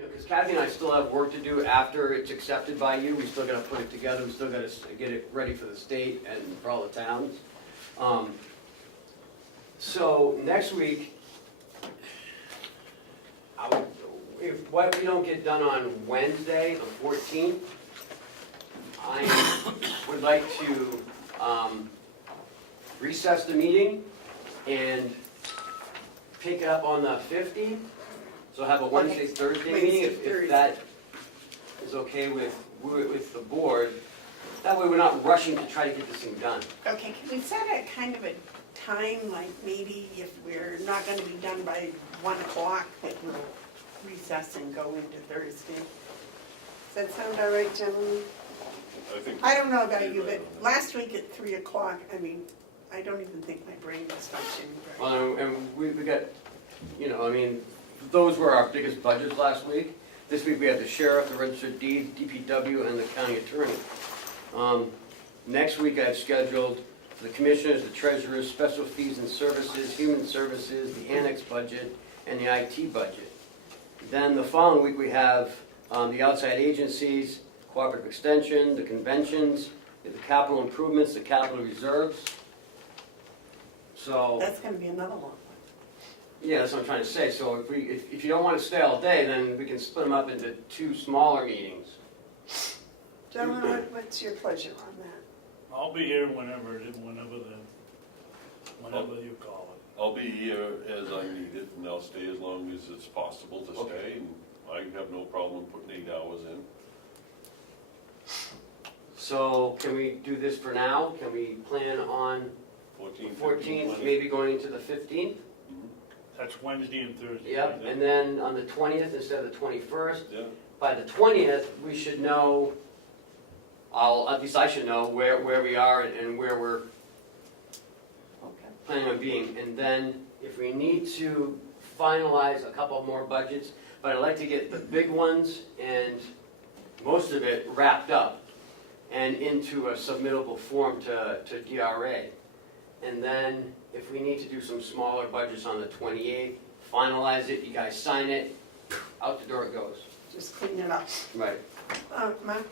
You know, because Kathy and I still have work to do after it's accepted by you. We still got to put it together. We still got to get it ready for the state and for all the towns. So next week, if what we don't get done on Wednesday, the 14th, I would like to recess the meeting and pick it up on the 15th. So have a Wednesday, Thursday meeting, if that is okay with the board. That way we're not rushing to try to get this thing done. Okay, can we set a kind of a time, like maybe if we're not gonna be done by 1 o'clock, that we'll recess and go into Thursday? Does that sound all right, gentlemen? I don't know about you, but last week at 3 o'clock, I mean, I don't even think my brain was functioning right. Well, and we got, you know, I mean, those were our biggest budgets last week. This week we have the sheriff, the registered deed, DPW, and the county attorney. Next week I've scheduled the commissioners, the treasurers, special fees and services, human services, the annex budget, and the IT budget. Then the following week we have the outside agencies, cooperative extension, the conventions, the capital improvements, the capital reserves. So That's gonna be another one. yeah, that's what I'm trying to say. So if you don't want to stay all day, then we can split them up into 2 smaller meetings. Gentlemen, what's your pleasure on that? I'll be here whenever you call it. I'll be here as I need it, and I'll stay as long as it's possible to stay, and I have no problem putting 8 hours in. So can we do this for now? Can we plan on 14th, maybe going into the 15th? That's Wednesday and Thursday. Yep, and then on the 20th instead of the 21st. Yeah. By the 20th, we should know, at least I should know where we are and where we're planning on being. And then if we need to finalize a couple more budgets, but I'd like to get the big ones and most of it wrapped up and into a submittable form to DRA. And then if we need to do some smaller budgets on the 28th, finalize it, you guys sign it, out the door it goes. Just clean it up. Right. Mark?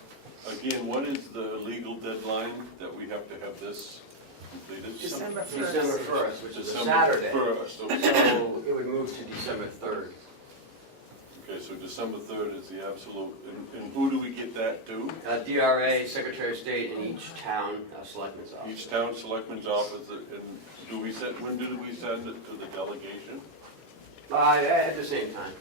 Again, what is the legal deadline that we have to have this completed? December 1st. December 1st, which is a December Saturday. 1st, okay. So it would move to December 3rd. Okay, so December 3rd is the absolute, and who do we get that to? DRA, Secretary of State, in each town, selectman's office. Each town selectman's office, and when do we send it to the delegation? At the same time.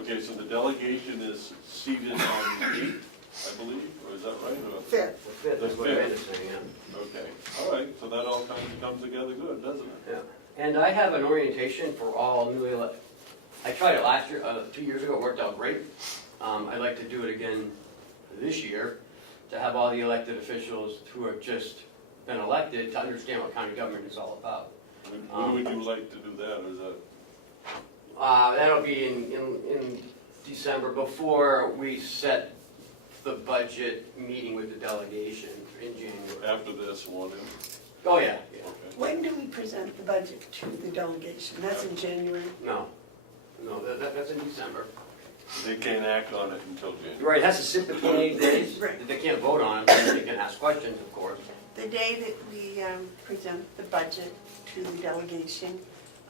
Okay, so the delegation is seated on the 8th, I believe, or is that right? Or- 5th. The 5th is what I understand, yeah. Okay, all right, so that all kind of comes together good, doesn't it? Yeah. And I have an orientation for all newly elected. I tried it last year, 2 years ago, it worked out great. I'd like to do it again this year, to have all the elected officials who have just been elected to understand what county government is all about. When would you like to do that, or is that? That'll be in December, before we set the budget meeting with the delegation in January. After this one? Oh, yeah, yeah. Okay. When do we present the budget to the delegation? That's in January? No, that's in December. They can't act on it until January. Right, it has to sit the 28 days. Right. They can't vote on it, but they can ask questions, of course. The day that we present the budget to the delegation,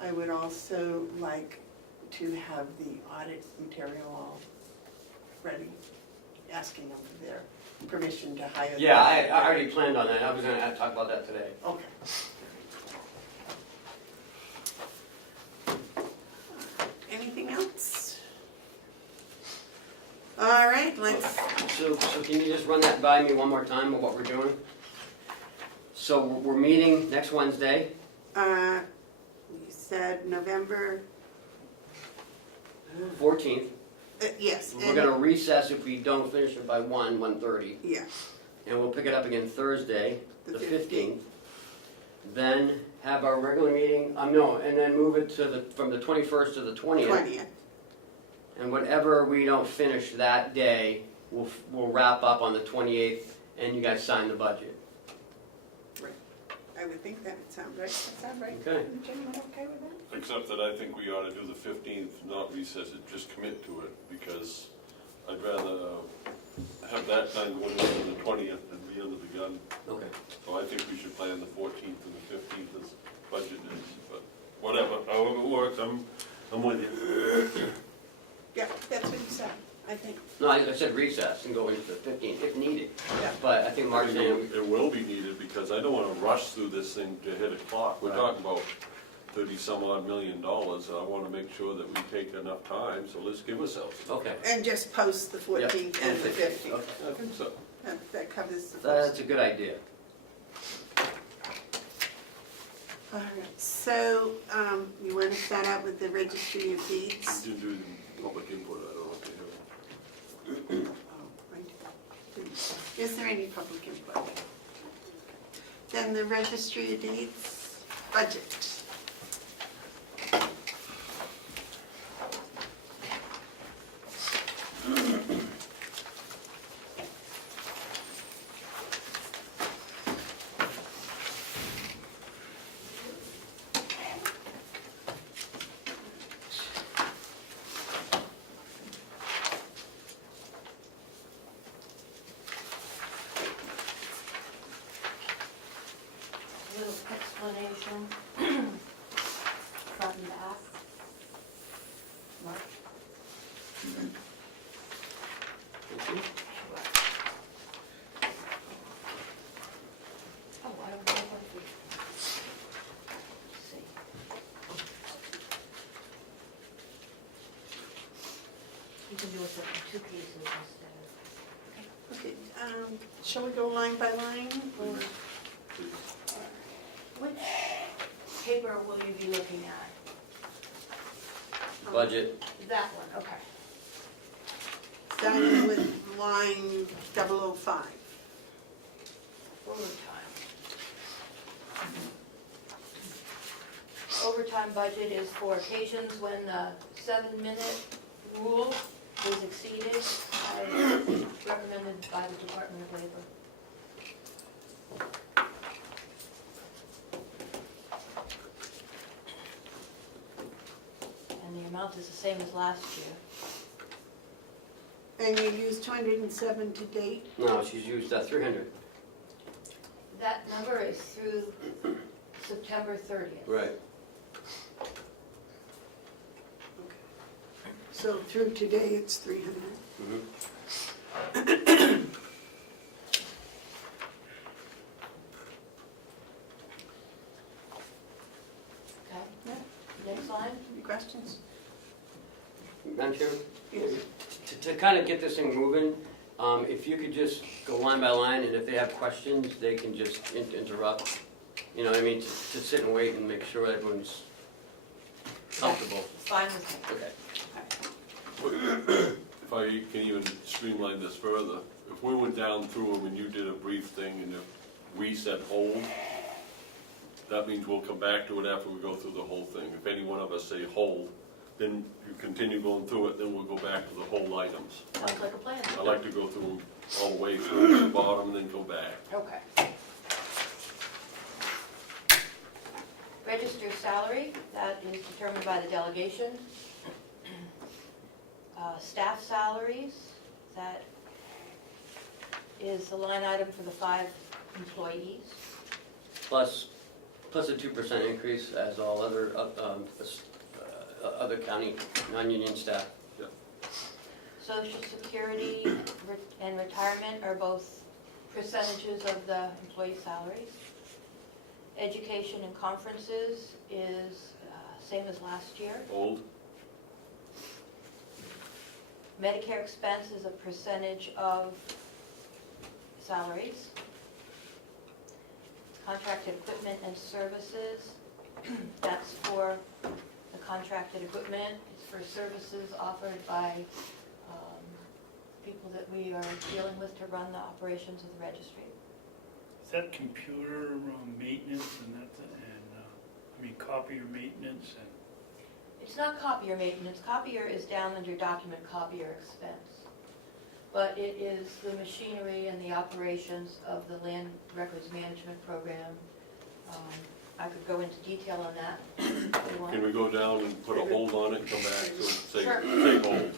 I would also like to have the audit material all ready, asking them for their permission to hire. Yeah, I already planned on that. I was going to talk about that today. Okay. Anything else? All right, let's, So can you just run that by me one more time of what we're doing? So we're meeting next Wednesday. we said November, 14th. yes. We're going to recess if we don't finish it by 1:30. Yeah, And we'll pick it up again Thursday, The the 15th. Then have our regular meeting, and then move it from the 21st to the 20th. 20th. And whatever we don't finish that day, we'll wrap up on the 28th, and you guys sign the budget. I would think that would sound right. Does that sound right? Okay. Gentlemen, okay with that? Except that I think we ought to do the 15th, not recess it, just commit to it, because I'd rather have that done going into the 20th than be under the gun. Okay. So I think we should plan the 14th and the 15th as budget is, but whatever, however it works, I'm with you. Yeah, that's what you said, I think. No, I said recess and go into the 15th if needed. Yeah. But I think Mark's saying, It will be needed, because I don't wanna rush through this thing to hit a clock. We're Right. talking about 30-some-odd $million, and I wanna make sure that we take enough time, so let's give ourselves. okay. And just post the 14th and the 15th. Okay. I think so. That covers the That's first. a good idea. All right, so you want to start out with the registry of deeds? You do the public input, I don't know if you have. Oh, right. Is there any public input? Then the registry of deeds, budget. Little explanation front and back. Mark? Oh, I don't know what we, let's see. You can do it in 2 pieces instead Okay, shall we go line by line, or? Which paper will you be looking at? Budget, That one, okay. Starting with line 005. Overtime. Overtime budget is for occasions when the 7-minute rule is exceeded, as recommended by the Department of Labor. And the amount is the same as last year. And you used 207 to date? no, she's used 300. That number is through September 30th. Right. So through today, it's 300. Mhm. Okay, Yeah. next line? Any questions? Madam Chairman? Yes. To kind of get this thing moving, if you could just go line by line, and if they have questions, they can just interrupt. You know what I mean, to sit and wait and make sure everyone's comfortable. Fine with me. Okay. If I can even streamline this further, if we went down through them and you did a brief thing, and if we said hold, that means we'll come back to it after we go through the whole thing. If any one of us say hold, then you continue going through it, then we'll go back to the whole items. Sounds like a plan. I like to go through them all the way through to the bottom and then go back. Okay. Register salary, that is determined by the delegation. Staff salaries, that is the line item for the 5 employees. Plus a 2% increase as all other, other county non-union staff. Social Security and retirement are both percentages of the employee salaries. Education and conferences is same as last year. Hold, Medicare expense is a percentage of salaries. Contracted equipment and services, that's for the contracted equipment. It's for services offered by people that we are dealing with to run the operations of the registry. Is that computer maintenance and that's, copier maintenance and? It's not copier maintenance. Copier is down under document copier expense. But it is the machinery and the operations of the land records management program. I could go into detail on that if you want. can we go down and put a hold on it and come back, so say, Sure. say hold.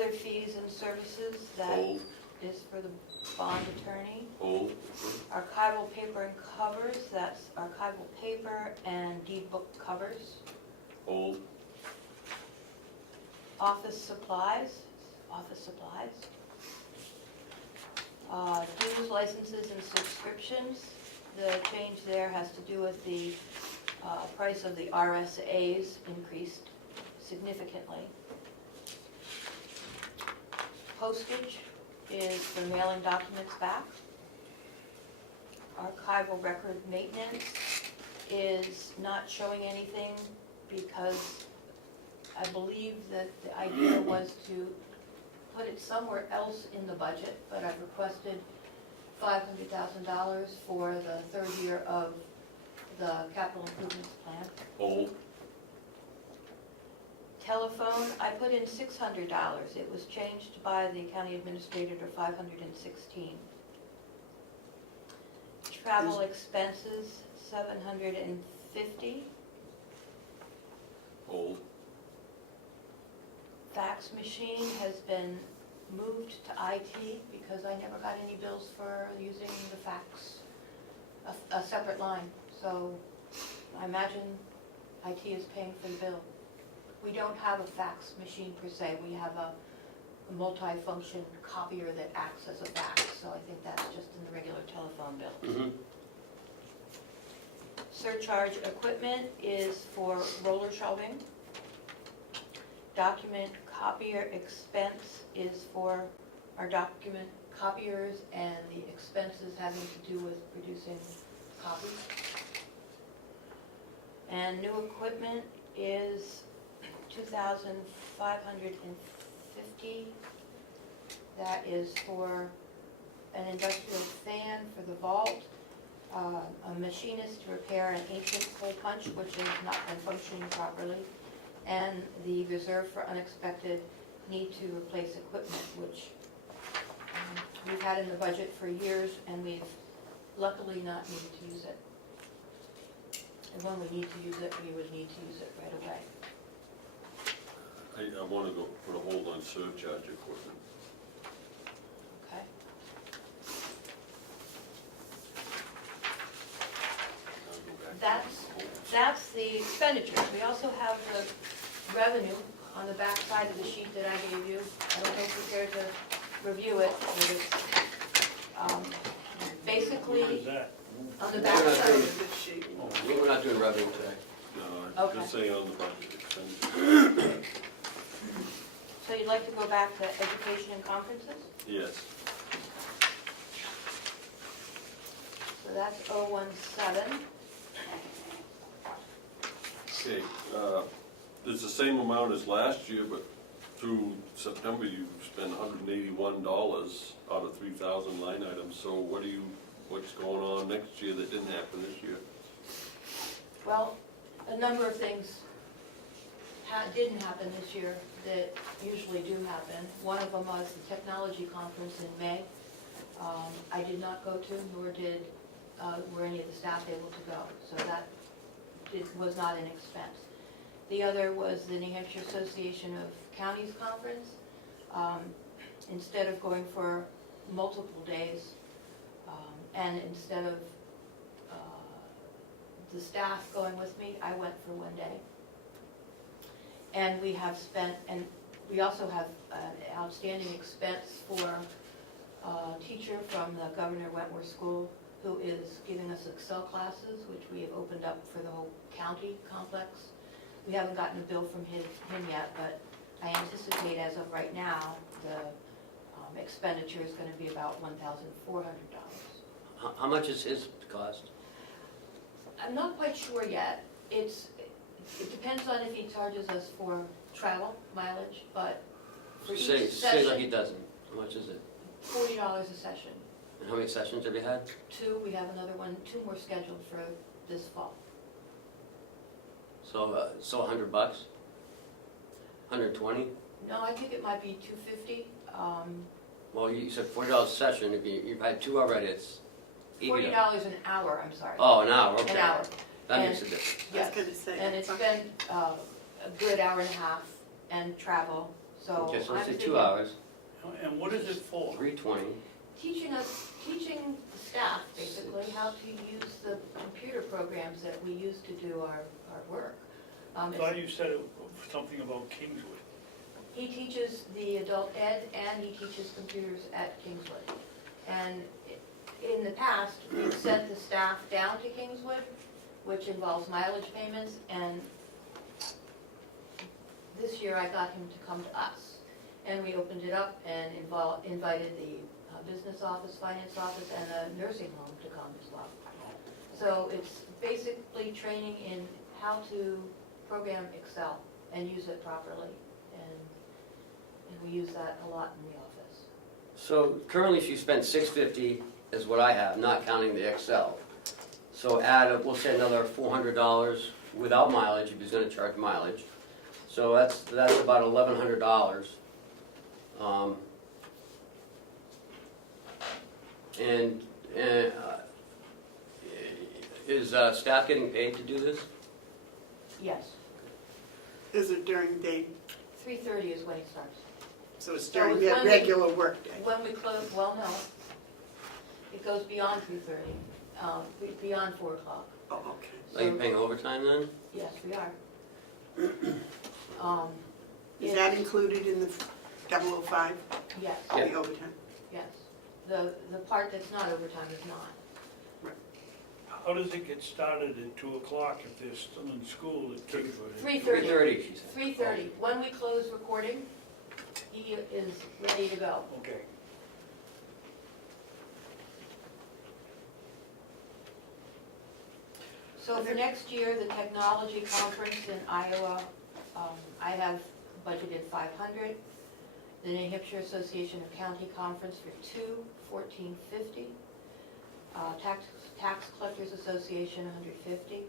other fees and services, that Hold, is for the bond attorney. hold, Archival paper and covers, that's archival paper and deed book covers. hold, Office supplies. Dues, licenses, and subscriptions. The change there has to do with the price of the RSAs increased significantly. Postage is for mailing documents back. Archival record maintenance is not showing anything because I believe that the idea was to put it somewhere else in the budget, but I've requested $500,000 for the third year of the capital improvements plan. hold, Telephone, I put in $600. It was changed by the county administrator to $516. Travel expenses, $750. hold, Fax machine has been moved to IT because I never got any bills for using the fax, a separate line. So I imagine IT is paying for the bill. We don't have a fax machine per se. We have a multi-function copier that acts as a fax. So I think that's just in the regular telephone bill. Mhm. Surcharge equipment is for roller shelving. Document copier expense is for our document copiers and the expenses having to do with producing copies. And new equipment is $2,550. That is for an industrial fan for the vault, a machinist to repair an ancient hole punch which has not been functioning properly, and the reserve for unexpected need to replace equipment, which we've had in the budget for years, and we've luckily not needed to use it. And when we need to use it, we would need to use it right away. I want to go put a hold on surcharge equipment. Okay? I'll go back to That's- hold. That's the expenditures. We also have the revenue on the back side of the sheet that I gave you. I don't know if you're here to review it, but it's basically Where is that? on the We're back not side. doing- This sheet. We're not doing revenue today. No, Okay. just saying on the budget expenses. So you'd like to go back to education and conferences? Yes, So that's 017. okay, it's the same amount as last year, but through September, you've spent $181 out of 3,000 line items, so what's going on next year that didn't happen this year? Well, a number of things didn't happen this year that usually do happen. One of them was the technology conference in May. I did not go to, nor were any of the staff able to go, so that was not an expense. The other was the New Hampshire Association of Counties Conference. Instead of going for multiple days, and instead of the staff going with me, I went for one day. And we have spent, and we also have an outstanding expense for a teacher from the Governor Wentworth School who is giving us Excel classes, which we have opened up for the whole county complex. We haven't gotten a bill from him yet, but I anticipate as of right now, the expenditure is going to be about $1,400. How much is his cost? I'm not quite sure yet. It depends on if he charges us for travel, mileage, but for each Say like he session, doesn't. How much is it? $40 a session. And how many sessions have you had? 2, we have another one, 2 more scheduled for this fall. So $100? 120? No, I think it might be $250. Well, you said $40 a session. If you've had 2 already, it's $80. $40 an hour, I'm sorry. Oh, an hour, okay. An hour. That And- makes a difference. I was Yes, gonna say, and it's been a good hour and a half and travel, So Okay, so I'm let's say 2 thinking hours, And what is it for? 320. teaching the staff basically how to use the computer programs that we use to do our work. I thought you said something about Kingswood. He teaches the adult ed and he teaches computers at Kingswood. And in the past, we've sent the staff down to Kingswood, which involves mileage payments, and this year I got him to come to us. And we opened it up and invited the business office, finance office, and the nursing home to come as well. So it's basically training in how to program Excel and use it properly. And we use that a lot in the office. So currently she spent $650 is what I have, not counting the Excel. So add, we'll say another $400 without mileage, if he's gonna charge mileage. So that's about $1,100. And is staff getting paid to do this? Yes, Is it during day, 3:30 is when he starts. so it's So during it's the when we- regular workday? When we close, well, no, it goes beyond 3:30, beyond 4 o'clock. Oh, okay. Are you paying overtime then? Yes, we are. Is that included in the 005, Yes, Yeah. the overtime? yes. The part that's not overtime is not. How does it get started at 2 o'clock if they're still in school at Kingswood? 3:30. 3:30, she said. 3:30. When we close recording, he is ready to go. Okay. So for next year, the technology conference in Iowa, I have budgeted 500. The New Hampshire Association of County Conference for 2, $1,450. Tax Collectors Association, $150.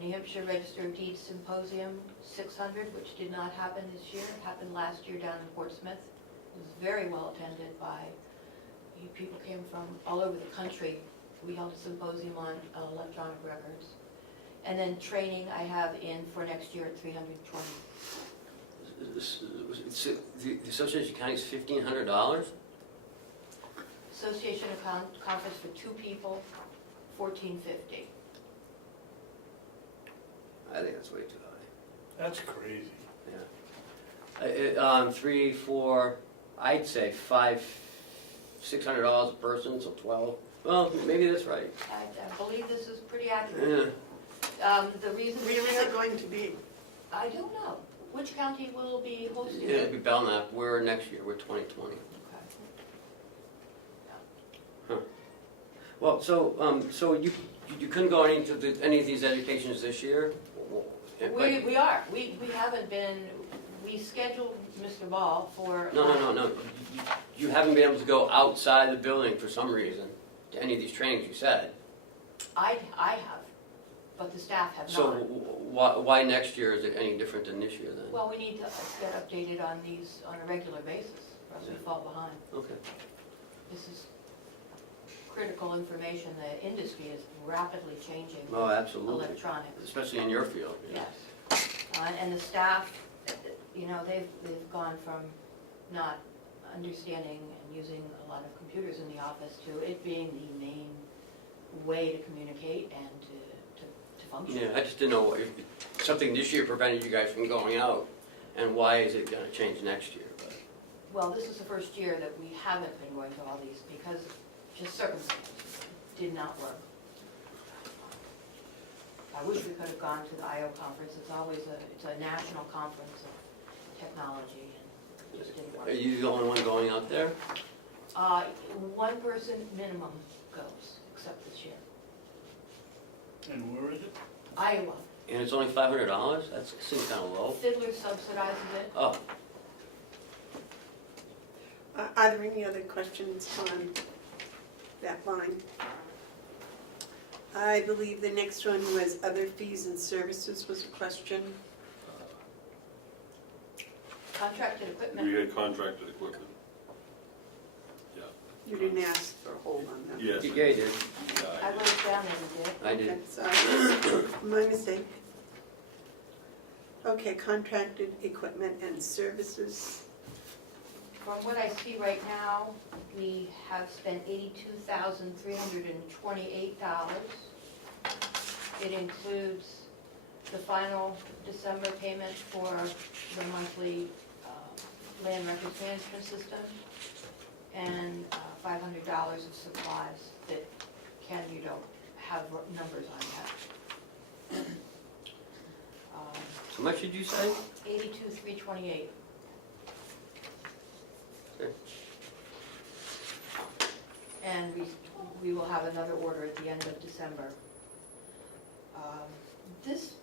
New Hampshire Register of Deeds Symposium, $600, which did not happen this year. It happened last year down in Portsmouth. It was very well attended by, people came from all over the country. We held a symposium on electronic records. And then training I have in for next year at $320. The Association of Counties, $1,500? Association of Conference for 2 people, $1,450. I think that's way too high. That's crazy. Yeah. 3, 4, I'd say $600 a person, so 12. Well, maybe that's right. I believe this is pretty accurate. Yeah. The reason. Where is it going to be? I don't know. Which county will be hosting Yeah, it'd it? be Belknap. We're next year. We're 2020. Okay. Well, so you couldn't go into any of these educations this year? We are. We haven't been, we scheduled Mr. Ball for. No. You haven't been able to go outside the building for some reason to any of these trainings you said. I have, but the staff have So not. why next year is it any different than this year then? Well, we need to get updated on these on a regular basis, or else we fall behind. Okay. This is critical information. The industry is rapidly changing. Oh, absolutely. Electronics. Especially in your field. Yeah. Yes. And the staff, they've gone from not understanding and using a lot of computers in the office to it being the main way to communicate and to function. Yeah, I just didn't know if something this year prevented you guys from going out, and why is it going to change next year? But Well, this is the first year that we haven't been going to all these because just circumstances did not work. I wish we could have gone to the IO conference. It's always it's a national conference of technology, and it just didn't are work. you the only one going out there? One person minimum goes, except this year. And where is it? Iowa. And it's only $500? That seems kind of low. Fiddler subsidizes it. Oh, Are there any other questions on that line? I believe the next one was other fees and services was a question. Contracted We equipment. had contracted equipment. Yeah. You didn't ask for a hold on that. Yes. yeah, you did. I wrote it down and you did. I did. Okay, sorry. My mistake. Okay, contracted equipment and services. From what I see right now, we have spent $82,328. It includes the final December payment for the monthly land records management system and $500 of supplies that Ken, you don't have numbers on yet. How much did you say? 82,328. Okay. And we will have another order at the end of December. This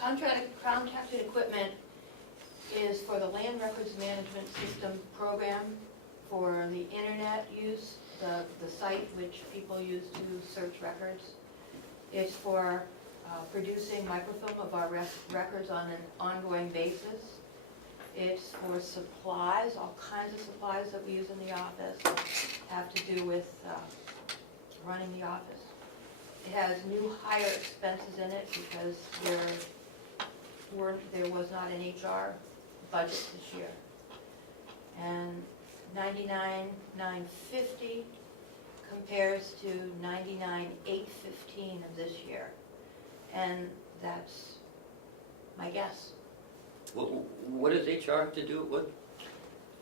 contracted equipment is for the land records management system program for the internet use, the site which people use to search records. It's for producing microfilm of our records on an ongoing basis. It's for supplies, all kinds of supplies that we use in the office that have to do with running the office. It has new hire expenses in it because there was not an HR budget this year. And $99,950 compares to $99,815 of this year. And that's my guess. What does HR have to do with what?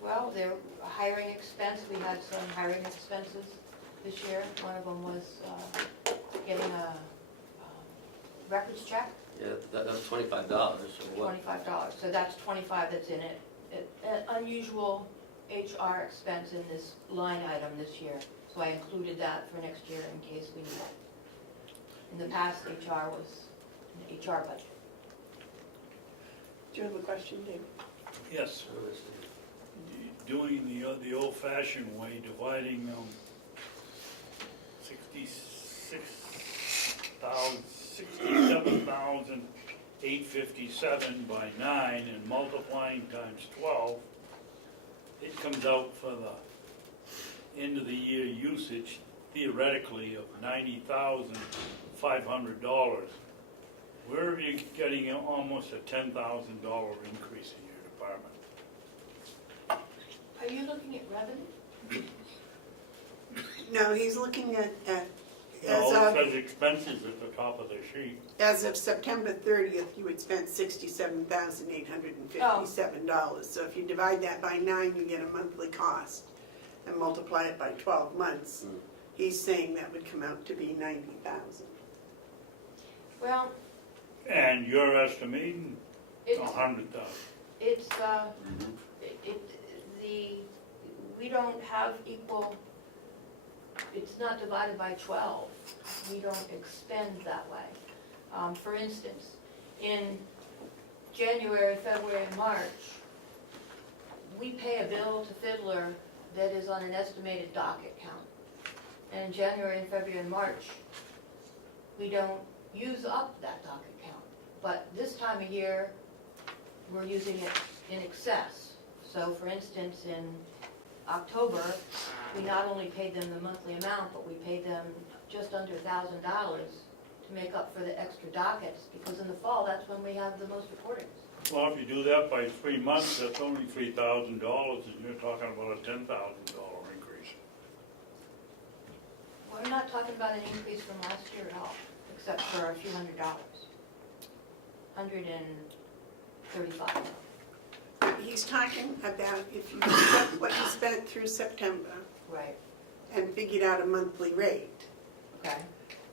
Well, their hiring expense, we had some hiring expenses this year. One of them was getting a records check, Yeah, that's $25, so what? $25. So that's $25 that's in it. An unusual HR expense in this line item this year. So I included that for next year in case we need it. In the past, HR was an HR budget. Do you have a question, David? Yes, doing the old-fashioned way, dividing 67,857 by 9 and multiplying times 12, it comes out for the end of the year usage theoretically of $90,500. Where are you getting almost a $10,000 increase in your department? Are you looking at revenue? No, he's looking at, It as of, says expenses at the top of the sheet. as of September 30th, you had spent $67,857. So if you divide that by 9, you get a monthly cost, and multiply it by 12 months. He's saying that would come out to be $90,000. Well, And you're estimating it's, 100,000. it's, we don't have equal, it's not divided by 12. We don't expend that way. For instance, in January, February, and March, we pay a bill to Fiddler that is on an estimated docket count. And in January and February and March, we don't use up that docket count. But this time of year, we're using it in excess. So for instance, in October, we not only paid them the monthly amount, but we paid them just under $1,000 to make up for the extra dockets, because in the fall, that's when we have the most recordings. Well, if you do that by 3 months, that's only $3,000, and you're talking about a $10,000 increase. We're not talking about an increase from last year at all, except for a few $100s. $135. He's talking about if you took what you spent through September Right, and figured out a monthly rate. okay.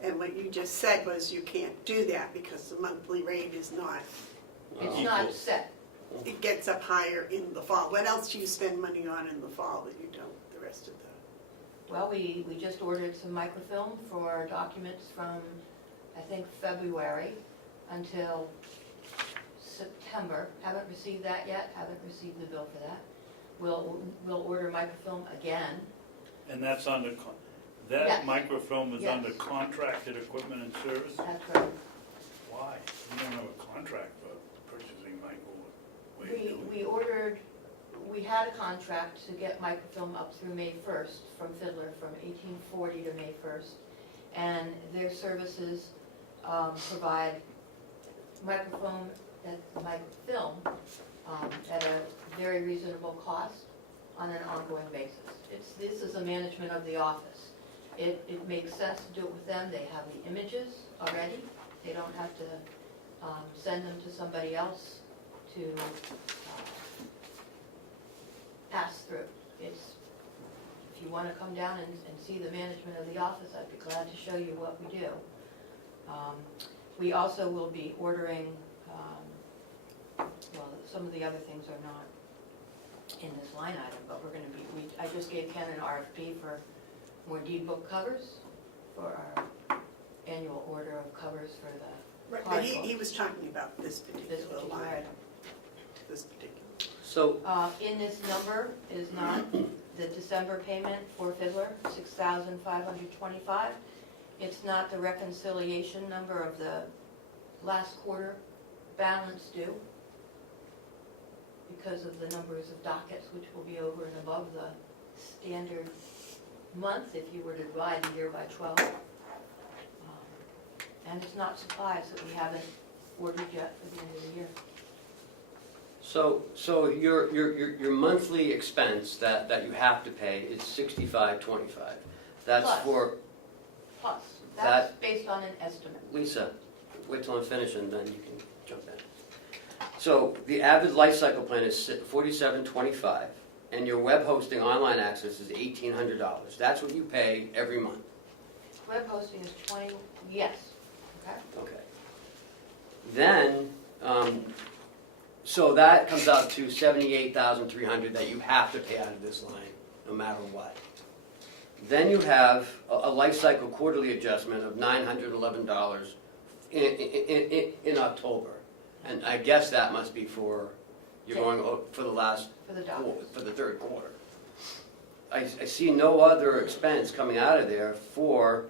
And what you just said was you can't do that because the monthly rate is not, It's Equal. not set. it gets up higher in the fall. What else do you spend money on in the fall that you don't the rest of the? Well, we just ordered some microfilm for documents from, I think, February until September. Haven't received that yet, haven't received the bill for that. We'll order microfilm again. And that's under, Yes. that microfilm is Yes. under contracted equipment and service? That's right. Why? You don't have a contract for purchasing micro. What are you doing? We had a contract to get microfilm up through May 1st from Fiddler, from 1840 to May 1st. And their services provide microfilm at a very reasonable cost on an ongoing basis. This is a management of the office. It makes sense to do it with them. They have the images already. They don't have to send them to somebody else to pass through. If you want to come down and see the management of the office, I'd be glad to show you what we do. We also will be ordering, well, some of the other things are not in this line item, but we're going to be, I just gave Ken an RFP for more deed book covers for our annual order of covers for the Right, but he was talking about this particular line item. This particular. So, In this number is not the December payment for Fiddler, $6,525. It's not the reconciliation number of the last quarter balance due because of the numbers of dockets, which will be over and above the standard month if you were to divide the year by 12. And it's not supplies that we haven't ordered yet for the end of the year. so your monthly expense that you have to pay is $65.25. That's Plus. for, Plus, that's based on an estimate. Lisa, wait till I'm finished and then you can jump in. So the Avid life cycle plan is $47.25 and your web hosting online access is $1,800. That's what you pay every month. Web hosting is 20, yes, okay? Okay. Then, so that comes out to $78,300 that you have to pay out of this line, no matter what. Then you have a life cycle quarterly adjustment of $911 in October. And I guess that must be for, you're going for the last, For the dollars. for the third quarter. I see no other expense coming out of there for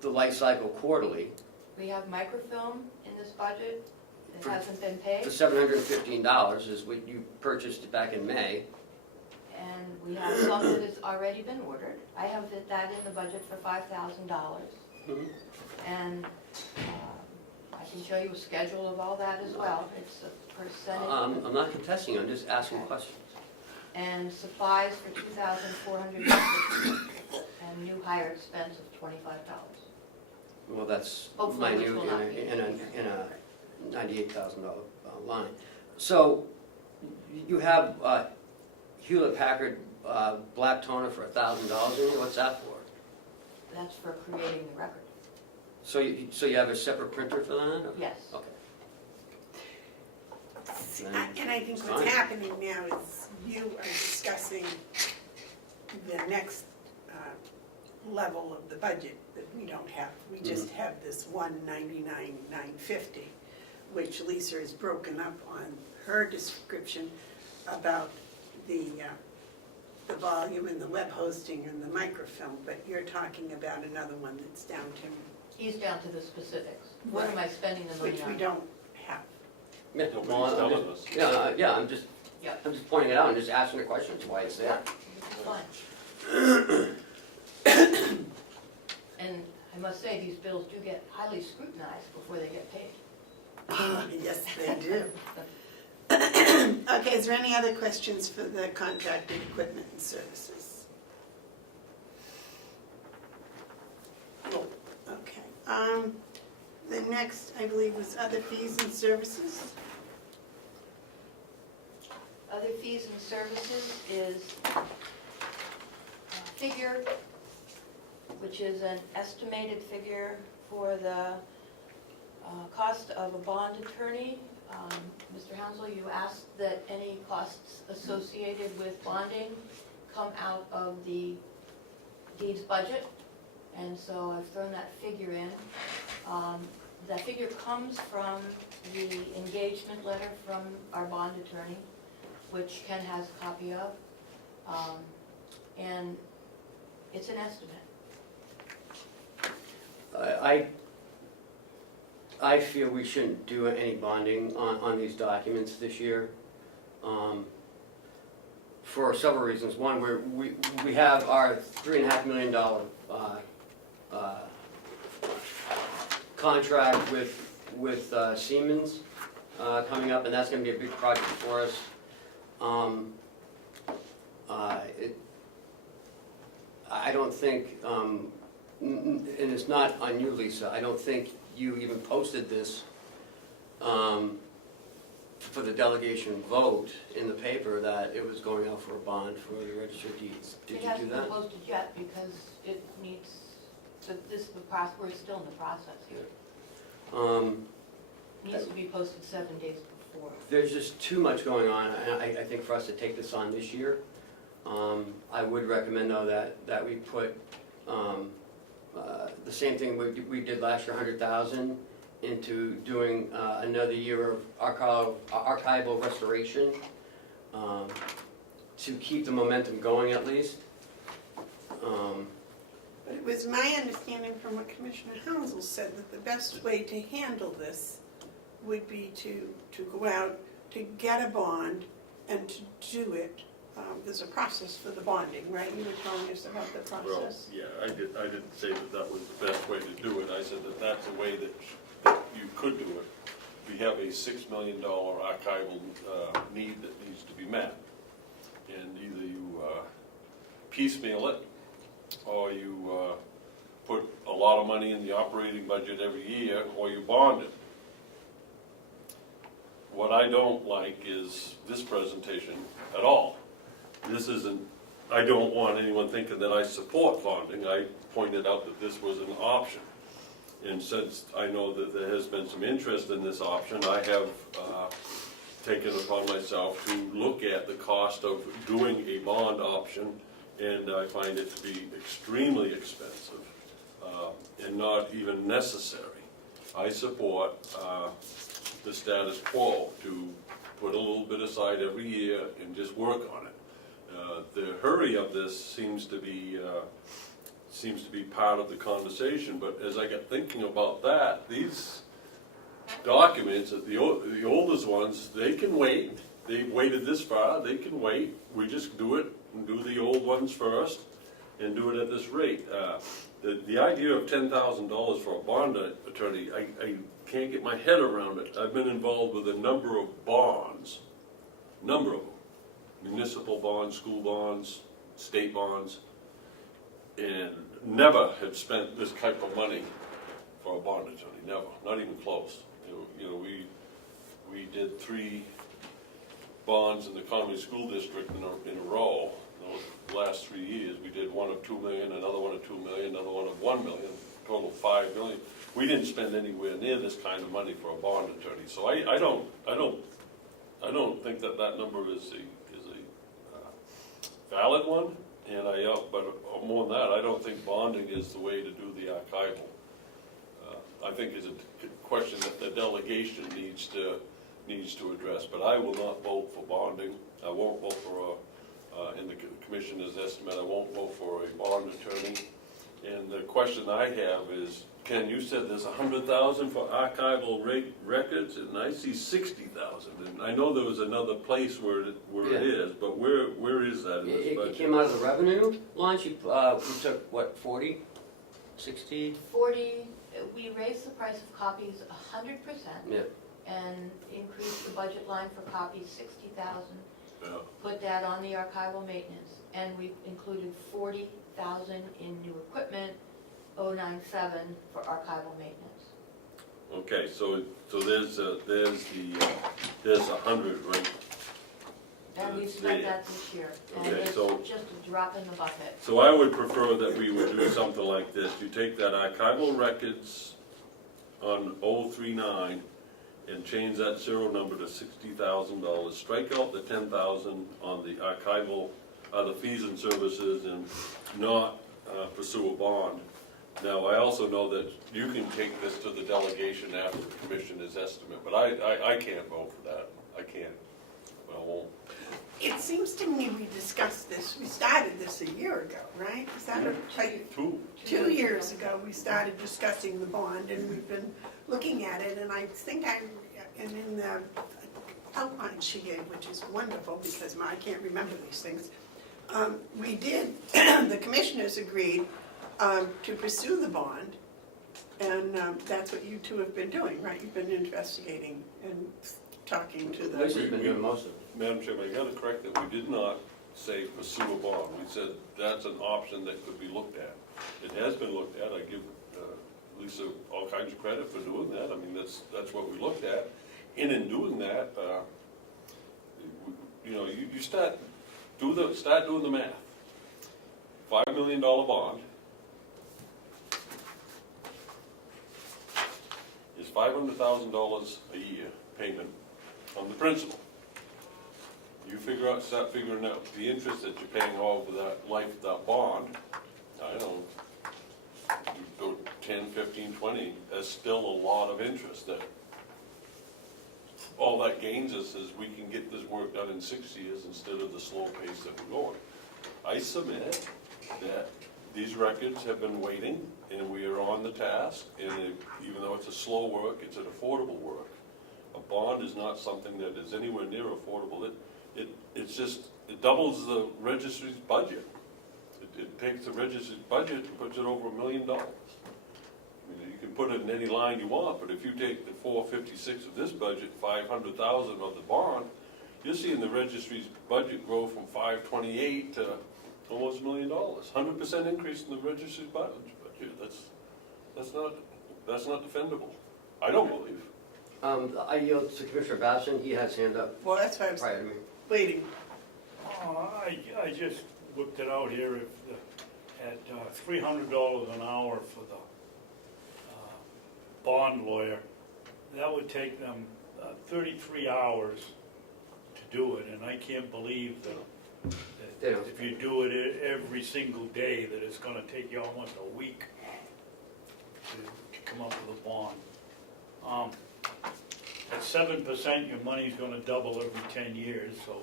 the life cycle quarterly. We have microfilm in this budget that For- hasn't been paid, The $715 is what you purchased back in May. and we have some that has already been ordered. I have that in the budget for $5,000, Mhm. and I can show you a schedule of all that as well. It's a percentage. I'm not contesting, I'm just asking Okay. questions. And supplies for $2,460, and new hire expense of $25. Well, that's Hopefully, which minute will not be. in a $98,000 line. So you have Hewlett Packard black toner for $1,000 in here, what's that for? That's for creating the record. So you have a separate printer for that? or- Yes. Okay. And I think what's Fine. happening now is you are discussing the next level of the budget that we don't have. We just have this $199,950, which Lisa has broken up on her description about the volume and the web hosting and the microfilm, but you're talking about another one that's down to, He's down to the specifics. What am I spending the money which on? we don't have. Yeah, Nobody's well, I'm telling just- us. yeah, I'm just Yep. pointing it out and just asking the questions why it's there. Fine. And I must say, these bills do get highly scrutinized before they get paid. Yes, they do. Okay, is there any other questions for the contracted equipment and services? Oh, okay. The next, I believe, was other fees and services. Other fees and services is a figure, which is an estimated figure for the cost of a bond attorney. Mr. Hounsell, you asked that any costs associated with bonding come out of the deeds budget, and so I've thrown that figure in. That figure comes from the engagement letter from our bond attorney, which Ken has a copy of, and it's an estimate. I feel we shouldn't do any bonding on these documents this year, for several reasons. One, we have our $3.5 million contract with Siemens coming up, and that's gonna be a big project for us. I don't think, and it's not on you, Lisa, I don't think you even posted this for the delegation vote in the paper that it was going out for a bond for the registered deeds. Did you do It hasn't been that? posted yet because it needs, we're still in the process here. It needs to be posted 7 days before. There's just too much going on, and I think for us to take this on this year. I would recommend though that we put the same thing we did last year, 100,000, into doing another year of archival restoration to keep the momentum going at least. But it was my understanding from what Commissioner Hounsell said that the best way to handle this would be to go out, to get a bond and to do it. There's a process for the bonding, right? You were telling us about the Well, process. yeah, I didn't say that was the best way to do it. I said that that's a way that you could do it. We have a $6 million archival need that needs to be met. And either you piecemeal it, or you put a lot of money in the operating budget every year, or you bond it. What I don't like is this presentation at all. This isn't, I don't want anyone thinking that I support bonding. I pointed out that this was an option. And since I know that there has been some interest in this option, I have taken upon myself to look at the cost of doing a bond option, and I find it to be extremely expensive and not even necessary. I support the status quo, to put a little bit aside every year and just work on it. The hurry of this seems to be part of the conversation, but as I got thinking about that, these documents, the oldest ones, they can wait. They waited this far, they can wait. We just do it and do the old ones first and do it at this rate. The idea of $10,000 for a bond attorney, I can't get my head around it. I've been involved with a number of bonds, number of them. Municipal bonds, school bonds, state bonds, and never had spent this type of money for a bond attorney, never, not even close. You know, we did 3 bonds in the Comeau school district in a row. The last 3 years, we did one of $2 million, another one of $2 million, another one of $1 million, total of $5 million. We didn't spend anywhere near this kind of money for a bond attorney. So I don't think that number is a valid one, and but more than that, I don't think bonding is the way to do the archival. I think it's a question that the delegation needs to address, but I will not vote for bonding. I won't vote for in the commissioner's estimate, I won't vote for a bond attorney. And the question I have is, Ken, you said there's 100,000 for archival records, and I see 60,000. And I know there was another place where it is, but where is that in this It budget? came out of the revenue launch. We took, what, 40, 60? 40, we raised the price of copies 100%. Yeah. And increased the budget line for copies 60,000. Yeah. Put that on the archival maintenance, and we included 40,000 in new equipment, 097 for archival maintenance. Okay, so there's 100, right? And we spent that this year, and Okay, it's so- just a drop in the bucket. So I would prefer that we would do something like this. You take that archival records on 039 and change that serial number to $60,000. Strike out the 10,000 on the archival, the fees and services, and not pursue a bond. Now, I also know that you can take this to the delegation after the commissioner's estimate, but I can't vote for that. I can't. I won't. It seems to me we discussed this, we started this a year ago, right? Is that like 2 years ago, we started discussing the bond, and we've been looking at it, and I think and in the outline she gave, which is wonderful because I can't remember these things, we did, the commissioners agreed to pursue the bond, And that's what you two have been doing, right? You've been investigating and talking to Lisa's the, been doing most of it. Madam Chairman, I gotta correct that, we did not say pursue a bond, we said that's an option that could be looked at. It has been looked at, I give Lisa all kinds of credit for doing that, I mean, that's what we looked at. And in doing that, you know, you start doing the math. $5 million bond is $500,000 a year payment on the principal. You start figuring out the interest that you're paying over that life of that bond, I don't know, you go 10, 15, 20, that's still a lot of interest that all that gains us is we can get this work done in 6 years instead of the slow pace that we're going. I submit that these records have been waiting and we are on the task, and even though it's a slow work, it's an affordable work. A bond is not something that is anywhere near affordable. It doubles the registry's budget. It takes the registry's budget and puts it over $1 million. I mean, you can put it in any line you want, but if you take the 456 of this budget, 500,000 of the bond, you're seeing the registry's budget grow from 528 to almost $1 million. 100% increase in the registry's budget. That's not defendable. I don't believe. I yield to Commissioner Babson, he has hand up well, that's why I was prior to me. waiting. I just whipped it out here, at $300 an hour for the bond lawyer, that would take them 33 hours to do it, and I can't believe that if you do it every single day, that it's gonna take you almost a week to come up with a bond. At 7%, your money's gonna double every 10 years, so,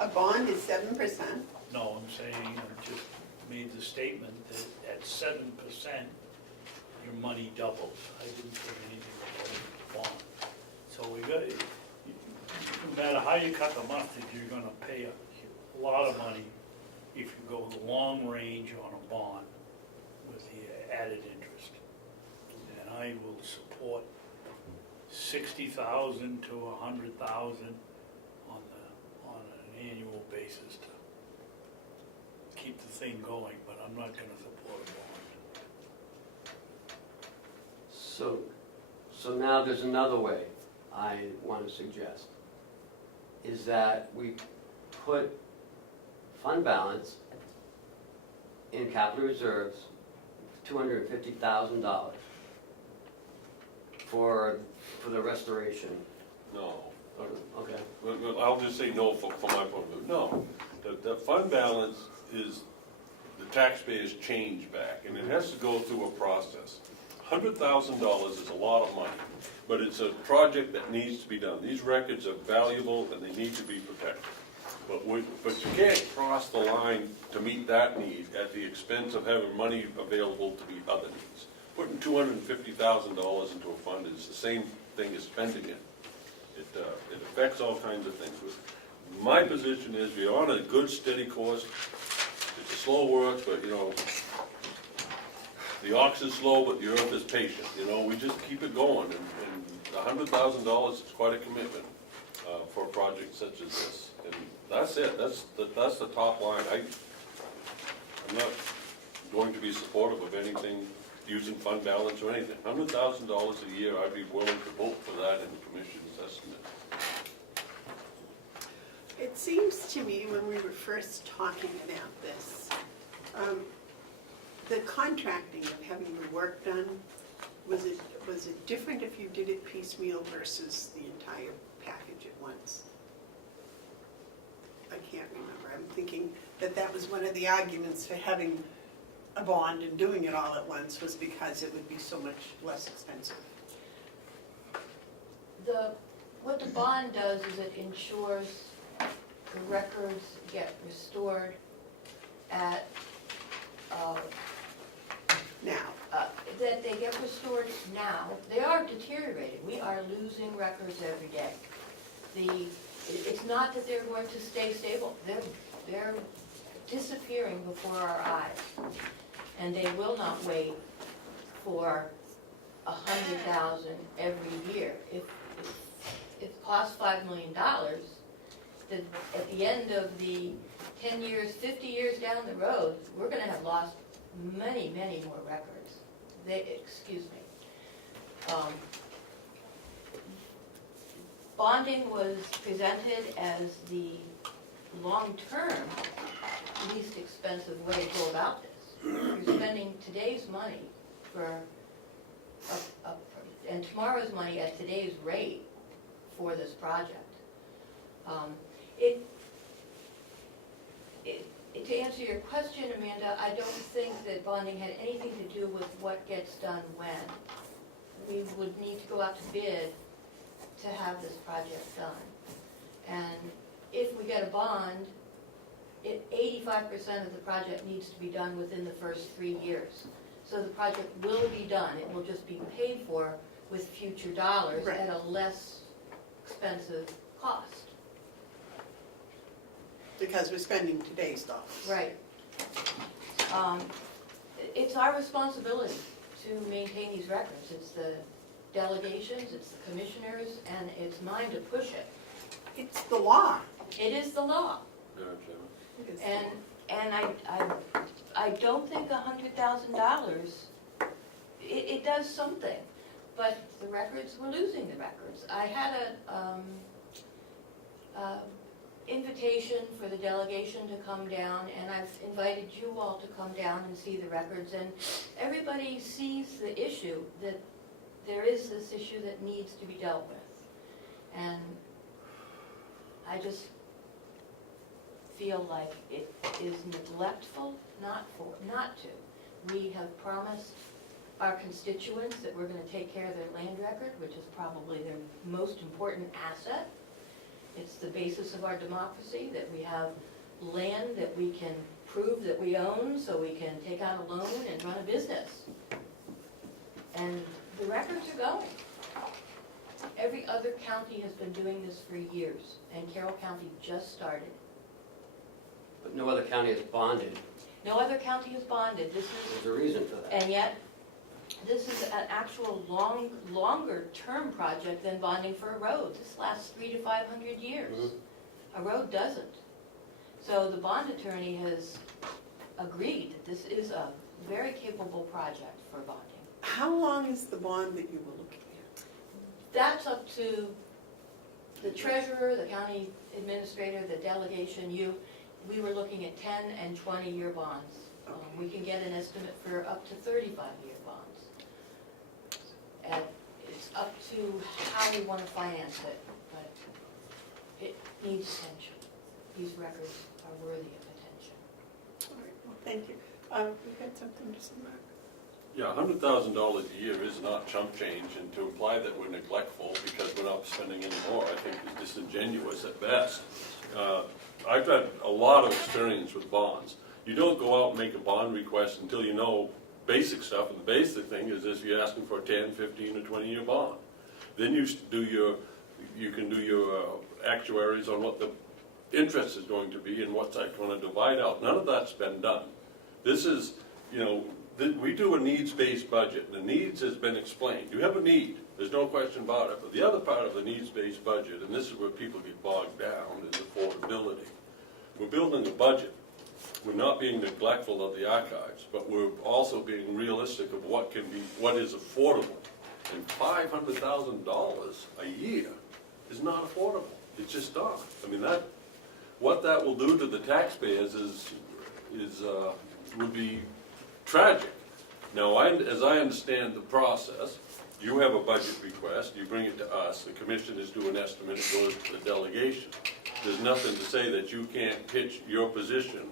A bond is 7%. no, I'm saying, I just made the statement that at 7%, your money doubles. I didn't say anything about bond. So we got, no matter how you cut the mustard, you're gonna pay a lot of money if you go the long range on a bond with the added interest. And I will support 60,000 to 100,000 on an annual basis to keep the thing going, but I'm not gonna support a bond. So now there's another way I want to suggest, is that we put fund balance in capital reserves, $250,000 for the restoration. No. Okay. Well, I'll just say no for my point of view. No, the fund balance is the taxpayers' change back, and it has to go through a process. $100,000 is a lot of money, but it's a project that needs to be done. These records are valuable and they need to be protected. But you can't cross the line to meet that need at the expense of having money available to meet other needs. Putting $250,000 into a fund is the same thing as spending it. It affects all kinds of things. My position is we're on a good, steady course. It's a slow work, but you know, the ox is slow, but the earth is patient. You know, we just keep it going, and $100,000 is quite a commitment for a project such as this. And that's it. That's the top line. I'm not going to be supportive of anything using fund balance or anything. $100,000 a year, I'd be willing to vote for that in the commission's estimate. It seems to me when we were first talking about this, the contracting of having the work done, was it different if you did it piecemeal versus the entire package at once? I can't remember. I'm thinking that was one of the arguments for having a bond and doing it all at once, was because it would be so much less expensive. What the bond does is it ensures the records get restored at, Now, that they get restored now. They are deteriorating. We are losing records every day. It's not that they're going to stay stable. They're disappearing before our eyes. And they will not wait for 100,000 every year. If it costs $5 million, then at the end of the 10 years, 50 years down the road, we're gonna have lost many, many more records. Excuse me. Bonding was presented as the long-term, least expensive way to go about this. You're spending today's money and tomorrow's money at today's rate for this project. To answer your question, Amanda, I don't think that bonding had anything to do with what gets done when. We would need to go out to bid to have this project done. And if we get a bond, 85% of the project needs to be done within the first 3 years. So the project will be done, it will just be paid for with future dollars Right. at a less expensive cost. Because we're spending today's dollars. Right. It's our responsibility to maintain these records. It's the delegations, it's the commissioners, and it's mine to push it. It's the law. It is the law. Madam Chairman. It is the law. And I don't think $100,000, it does something, but the records, we're losing the records. I had a invitation for the delegation to come down, and I've invited you all to come down and see the records, and everybody sees the issue, that there is this issue that needs to be dealt with. And I just feel like it is neglectful not to. We have promised our constituents that we're going to take care of their land record, which is probably their most important asset. It's the basis of our democracy, that we have land that we can prove that we own so we can take out a loan and run a business. And the records are going. Every other county has been doing this for years, and Carroll County just started. But no other county has bonded. No other county has bonded. This is, There's a reason for that. and yet, this is an actual longer-term project than bonding for a road. This lasts 300 to 500 years. A road doesn't. So the bond attorney has agreed that this is a very capable project for bonding. How long is the bond that you were looking at? That's up to the treasurer, the county administrator, the delegation, you. We were looking at 10 and 20-year bonds. We can get an estimate for up to 35-year bonds. And it's up to how we want to finance it, but it needs attention. These records are worthy of attention. All right, well, thank you. You had something to say, Mark? Yeah, $100,000 a year is not chump change, and to imply that we're neglectful because we're not spending any more, I think is disingenuous at best. I've had a lot of experience with bonds. You don't go out and make a bond request until you know basic stuff, and the basic thing is this: you're asking for a 10, 15, or 20-year bond. Then you can do your actuaries on what the interest is going to be and what's that going to divide out. None of that's been done. This is, we do a needs-based budget. The needs has been explained. You have a need, there's no question about it. But the other part of the needs-based budget, and this is where people get bogged down, is affordability. We're building a budget. We're not being neglectful of the archives, but we're also being realistic of what is affordable. And $500,000 a year is not affordable. It's just not. I mean, what that will do to the taxpayers would be tragic. Now, as I understand the process, you have a budget request, you bring it to us, the commissioners do an estimate, it goes to the delegation. There's nothing to say that you can't pitch your position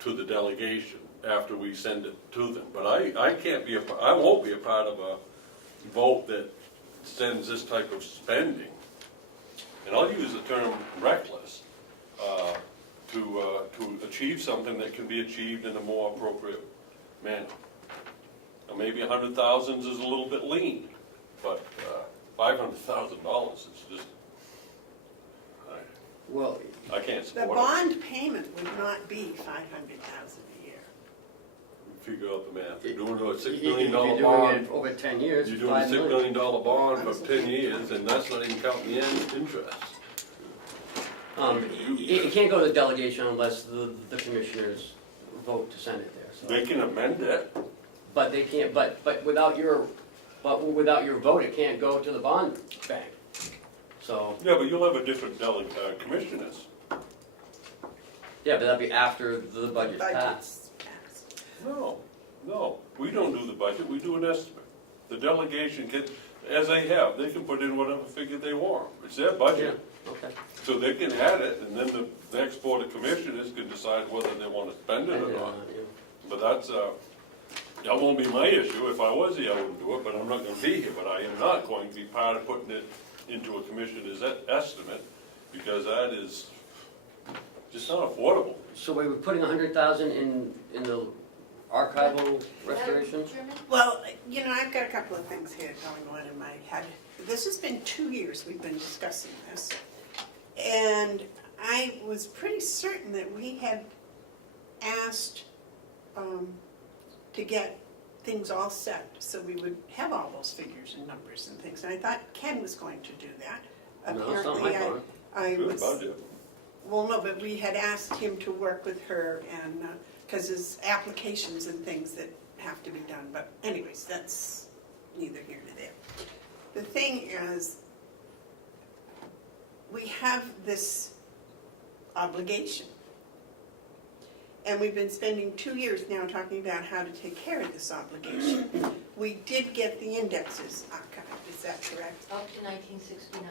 to the delegation after we send it to them. But I won't be a part of a vote that sends this type of spending. And I'll use the term reckless to achieve something that can be achieved in a more appropriate manner. Now, maybe 100,000 is a little bit lean, but $500,000 is just, Well, I can't The support it. bond payment would not be $500,000 a year. figure out the math. You're doing a $6 If million you're doing bond, it over 10 years, you're doing a $5 $6 million. million bond for 10 years, and that's not even counting the interest. It can't go to the delegation unless the commissioners vote to send it there, so. They can amend it. But they can't, but without your vote, it can't go to the bond bank. So, Yeah, but you'll have a different commissioners. yeah, but that'll be after the budget's passed. Budget's passed. No, we don't do the budget, we do an estimate. The delegation can, as they have, they can put in whatever figure they want. It's their Yeah, budget. okay. So they can add it, and then the next board of commissioners can decide whether they want to spend it or not. But that's, that won't be my issue. If I was here, I wouldn't do it, but I'm not gonna be here. But I am not going to be part of putting it into a commissioner's estimate, because that is just not affordable. So we were putting 100,000 in the archival restoration? Madam Chairman? Well, you know, I've got a couple of things here going on in my head. This has been 2 years we've been discussing this. And I was pretty certain that we had asked to get things all set so we would have all those figures and numbers and things. And I thought Ken was going to do that. No, it's not my Apparently, fault. I Good was, budget. well, no, but we had asked him to work with her and, because there's applications and things that have to be done. But anyways, that's neither here nor there. The thing is, we have this obligation. And we've been spending 2 years now talking about how to take care of this obligation. We did get the indexes archived, is that correct? Up to 1969.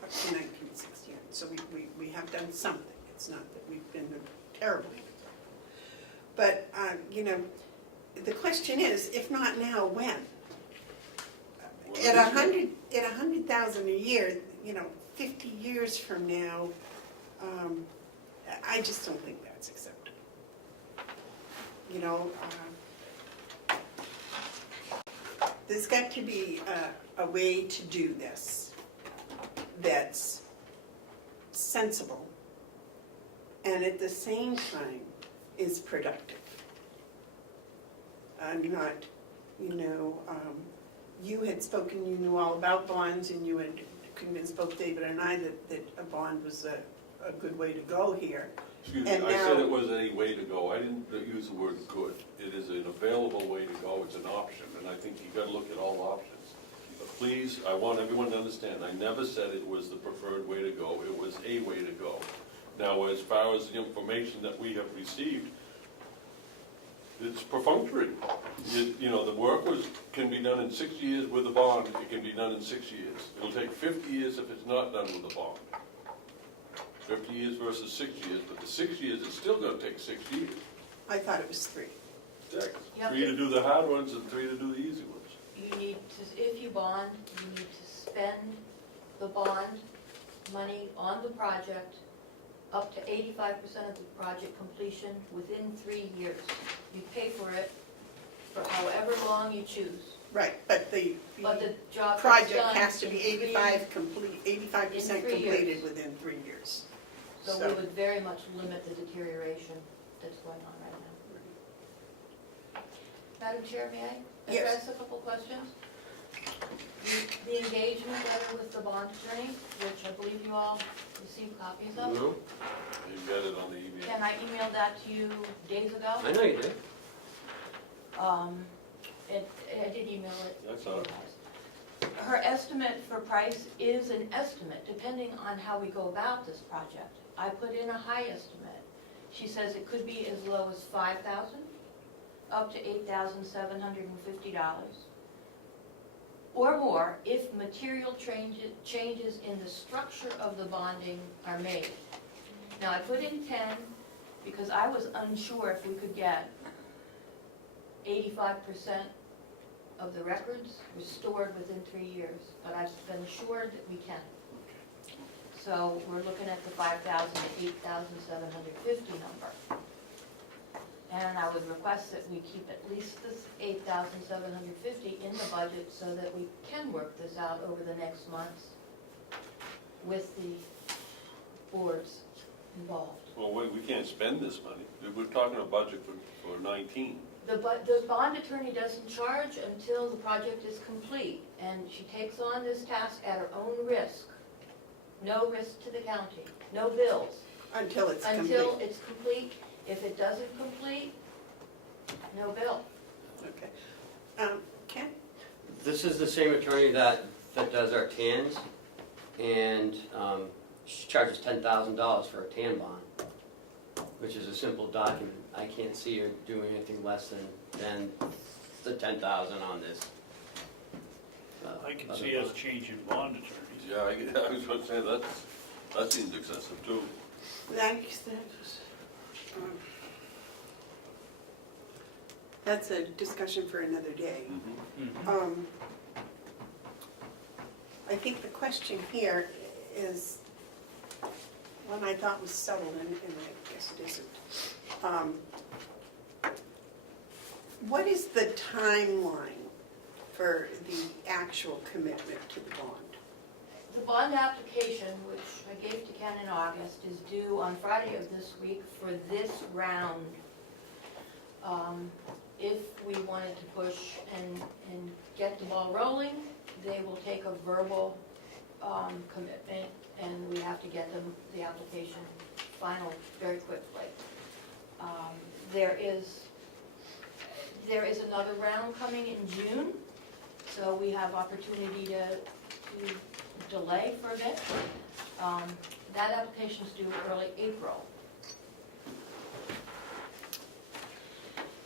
Up to 1969, so we have done something. It's not that we've been terribly. But, you know, the question is, if not now, when? At 100,000 a year, you know, 50 years from now, I just don't think that's acceptable. You know, there's got to be a way to do this that's sensible and at the same time is productive. I'm not, you know, you had spoken, you knew all about bonds, and you had convinced both David and I that a bond was a good way to go here. Excuse me, And I said now- it was a way to go. I didn't use the word could. It is an available way to go. It's an option, and I think you gotta look at all options. But please, I want everyone to understand, I never said it was the preferred way to go. It was a way to go. Now, as far as the information that we have received, it's perfunctory. You know, the work can be done in 6 years with a bond. It can be done in 6 years. It'll take 50 years if it's not done with a bond. 50 years versus 6 years, but the 6 years is still gonna take 6 years. I thought it was 3. 6. Yep. 3 to do the hard ones and 3 to do the easy ones. You need to, if you bond, you need to spend the bond money on the project up to 85% of the project completion within 3 years. You pay for it for however long you choose. Right, but the But the job is project done has to be in 85% 3 completed years. within 3 years. So we would very much limit the deterioration that's going on right now. Madam Chair, may I Yes. address a couple questions? The engagement letter with the bond attorney, which I believe you all received copies of. No? You got it on the email. Can I email that to you days ago? I know you did. I did email it. That's to you all guys. Her estimate for price is an estimate, depending on how we go about this project. I put in a high estimate. She says it could be as low as $5,000, up to $8,750, or more if material changes in the structure of the bonding are made. Now, I put in 10 because I was unsure if we could get 85% of the records restored within 3 years, but I've been assured that we can. So we're looking at the 5,000 to 8,750 number. And I would request that we keep at least this 8,750 in the budget so that we can work this out over the next months with the boards involved. Well, wait, we can't spend this money. We're talking a budget for 19. The bond attorney doesn't charge until the project is complete, and she takes on this task at her own risk. No risk to the county, no bills, Until it's complete. until it's complete. If it doesn't complete, no bill. Okay. Ken? This is the same attorney that does our TANs, and she charges $10,000 for a TAN bond, which is a simple document. I can't see her doing anything less than the 10,000 on this. I can other see us bond. changing bond attorneys. Yeah, I was going to say, that seems excessive too. That's a discussion for another day. Mhm. I think the question here is one I thought was settled, and I guess it isn't. What is the timeline for the actual commitment to the bond? The bond application, which I gave to Ken in August, is due on Friday of this week for this round. If we wanted to push and get the ball rolling, they will take a verbal commitment, and we have to get them the application final very quickly. There is another round coming in June, so we have opportunity to delay for a bit. That application is due early April.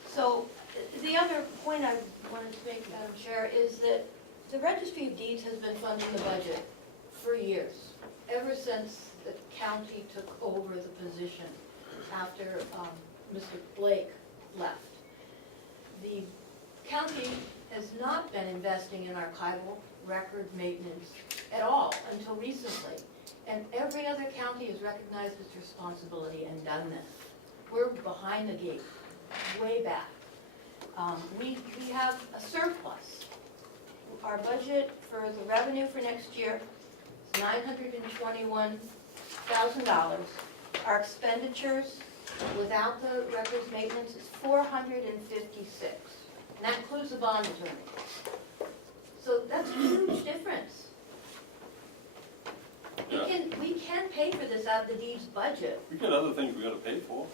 So the other point I wanted to make, Madam Chair, is that the Registry of Deeds has been funding the budget for years, ever since the county took over the position after Mr. Blake left. The county has not been investing in archival record maintenance at all until recently. And every other county has recognized its responsibility and done this. We're behind the gate, way back. We have a surplus. Our budget for the revenue for next year is $921,000. Our expenditures without the records maintenance is $456. And that includes the bond attorney. So that's a huge difference. We can pay for this out of the deeds budget. We got other things we gotta pay for.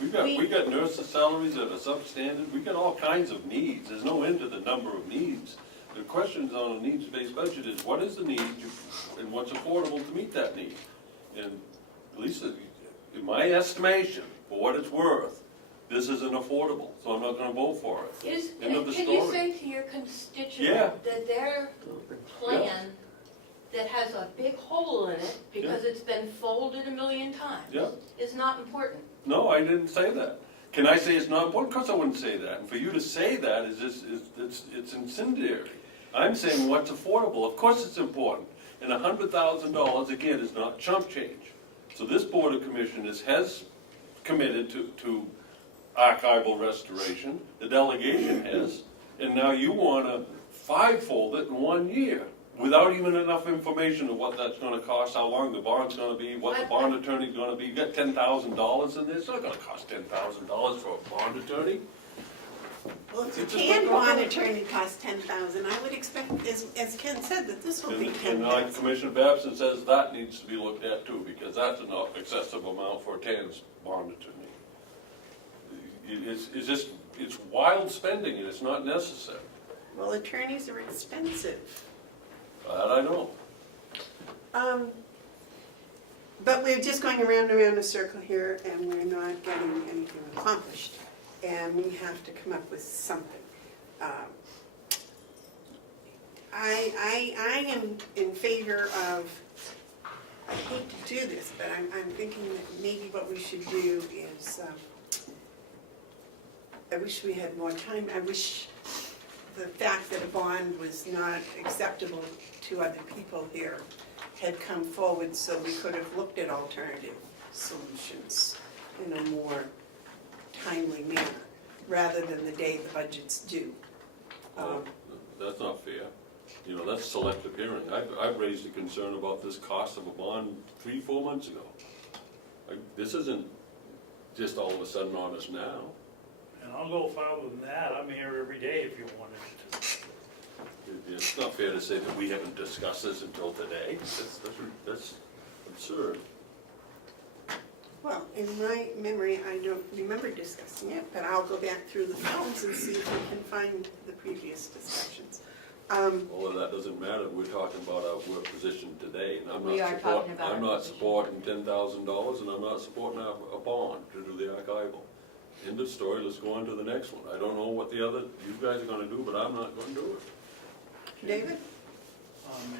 We got nurses' salaries that are substandard, we got all kinds of needs, there's no end to the number of needs. The question on a needs-based budget is, what is the need and what's affordable to meet that need? And at least in my estimation, for what it's worth, this isn't affordable, so I'm not gonna vote for it. End of the Can you story. say to your constituent Yeah. that their plan that has a big hole in it because it's been folded a million times Yeah. is not important? No, I didn't say that. Can I say it's not important? Of course I wouldn't say that. And for you to say that is just, it's incendiary. I'm saying what's affordable. Of course it's important. And $100,000, again, is not chump change. So this Board of Commissioners has committed to archival restoration, the delegation has, and now you wanna fivefold it in 1 year without even enough information of what that's gonna cost, how long the bond's gonna be, what the bond attorney's gonna be. You got $10,000 in there, it's not gonna cost $10,000 for a bond attorney. Well, if It's the just TAN like- bond attorney costs $10,000, I would expect, as Ken said, that this will be And like $10,000. Commissioner Babson says, that needs to be looked at too, because that's an excessive amount for a TAN's bond attorney. It's wild spending and it's not necessary. Well, attorneys are expensive. That I know. But we're just going around and around a circle here, and we're not getting anything accomplished. And we have to come up with something. I am in favor of, I hate to do this, but I'm thinking that maybe what we should do is, I wish we had more time. I wish the fact that a bond was not acceptable to other people here had come forward so we could have looked at alternative solutions in a more timely manner, rather than the day the budget's due. That's not fair. You know, that's selective hearing. I've raised a concern about this cost of a bond 3-4 months ago. This isn't just all of a sudden on us now. And I'll go farther than that, I'm here every day if you wanted to. It's not fair to say that we haven't discussed this until today. That's absurd. Well, in my memory, I don't remember discussing it, but I'll go back through the phones and see if we can find the previous discussions. Well, that doesn't matter, we're talking about our work position today, and We are talking about I'm our not position. supporting $10,000, and I'm not supporting a bond to do the archival. End of story, let's go on to the next one. I don't know what you guys are gonna do, but I'm not gonna do it. David?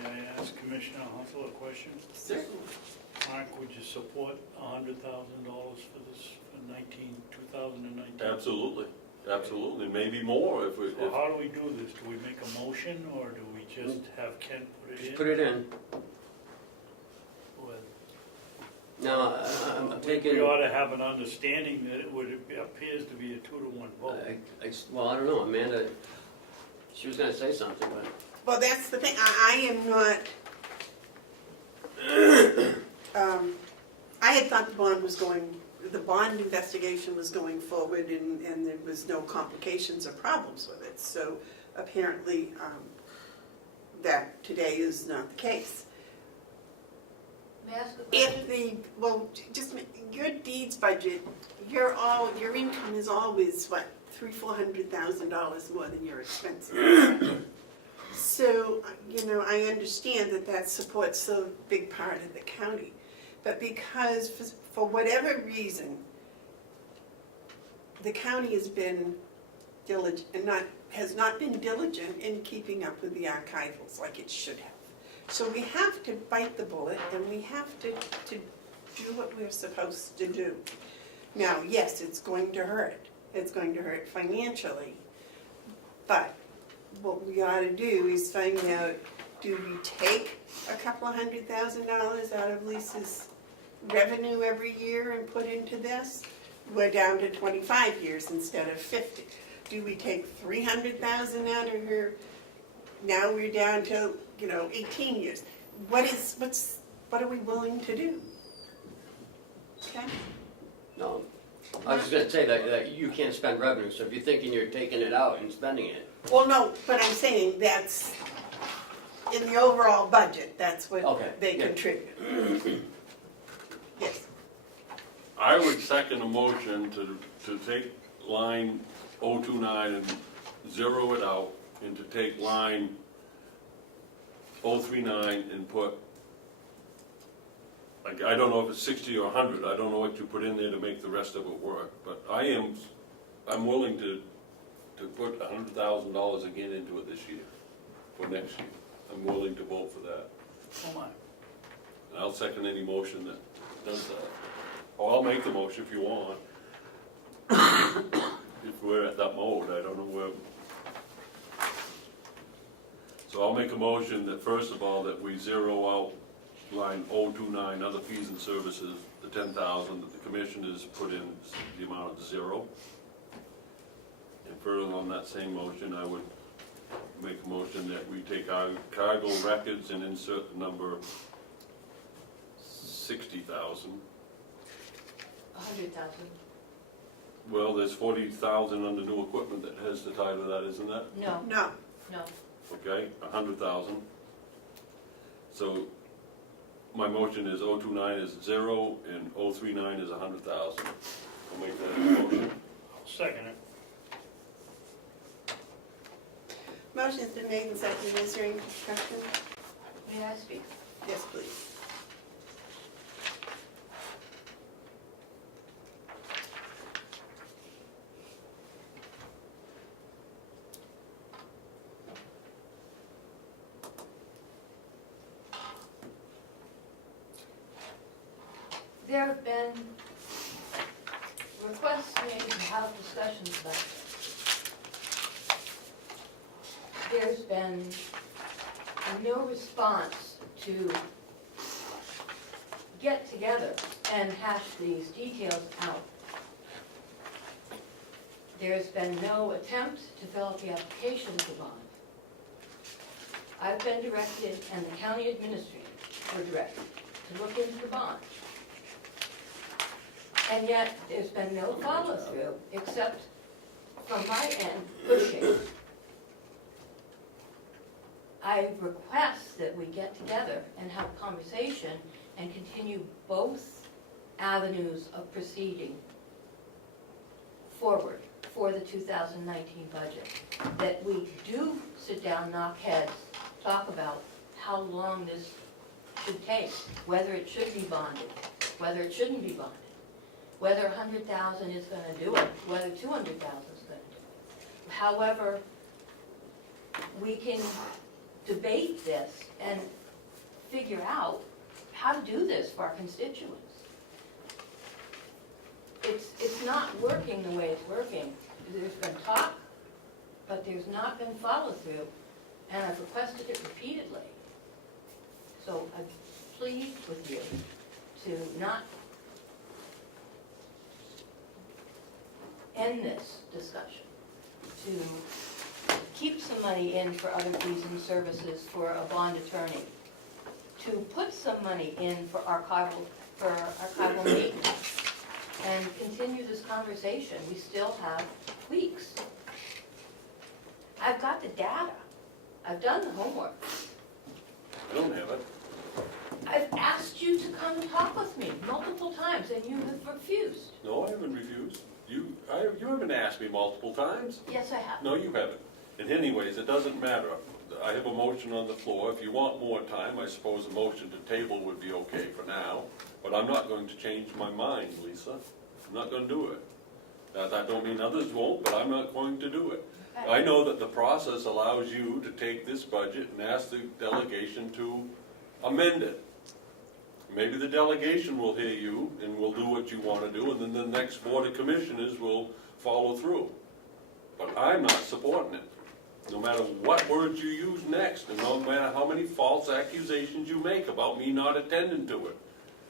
May I ask Commissioner Hounsell a question? Certainly. Mark, would you support $100,000 for this, for 2019? Absolutely, absolutely, maybe more if we, So how do we do this? Do we make a motion, or do we just have Ken put it in? Just put it in. With- Now, I'm taking, We ought to have an understanding that it appears to be a 2-to-1 vote. well, I don't know, Amanda, she was gonna say something, but. Well, that's the thing, I am not, I had thought the bond investigation was going forward and there was no complications or problems with it. So apparently, that today is not the case. May I ask a question? Your deeds budget, your income is always, what, $300,000-$400,000 more than your expenses. So, I understand that supports a big part of the county. But because, for whatever reason, the county has been diligent, has not been diligent in keeping up with the archivals like it should have. So we have to bite the bullet and we have to do what we're supposed to do. Now, yes, it's going to hurt. It's going to hurt financially. But what we ought to do is find out, do we take a couple of $100,000 out of Lisa's revenue every year and put into this? We're down to 25 years instead of 50. Do we take 300,000 out of her? Now we're down to, 18 years. What are we willing to do? Okay? No, I was just gonna say that you can't spend revenue, so if you're thinking you're taking it out and spending it, Well, no, but I'm saying that's, in the overall budget, that's what Okay, they yeah. contribute. Yes. I would second a motion to take line 029 and zero it out, and to take line 039 and put, like, I don't know if it's 60 or 100, I don't know what you put in there to make the rest of it work, but I'm willing to put $100,000 again into it this year, for next year. I'm willing to vote for that. Oh my. And I'll second any motion that does that. Or I'll make the motion if you want. If we're at that mode, I don't know where. So I'll make a motion that, first of all, that we zero out line 029, other fees and services, the 10,000 that the commissioners put in the amount of 0. And further on that same motion, I would make a motion that we take our cargo records and insert the number 60,000. 100,000. Well, there's 40,000 under new equipment that has the title of that, isn't that? No, No. no. Okay, 100,000. So my motion is 029 is 0 and 039 is 100,000. I'll make that a motion. I'll second it. Motion's been made and seconded. Is there any discussion? May I speak? Yes, please. There have been requests made to have discussions about this. There's been no response to get together and hash these details out. There's been no attempt to fill out the application for bond. I've been directed, and the county administrators were directed, to look into the bond. And yet, there's been no follow-through, except from my end, pushing. I request that we get together and have a conversation and continue both avenues of proceeding forward for the 2019 budget. That we do sit down, knock heads, talk about how long this should take, whether it should be bonded, whether it shouldn't be bonded, whether 100,000 is gonna do it, whether 200,000 is gonna do it. However, we can debate this and figure out how to do this for our constituents. It's not working the way it's working. There's been talk, but there's not been follow through, and I've requested it repeatedly. So I plead with you to not end this discussion, to keep some money in for other fees and services for a bond attorney, to put some money in for archival maintenance, and continue this conversation. We still have weeks. I've got the data. I've done the homework. I don't have it. I've asked you to come talk with me multiple times, and you have refused. No, I haven't refused. You haven't asked me multiple times. Yes, I have. No, you haven't. And anyways, it doesn't matter. I have a motion on the floor. If you want more time, I suppose a motion to table would be okay for now. But I'm not going to change my mind, Lisa. I'm not going to do it. That don't mean others won't, but I'm not going to do it. Okay. I know that the process allows you to take this budget and ask the delegation to amend it. Maybe the delegation will hear you and will do what you want to do, and then the next Board of Commissioners will follow through. But I'm not supporting it. No matter what words you use next, and no matter how many false accusations you make about me not attending to it.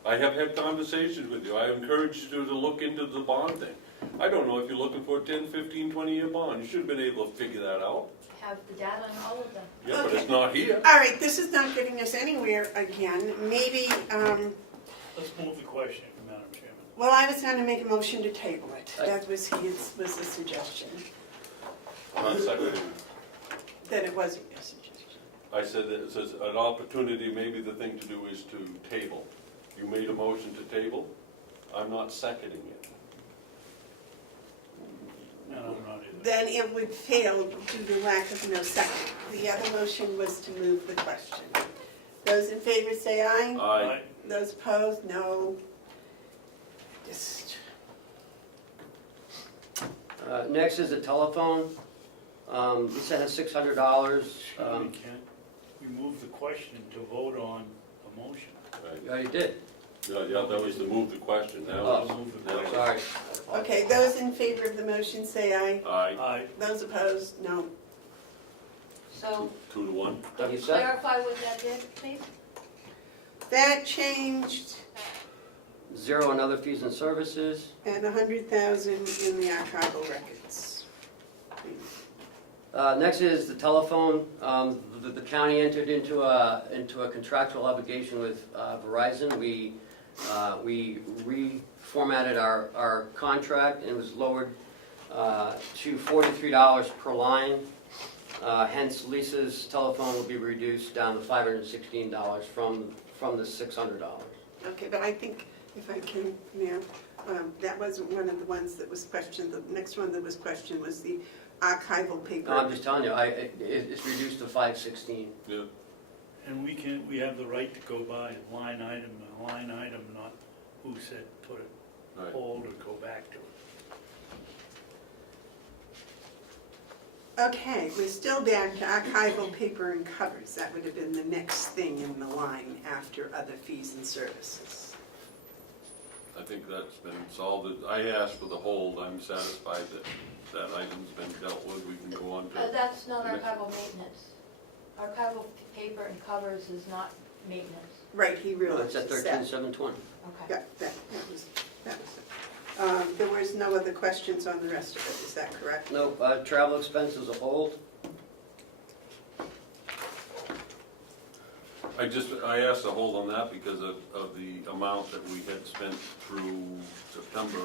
I have had conversations with you. I encourage you to look into the bond thing. I don't know if you're looking for a 10, 15, 20-year bond. You should have been able to figure that out. Have the data on all of them. Yeah, but Okay. it's not here. All right, this is not getting us anywhere again. Maybe, Let's move the question, Madam Chairman. well, I was going to make a motion to table it. That was the suggestion. I'm not seconding. That it wasn't a suggestion. I said that it says an opportunity, maybe the thing to do is to table. You made a motion to table. I'm not seconding it. No, I'm not either. Then it would fail due to lack of no second. The other motion was to move the question. Those in favor say aye. Aye. Those opposed, no. Just, Next is the telephone. Lisa has $600. We can't, we move the question to vote on a motion. Right. You already did. Yeah, that was to move the question. Now, Oh, We'll move the now- question. Sorry. okay, those in favor of the motion say aye. Aye. Aye. Those opposed, no. So, 2 to 1. can you You set? clarify what that did, please? That changed, 0 on other fees and services. and 100,000 in the archival records. Next is the telephone. The county entered into a contractual obligation with Verizon. We reformatted our contract, and it was lowered to $43 per line. Hence, Lisa's telephone will be reduced down to $516 from the $600. Okay, but I think, if I can, Mayor, that wasn't one of the ones that was questioned. The next one that was questioned was the archival paper. No, I'm just telling you, it's reduced to $516. Yeah. And we have the right to go by line item, not who said put it, Right. hold or go back to it. Okay, we're still back to archival paper and covers. That would have been the next thing in the line after other fees and services. I think that's been solved. I asked for the hold. I'm satisfied that that item's been dealt with. We can go on to. That's not archival maintenance. Archival paper and covers is not maintenance. Right, he No, realized it's at that. 13,720. Okay. Yeah, that was it. There was no other questions on the rest of it, is that correct? Nope, travel expenses a hold. I asked to hold on that because of the amount that we had spent through September,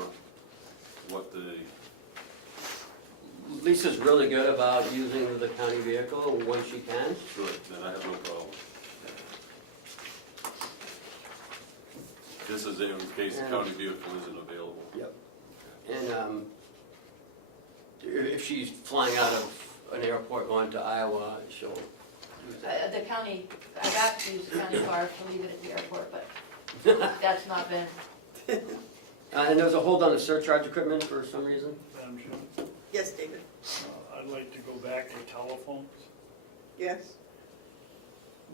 what the Lisa's really good about using the county vehicle when she can. Good, then I have no problem. This is in case the county vehicle isn't available. Yep. And if she's flying out of an airport going to Iowa, she'll use it. The county, I've asked to use the county car to leave it at the airport, but that's not been, And there was a hold on the surcharge equipment for some reason. Madam Chair, Yes, David? I'd like to go back to telephones. Yes?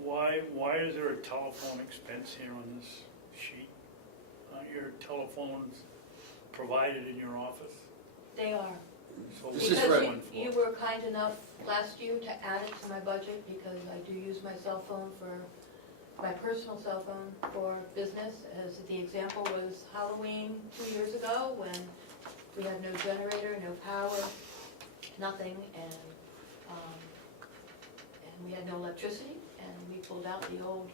Why is there a telephone expense here on this sheet? Aren't your telephones provided in your office? they are. So This what's is this for- Because one for? you were kind enough last year to add it to my budget, because I do use my cell phone for, my personal cell phone for business. As the example was Halloween 2 years ago, when we had no generator, no power, nothing, and we had no electricity, and we pulled out the old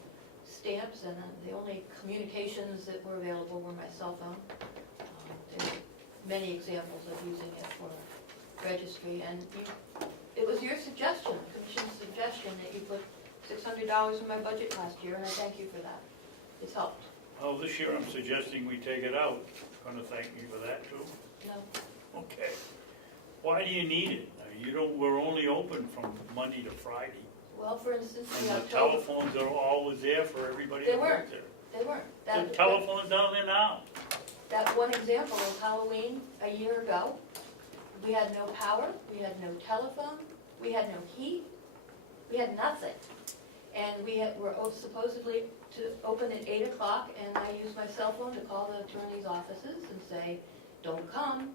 stamps, and the only communications that were available were my cell phone. There are many examples of using it for registry, and it was your suggestion, the commission's suggestion, that you put $600 in my budget last year, and I thank you for that. It's helped. Oh, this year I'm suggesting we take it out. Gonna thank me for that too? No, Okay. Why do you need it? You don't, we're only open from Monday to Friday. well, for instance, And the the October, telephones are always there for everybody They that weren't. works there. they weren't. The telephone's down there now. That one example of Halloween a year ago, we had no power, we had no telephone, we had no heat, we had nothing. And were supposedly to open at 8 o'clock, and I used my cell phone to call the attorney's offices and say, don't come,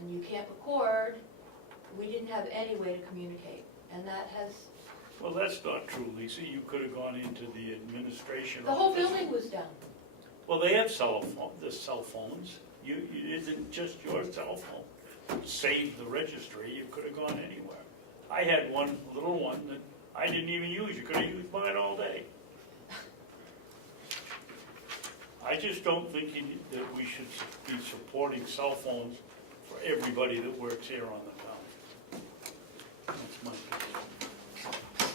and you can't record. We didn't have any way to communicate, and that has, Well, that's not true, Lisa. You could have gone into the administration the whole office. building was down. Well, they have cell phones. It isn't just your cell phone. Save the registry, you could have gone anywhere. I had one little one that I didn't even use. You could have used mine all day. I just don't think that we should be supporting cell phones for everybody that works here on the county. That's my opinion.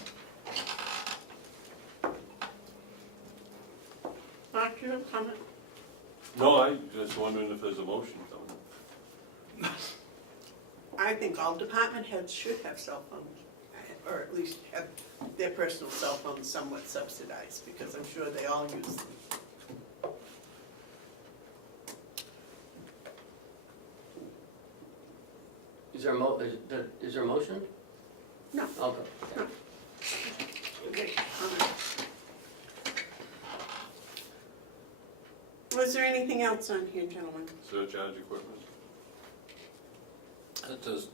Mark, you have a comment? No, I just wondering if there's a motion coming. I think all department heads should have cell phones, or at least have their personal cell phones somewhat subsidized, because I'm sure they all use them. Is there a motion? No. Okay. No. Okay, was there anything else on here, gentlemen? Surcharge equipment.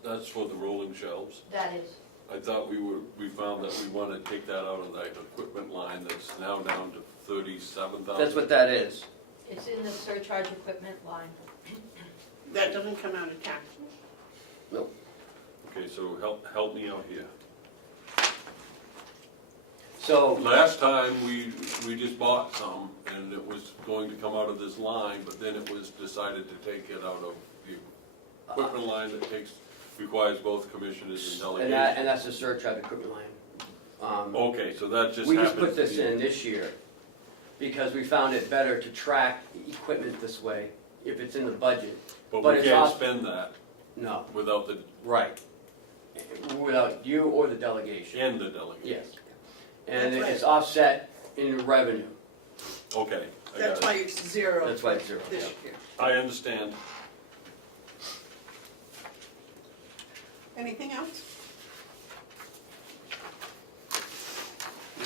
That's for the rolling shelves. That is, I thought we found that we want to take that out of that equipment line that's now down to 37,000. That's what that is. it's in the surcharge equipment line. That doesn't come out of taxes? Nope. Okay, so help me out here. So, Last time, we just bought some, and it was going to come out of this line, but then it was decided to take it out of the equipment line that requires both commissioners and and delegation. that's the surcharge equipment line. Okay, so that just We happens just put to this be- in this year because we found it better to track equipment this way if it's in the budget. But but we it's can't off- spend that No, without the, right. Without you or the delegation. and the delegation. Yes. And That's right. it's offset in revenue. Okay, I That's got why it. it's zero. That's why it's zero, This yeah. year. I understand. Anything else?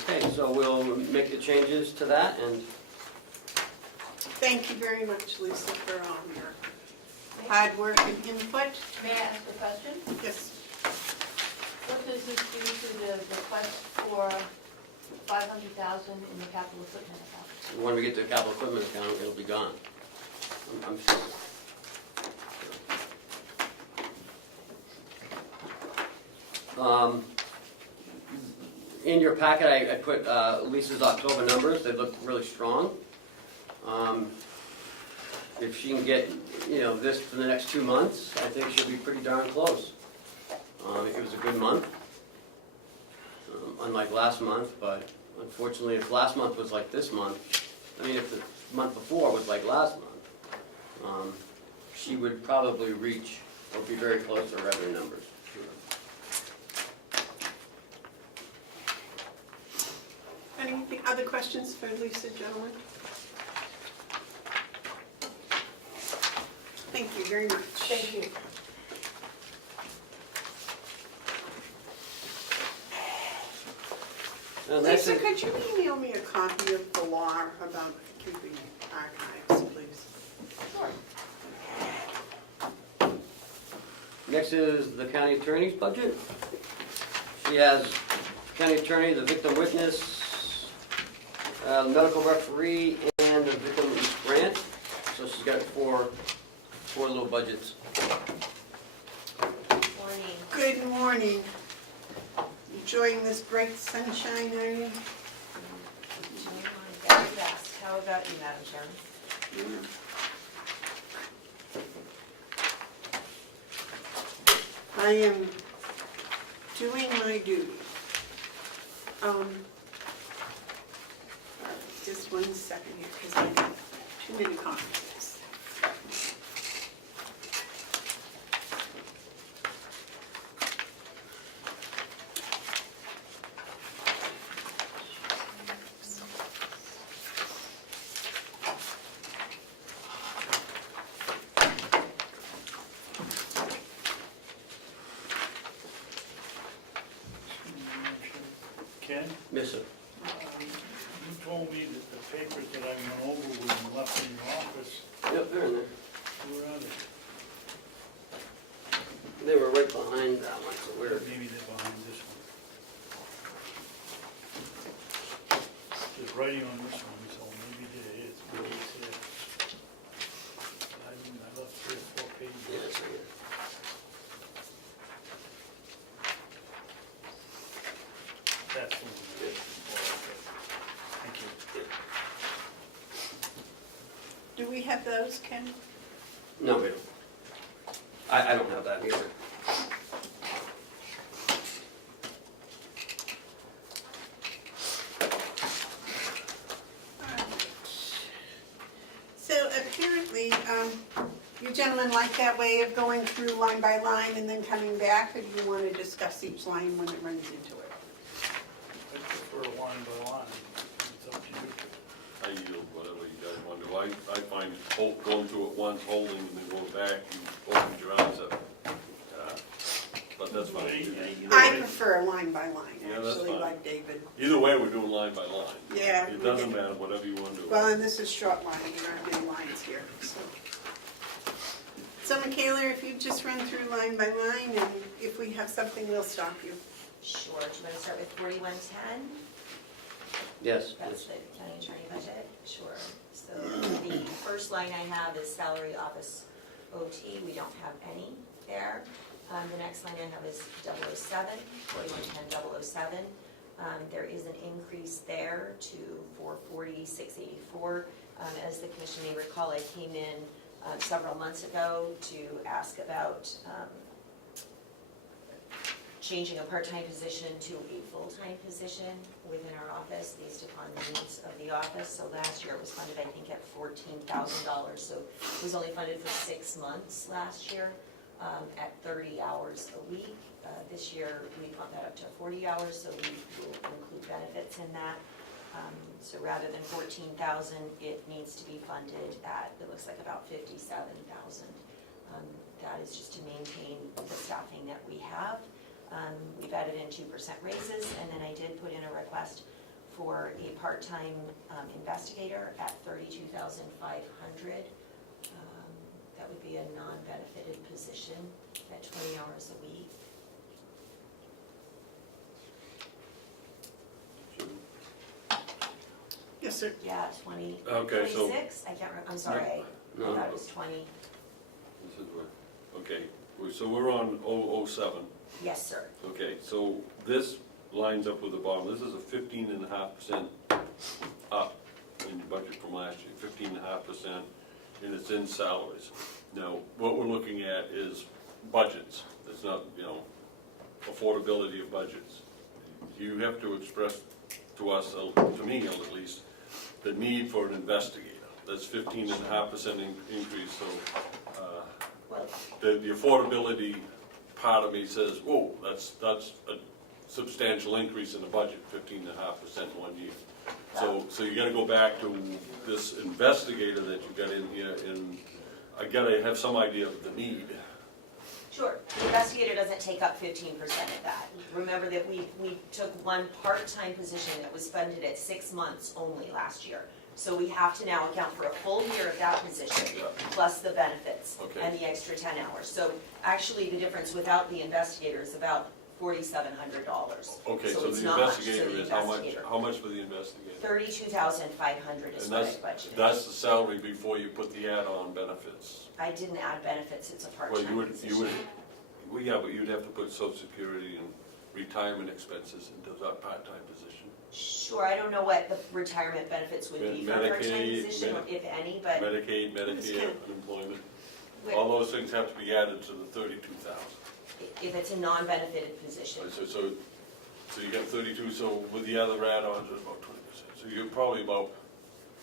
Okay, so we'll make the changes to that and Thank you very much, Lisa, for all your hard work and input. May I ask a question? Yes. What does this do to the request for $500,000 in the capital equipment account? when we get to the capital equipment account, it'll be gone. I'm sure. In your packet, I put Lisa's October numbers. They look really strong. If she can get, this for the next 2 months, I think she'll be pretty darn close. It was a good month, unlike last month, but unfortunately, if last month was like this month, if the month before was like last month, she would probably reach or be very close to her revenue numbers. Any other questions for Lisa, gentlemen? Thank you very much. Thank you. And that's Lisa, it. could you email me a copy of the law about keeping archives, please? Sure. Next is the county attorney's budget. She has county attorney, the victim witness, medical referee, and the victim grant. So she's got four little budgets. Morning. Good morning. Enjoying this bright sunshine, are you? Very best. How about you, Madam Chairman? I am doing my duty. Just 1 second here, because I have too many copies. Ken, Miss her. you told me that the papers that I went over were left in your office. Yep, they're in there. Where are they? They were right behind that one, so we're, Maybe they're behind this one. There's writing on this one, so maybe there is. Maybe it's there. I left 3 or 4 pages. yeah, it's right here. That's the one. Oh, okay. Thank you. Do we have those, Ken? No, we don't. I don't have that either. So apparently, you gentlemen like that way of going through line by line and then coming back, or do you want to discuss each line when it runs into it? I prefer line by line. It's up to you. I yield whatever you guys want to do. I find going through it once, holding, and then going back, you open your eyes up. But that's fine. I prefer line by line, Yeah, that's actually, fine. like David. Either way, we're doing line by line. Yeah, It we doesn't did. matter, whatever you want to do. Well, and this is short line, there aren't many lines here, so. So Michaela, if you just run through line by line, and if we have something, we'll stop you. Sure. Do you want to start with 4110? Yes. That's the county attorney budget? Sure. So the first line I have is salary office OT. We don't have any there. The next line I have is 007, 4110 007. There is an increase there to 440,684. As the commission may recall, I came in several months ago to ask about changing a part-time position to a full-time position within our office based upon the needs of the office. So last year it was funded, I think, at $14,000. So it was only funded for 6 months last year at 30 hours a week. This year we bumped that up to 40 hours, so we will include benefits in that. So rather than 14,000, it needs to be funded at, it looks like about 57,000. That is just to maintain the staffing that we have. We've added in 2% raises, and then I did put in a request for a part-time investigator at $32,500. That would be a non-benefited position at 20 hours a week. Yes, sir. Yeah, 20, Okay, so- 26? I can't remember, I'm sorry, I No. thought it was 20. This is where, okay, so we're on 007. Yes, sir. Okay, so this lines up with the bottom. This is a 15.5% up in the budget from last year, 15.5%, and it's in salaries. Now, what we're looking at is budgets. It's not, affordability of budgets. You have to express to us, to me at least, the need for an investigator. That's 15.5% increase, so Well, the affordability part of me says, whoa, that's a substantial increase in the budget, 15.5% in 1 year. So you gotta go back to this investigator that you got in here, and I gotta have some idea of the need. sure, the investigator doesn't take up 15% of that. Remember that we took one part-time position that was funded at 6 months only last year. So we have to now account for a full year of that position, Yeah. plus the benefits Okay. and the extra 10 hours. So actually, the difference without the investigator is about $4,700. Okay, so it's the not much. investigator So the is how much, investigator, how much for the investigator? $32,500 is And what I that's, budgeted. that's the salary before you put the add-on benefits. I didn't add benefits, it's a Well, part-time position. well, yeah, but you'd have to put social security and retirement expenses into that part-time position. Sure, I don't know what the retirement benefits would be for a part-time Medicaid, position, if any, but Medicaid, It's Medicare, kind of- unemployment, wi- all those things have to be added to the 32,000. if it's a non-benefited position. So you got 32, so with the other add-ons, it's about 20%. So you're probably about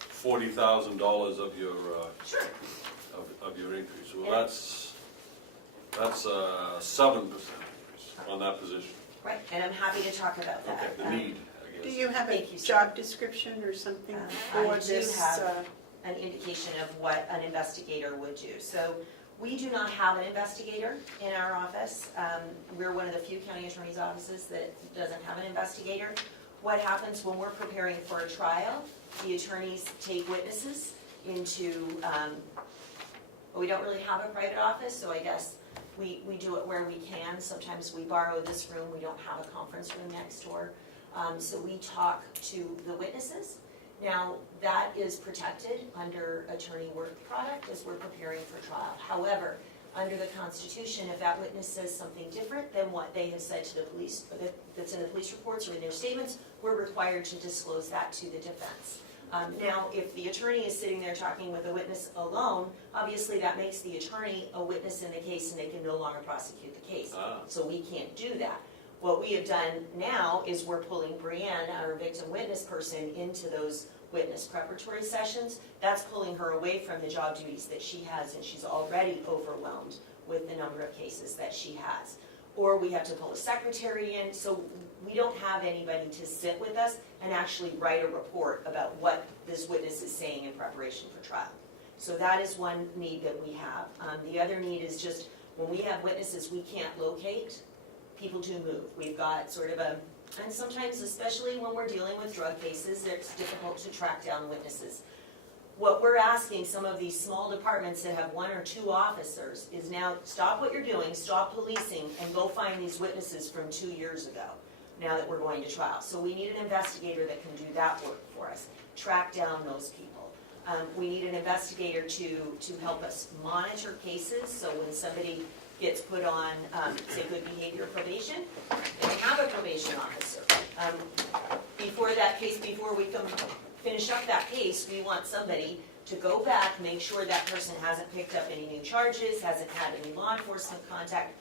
$40,000 of your, Sure. of your increase. Well, Yeah. that's a 7% increase on that position. Right, and I'm happy to talk about that. Okay, the need, I guess. Do you have a Thank you, sir. job description or something I for do this? have an indication of what an investigator would do. So we do not have an investigator in our office. We're one of the few county attorney's offices that doesn't have an investigator. What happens when we're preparing for a trial, the attorneys take witnesses into, we don't really have a private office, so I guess we do it where we can. Sometimes we borrow this room, we don't have a conference room next door. So we talk to the witnesses. Now, that is protected under attorney work product as we're preparing for trial. However, under the Constitution, if that witness says something different than what they have said to the police, or that's in the police reports or in their statements, we're required to disclose that to the defense. Now, if the attorney is sitting there talking with a witness alone, obviously that makes the attorney a witness in the case and they can no longer prosecute the case. So we can't do that. What we have done now is we're pulling Brianne, our victim witness person, into those witness preparatory sessions. That's pulling her away from the job duties that she has, and she's already overwhelmed with the number of cases that she has. Or we have to pull a secretary in, so we don't have anybody to sit with us and actually write a report about what this witness is saying in preparation for trial. So that is one need that we have. The other need is just when we have witnesses we can't locate, people do move. We've got sort of and sometimes, especially when we're dealing with drug cases, it's difficult to track down witnesses. What we're asking some of these small departments that have 1 or 2 officers is now stop what you're doing, stop policing, and go find these witnesses from 2 years ago, now that we're going to trial. So we need an investigator that can do that work for us, track down those people. We need an investigator to help us monitor cases, so when somebody gets put on, say, good behavior probation, they have a probation officer. Before that case, before we finish up that case, we want somebody to go back, make sure that person hasn't picked up any new charges, hasn't had any law enforcement contact.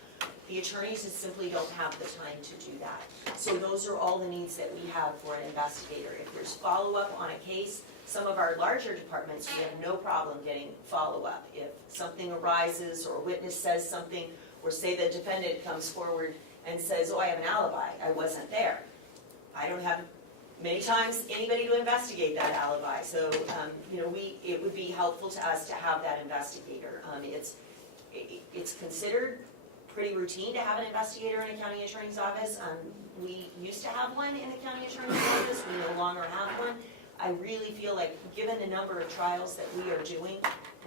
The attorneys just simply don't have the time to do that. So those are all the needs that we have for an investigator. If there's follow-up on a case, some of our larger departments, we have no problem getting follow-up. If something arises or a witness says something, or say the defendant comes forward and says, oh, I have an alibi, I wasn't there. I don't have many times anybody to investigate that alibi. So, it would be helpful to us to have that investigator. It's considered pretty routine to have an investigator in a county attorney's office. We used to have one in the county attorney's office, we no longer have one. I really feel like, given the number of trials that we are doing,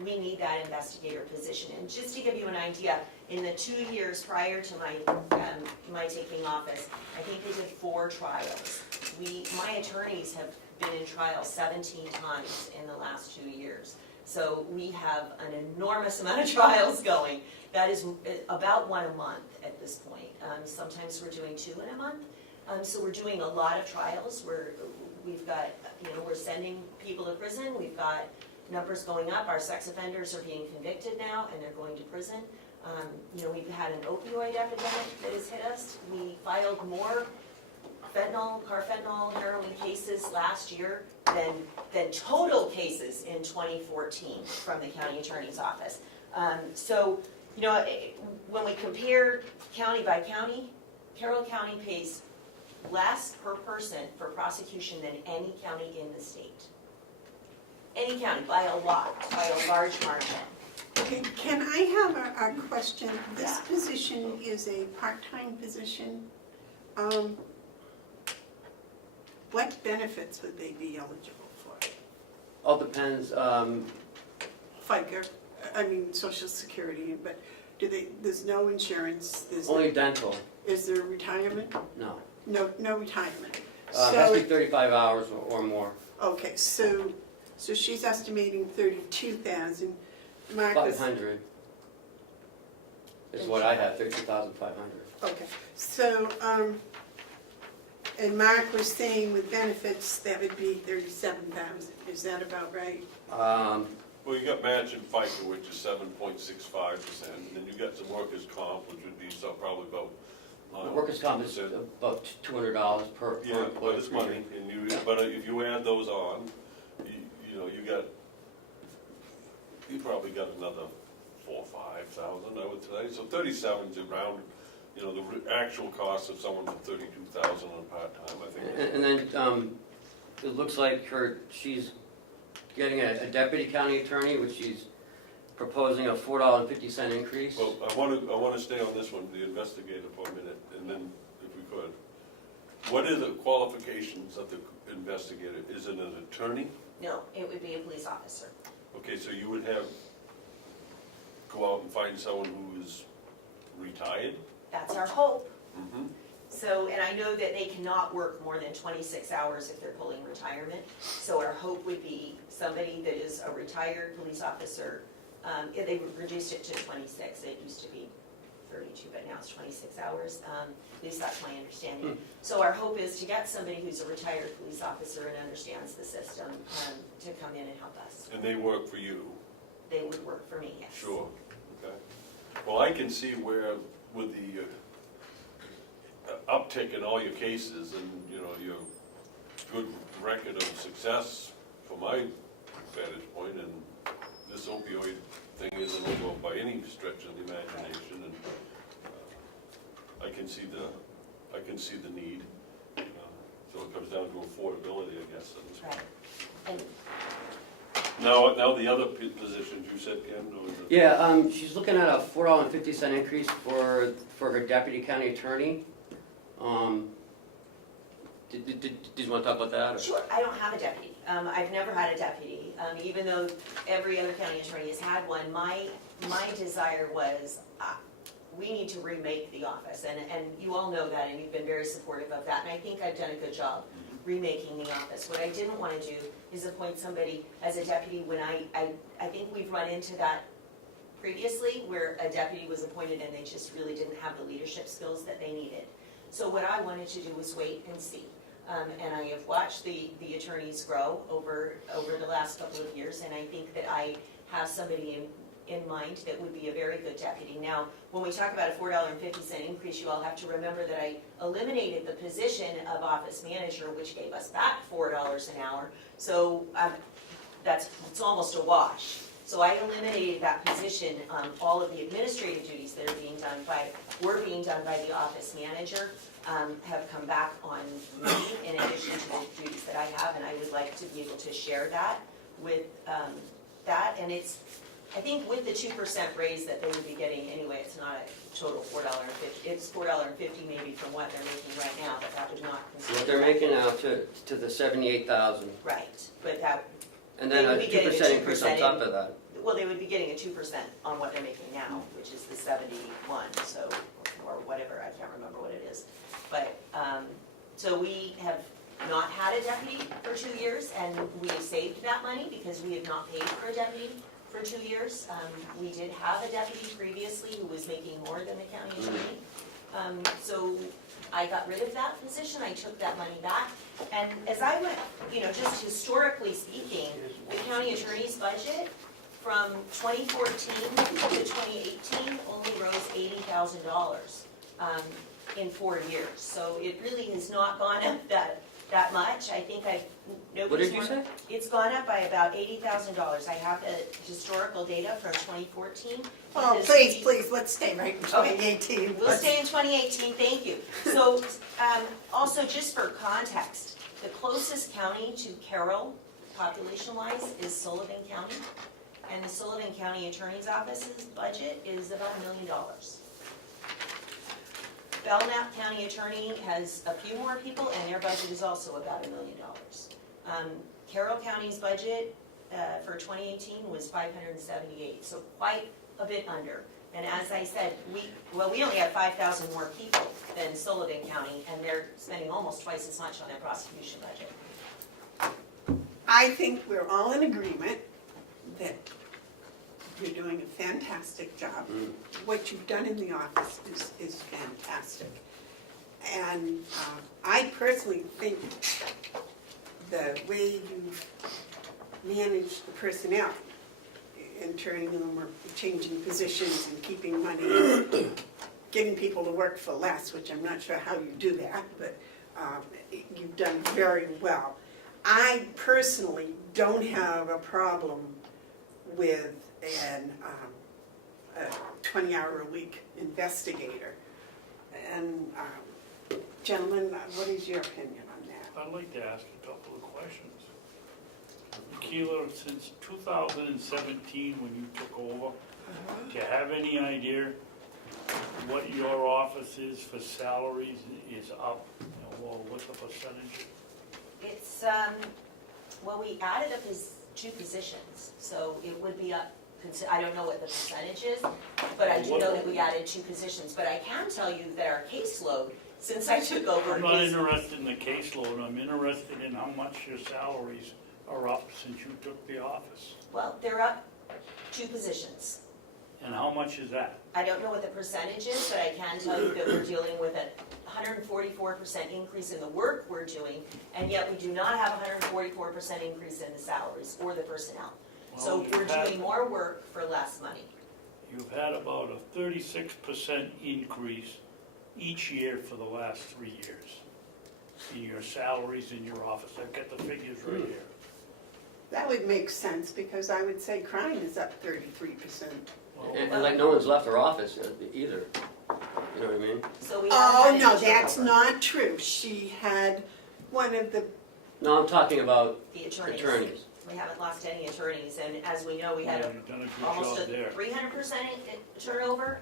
we need that investigator position. And just to give you an idea, in the 2 years prior to my taking office, I think we did 4 trials. My attorneys have been in trial 17 times in the last 2 years. So we have an enormous amount of trials going. That is about 1 a month at this point. Sometimes we're doing 2 in a month. So we're doing a lot of trials. We've got, we're sending people to prison. We've got numbers going up. Our sex offenders are being convicted now and they're going to prison. We've had an opioid epidemic that has hit us. We filed more carfentanil, heroin cases last year than total cases in 2014 from the county attorney's office. When we compare county by county, Carroll County pays less per person for prosecution than any county in the state. Any county, by a lot, by a large margin. Okay, can I have a question? This Yeah. position is a part-time position. What benefits would they be eligible for? All depends, FICA, Social Security, but there's no insurance, only dental, is there retirement? no. No retirement. Has to be 35 hours or more. Okay, so she's estimating 32,000. Mark was, 500 is what I have, 32,500. okay, so, and Mark was saying with benefits, that would be 37,000, is that about right? Well, you got match and FICA, which is 7.65%, and then you got some workers' comp, which would be probably about. Workers' comp is about $200 per Yeah, employee. but it's money, but if you add those on, you probably got another 4,000 or 5,000, I would say. So 37's around, the actual cost of someone with 32,000 on part-time, I think. And then it looks like she's getting a deputy county attorney, which she's proposing a $4.50 increase. Well, I want to stay on this one, the investigator, for a minute, and then, if we could. What are the qualifications of the investigator? Is it an attorney? No, it would be a police officer. Okay, so you would go out and find someone who is retired? That's our hope. Mm-hmm. So, and I know that they cannot work more than 26 hours if they're pulling retirement. So our hope would be somebody that is a retired police officer. If they reduced it to 26, it used to be 32, but now it's 26 hours. At least that's my understanding. So our hope is to get somebody who's a retired police officer and understands the system to come in and help us. And they work for you? They would work for me, yes. Sure, okay. Well, I can see where, with the uptick in all your cases and, your good record of success, from my vantage point, and this opioid thing isn't over by any stretch of the imagination, and I can see the need. So it comes down to affordability, I guess. Right. And Now the other positions you said, Ken? Or is it- Yeah, she's looking at a $4.50 increase for her deputy county attorney. Did you want to talk about that? Or? sure, I don't have a deputy. I've never had a deputy. Even though every other county attorney has had one, my desire was, we need to remake the office. And you all know that, and you've been very supportive of that, and I think I've done a good job remaking the office. What I didn't want to do is appoint somebody as a deputy when I think we've run into that previously, where a deputy was appointed and they just really didn't have the leadership skills that they needed. So what I wanted to do was wait and see. And I have watched the attorneys grow over the last couple of years, and I think that I have somebody in mind that would be a very good deputy. Now, when we talk about a $4.50 increase, you all have to remember that I eliminated the position of office manager, which gave us back $4 an hour. So it's almost a wash. So I eliminated that position. All of the administrative duties that were being done by the office manager have come back on me in addition to the duties that I have, and I would like to be able to share that with that. And I think with the 2% raise that they would be getting anyway, it's not a total $4.50. It's $4.50 maybe from what they're making right now, but that would not consider What they're making now to the 78,000, right. But that and then They a would be getting a 2% increase on 2% top of that. well, they would be getting a 2% on what they're making now, which is the 71, so or whatever. I can't remember what it is. But so we have not had a deputy for 2 years, and we have saved that money because we have not paid for a deputy for 2 years. We did have a deputy previously who was making more than the county attorney. So I got rid of that position. I took that money back. And as I went, just historically speaking, the county attorney's budget from 2014 to 2018 only rose $80,000 in 4 years. So it really has not gone up that much. I think What did you say? It's gone up by about $80,000. I have the historical data from 2014. Oh, because please, let's stay right in Okay. 2018. We'll stay in 2018, thank you. So, also just for context, the closest county to Carroll, population-wise, is Sullivan County. And the Sullivan County Attorney's Office's budget is about $1 million. Belknap County Attorney has a few more people, and their budget is also about $1 million. Carroll County's budget for 2018 was $578, so quite a bit under. And as I said, we only have 5,000 more people than Sullivan County, and they're spending almost twice as much on their prosecution budget. I think we're all in agreement that you're doing a fantastic job. What you've done in the office is fantastic. And I personally think the way you've managed the personnel and turning them or changing positions and keeping money and getting people to work for less, which I'm not sure how you do that, but you've done very well. I personally don't have a problem with a 20-hour-a-week investigator. And gentlemen, what is your opinion on that? I'd like to ask a couple of questions. Keeler, since 2017, when you took over, do you have any idea what your office is for salaries is up, or what the percentage? It's, well, we added up as 2 positions, so it would be up, I don't know what the percentage is, but I do know that we added 2 positions. But I can tell you that our caseload, since I took over, I'm not is, interested in the caseload, I'm interested in how much your salaries are up since you took the office. well, they're up 2 positions. And how much is that? I don't know what the percentage is, but I can tell you that we're dealing with a 144% increase in the work we're doing, and yet we do not have a 144% increase in the salaries or the personnel. So Well, we're you've had- doing more work for less money. You've had about a 36% increase each year for the last 3 years in your salaries in your office. I've got the figures right here. That would make sense, because I would say crime is up 33%. Well, And like no one's left her office either, you know what I mean? So we Oh, haven't no, had any that's turnover. not true. She had one of the, No, I'm talking about The attorneys. attorneys. We haven't lost any attorneys, and as we know, we had You've done a good almost job a there. 300% turnover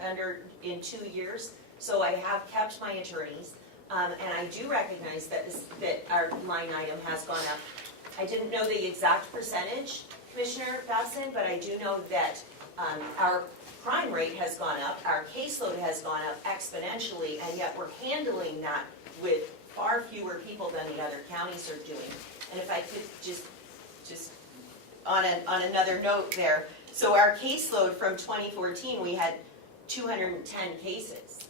in 2 years. So I have kept my attorneys, and I do recognize that our line item has gone up. I didn't know the exact percentage, Commissioner Babson, but I do know that our crime rate has gone up, our caseload has gone up exponentially, and yet we're handling that with far fewer people than the other counties are doing. And if I could just on another note there, so our caseload from 2014, we had 210 cases.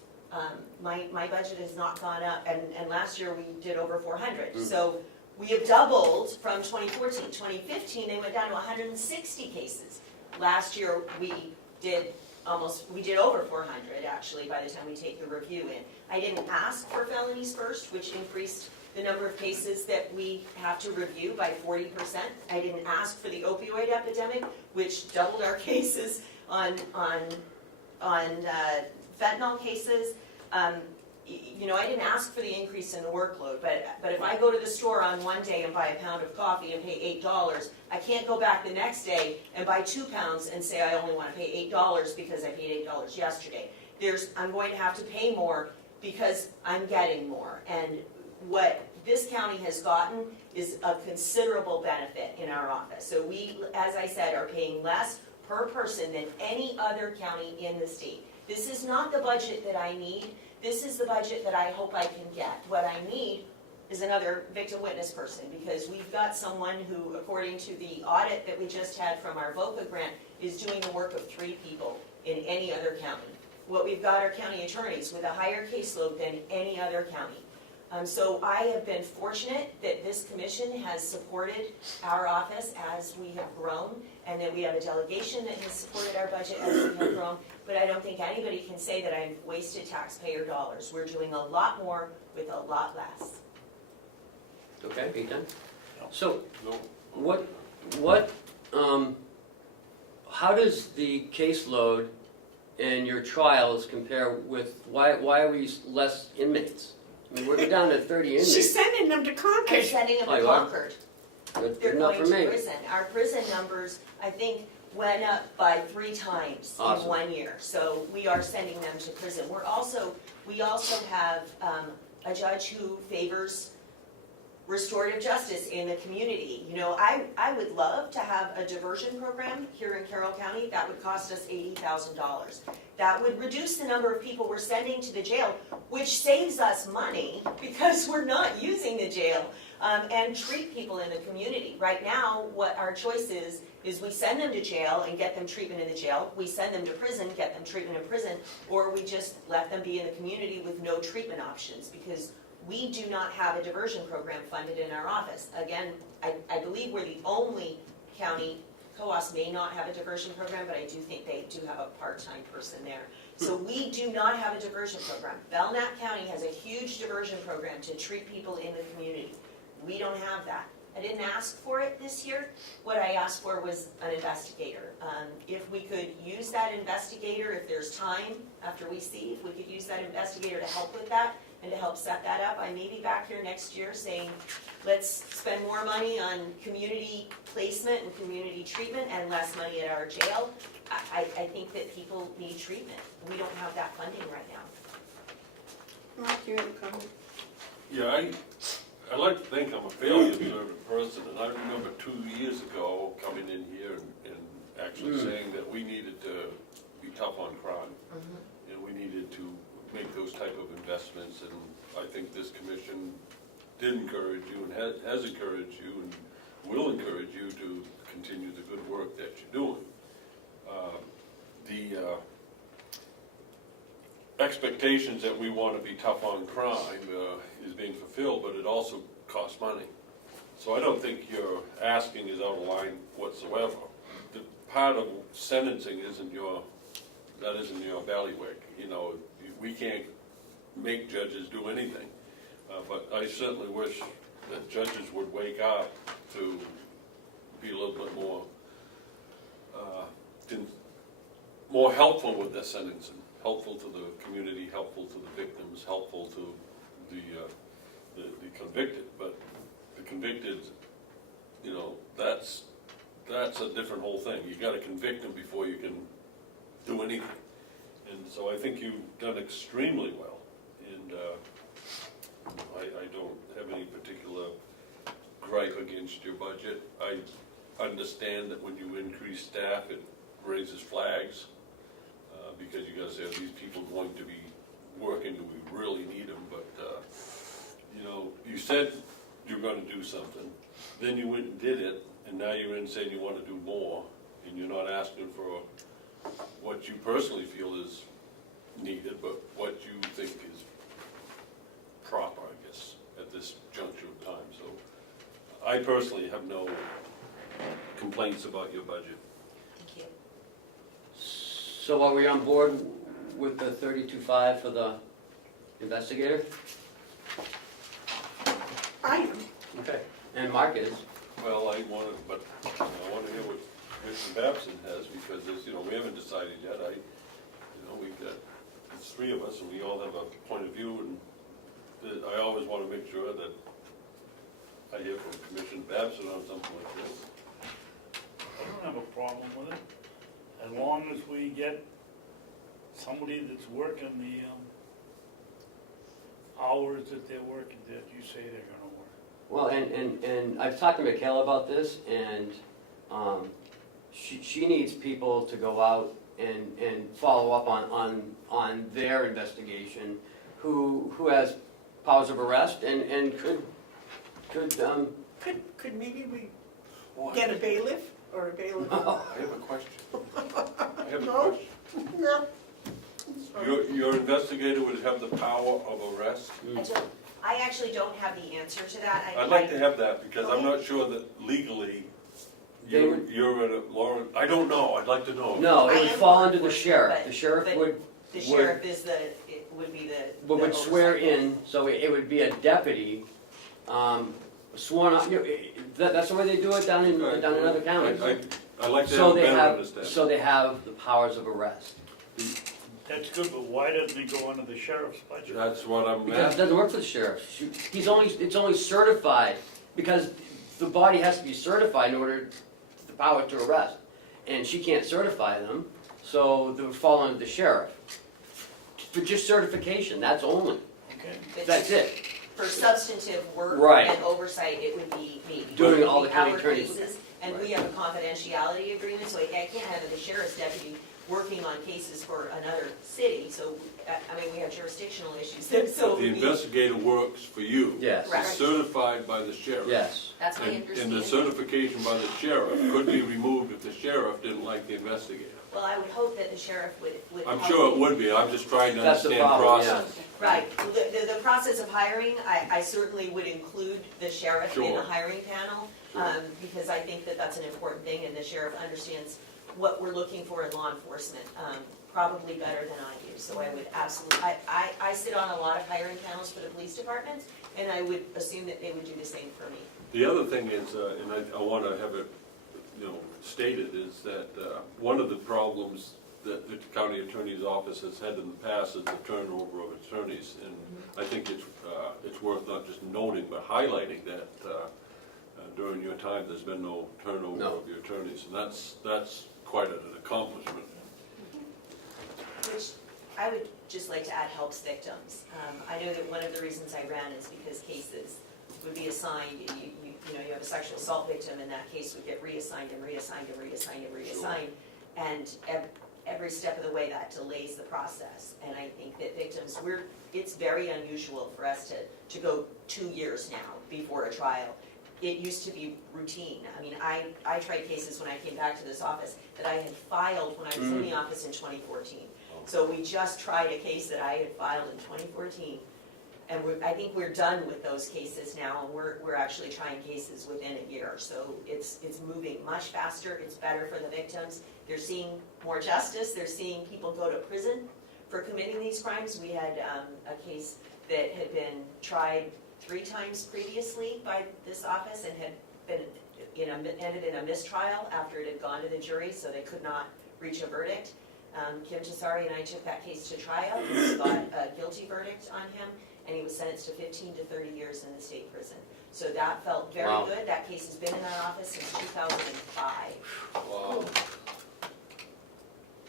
My budget has not gone up, and last year we did over 400. So we have doubled from 2014. 2015, they went down to 160 cases. Last year, we did over 400, actually, by the time we take the review in. I didn't ask for felonies first, which increased the number of cases that we have to review by 40%. I didn't ask for the opioid epidemic, which doubled our cases on fentanyl cases. You know, I didn't ask for the increase in the workload, but if I go to the store on one day and buy a pound of coffee and pay $8, I can't go back the next day and buy 2 pounds and say I only want to pay $8 because I paid $8 yesterday. I'm going to have to pay more because I'm getting more. And what this county has gotten is a considerable benefit in our office. So we, as I said, are paying less per person than any other county in the state. This is not the budget that I need. This is the budget that I hope I can get. What I need is another victim witness person, because we've got someone who, according to the audit that we just had from our VOCA grant, is doing the work of 3 people in any other county. What we've got are county attorneys with a higher caseload than any other county. So I have been fortunate that this commission has supported our office as we have grown, and that we have a delegation that has supported our budget as we have grown. But I don't think anybody can say that I've wasted taxpayer dollars. We're doing a lot more with a lot less. Okay, are you done? No. So, No, how does the caseload and your trials compare with, why are we less inmates? I mean, we're down to 30 inmates. She's sending them to I'm Concord. sending them Oh, to you are? Concord. Good They're enough going for to me. prison. Our prison numbers, I think, went up by 3 times in Awesome. 1 year. So we are sending them to prison. We also have a judge who favors restorative justice in the community. You know, I would love to have a diversion program here in Carroll County. That would cost us $80,000. That would reduce the number of people we're sending to the jail, which saves us money because we're not using the jail, and treat people in the community. Right now, what our choice is we send them to jail and get them treatment in the jail. We send them to prison, get them treatment in prison, or we just let them be in the community with no treatment options, because we do not have a diversion program funded in our office. Again, I believe we're the only county. COAS may not have a diversion program, but I do think they do have a part-time person there. So we do not have a diversion program. Belknap County has a huge diversion program to treat people in the community. We don't have that. I didn't ask for it this year. What I asked for was an investigator. If we could use that investigator, if there's time after we see, if we could use that investigator to help with that and to help set that up, I may be back here next year saying, let's spend more money on community placement and community treatment and less money at our jail. I think that people need treatment. We don't have that funding right now. Mark, you have a comment? yeah, I like to think I'm a fairly observant person, and I remember 2 years ago coming in here and actually saying that we needed to be tough on crime. And we needed to make those type of investments, and I think this commission did encourage you and has encouraged you and will encourage you to continue the good work that you're doing. The expectations that we want to be tough on crime is being fulfilled, but it also costs money. So I don't think your asking is out of line whatsoever. The part of sentencing isn't your bailiwick. You know, we can't make judges do anything. But I certainly wish that judges would wake up to be a little bit more helpful with their sentencing, helpful to the community, helpful to the victims, helpful to the convicted. But the convicted, you know, that's a different whole thing. You got to convict them before you can do anything. And so I think you've done extremely well. And I don't have any particular gripe against your budget. I understand that when you increase staff, it raises flags, because you gotta say, are these people going to be working? Do we really need them? But, you know, you said you're gonna do something, then you went and did it, and now you're in saying you wanna do more, and you're not asking for what you personally feel is needed, but what you think is proper, I guess, at this juncture of time. So I personally have no complaints about your budget. Thank you. So are we on board with the 32.5 for the investigator? I am. Okay. And Mark is. Well, I want to hear what Mr. Babson has, because there's, you know, we haven't decided yet. We've got, there's 3 of us, and we all have a point of view, and I always want to make sure that I hear from Commissioner Babson on something like this. I don't have a problem with it, as long as we get somebody that's working the hours that they're working, that you say they're gonna work. Well, and I've talked to Michaela about this, and she needs people to go out and follow up on their investigation, who has powers of arrest and could Could maybe we get a bailiff or a bailiff? I have a question. No? No. Your investigator would have the power of arrest? I don't, I actually don't have the answer to that. I'd like to have that, because I'm not sure that legally, They would- you're at a, Lauren, I don't know, I'd like to know. No, it I would am fall law under the enforcement, sheriff. but- The sheriff but would, The sheriff is would be the. would the swear oversight. in, so it would be a deputy, sworn, that's the way they do it down in other counties. I'd like to So have a they better have, understanding. so they have the powers of arrest. That's good, but why doesn't it go under the sheriff's budget? That's what I'm Because it asking. doesn't work for the sheriff. It's only certified, because the body has to be certified in order, the power to arrest. And she can't certify them, so they would fall under the sheriff. For just certification, that's only, Okay. But that's it. For substantive work Right. and oversight, it would be me. Doing It would all be the county our attorney's- cases, and we have a confidentiality agreement, so I can't have the sheriff's deputy working on cases for another city, so, I mean, we have jurisdictional issues, so. The it would be- investigator works for you. Yes. Right. Is certified by the sheriff. Yes. That's my And the understanding. certification by the sheriff could be removed if the sheriff didn't like the investigator. Well, I would hope that the sheriff would. I'm help sure it me. would be, I'm just trying to That's the understand problem, process. Right, the process of hiring, I certainly would include the sheriff in the Sure. hiring panel, Sure. because I think that that's an important thing, and the sheriff understands what we're looking for in law enforcement, probably better than I do, so I would absolutely, I sit on a lot of hiring panels for the police departments, and I would assume that they would do the same for me. The other thing is, and I want to have it, stated, is that one of the problems that the county attorney's office has had in the past is the turnover of attorneys. And I think it's worth not just noting, but highlighting that during your time, there's been no turnover No. of your attorneys. And that's quite an accomplishment. Which I would just like to add helps victims. I know that one of the reasons I ran is because cases would be assigned, you have a sexual assault victim, and that case would get reassigned and reassigned and reassigned and reassigned. And every step of the way, that delays the process. And I think that victims, it's very unusual for us to go 2 years now before a trial. It used to be routine. I mean, I tried cases when I came back to this office that I had filed when I was in the office in 2014. So we just tried a case that I had filed in 2014. And I think we're done with those cases now, and we're actually trying cases within a year. So it's moving much faster, it's better for the victims. They're seeing more justice, they're seeing people go to prison for committing these crimes. We had a case that had been tried 3 times previously by this office and had been ended in a mistrial after it had gone to the jury, so they could not reach a verdict. Kim Tesari and I took that case to trial, and we got a guilty verdict on him, and he was sentenced to 15 to 30 years in the state prison. So that felt very Wow. good. That case has been in that office since 2005. Wow.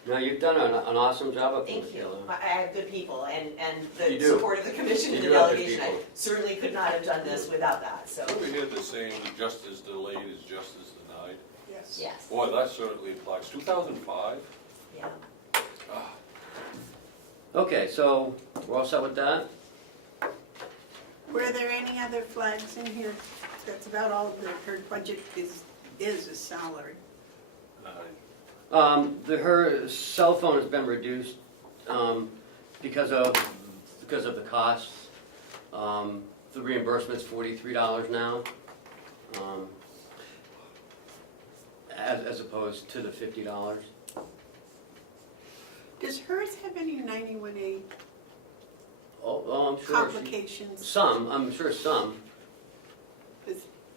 No, you've done an awesome job up there, Thank you. Sheila. I have good people, and You the do. support of the commission and You the do have good delegation. I people. certainly could not have done this without that, so, Over here, the saying, justice delayed is justice denied. Yes. yes, Boy, that certainly applies. 2005? yeah. Ah. Okay, so we're all set with that? Were there any other flags in here? That's about all that her budget is a salary. Her cell phone has been reduced, because of the costs. The reimbursement's $43 now, as opposed to the $50. Does hers have any 91A Oh, I'm sure she, complications? some, I'm sure some.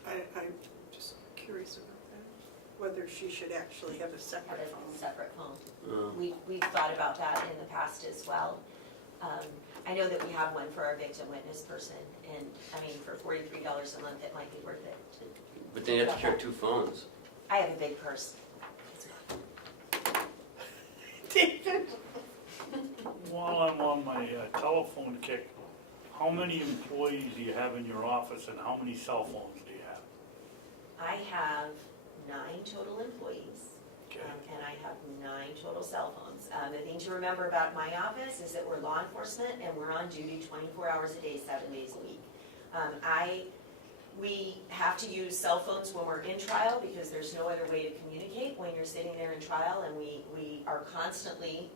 I'm just curious about that, whether she should actually have a Have separate a phone. separate phone. Uh, We've thought about that in the past as well. I know that we have one for our victim witness person, and, I mean, for $43 a month, it might be worth it. But then you have to share 2 phones. I have a big purse. David? While I'm on my telephone kick, how many employees do you have in your office and how many cell phones do you have? I have 9 total employees, Okay. and I have 9 total cell phones. The thing to remember about my office is that we're law enforcement, and we're on duty 24 hours a day, 7 days a week. We have to use cell phones when we're in trial because there's no other way to communicate when you're sitting there in trial, and we are constantly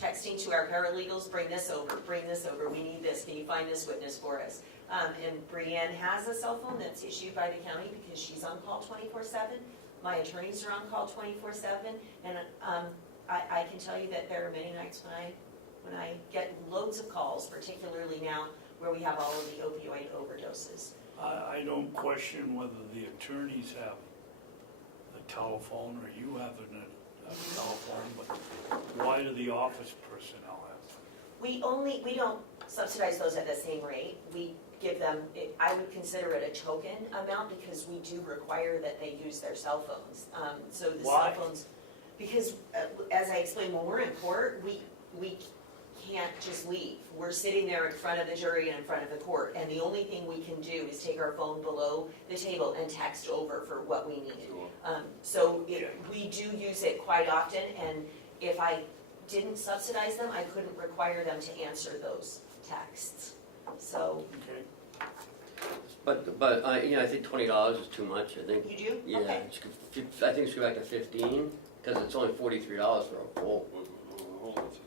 texting to our paralegals, bring this over, we need this, can you find this witness for us? And Brianne has a cell phone that's issued by the county because she's on call 24/7. My attorneys are on call 24/7, and I can tell you that there are many nights when I get loads of calls, particularly now where we have all of the opioid overdoses. I don't question whether the attorneys have a telephone or you have a telephone, but why do the office personnel have them? We don't subsidize those at the same rate. We give them, I would consider it a token amount because we do require that they use their cell phones. So the Why? cell phones, because as I explained, when we're in court, we can't just leave. We're sitting there in front of the jury and in front of the court, and the only thing we can do is take our phone below the table and text over for what we need. Sure. We do use it quite often, and if I didn't subsidize them, I couldn't require them to answer those texts. So, Okay. But, you know, I think $20 is too much, I think. you do? Yeah, Okay. I think it should go back to 15, because it's only $43 for a full. Hold on a second.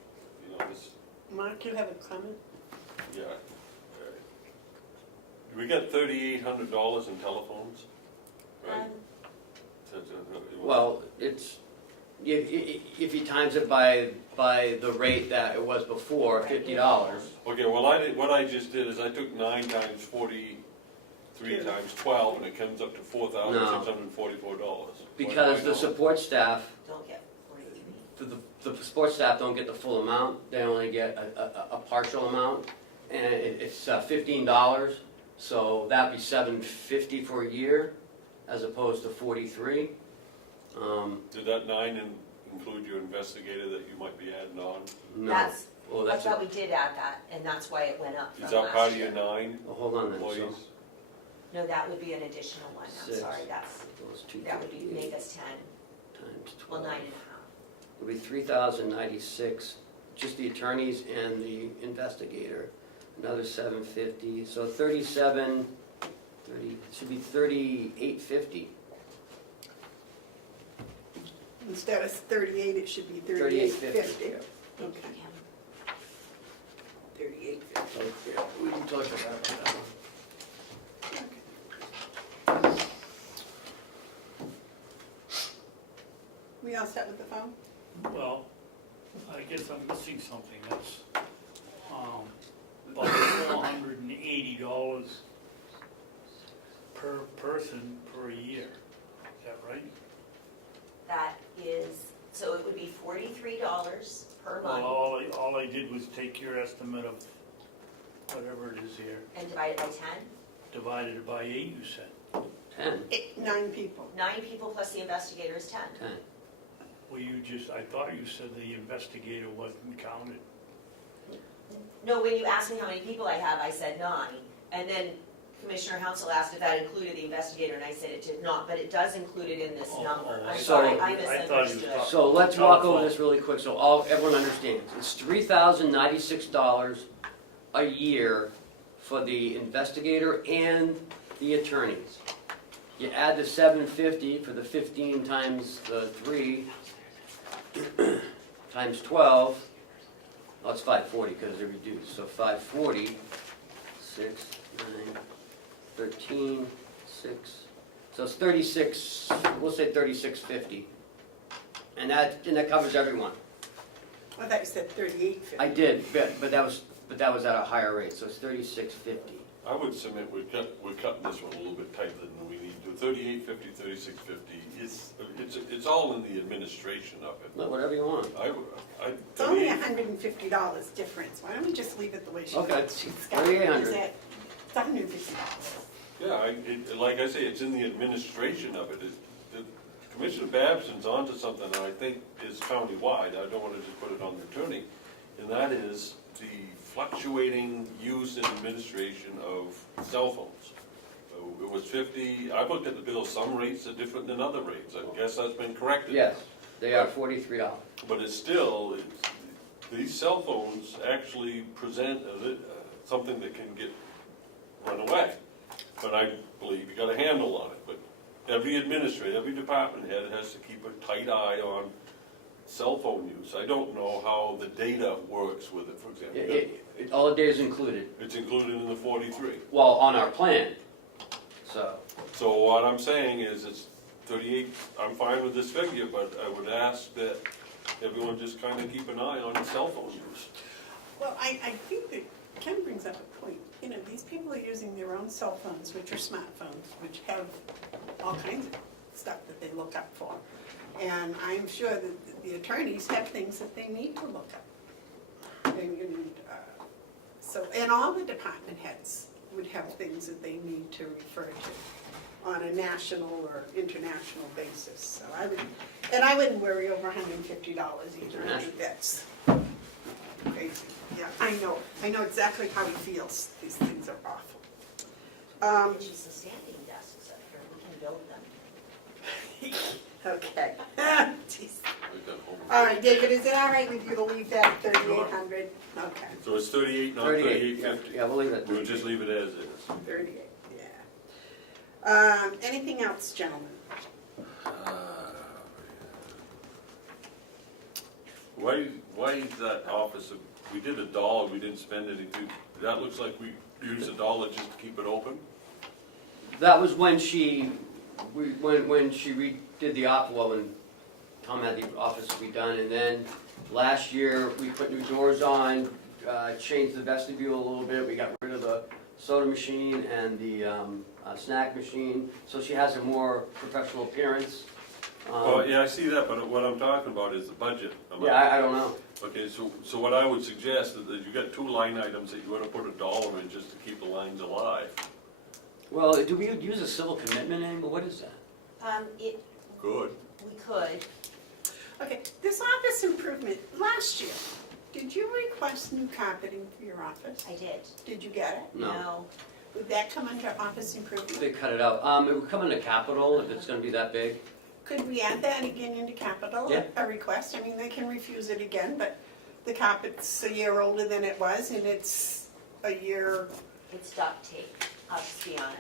You know, this, Mark, you have a comment? yeah. We got $3,800 in telephones, right? Well, it's, if you times it by the rate that it was before, $50. Okay, well, what I just did is I took 9 times 43 times 12, and it comes up to $4,644. Because Why the not? support staff, Don't get 43. the support staff don't get the full amount, they only get a partial amount, and it's $15, so that'd be $750 for a year, as opposed to 43. Did that 9 include your investigator that you might be adding on? No. Well, I that's thought we did add that, and that's why it went up Is from that last part of year. your 9 Well, hold on then, so, employees? No, that would be an additional one, I'm 6, sorry, that would be, make us 10, times 12. well, 9.5. It'll be 3,096, just the attorneys and the investigator, another 750, so 37, 30, it should be 3,850. Instead of 38, it should be 3850. 38.50. Okay, 38.50. So, yeah, we can talk about that. We all set with the phone? Well, I guess I'm missing something. That's about $480 per person per year. Is that right? That is, so it would be $43 per Well, month all I did was take your estimate of whatever it is here, and divide it by 10. divided it by 8, you said. 10, 9 people. 9 people plus the investigator is 10. 10. Well, I thought you said the investigator wasn't counted. No, when you asked me how many people I have, I said 9. And then Commissioner Hounsell asked if that included the investigator, and I said it did not, but it does include it in this Oh, number. oh, I'm so- sorry, I I thought he was misunderstood. talking- So let's walk over Telephone. this really quick, so everyone understands. It's $3,096 a year for the investigator and the attorneys. You add the 750 for the 15 times the 3, times 12, well, it's 540 because they're reduced, so 540, 6, 9, 13, 6, so it's 36, we'll say 3650. And that covers everyone. I thought you said 38.50. I did, but that was at a higher rate, so it's 3650. I would submit we're cutting this one a little bit tighter than we need to. 3850, 3650, it's all in the administration of it. No, whatever you want. It's only $150 difference. Why don't we just leave it the way she Okay, wants? She's got- 3,800. is it- It's $150. Yeah, like I say, it's in the administration of it. Commissioner Babson's onto something that I think is countywide. I don't want to just put it on the attorney. And that is the fluctuating use and administration of cell phones. It was 50, I've looked at the bill, some rates are different than other rates. I guess that's been corrected. Yes, they are $43. But it's still, these cell phones actually present something that can get run away. but I believe you got a handle on it. But every administrator, every department head has to keep a tight eye on cell phone use. I don't know how the data works with it, for example. All the data is included, It's included in the 43. well, on our plan, so. So what I'm saying is it's 38, I'm fine with this figure, but I would ask that everyone just kind of keep an eye on cell phone use. Well, I think that Ken brings up a point. You know, these people are using their own cell phones, which are smartphones, which have all kinds of stuff that they look up for. And I'm sure that the attorneys have things that they need to look up. And all the department heads would have things that they need to refer to on a national or international basis. So I wouldn't worry over $150 either. I think that's crazy. Yeah, I know exactly how he feels. These things are awful. Get you some standing desks up here, we can build them. Okay. Jeez. We've got homework. All right, David, is it all right with you to leave that at 3,800? Okay, So it's 38, not 38, 38.50. yeah, we'll leave it. We'll just leave it as is. 38, yeah. Anything else, gentlemen? Why is that office, we did $1, we didn't spend anything, that looks like we used $1 just to keep it open? That was when when she redid the office, well, when Tom had the office redone, and then last year, we put new doors on, changed the vestibule a little bit, we got rid of the soda machine and the snack machine, so she has a more professional appearance. Well, yeah, I see that, but what I'm talking about is the budget. Yeah, I don't know. Okay, so what I would suggest is that you got 2 line items that you want to put $1 in just to keep the lines alive. Well, do we use a civil commitment anymore? What is that? Good. We could, Okay, this office improvement, last year, did you request new carpeting for your office? I did. Did you get it? No. Would that come under office improvement? They cut it out. It would come into capital if it's gonna be that big. Could we add that again into capital, Yeah. a request? I mean, they can refuse it again, but the carpet's a year older than it was, and it's a year, It's duct tape, I'll just be honest.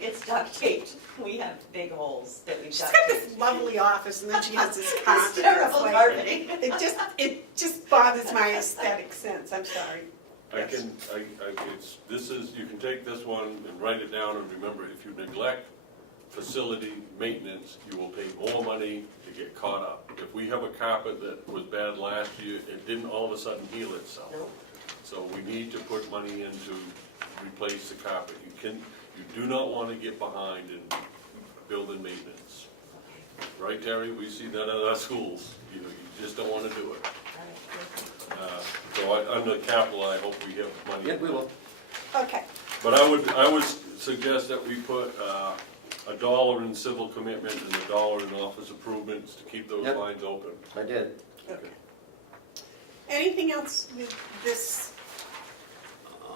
It's duct taped. We have big holes that we've she's duct got taped. this lovely office, and then she has this carpet. It's terrible It's like- carpeting. It just bothers my aesthetic sense, I'm sorry. You can take this one and write it down and remember, if you neglect facility maintenance, you will pay more money to get caught up. If we have a carpet that was bad last year, it didn't all of a sudden heal itself. Nope. So we need to put money in to replace the carpet. You do not want to get behind in building maintenance. Right, Terry? We see that at our schools. You just don't want to do it. Under capital, I hope we have money. Yeah, we will. Okay, But I would suggest that we put $1 in civil commitment and $1 in office improvements to keep those Yep. lines open. I did. okay. Anything else with this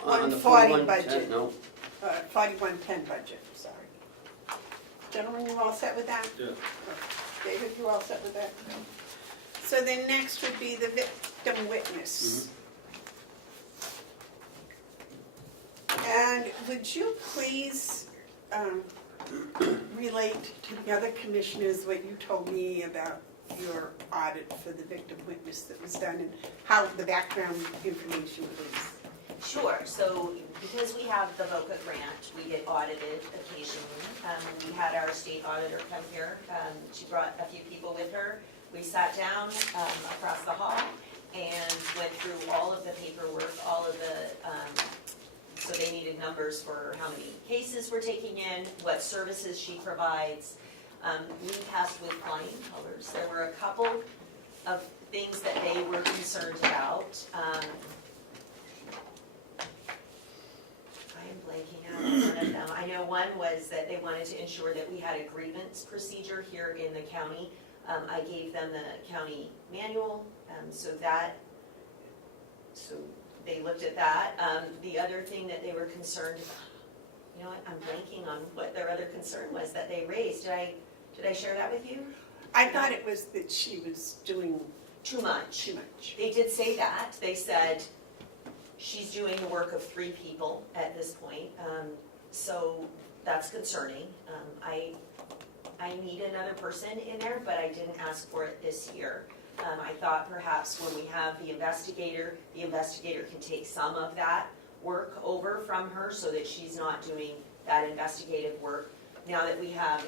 On the 140 4110, budget. No. 4110 budget, sorry. Gentlemen, you all set with that? Yeah. David, you all set with that? So then next would be the victim witness. And would you please relate to the other commissioners what you told me about your audit for the victim witness that was done and how the background information was? Sure, so because we have the VOCA grant, we get audited occasionally. We had our state auditor come here, she brought a few people with her. We sat down across the hall and went through all of the paperwork, all of the, so they needed numbers for how many cases we're taking in, what services she provides. We passed with flying colors. There were a couple of things that they were concerned about. Blanking out one of them. I know one was that they wanted to ensure that we had a grievance procedure here in the county. I gave them the county manual, so they looked at that. The other thing that they were concerned, you know what, I'm blanking on what their other concern was that they raised. Did I share that with you? I thought it was that she was doing Too much. too much. They did say that. They said she's doing the work of 3 people at this point. So that's concerning. I need another person in there, but I didn't ask for it this year. I thought perhaps when we have the investigator can take some of that work over from her so that she's not doing that investigative work. Now that we have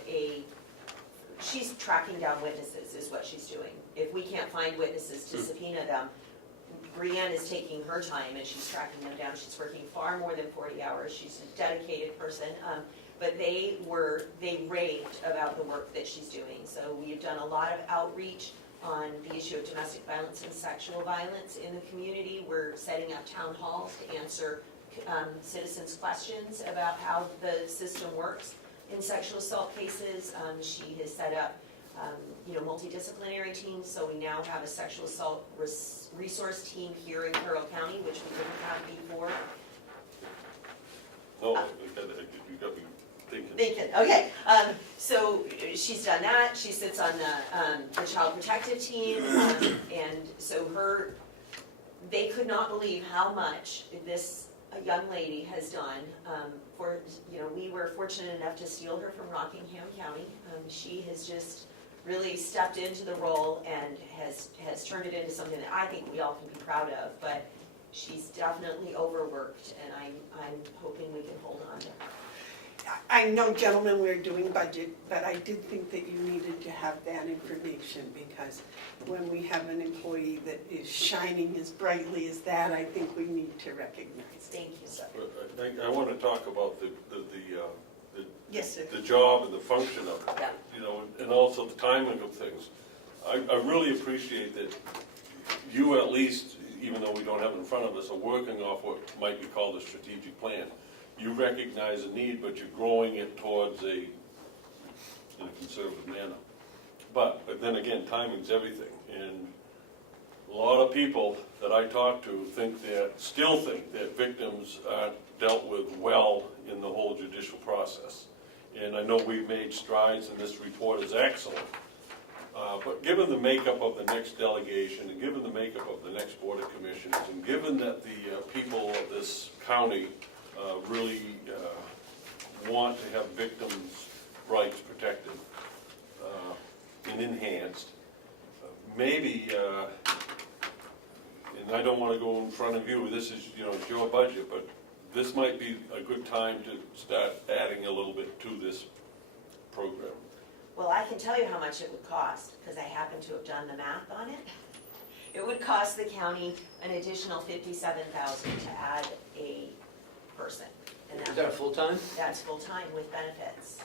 she's tracking down witnesses is what she's doing. If we can't find witnesses to subpoena them, Brienne is taking her time and she's tracking them down. She's working far more than 40 hours. She's a dedicated person. But they raved about the work that she's doing. So we've done a lot of outreach on the issue of domestic violence and sexual violence in the community. We're setting up town halls to answer citizens' questions about how the system works in sexual assault cases. She has set up multidisciplinary teams, so we now have a sexual assault resource team here in Carroll County, which we didn't have before. No, you got me thinking. Okay, so she's done that. She sits on the child protective team, and so they could not believe how much this young lady has done. We were fortunate enough to steal her from Rockingham County. She has just really stepped into the role and has turned it into something that I think we all can be proud of. But she's definitely overworked, and I'm hoping we can hold on to her. I know, gentlemen, we're doing budget, but I did think that you needed to have that information, because when we have an employee that is shining as brightly as that, I think we need to recognize it. Thank you, sir. I want to talk about Yes, sir. the job and the function of it, Yeah. and also the timing of things. I really appreciate that you at least, even though we don't have it in front of us, are working off what might be called a strategic plan. You recognize a need, but you're growing it towards in a conservative manner. But then again, timing's everything, and a lot of people that I talk to still think that victims are dealt with well in the whole judicial process. And I know we've made strides, and this report is excellent. But given the makeup of the next delegation, and given the makeup of the next Board of Commissioners, and given that the people of this county really want to have victims' rights protected and enhanced, maybe, and I don't want to go in front of you, this is it's your budget, but this might be a good time to start adding a little bit to this program. Well, I can tell you how much it would cost, because I happen to have done the math on it. It would cost the county an additional $57,000 to add a person. And Is that a full-time? That's full-time with benefits.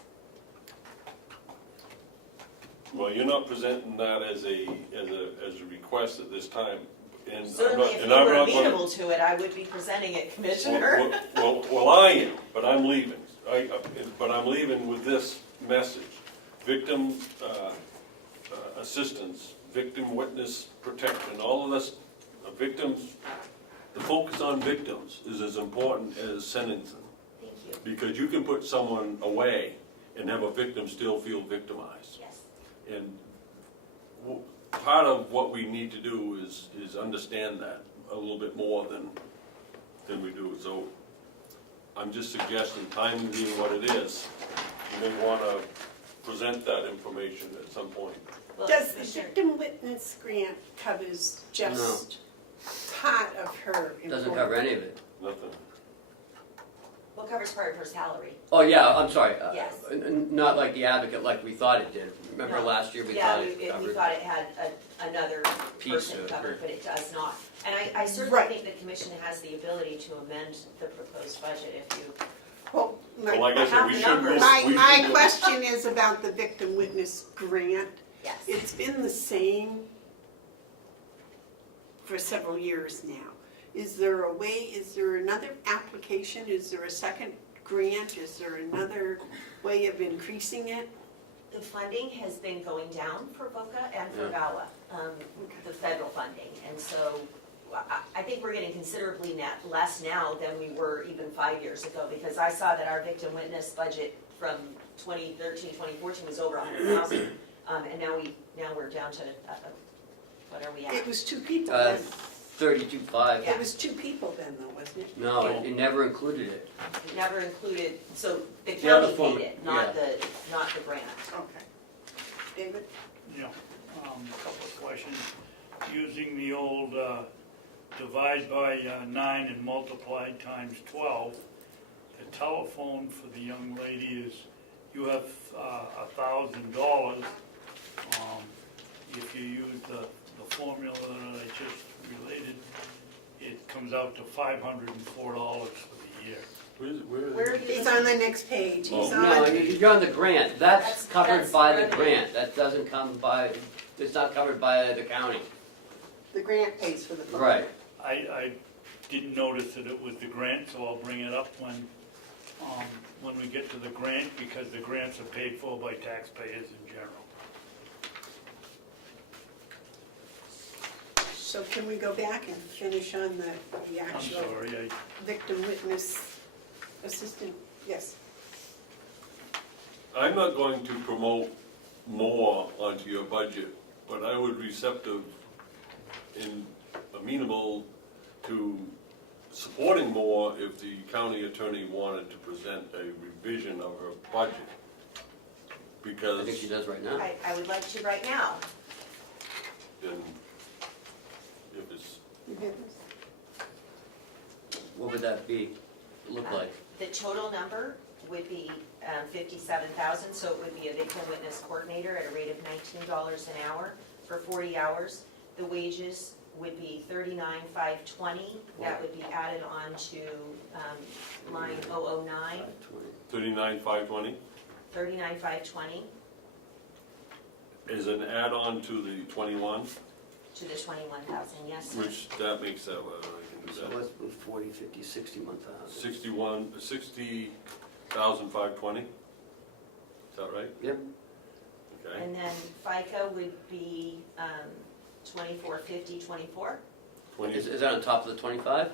Well, you're not presenting that as a request at this time. And Certainly, if you were amenable to it, I would be presenting it, Commissioner. Well, I am, but I'm leaving. But I'm leaving with this message. Victim assistance, victim witness protection, all of this, victims, the focus on victims is as important as sentencing. Thank you. Because you can put someone away and have a victim still feel victimized. Yes. And part of what we need to do is understand that a little bit more than we do. So I'm just suggesting, timing being what it is, you may want to present that information at some point. Well, Does the Commissioner, victim witness grant covers just part of her employment? Doesn't cover any of it. Nothing. what covers part of her salary? Oh, yeah, I'm sorry. Yes. Not like the advocate like we thought it did. Remember No. last year we Yeah, thought it we covered? thought it had another Piece person of covered, her. but it does not. And I certainly Right. think the commission has the ability to amend the proposed budget if you, Well, Well, like I said, have we the should numbers. move. my question is about the victim witness grant. yes. It's been the same for several years now. Is there a way, is there another application, is there a second grant, is there another way of increasing it? The funding has been going down for VOCA and for Yeah. VAWA, the federal funding. And so I think we're getting considerably less now than we were even 5 years ago, because I saw that our victim witness budget from 2013, 2014 was over 100,000. And now we're down to, what are we at? It was two people. Uh, 32.5. Yeah. It was 2 people then though, wasn't it? No, it never included it. It never included, so the The other county form- paid it, not the grant. Okay. David? Yeah, a couple of questions. Using the old divide by 9 and multiply times 12, the telephone for the young lady is, you have $1,000. If you use the formula that I just related, it comes out to $504 for the year. Where are you? He's on the next page. He's No, on, you're on the grant, that's covered that's by the revenue. grant, that doesn't come by, it's not covered by the county. the grant pays for the phone. Right. I didn't notice that it was the grant, so I'll bring it up when we get to the grant, because the grants are paid for by taxpayers in general. So can we go back and finish on the I'm actual sorry, victim witness assistant? Yes. I'm not going to promote more onto your budget, but I would receptive and amenable to supporting more if the county attorney wanted to present a revision of her budget. I Because think she does right now. I would like to right now. then if it's, You have this? What would that be, look like? The total number would be 57,000, so it would be a victim witness coordinator at a rate of $19 an hour for 40 hours. The wages would be $39,520. That would be added on to line 009, 39,520 $39,520 is an add-on to the 21, to the 21,000, yes, sir. which that makes that, I can So do that. let's move 40, 50, 61,000. 60,520, is that right? Yep. Okay. And then FICA would be 245024. 20, Is that on top of the 25?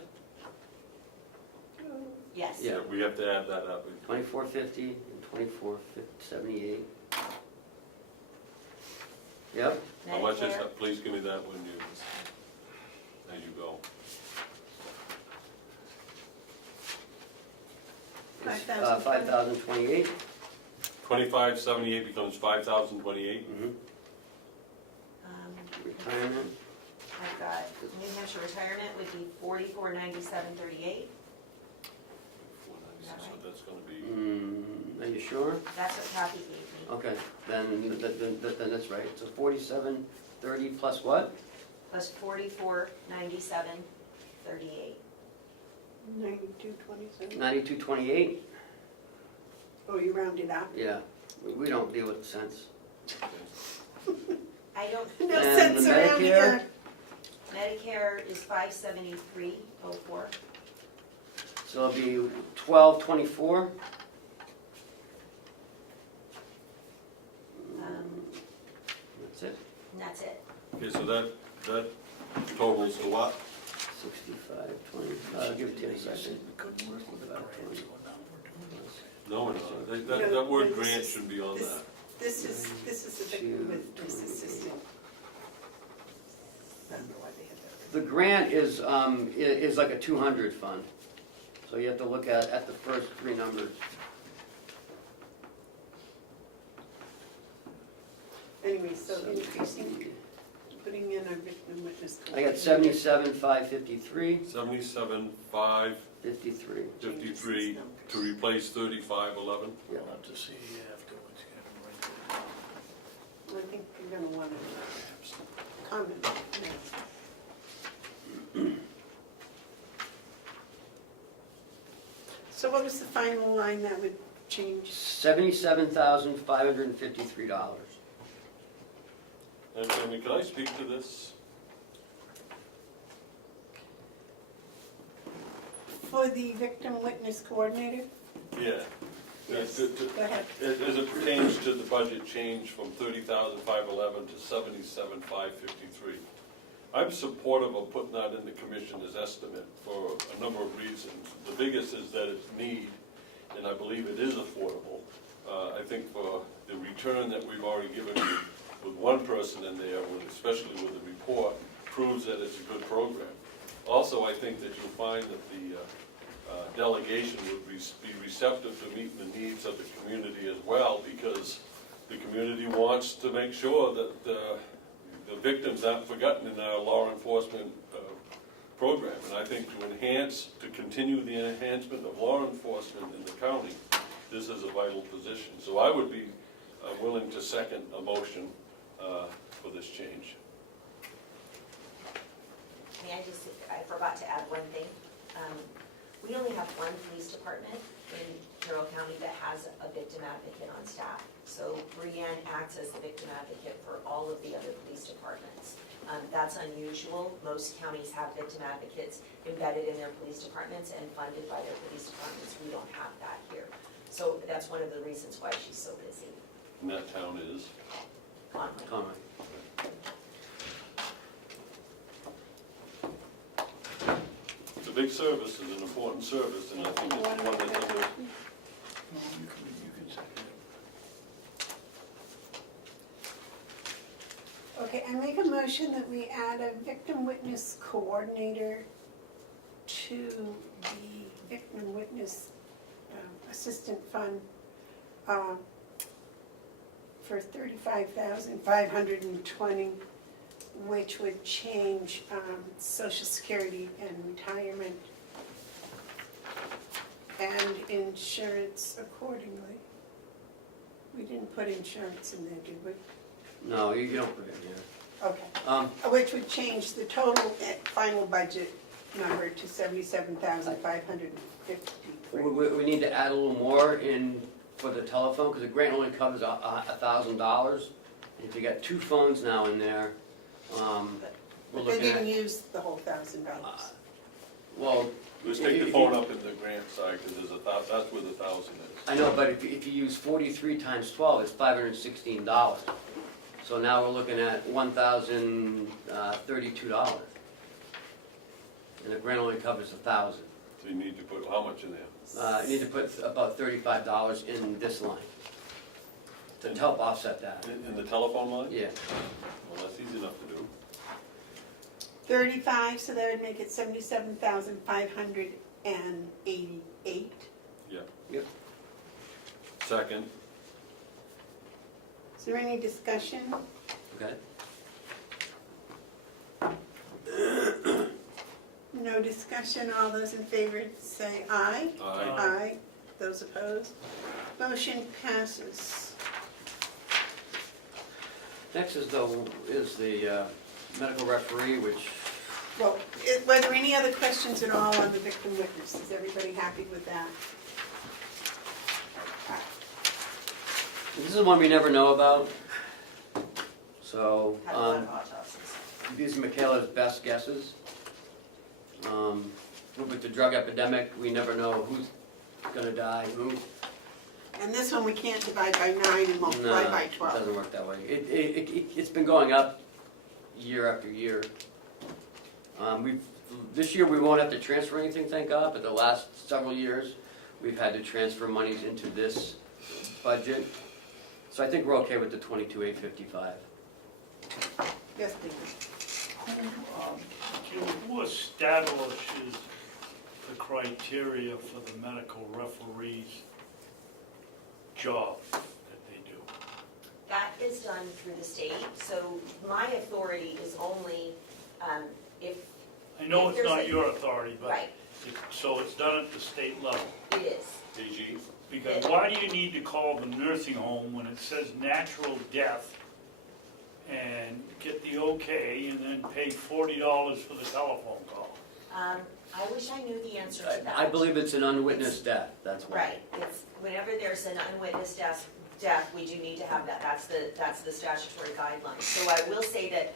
Yes. Yeah. we have to add that up. 2450 and 2478. Yep. How much is Medicare, that? Please give me that when you, as you go. It's, 5,000. 5,028. 2578 becomes 5,028. Retirement. I've got New Hampshire retirement would be 449738. So that's gonna be, Are you sure? That's what Kathy gave me. Okay, then that's right. So 4730 plus what? Plus 449738. 9227. 9228? Oh, you rounded up? Yeah, we don't deal with cents. I don't, No And sense the around Medicare? here. Medicare is 57304. So it'll be 1224. That's it. And that's it. okay, so that totals to what? 6520. I'll give it to you in a second. About 20. No, no, No, that word this grant is- should be on this- that. This is the victim witness assistant. I don't know why they have that. The grant is like a 200 fund. So you have to look at the first 3 numbers. Anyway, so increasing, putting in a victim witness. I got 77,553, 77,553 53. to replace 3511. Yeah. We'll have to see afterwards, get them right there. I think you're gonna wanna comment. So what was the final line that would change? $77,553. And Amy, can I speak to this? For the victim witness coordinator? Yeah. Yes, To- go ahead. As it pertains to the budget change from 30,511 to 77,553. I'm supportive of putting that in the commissioner's estimate for a number of reasons. The biggest is that it's need, and I believe it is affordable. I think for the return that we've already given you with one person in there, especially with the report, proves that it's a good program. Also, I think that you'll find that the delegation would be receptive to meeting the needs of the community as well, because the community wants to make sure that the victims aren't forgotten in our law enforcement program. And I think to continue the enhancement of law enforcement in the county, this is a vital position. So I would be willing to second a motion for this change. I forgot to add one thing. We only have one police department in Carroll County that has a victim advocate on staff. So Brianne acts as the victim advocate for all of the other police departments. That's unusual. Most counties have victim advocates embedded in their police departments and funded by their police departments. We don't have that here. So that's one of the reasons why she's so busy. And that town is? Conway. Conway. It's a big service, it's an important service, and I think it's one that No, you can second it. Okay, I make a motion that we add a victim witness coordinator to the victim witness assistant fund for $35,520, which would change Social Security and retirement and insurance accordingly. We didn't put insurance in there, did we? No, you don't put it in there. Okay. Which would change the total final budget number to $77,553. We need to add a little more in for the telephone, because the grant only covers $1,000. If you got two phones now in there, we're But they looking didn't at, use the whole $1,000. well, Let's take the phone up in the grant side, because there's that's where the 1,000 is. I know, but if you use 43 times 12, it's $516. So now we're looking at $1,032. And the grant only covers $1,000. So you need to put how much in there? You need to put about $35 in this line to help offset that. In the telephone line? Yeah. Well, that's easy enough to do. 35, so that would make it 77,588. Yeah. Yep. Second. Is there any discussion? Okay. No discussion, all those in favor say aye. Aye. Aye. Those opposed? Motion passes. Next is the medical referee, which, Well, were there any other questions at all on the victim witness? Is everybody happy with that? this is one we never know about. So, Had a lot of autopsies. these are Michaela's best guesses. With the drug epidemic, we never know who's gonna die, who. And this one we can't divide by 9 and multiply by It 12. doesn't work that way. It's been going up year after year. This year we won't have to transfer anything, thank God, but the last several years, we've had to transfer monies into this budget. So I think we're okay with the 22,855. Yes, please. Who establishes the criteria for the medical referee's job that they do? That is done through the state, so my authority is only if, I know If it's there's not a- your authority, but, right, so it's done at the state level. it is. AG? Because why do you need to call the nursing home when it says natural death and get the okay and then pay $40 for the telephone call? I wish I knew the answer to that. I believe it's an unwitnessed death, that's why. Right, it's, whenever there's an unwitnessed death, we do need to have that, that's the statutory guideline. So I will say that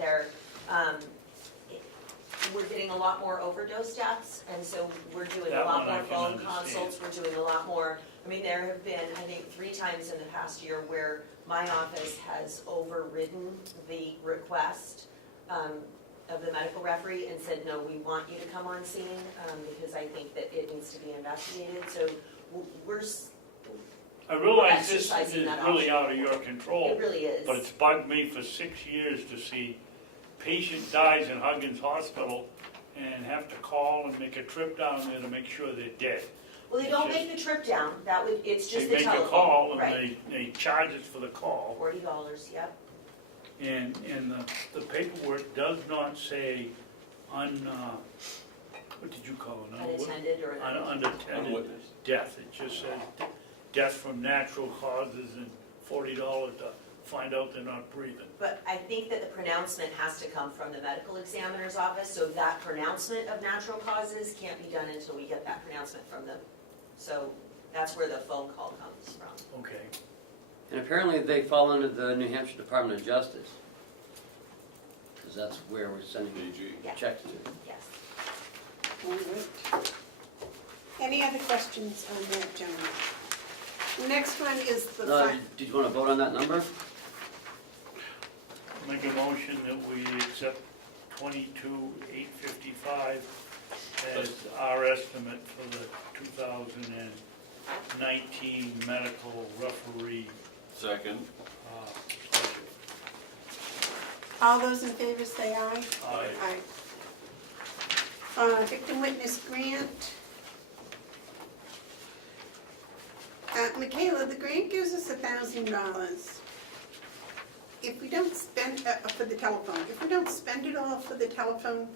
we're getting a lot more overdose deaths, and so we're doing a That lot one I more can phone understand. consults, we're doing a lot more. I mean, there have been, I think, 3 times in the past year where my office has overridden the request of the medical referee and said, no, we want you to come on scene, because I think that it needs to be investigated, so we're, I realize this exercising is that really option. out of your control. it really is. But it's bugged me for 6 years to see patient dies in Huggins Hospital and have to call and make a trip down there to make sure they're dead. Well, they don't make the trip down, it's just the They telephone. make a call and Right, they charge us for the call. $40, yep. And the paperwork does not say what did you call it? Unattended or. Unattended Unwitnessed. death. It just says death from natural causes and $40 to find out they're not breathing. But I think that the pronouncement has to come from the medical examiner's office, so that pronouncement of natural causes can't be done until we get that pronouncement from them. So that's where the phone call comes from. Okay. And apparently they fall under the New Hampshire Department of Justice. Because that's where we're sending AG. Yeah. checks to. Yes. All right. Any other questions on that, gentlemen? The next one is the Did you want to vote on that number? Make a motion that we accept 22,855 as our estimate for the 2019 medical referee Second. budget. all those in favor say aye. Aye. Victim witness grant. Michaela, the grant gives us $1,000. If we don't spend, for the telephone, if we don't spend it all for the telephone,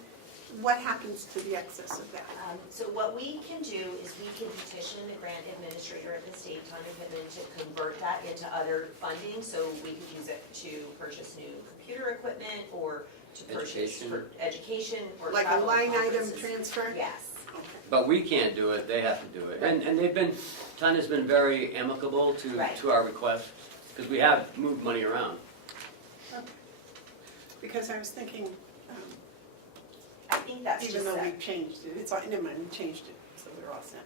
what happens to the excess of that? So what we can do is we can petition the grant administrator at the state, Tanya Pittman, to convert that into other funding, so we could use it to purchase new computer equipment or to purchase Education. for education or Like a travel line item conferences. transfer? Yes. Okay. But we can't do it, they have to do it. And they've been, Tanya's been very amicable Right. to our request, because we have moved money around. Okay. Because I was thinking, I think that's even just though that. we changed it, it's, never mind, we changed it, so we're all set.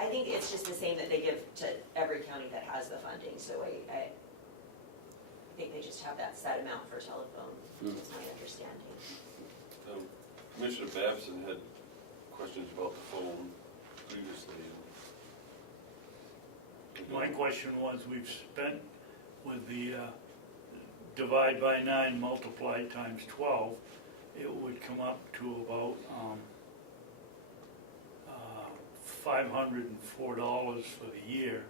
I think it's just the same that they give to every county that has the funding, so I think they just have that set amount for telephone, is my understanding. Commissioner Babson had questions about the phone previously. My question was, we've spent with the divide by 9 multiplied times 12, it would come up to about $504 for the year,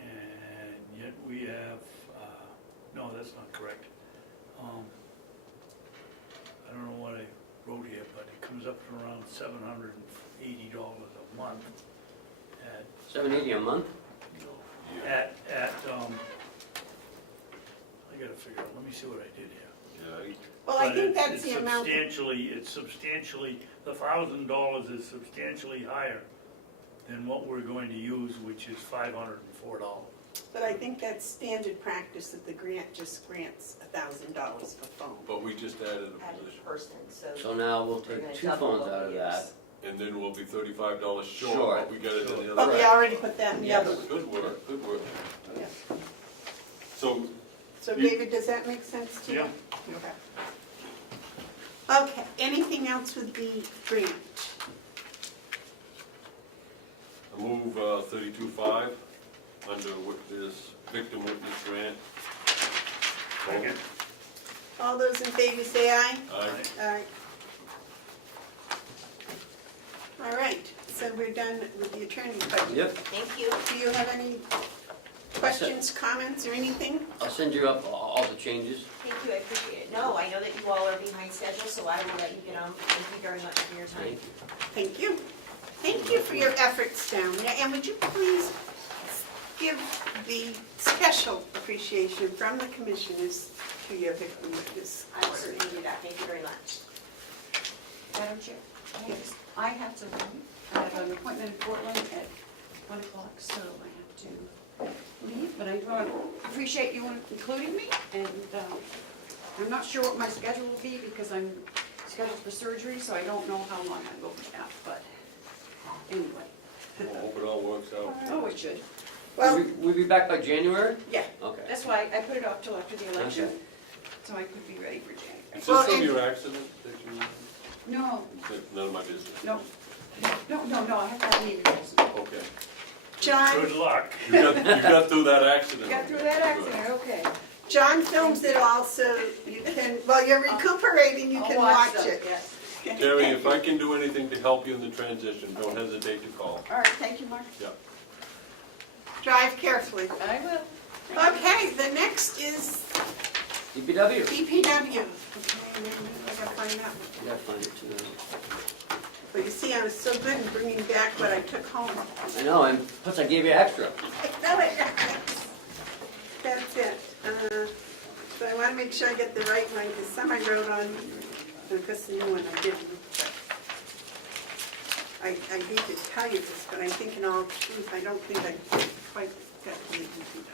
and yet we have, no, that's not correct. I don't know what I wrote here, but it comes up to around $780 a month at $780 a month? I gotta figure out, let me see what I did here. Yeah, Well, I But think it's- that's the amount. It's substantially, the $1,000 is substantially higher than what we're going to use, which is $504. But I think that's standard practice that the grant just grants $1,000 for phone. but we just added a Added position. person, so. So now we'll We're take gonna 2 double phones what out we of that. use. And then we'll be $35 short, Short. but we got it in the But other. we already put that in the other one. Good work, good work. Yeah. So, So You- David, does that make sense to you? Yeah. Okay. Okay, anything else with the grant? I move 32.5 under this victim witness grant. Second. All those in favor say aye. Aye. Aye. All right, so we're done with the attorney's budget. Yep, Thank you. Do you have any questions, comments, or anything? I'll send you up all the changes. Thank you, I appreciate it. No, I know that you all are behind schedule, so I will let you get on. Thank you very much for your time. Thank you. Thank you. Thank you for your efforts down there, and would you please give the special appreciation from the commissioners to your victim witness. I will certainly do that. Thank you very much. Madam Chair, Yes. I have to leave. I have an appointment in Portland at 1 o'clock, so I have to leave. But I do appreciate you including me, and I'm not sure what my schedule will be because I'm scheduled for surgery, so I don't know how long I will be out, but anyway. I hope it all works out. Oh, it should. Well, We'll be back by January? Yeah, Okay. that's why I put it off till after the election, Okay. so I could be ready for January. Is Well, this from and- your accident that you, No, none of my business? no, I have to have knee replacement. Okay. John, Good luck. You got through that accident. Got through that accident, okay. John films it all, so you can, while you're recuperating, you I'll can watch them, it. yes. Okay. Terry, if I can do anything to help you in the transition, don't hesitate to call. All right, thank you, Mark. Yeah. Drive carefully. I will. Okay, the next is DPW. DPW. Okay, I gotta find that one. Yeah, find it too. But you see, I was so good in bringing back what I took home. I know, and plus I gave you extra. That's it. So I want to make sure I get the right one, because some I wrote on, because the new one I didn't. But I hate to tell you this, but I think in all truth, I don't think I quite got the DPW.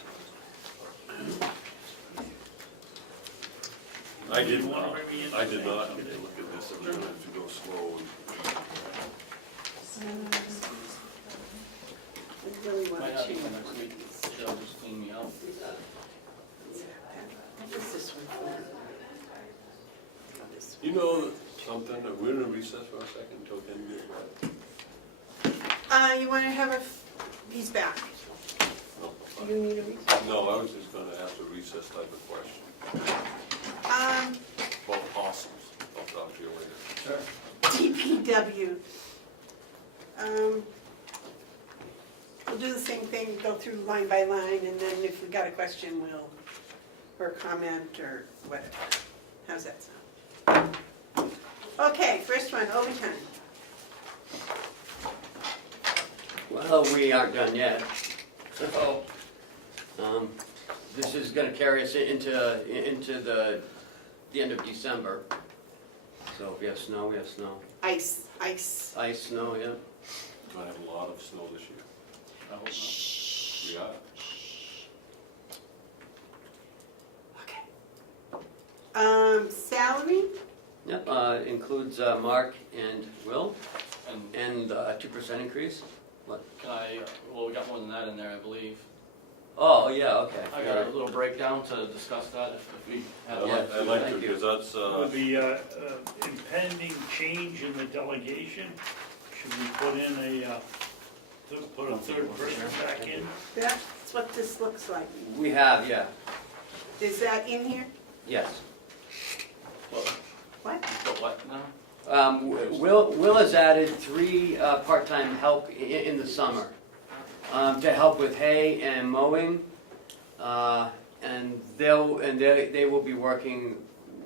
I did You wanna not, bring me in I did today? not have to look at this, I'm gonna have to go slow. I really want Might to not be change till one next of week, these. she'll just clean me out. What is this one for? This one. You know something, we're gonna recess for a second until Ken gets back. You want to have he's back. No, You need a recess? no, I was just gonna ask a recess type of question, about possums, I'll talk to you later. DPW. We'll do the same thing, go through line by line, and then if we got a question, or comment, or whatever. How's that sound? Okay, first one, overtime. Well, we aren't done yet. So, this is gonna carry us into the end of December. So if we have snow, we have snow. Ice. Ice, snow, yeah. Gonna have a lot of snow this year. I hope not. We are. Okay. Salary? Yep, includes Mark and Will, And and a 2% increase. can I, well, we got more than that in there, I believe. Oh, yeah, okay. I got a little breakdown to discuss that if we have. Yeah, I'd like to, thank you. because that's, With the impending change in the delegation, should we put in put a third person back in? That's what this looks like. We have, yeah, Is that in here? yes. What, What? what now? Will has added 3 part-time help in the summer to help with hay and mowing, and they will be working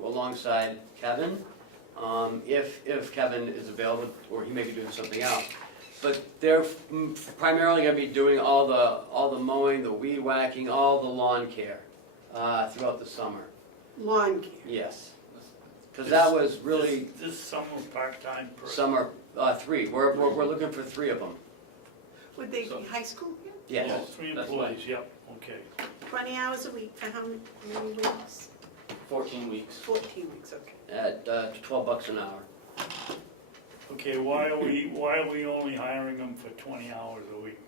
alongside Kevin if Kevin is available, or he may be doing something else. But they're primarily going to be doing all the mowing, the weed whacking, all the lawn care throughout the summer. Lawn care. Yes, because that was really This summer part-time person. summer 3. We're looking for 3 of them. Would they So- be high school here? Yes. Oh, 3 That's employees, yep, okay. 20 hours a week, for how many weeks? 14 weeks. 14 weeks, okay. At $12 an hour. Okay, why are we only hiring them for 20 hours a week?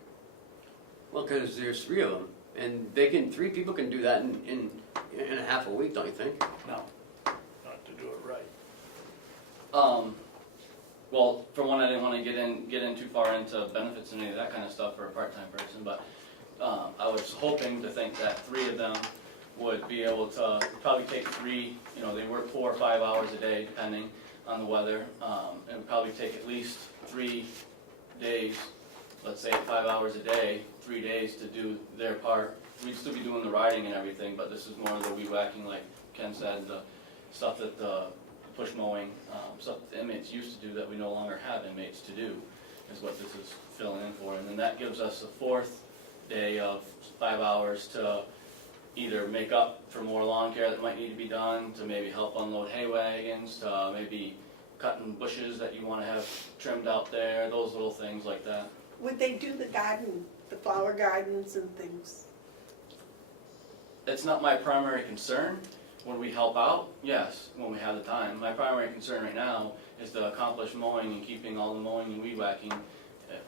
Well, because there's 3 of them, and 3 people can do that in a half a week, don't you think? No, not to do it right. Well, for one, I didn't want to get in too far into benefits and any of that kind of stuff for a part-time person, but I was hoping to think that 3 of them would be able to probably take 3, they work 4 or 5 hours a day depending on the weather. It would probably take at least 3 days, let's say 5 hours a day, 3 days to do their part. We'd still be doing the riding and everything, but this is more of the weed whacking, like Ken said, the stuff that the push mowing, stuff the inmates used to do that we no longer have inmates to do, is what this is filling in for. And then that gives us a 4th day of 5 hours to either make up for more lawn care that might need to be done, to maybe help unload hay wagons, to maybe cutting bushes that you want to have trimmed out there, those little things like that. Would they do the garden, the flower gardens and things? It's not my primary concern. When we help out, yes, when we have the time. My primary concern right now is to accomplish mowing and keeping all the mowing and weed whacking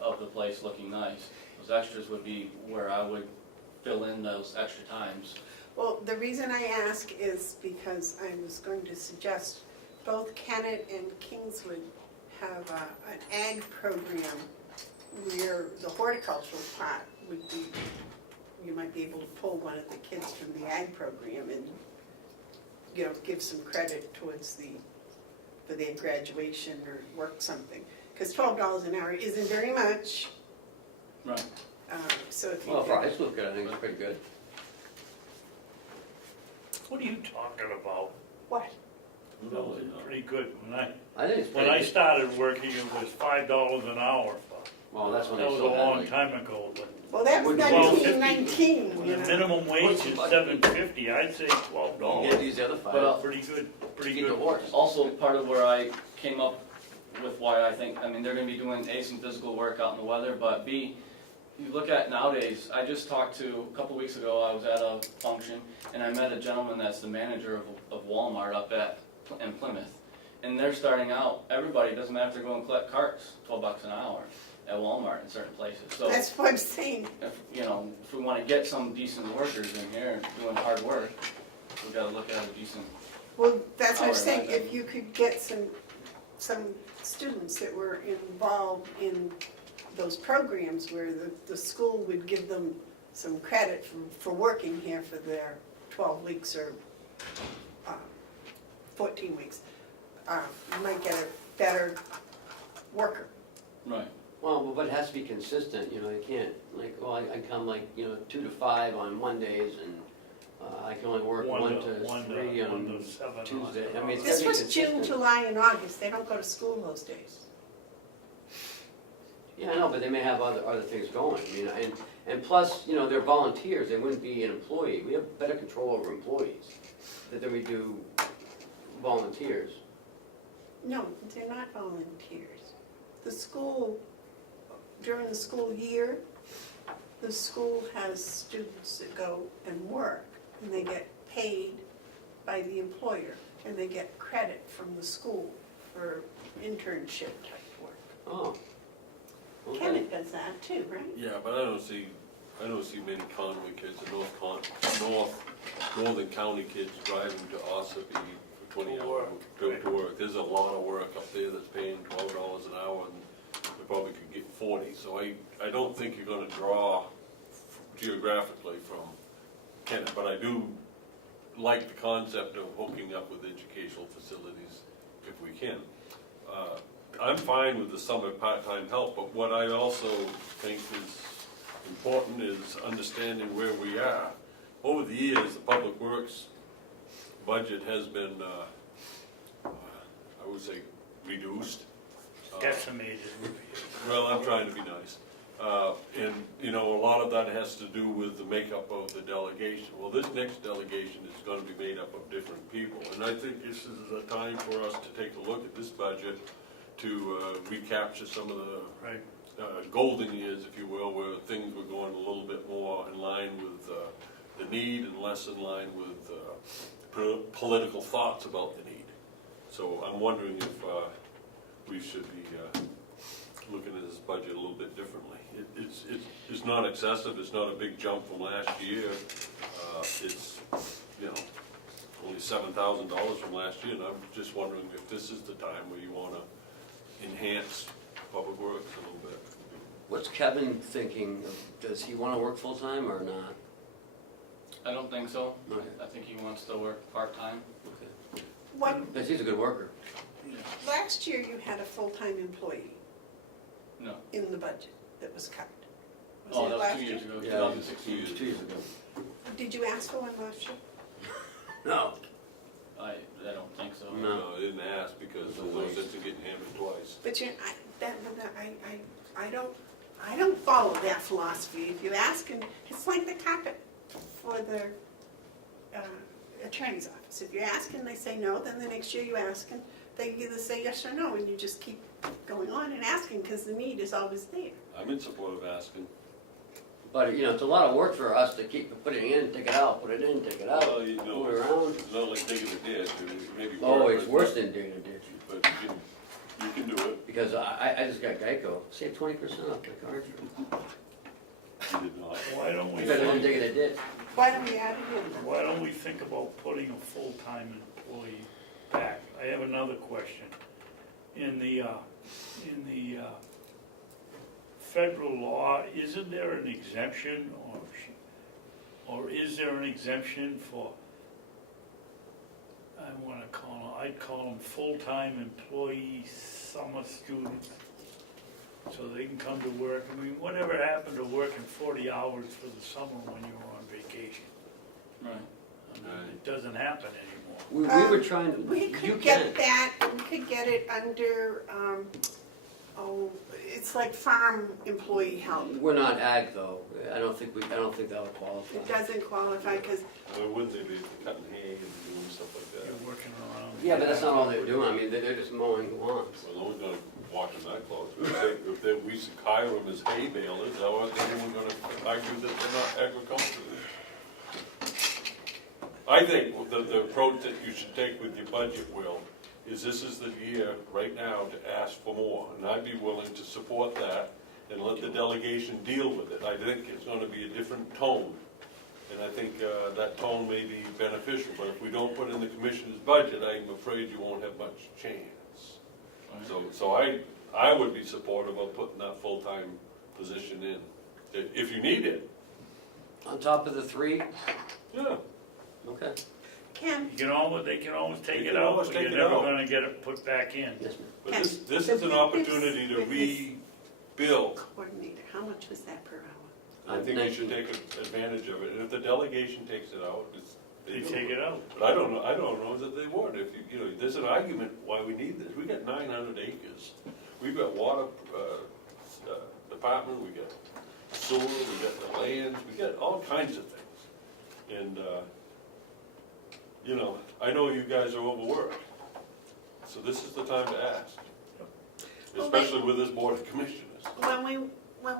of the place looking nice. Those extras would be where I would fill in those extra times. Well, the reason I ask is because I was going to suggest both Kennett and Kingswood have an ag program where the horticultural part would be, you might be able to pull one of the kids from the ag program and, give some credit towards the for their graduation or work something. Because $12 an hour isn't very much, Right. so if you. Well, for a high school kid, I think it's pretty good. What are you talking about? What? That was pretty good. I think it's When pretty I good. started working, it was $5 an hour. Well, that's when they That was a still had long like, time ago, but Well, that was Well, 1919, when you the know. minimum wage What's is the budget? $7.50, I'd say you $12. get these other But, five, Pretty good, pretty keep the good. horse. Also, part of where I came up with why I think, I mean, they're gonna be doing A, some physical work out in the weather, but B, you look at nowadays, I just talked to, a couple weeks ago, I was at a function, and I met a gentleman that's the manager of Walmart up in Plymouth. And they're starting out, everybody, doesn't matter if they're going to collect carts, $12 an hour at Walmart in certain places. So, That's what I'm saying. if, you know, if we wanna get some decent workers in here doing hard work, we gotta look at a decent, Well, that's what I'm Hour, saying, not if you could get some students that were involved in those programs where the school would give them some credit for working here for their 12 weeks or 14 weeks, you might get a better worker. right. Well, but it has to be consistent, you know, you can't, like, well, I come like, you know, 2 to 5 on Mondays, and I can only work 1 to 3 1 on to 7 Tuesday. I mean, it's This gotta be was June, consistent. July, and August, they don't go to school those days. Yeah, I know, but they may have other things going, you know, and plus, you know, they're volunteers, they wouldn't be an employee. We have better control over employees than we do volunteers. No, they're not volunteers. The school, during the school year, the school has students that go and work, and they get paid by the employer, and they get credit from the school for internship type work. Oh. Okay. Kenneth does that too, right? Yeah, but I don't see many Conway kids and Northern County kids driving to Ossipee for 20 To hours work, to right. work. There's a lot of work up there that's paying $12 an hour, and they probably could get 40. So I don't think you're gonna draw geographically from Kennett, but I do like the concept of hooking up with educational facilities if we can. I'm fine with the summer part-time help, but what I also think is important is understanding where we are. Over the years, the Public Works budget has been, I would say, reduced. Decimated would be. Well, I'm trying to be nice. And, you know, a lot of that has to do with the makeup of the delegation. Well, this next delegation is gonna be made up of different people, and I think this is a time for us to take a look at this budget to recapture some of the Right. golden years, if you will, where things were going a little bit more in line with the need and less in line with political thoughts about the need. So I'm wondering if we should be looking at this budget a little bit differently. It's not excessive, it's not a big jump from last year. It's, you know, only $7,000 from last year, and I'm just wondering if this is the time where you wanna enhance Public Works a little bit. What's Kevin thinking? Does he want to work full-time or not? I don't think so. Okay. I think he wants to work part-time. Okay. What, He's a good worker. last year you had a full-time employee No. in the budget that was cut. Oh, it that was last 2 years year? ago, Yeah, 2016. 2 years ago. Did you ask for one last year? No. I don't think so. No. I didn't ask because there's no sense in getting hammered twice. But I don't follow that philosophy. If you ask, and it's like the carpet for the attorney's office. If you ask and they say no, then the next year you ask and they either say yes or no, and you just keep going on and asking because the need is always there. I'm in support of asking. But, you know, it's a lot of work for us to keep putting it in, take it out, put it in, take it out, Well, you know, move it around. it's not like digging a ditch, I mean, it may be Oh, work, it's but- worse than digging a ditch. But you can do it. Because I just got Geico, save 20% off the car insurance. You did not. Why don't we, Better than digging a ditch. Why don't we add it in? why don't we think about putting a full-time employee back? I have another question. In the federal law, isn't there an exemption or is there an exemption for I'd call them full-time employee summer students, so they can come to work. I mean, whatever happened to working 40 hours for the summer when you were on vacation? Right. I mean, it doesn't happen anymore. We were trying to, We you could can. get that, we could get it under, it's like farm employee help. We're not ag though. I don't think that would qualify. It doesn't qualify because Why wouldn't they be cutting hay and doing stuff like that? You're working around. Yeah, but that's not all they're doing. I mean, they're just mowing lawns. Well, no one's gonna watch them that close. If we hire them as hay balers, how is anyone gonna argue that they're not agricultural? I think the approach that you should take with your budget, Will, is this is the year right now to ask for more. And I'd be willing to support that and let the delegation deal with it. I think it's gonna be a different tone. And I think that tone may be beneficial, but if we don't put in the commissioner's budget, I'm afraid you won't have much chance. So I would be supportive of putting that full-time position in, if you need it. On top of the 3? Yeah. Okay. Ken, They can always take They it can out, always but take you're it never out. gonna get it put back in. Yes, ma'am. But this is an opportunity to rebuild. coordinator, how much was that per hour? I think we should take advantage of it, and if the delegation takes it out, They take it out. But I don't know that they would. If you know, there's an argument why we need this. We got 900 acres. We've got water department, we got sewer, we got the lands, we got all kinds of things. And, you know, I know you guys are overworked. So this is the time to ask. Especially with this board of commissioners. When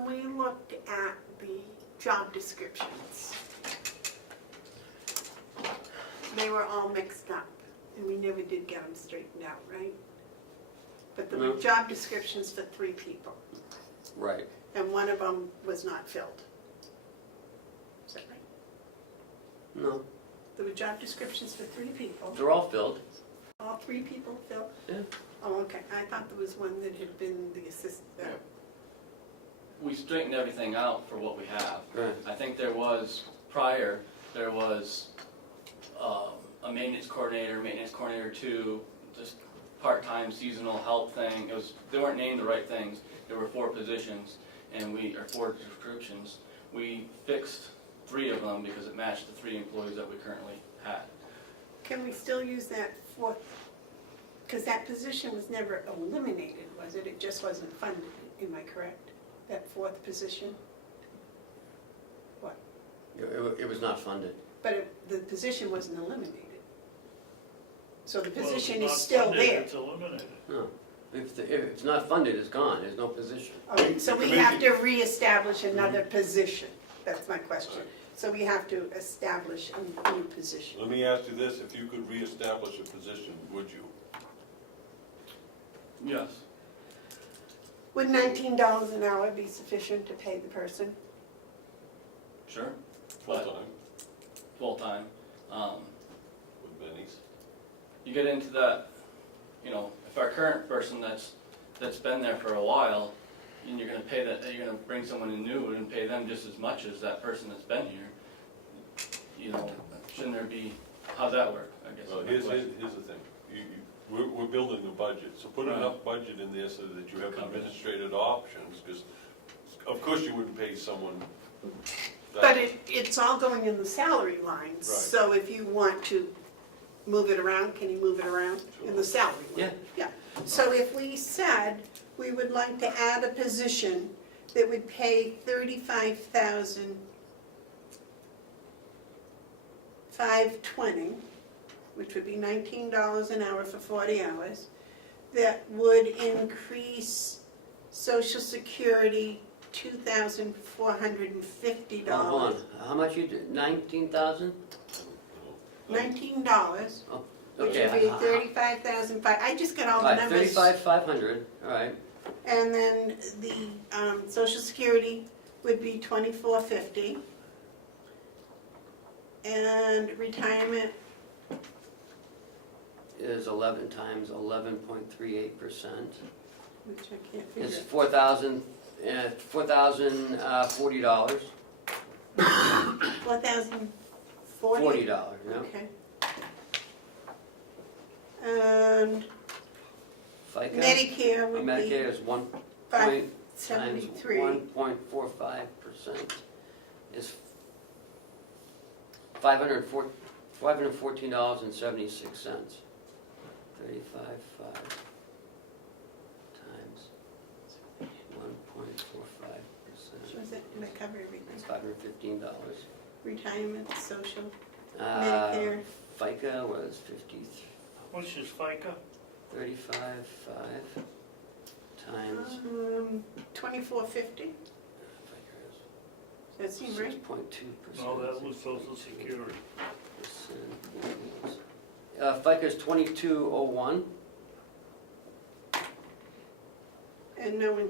we looked at the job descriptions, they were all mixed up, and we never did get them straightened out, right? But there were No. job descriptions for 3 people, Right. and one of them was not filled. Is that right? No, There were job descriptions for 3 people, they're all filled. all 3 people filled? Yeah. Oh, okay, I thought there was one that had been the assistant. Yeah. We straightened everything out for what we have. Right. I think there was a maintenance coordinator 2, just part-time seasonal help thing. They weren't named the right things. There were 4 positions or 4 descriptions. We fixed 3 of them because it matched the 3 employees that we currently had. Can we still use that 4th? Because that position was never eliminated, was it? It just wasn't funded, am I correct? That 4th position? What? It was not funded. But the position wasn't eliminated. So the Well, if it's position is not still funded, there. It's eliminated. No. If it's not funded, it's gone. There's no position. All right, so we have to reestablish another position. That's my question. So we have to establish a new position. Let me ask you this, if you could reestablish a position, would you? Yes. Would $19 an hour be sufficient to pay the person? Sure. But Full-time, full-time. with bennies? You get into that, if our current person that's been there for a while, and you're gonna bring someone in new and pay them just as much as that person that's been here, shouldn't there be, how's that work, I guess? Well, is my here's question. the thing. We're building a budget, so put Right. enough budget in there so that you have Cover it. administrative options, because of course you wouldn't pay someone that. But it's all going in the salary lines. Right. So if you want to move it around, can you move it around in the salary line? Yeah. Yeah. So if we said we would like to add a position that would pay $35,520, which would be $19 an hour for 40 hours, that would increase Social Security $2,450. Hold on. How much you did? 19,000? $19, which Okay. would be 35,500. I just got all All the right, numbers. 35,500. All right. And then the Social Security would be $2,450. And retirement, Is 11 times 11.38%. which I can't It's figure. $4,040. $4,040? $40, yeah. Okay. And FICA, Medicare would be Medicare is 1 point times 573. 1.45% is $514.76. 35.5 times 1.45%. So is that, did I cover everything? That's $515. Retirement, social, Uh, Medicare. FICA was 53. How much is FICA? 35.5 times. 2450, does that seem right? 6.2%. No, that was Social Security. FICA is 2201. And no, we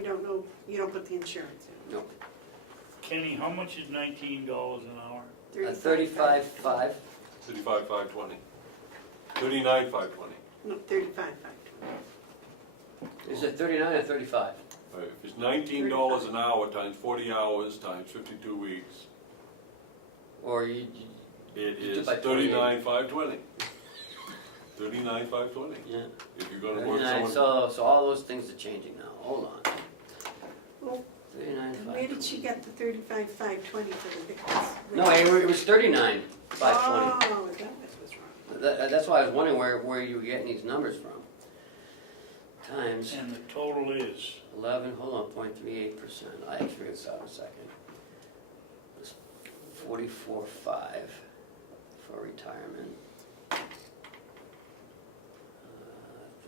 don't know, you don't put the insurance in. No. Kenny, how much is $19 an hour? 35.5. 35,520. 39,520. No, 35,520. Is it 39 or 35? Right, if it's $19 an hour times 40 hours times 52 weeks, Or you it You did is by 28. 39,520. 39,520. yeah. If you're gonna work 39, someone, so all those things are changing now. Hold on. Well, 39, where did she get the 35,520 for the difference? No, it was 39, 520. Oh, that was wrong. That's why I was wondering where you were getting these numbers from. Times And the total is? 11, hold on, 0.38%. I can figure this out in a second. It's 44.5 for retirement.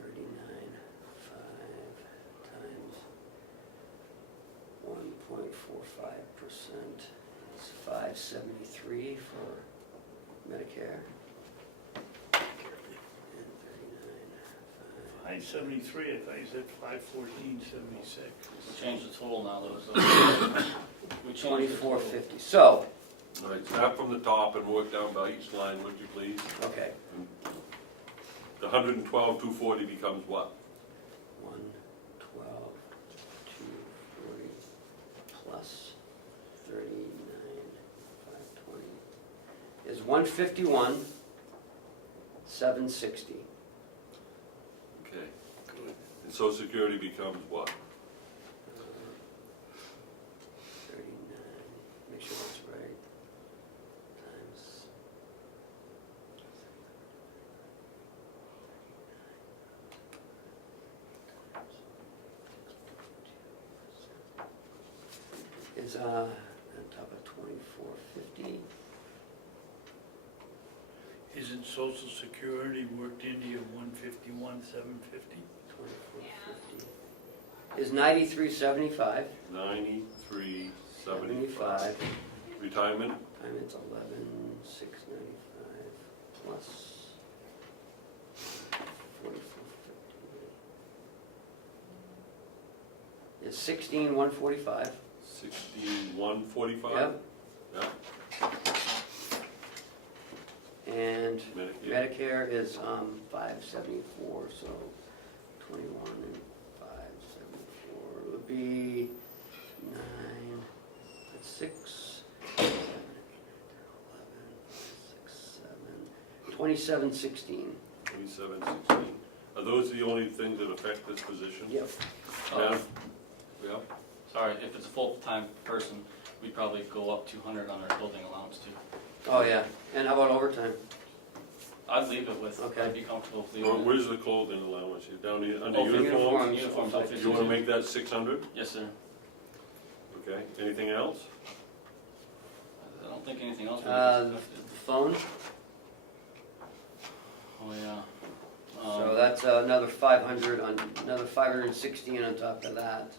39.5 times 1.45% is 573 for Medicare. And 39.5. 573, I thought you said 514.76. We changed the total now, though, so. We changed the total. 2450. So, all right, start from the top and work down by each line, would you please? okay. The 112,240 becomes what? 112,240 plus 39,520 is 151,760. Okay, good. And Social Security becomes what? 39, make sure that's right, times. Is on top of 2450. Isn't Social Security worked into your 151,750? 2450 is 9375. 93,75. Retirement? Time it's 11,695 plus 4450 is 16,145. 16,145? Yep. Yeah. And Medicare. Medicare is 574, so 21 and 574 would be 9, that's 6, 7, 8, 9, 10, 11, 6, 7, 2716. 2716. Are those the only things that affect this position? Yep. Madam? Yeah? Sorry, if it's a full-time person, we'd probably go up 200 on our clothing allowance too. Oh, yeah. And how about overtime? I'd leave it with, Okay. I'd be comfortable with Well, leaving it. where's the clothing allowance? You're down here under Oh, for uniforms? Uniforms, Five- 50. You wanna make that 600? Yes, sir. Okay, anything else? I don't think anything else would The be affected. phone, Oh, yeah. so that's another 500, another 516 on top of that.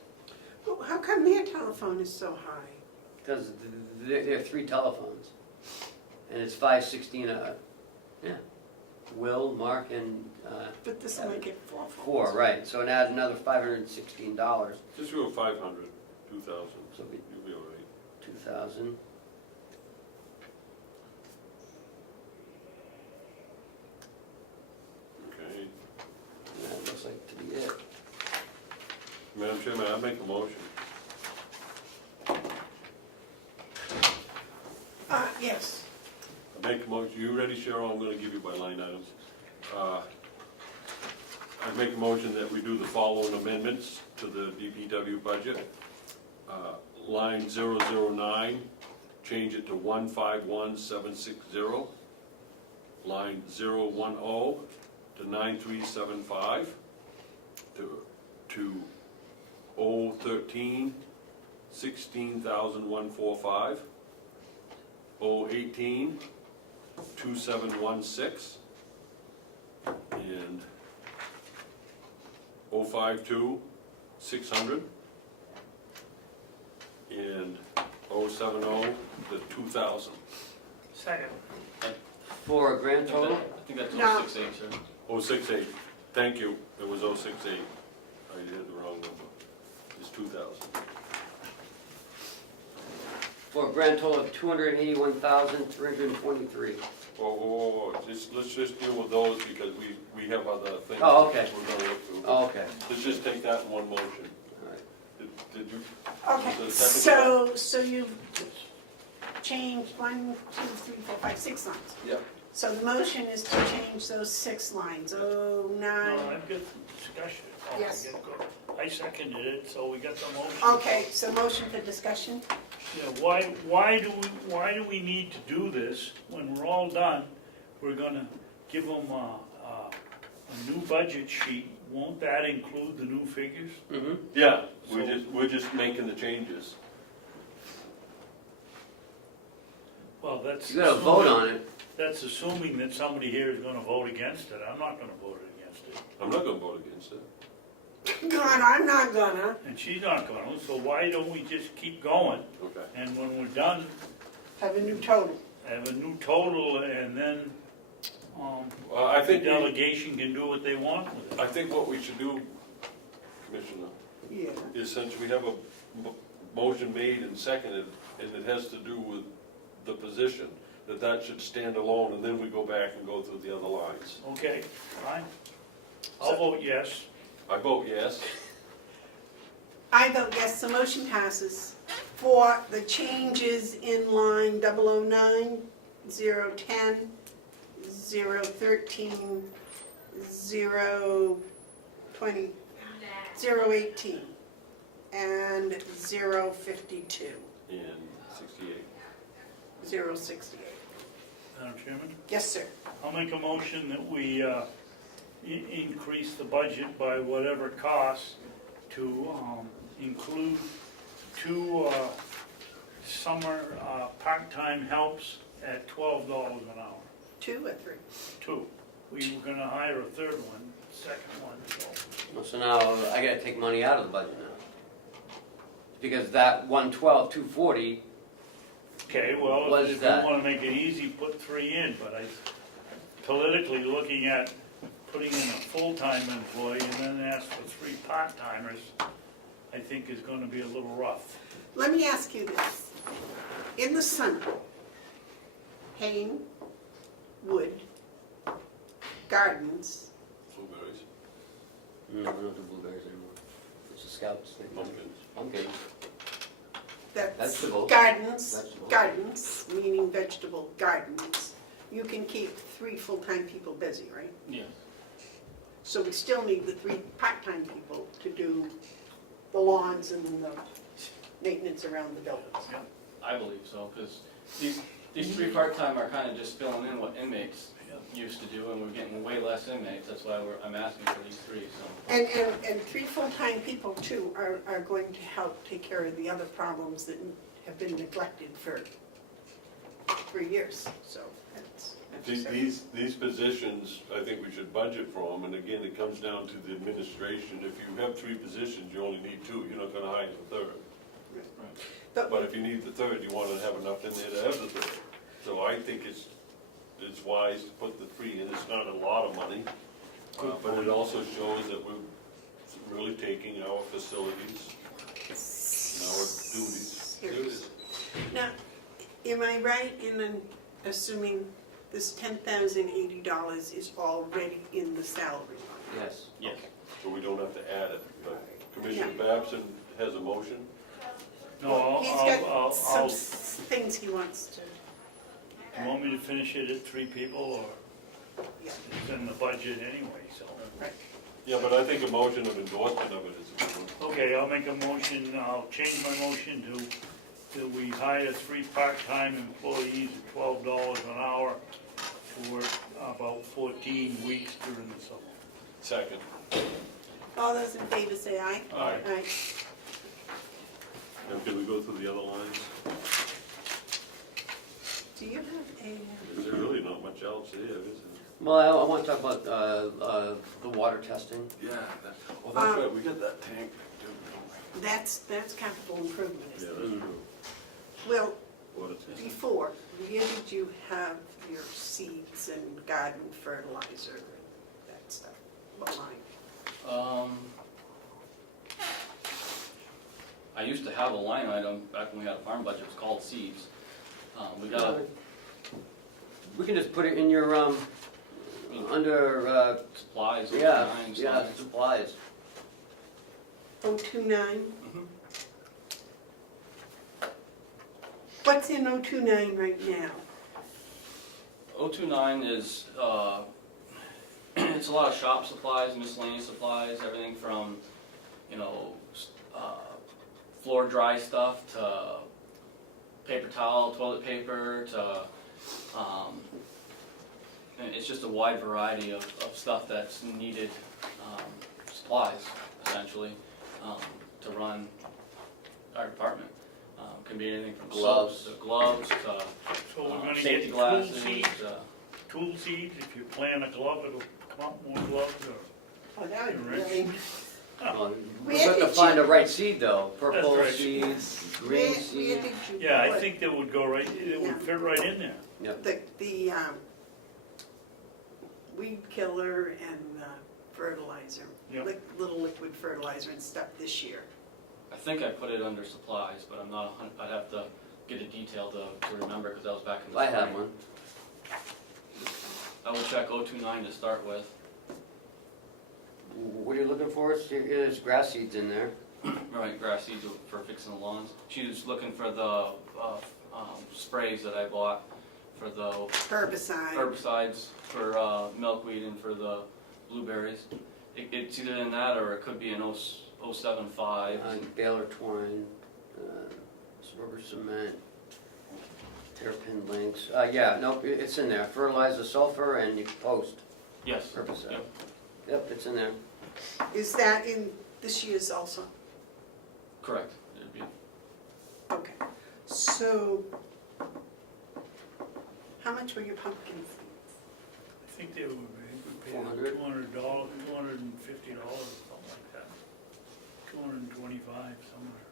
Well, how come their telephone is so high? Because there are 3 telephones. And it's 516, yeah. Will, Mark, and But this might get 4 phones. 4, right. So it adds another $516. Just go 500, 2,000. So it'll be You'll be all right. 2,000. Okay. And that looks like to be it. Madam Chairman, I make a motion. Yes. I make a motion. You ready, Cheryl? I'm gonna give you my line items. I make a motion that we do the following amendments to the DPW budget. Line 009, change it to 151760. Line 010 to 9375. To 013, 16,145. 018, 2716. And 052, 600. And 070 to 2,000. Second. For a grand total? I think that's No. 068, sir. 068, thank you, it was 068. I did the wrong number. It's 2,000. For a grand total of $281,323. Whoa, let's just deal with those because we have other things. Oh, okay. We're gonna look through. Oh, okay. Let's just take that in one motion. All right. Did you? Okay, Was there a second? so you've changed 1, 2, 3, 4, 5, 6 lines. Yeah. So the motion is to change those 6 lines, No, 09. I've got some discussion. Oh, Yes. I seconded it, so we got the motion. Okay, so motion for discussion? Yeah, why do we need to do this? When we're all done, we're gonna give them a new budget sheet. Won't that include the new figures? Mm-hmm. Yeah, So- we're just making the changes. Well, that's. You gotta vote assuming- on it. That's assuming that somebody here is gonna vote against it. I'm not gonna vote against it. I'm not gonna vote against it. God, I'm not gonna. And she's not gonna, so why don't we just keep going? Okay. And when we're done, Have a new total. have a new total, and then, Well, I the think, delegation can do what they want with it. I think what we should do, Commissioner, Yeah. is since we have a motion made and seconded, and it has to do with the position, that should stand alone, and then we go back and go through the other lines. Okay, fine. I'll vote yes. I vote yes. I vote yes, the motion passes for the changes in line 009, 010, 013, 020, 018, and 052, And 68. 068. Madam Chairman? Yes, sir. I'll make a motion that we increase the budget by whatever costs to include 2 summer part-time helps at $12 an hour. 2 or 3? 2. We were gonna hire a third one, second one, so. Well, so now I gotta take money out of the budget now. Because that 112,240, Okay, well, What if is you that? wanna make it easy, put 3 in, but politically looking at putting in a full-time employee and then ask for 3 part-timers, I think is gonna be a little rough. Let me ask you this. In the summer, haying, wood, gardens, Blueberries, no, we don't do blueberries anymore. It's a scouts thing. pumpkins. Pumpkins. that's Vegetables. gardens, Vegetables. gardens, meaning vegetable gardens. You can keep 3 full-time people busy, right? Yeah. So we still need the 3 part-time people to do the lawns and the maintenance around the buildings. I believe so, because these 3 part-time are kind of just filling in what inmates used to do, and we're getting way less inmates, that's why I'm asking for these 3, so. And 3 full-time people too are going to help take care of the other problems that have been neglected for 3 years, so that's These positions, I think we should budget for them, and again, it comes down to the administration. If you have 3 positions, you only need 2, you're not gonna hire the 3rd. But if you need the 3rd, you wanna have enough in there to have the 3rd. So I think it's wise to put the 3 in, it's not a lot of money, but it also shows that we're really taking our facilities and our duties serious. Now, am I right in assuming this $10,080 is already in the salary line? Yes. Yes. So we don't have to add it. But Commissioner Babson has a motion. No, He's I'll, got some I'll, things he wants to. you want me to finish it at 3 people, or? Yeah, It's in the budget anyway, so. right. Yeah, but I think a motion of endorsement of it is a good one. Okay, I'll make a motion, I'll change my motion to we hire 3 part-time employees at $12 an hour to work about 14 weeks during the summer. Second. All those in favor say aye. Aye. Aye. Now, can we go through the other lines? Do you have a, There's really not much else here, is there? Well, I want to talk about the water testing. Yeah, oh, that's right, we got that tank too, don't that's capital improvement, we? isn't Yeah, it? that's true. Well, Water testing. before, where did you have your seeds and garden fertilizer and that stuff? What line? I used to have a line item back when we had a farm budget, it was called seeds. We got, We can just put it in your, under, supplies, yeah, lines, yeah, lines. supplies. 029? Mhm. What's in 029 right now? 029 is, it's a lot of shop supplies, miscellaneous supplies, everything from, you know, floor dry stuff to paper towel, toilet paper to, and it's just a wide variety of stuff that's needed, supplies, essentially, to run our department. Can be anything from Gloves. soaps to gloves to So we're gonna safety get tool glasses. seeds, tool seeds, if you plant a glove, it'll come out more gloves, or, Oh, that would Right. really, Well, Where we have to did find you- the right seed though, purple right. seeds, where green did seed. you yeah, I put think that would go right, it Yeah. would fit right in there. the weed killer and fertilizer? Yep. Little liquid fertilizer and stuff this year? I think I put it under supplies, but I'm not, I'd have to get a detail to remember, because that was back in the I spring. have one. I will check 029 to start with. What are you looking for? There's grass seeds in there. Right, grass seeds for fixing the lawns. She was looking for the sprays that I bought for the Herbicide? herbicides for milkweed and for the blueberries. It's either in that or it could be an 075. Baler twine, rubber cement, terrapin links. Yeah, nope, it's in there. Fertilizer, sulfur, and you post Yes. herbicide. Yep. Yep, it's in there. Is that in this year's also? Correct. It'd be Okay, so how much were your pumpkin seeds? I think they would pay $400. $200, $250, something like that. 225 somewhere.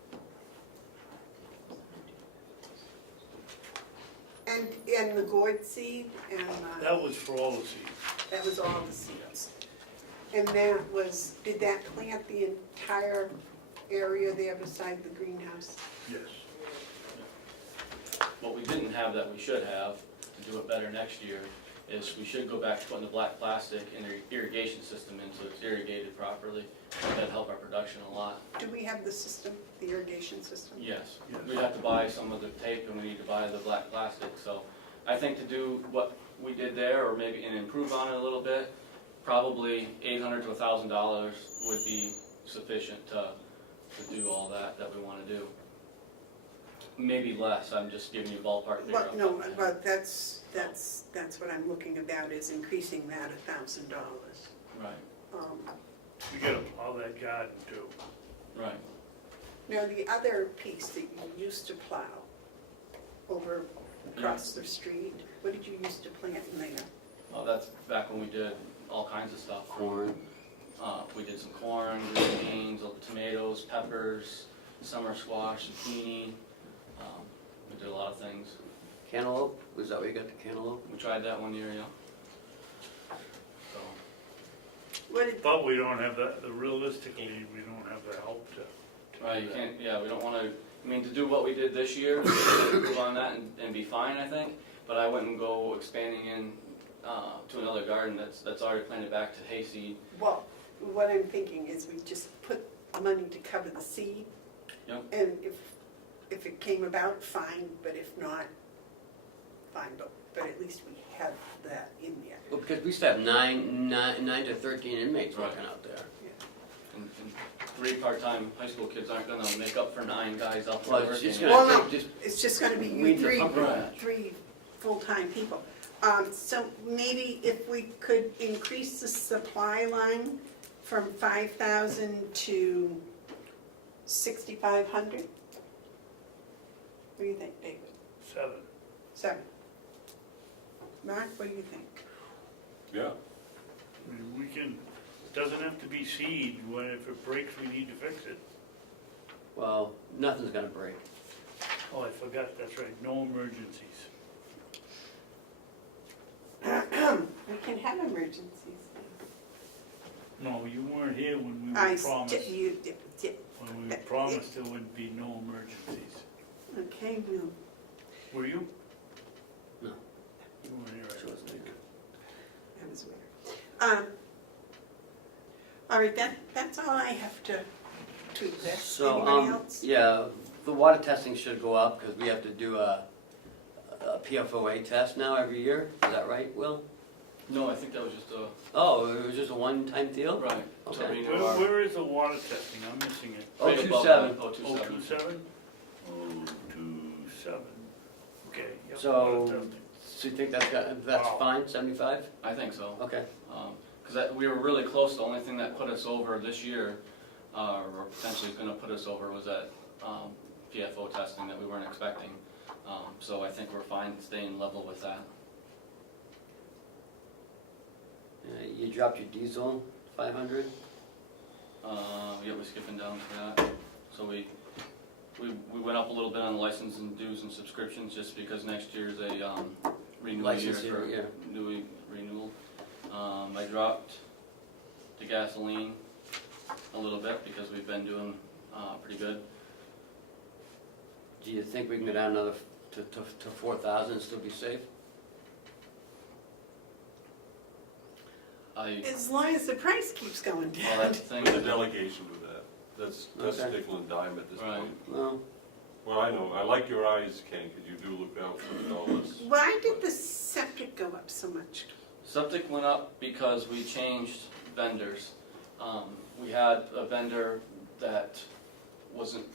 And the gourd seed and That was for all the seeds. that was all the seeds? And that was, did that plant the entire area there beside the greenhouse? Yes. What we didn't have that we should have, to do it better next year, is we should go back to putting the black plastic in the irrigation system in so it's irrigated properly. That'd help our production a lot. Do we have the system, the irrigation system? Yes, Yes. we'd have to buy some of the tape and we need to buy the black plastic, so I think to do what we did there, or maybe and improve on it a little bit, probably $800 to $1,000 would be sufficient to do all that we wanna do. Maybe less, I'm just giving you a ballpark figure. Well, off the no, top of my head. but that's what I'm looking about, is increasing that $1,000. Right, We gotta plow that garden too. right. Now, the other piece that you used to plow over across the street, what did you used to plant in there? Well, that's back when we did all kinds of stuff. Corn. We did some corn, green beans, tomatoes, peppers, summer squash, zucchini. We did a lot of things. Cantaloupe, was that where you got the cantaloupe? We tried that one year, yeah. So, What did, But we don't have the, realistically, we don't have the help to do right, you that. can't, yeah, we don't wanna, I mean, to do what we did this year, we could improve on that and be fine, I think. But I wouldn't go expanding in, to another garden that's already planted back to hayseed. well, what I'm thinking is we just put money to cover the seed. Yep. And if it came about, fine, but if not, fine, but at least we have that in there. Well, because we used to have nine to 13 inmates Right. working out there. And 3 part-time high school kids aren't gonna make up for 9 guys out there Well, it's working. just Well, gonna no. take, just, It's just gonna be you Weed the three, pumpkin patch. three full-time people. So maybe if we could increase the supply line from 5,000 to 6,500? What do you think, David? 7. 7. Mark, what do you think? Yeah, I mean, we can, it doesn't have to be seed, when if it breaks, we need to fix it. well, nothing's gonna break. Oh, I forgot, that's right, no emergencies. We can have emergencies. No, you weren't here when we I were promised, when we were promised there would be no emergencies. Okay, well, Were you? No. You weren't here, She I wasn't think. that was weird. All right, that's all I have to tweet this. So, Anybody else? yeah, the water testing should go up, because we have to do a PFOA test now every year, is that right, Will? No, I think that was just a, Oh, it was just a one-time deal? right, to Okay. renew our. Where is the water testing? I'm missing it. Oh, right 27. above that, 027. 027? 027. Okay, yep. So- water testing. So you think that's Wow. fine, 75? I think so. Okay. Because we were really close, the only thing that put us over this year, or potentially is gonna put us over, was that PFO testing that we weren't expecting. So I think we're fine staying level with that. You dropped your diesel, 500? Yeah, we're skipping down to that. So we went up a little bit on license and dues and subscriptions, just because next year's a renewal year License year, for yeah. new renewal. I dropped the gasoline a little bit, because we've been doing pretty good. Do you think we can go down another to 4,000 and still be safe? As long as the price keeps going Well, down. that's the thing. with the delegation with that, that's Okay. nickel and dime at this Right. point. Well, Well, I know, I like your eyes, Ken, because you do look out for the dollars. Why did the septic go up so much? Septic went up because we changed vendors. We had a vendor that wasn't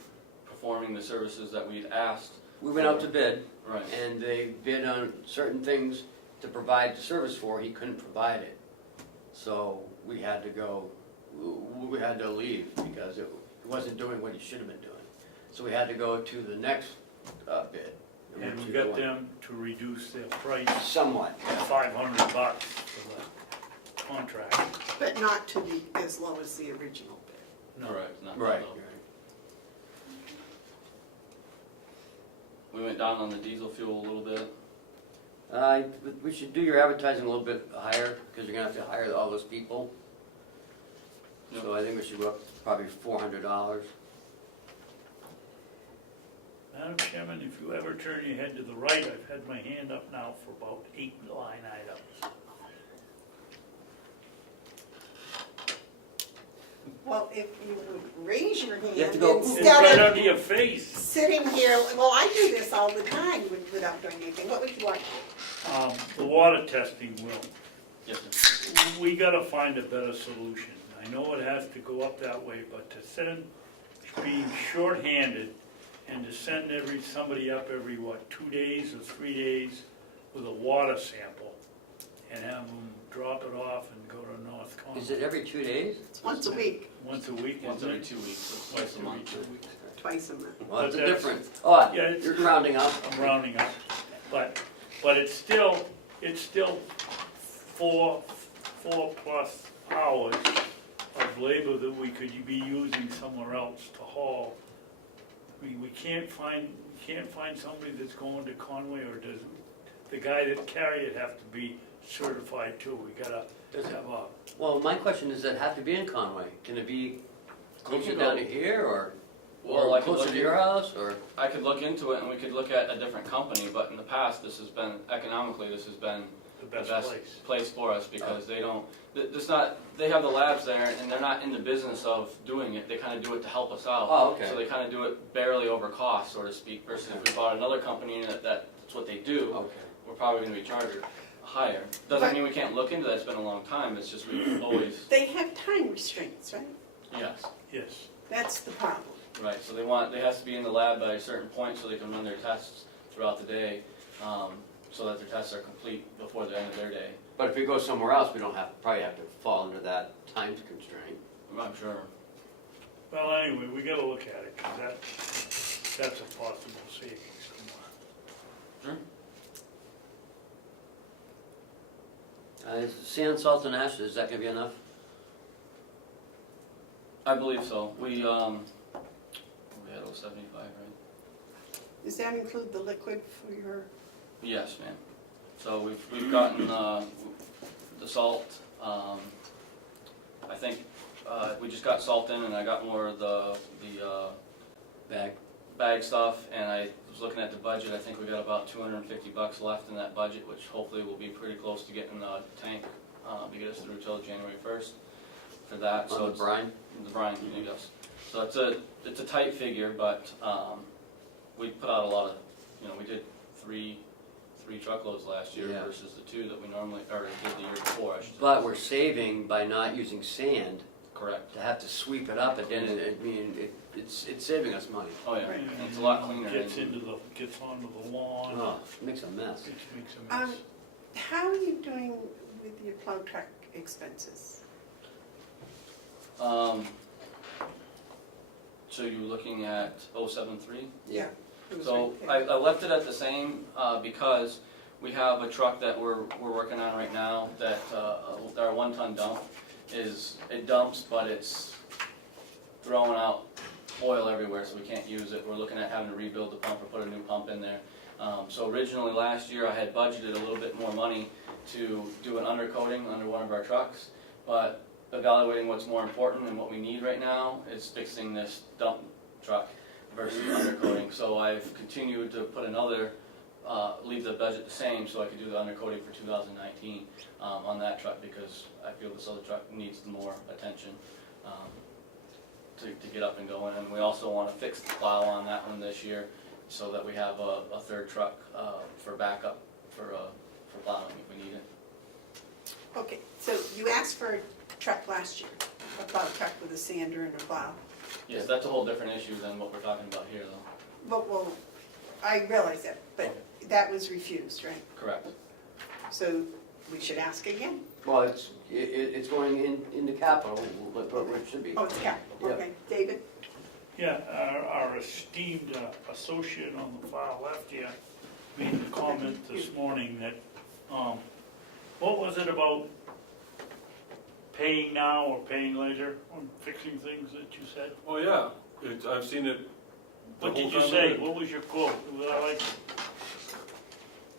performing the services that we'd asked. we went out to bid, Right. and they bid on certain things to provide the service for, he couldn't provide it. So we had to go, we had to leave, because it wasn't doing what he should have been doing. So we had to go to the next bid. And which we is the got one- them to reduce their price Somewhat. $500 for the contract. But not to be as low as the original bid. No. Correct, not Right. low. We went down on the diesel fuel a little bit. We should do your advertising a little bit higher, because you're gonna have to hire all those people. Yep. So I think we should go up to probably $400. Madam Chairman, if you ever turn your head to the right, I've had my hand up now for about 8 line items. Well, if you would raise your hand You have to go- It's instead right of under your face. sitting here, well, I do this all the time without doing anything. What would you like? The water testing will. Yes, sir. We gotta find a better solution. I know it has to go up that way, but to send, being shorthanded, and to send somebody up every, 2 days or 3 days with a water sample, and have them drop it off and go to North Conway. Is it every 2 days? It's once a week, Once a week, Once isn't every it? 2 weeks, so Once twice a every month. 2 weeks. twice a month. Well, it's a But that's- difference. Oh, Yeah, it's- you're rounding up. I'm rounding up, but it's still 4+ hours of labor that we could be using somewhere else to haul. I mean, we can't find somebody that's going to Conway, or does the guy that carry it have to be certified too? We gotta Does it? have a, Well, my question is, does it have to be in Conway? Can it be closer can down go- to here, or Well, I could closer look to your house, or? I could look into it, and we could look at a different company, but in the past, this has been, economically, this has been the the best best place. place for us, because they don't, they have the labs there, and they're not in the business of doing it, they kinda do it to help us out. Oh, okay. So they kinda do it barely over cost, so to speak, versus if we bought another company and that's what they do, Okay. we're probably gonna be charged higher. Doesn't mean we can't look into that, it's been a long time, it's just we've always, They have time restraints, right? yes, Yes. That's the problem. right, so they have to be in the lab by a certain point so they can run their tests throughout the day, so that their tests are complete before the end of their day. But if we go somewhere else, we don't probably have to fall under that time constraint. I'm sure. Well, anyway, we gotta look at it, 'cause that's a possible savings, come on. Sure. Sand, salt, and ash, is that gonna be enough? I believe so. We had 075, right? Does that include the liquid for your, Yes, ma'am. So we've gotten the salt. I think we just got salt in, and I got more of the bag stuff. And I was looking at the budget. I think we got about $250 left in that budget, which hopefully will be pretty close to getting the tank to get us through till January 1st for that. On the brine? The brine, yes. So it's a tight figure, but we put out a lot of, we did three truckloads last year Yeah. versus the 2 that we normally, or did the year before, I should say. But we're saving by not using sand Correct. to have to sweep it up at the end, it's saving us money. Oh, yeah, Right. and it's a lot cleaner. Gets than- gets onto the lawn, Oh, it makes a mess. which makes a mess. how are you doing with your plow truck expenses? So you're looking at 073? Yeah. it was So right there. I left it at the same because we have a truck that we're working on right now that our 1-ton dump it dumps, but it's throwing out oil everywhere, so we can't use it. We're looking at having to rebuild the pump or put a new pump in there. So originally last year I had budgeted a little bit more money to do an undercoating under one of our trucks, but evaluating what's more important and what we need right now is fixing this dump truck versus undercoating. So I've continued to put another, leave the budget the same so I could do the undercoating for 2019 on that truck, because I feel this other truck needs more attention to get up and going. And we also want to fix the plow on that one this year so that we have a third truck for backup for plowing if we need it. Okay, so you asked for a truck last year, a plow truck with a sander and a plow. Yes, that's a whole different issue than what we're talking about here, though. Well, I realize that, but that was refused, right? Correct. So we should ask again? Well, it's going into capital, where it should be. Oh, it's capital, Yeah. okay. David? Yeah, our esteemed associate on the file left here made the comment this morning that, what was it about paying now or paying later on fixing things that you said? Oh, yeah, I've seen it. the What whole did you time say? I've been- What was your quote? Was I like,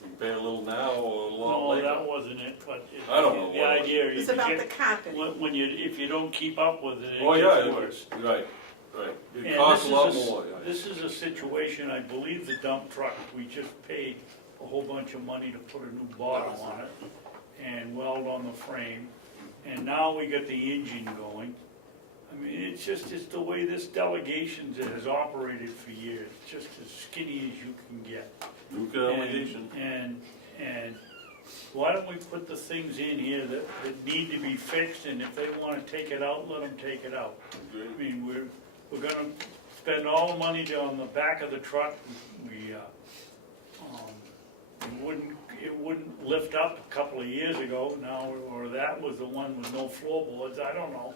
You pay a little now or a lot no, later. that wasn't it, but I don't know the what it was. idea It's is about the carpet. when if you don't keep up with it, Oh, it yeah, gets worse. right. It And costs a this lot is more. This is a situation, I believe the dump truck, we just paid a whole bunch of money to put a new bottom on it and weld on the frame, and now we got the engine going. I mean, it's the way this delegation has operated for years, just as skinny as you can get. New delegation. And why don't we put the things in here that need to be fixed, and if they wanna take it out, let them take it out. I mean, we're gonna spend all the money on the back of the truck. It wouldn't lift up a couple of years ago now, or that was the one with no floorboards, I don't know.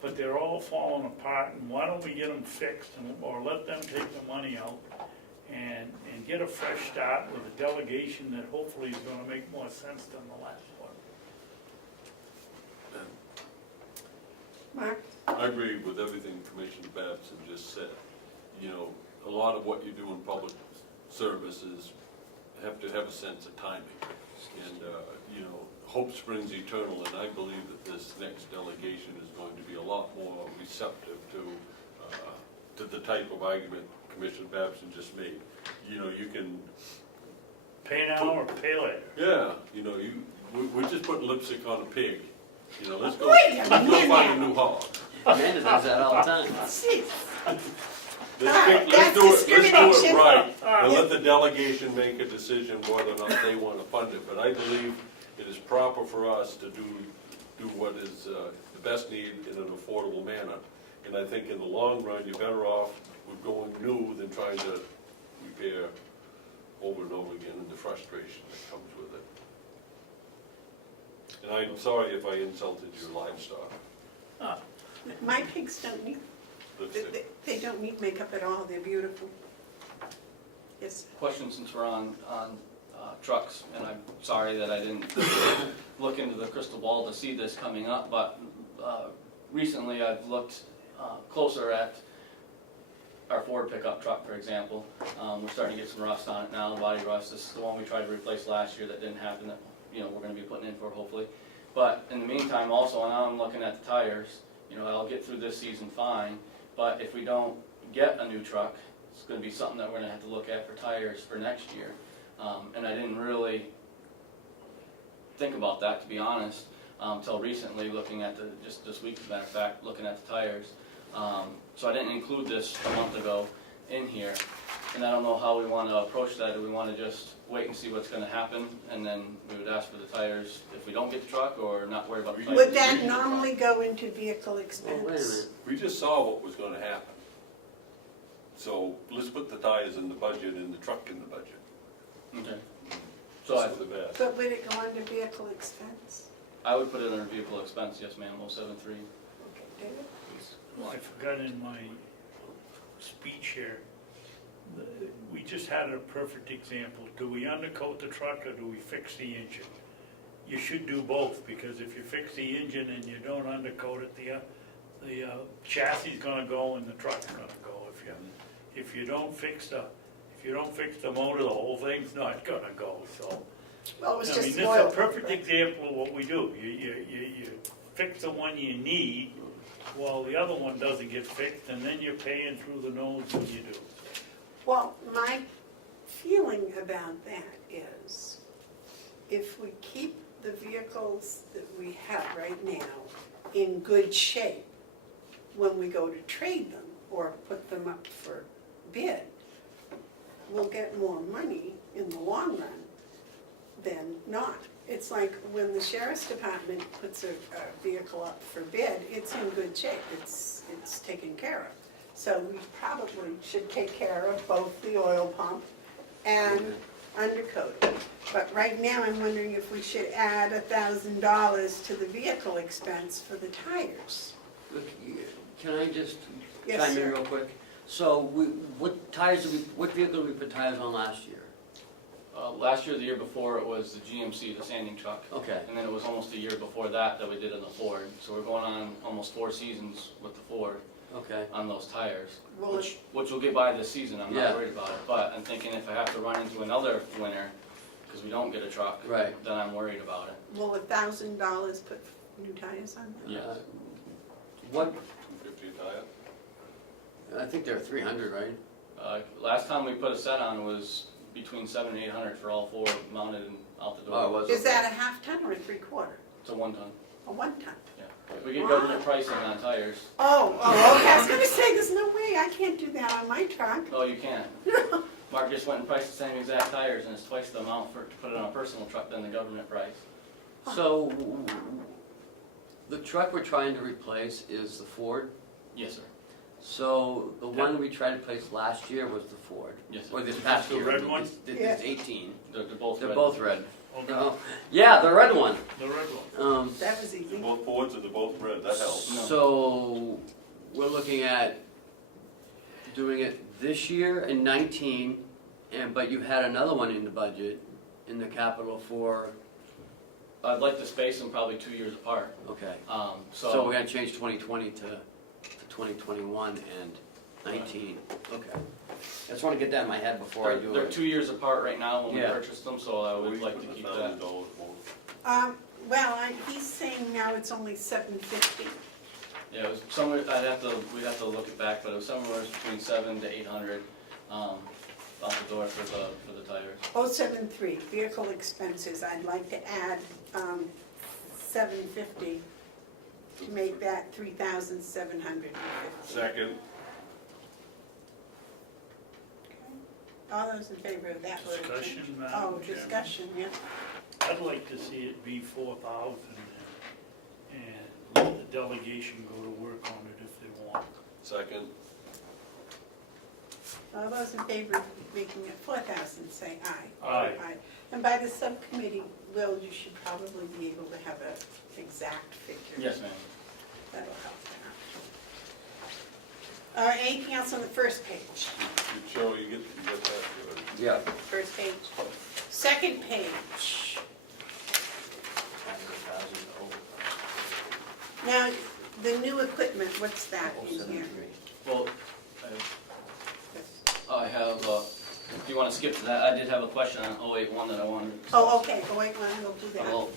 But they're all falling apart, and why don't we get them fixed, or let them take the money out and get a fresh start with a delegation that hopefully is gonna make more sense than the last one. Mark? I agree with everything Commissioner Babson just said. A lot of what you do in public services have to have a sense of timing. And, hope springs eternal, and I believe that this next delegation is going to be a lot more receptive to the type of argument Commissioner Babson just made. You can, Pay now or pay later. yeah, we're just putting lipstick on a pig. Let's go, Wait a let's go minute. find a new hog. Amanda does that all the time. Jeez. Let's That's do discrimination. it right, and let the delegation make a decision whether or not they want to fund it. But I believe it is proper for us to do what is the best need in an affordable manner. And I think in the long run, you're better off with going new than trying to repair over and over again, and the frustration that comes with it. And I'm sorry if I insulted your livestock. My pigs don't need, Lipstick. they don't need makeup at all, they're beautiful. Yes. Question since we're on trucks, and I'm sorry that I didn't look into the crystal ball to see this coming up, but recently I've looked closer at our Ford pickup truck, for example. We're starting to get some rust on it now, body rust. This is the one we tried to replace last year that didn't happen, that we're gonna be putting in for hopefully. But in the meantime also, now I'm looking at the tires, I'll get through this season fine, but if we don't get a new truck, it's gonna be something that we're gonna have to look at for tires for next year. And I didn't really think about that, to be honest, until recently, looking at just this week, as a matter of fact, looking at the tires. So I didn't include this a month ago in here, and I don't know how we want to approach that. Do we want to just wait and see what's going to happen, and then we would ask for the tires if we don't get the truck, or not worry about the tires? Would that normally go into vehicle Oh, wait a expense? minute. We just saw what was gonna happen. So let's put the tires in the budget and the truck in the budget. Okay. So Just for the best. But would it go under vehicle expense? I would put it under vehicle expense, yes ma'am, 073. Okay, David? Well, I forgot in my speech here, we just had a perfect example. Do we undercoat the truck or do we fix the engine? You should do both, because if you fix the engine and you don't undercoat it, the chassis is gonna go and the truck's gonna go. If you don't fix the motor, the whole thing's not gonna go, so. Well, it was I just mean, this is oil. a perfect example of what we do. You fix the one you need, while the other one doesn't get fixed, and then you're paying through the nose when you do. Well, my feeling about that is, if we keep the vehicles that we have right now in good shape, when we go to trade them or put them up for bid, we'll get more money in the long run than not. It's like when the sheriff's department puts a vehicle up for bid, it's in good shape, it's taken care of. So we probably should take care of both the oil pump and undercoat. But right now, I'm wondering if we should add $1,000 to the vehicle expense for the tires. Look, can I just Yes, chime in sir. real quick? So, what vehicle did we put tires on last year? Last year, the year before, it was the GMC, the sanding truck. Okay, And then it was almost a year before that we did in the Ford. So we're going on almost 4 seasons with the Ford okay. on those tires, Will it, which will get by this season, I'm Yeah. not worried about it. But I'm thinking if I have to run into another winter, because we don't get a truck, Right. then I'm worried about it. will $1,000 put new tires on them? Yes. What, 250 a tire? I think they're 300, right? Last time we put a set on was between 700 and 800 for all 4 mounted and out the door. Oh, it was. Is that a half ton or a 3/4? It's a 1 ton, A 1 ton? yeah. We get government pricing on tires. Oh, okay, I was gonna say, there's no way, I can't do that on my truck. Oh, you can. Mark just went and priced the same exact tires, and it's twice the amount to put it on a personal truck than the government price. So, the truck we're trying to replace is the Ford. Yes, sir. So, the one we tried to replace last year was the Ford. Yes, sir. Or this past The year. red one? This 18. They're both They're red. both red. Okay, Oh, yeah, the red one. the red one. That was They're easy. both Fords and they're both red, that helps. No. So, we're looking at doing it this year in 19, but you had another one in the budget, in the capital for, I'd like to space them probably 2 years apart. okay. So So we're gonna change 2020 to 2021 and 19, okay. I just wanna get that in my head before I do they're it. 2 years apart right now when we Yeah. purchased them, so I would like to keep that. $1,000 more. Well, he's saying now it's only $750. Yeah, it was somewhere, we'd have to look it back, but it was somewhere between 700 to 800 out the door for the tires. 073, vehicle expenses, I'd like to add $750 to make that $3,750. Second, All those in favor of that motion? Discussion, Madam Oh, Chairman. discussion, yeah. I'd I'd like to see it be 4,000 and let the delegation go to work on it if they want. Second, All those in favor of making it 4,000, say aye. Aye. And by the subcommittee, Will, you should probably be able to have an exact figure. Yes, ma'am. That'll help there. Anything else on the first page? Joe, you get that? Yeah. First page. Second page. Now, the new equipment, what's that in here? Well, I have, if you want to skip to that, I did have a question on 081 that I wanted. Oh, okay, go wait, we'll do that. Well,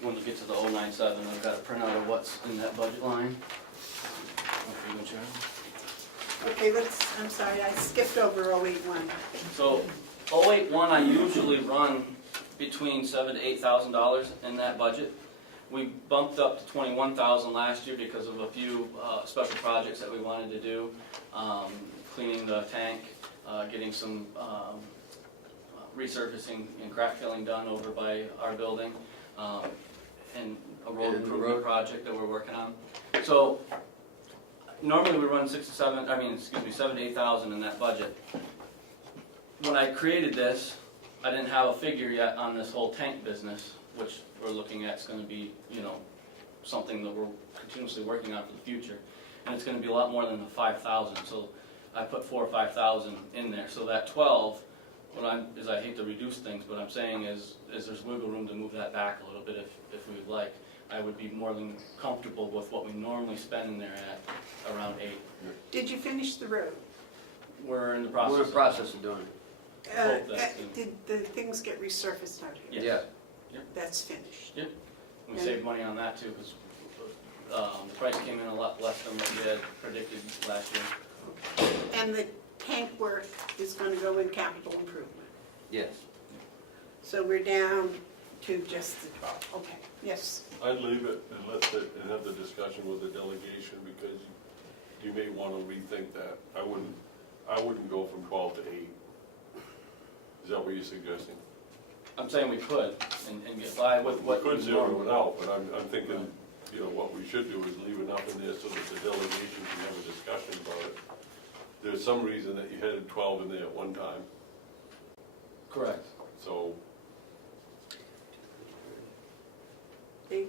when we get to the 097, I've got a printout of what's in that budget line. Okay, you can share. Okay, I'm sorry, I skipped over 081. So 081, I usually run between $7,000 to $8,000 in that budget. We bumped up to 21,000 last year because of a few special projects that we wanted to do, cleaning the tank, getting some resurfacing and crack filling done over by our building, and a road improvement project that we're working on. So normally we run 7,000 to 8,000 in that budget. When I created this, I didn't have a figure yet on this whole tank business, which we're looking at. It's going to be, something that we're continuously working on for the future, and it's going to be a lot more than the 5,000. So I put 4,000 or 5,000 in there. So that 12, I hate to reduce things, but I'm saying is there's wiggle room to move that back a little bit if we would like. I would be more than comfortable with what we normally spend in there at around 8. Did you finish the road? We're in the process. We're in the process of doing it. Hope that's soon. Did the things get resurfaced out here? Yes. Yeah. That's finished. We saved money on that too, because the price came in a lot less than what we had predicted last year. And the tank work is going to go in capital improvement. Yes. So we're down to just the 12. Okay, yes. I'd leave it and have the discussion with the delegation, because you may want to rethink that. I wouldn't go from 12 to 8. Is that what you're suggesting? I'm saying we could, and get by with what. We could zero it out, but I'm thinking, what we should do is leave enough in there so that the delegation can have a discussion about it. There's some reason that you had 12 in there at one time, Correct. so. David?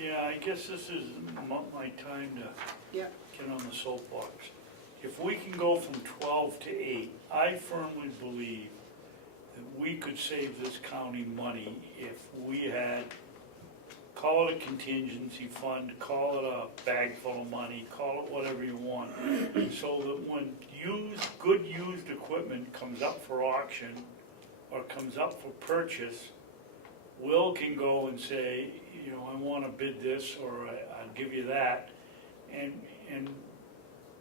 Yeah, I guess this is my time to Yep. get on the soapbox. If we can go from 12 to 8, I firmly believe that we could save this county money if we had, call it a contingency fund, call it a bag full of money, call it whatever you want, so that when good used equipment comes up for auction or comes up for purchase, Will can go and say, I want to bid this, or I'll give you that, and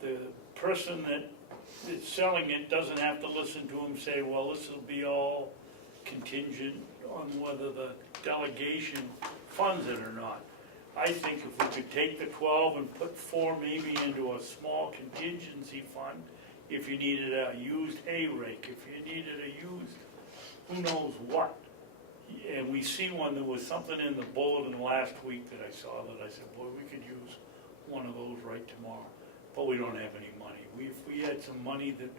the person that's selling it doesn't have to listen to him say, well, this will be all contingent on whether the delegation funds it or not. I think if we could take the 12 and put 4 maybe into a small contingency fund, if you needed a used hay rake, if you needed a used who knows what. And we see one, there was something in the bulletin last week that I saw that I said, boy, we could use one of those right tomorrow. But we don't have any money. If we had some money that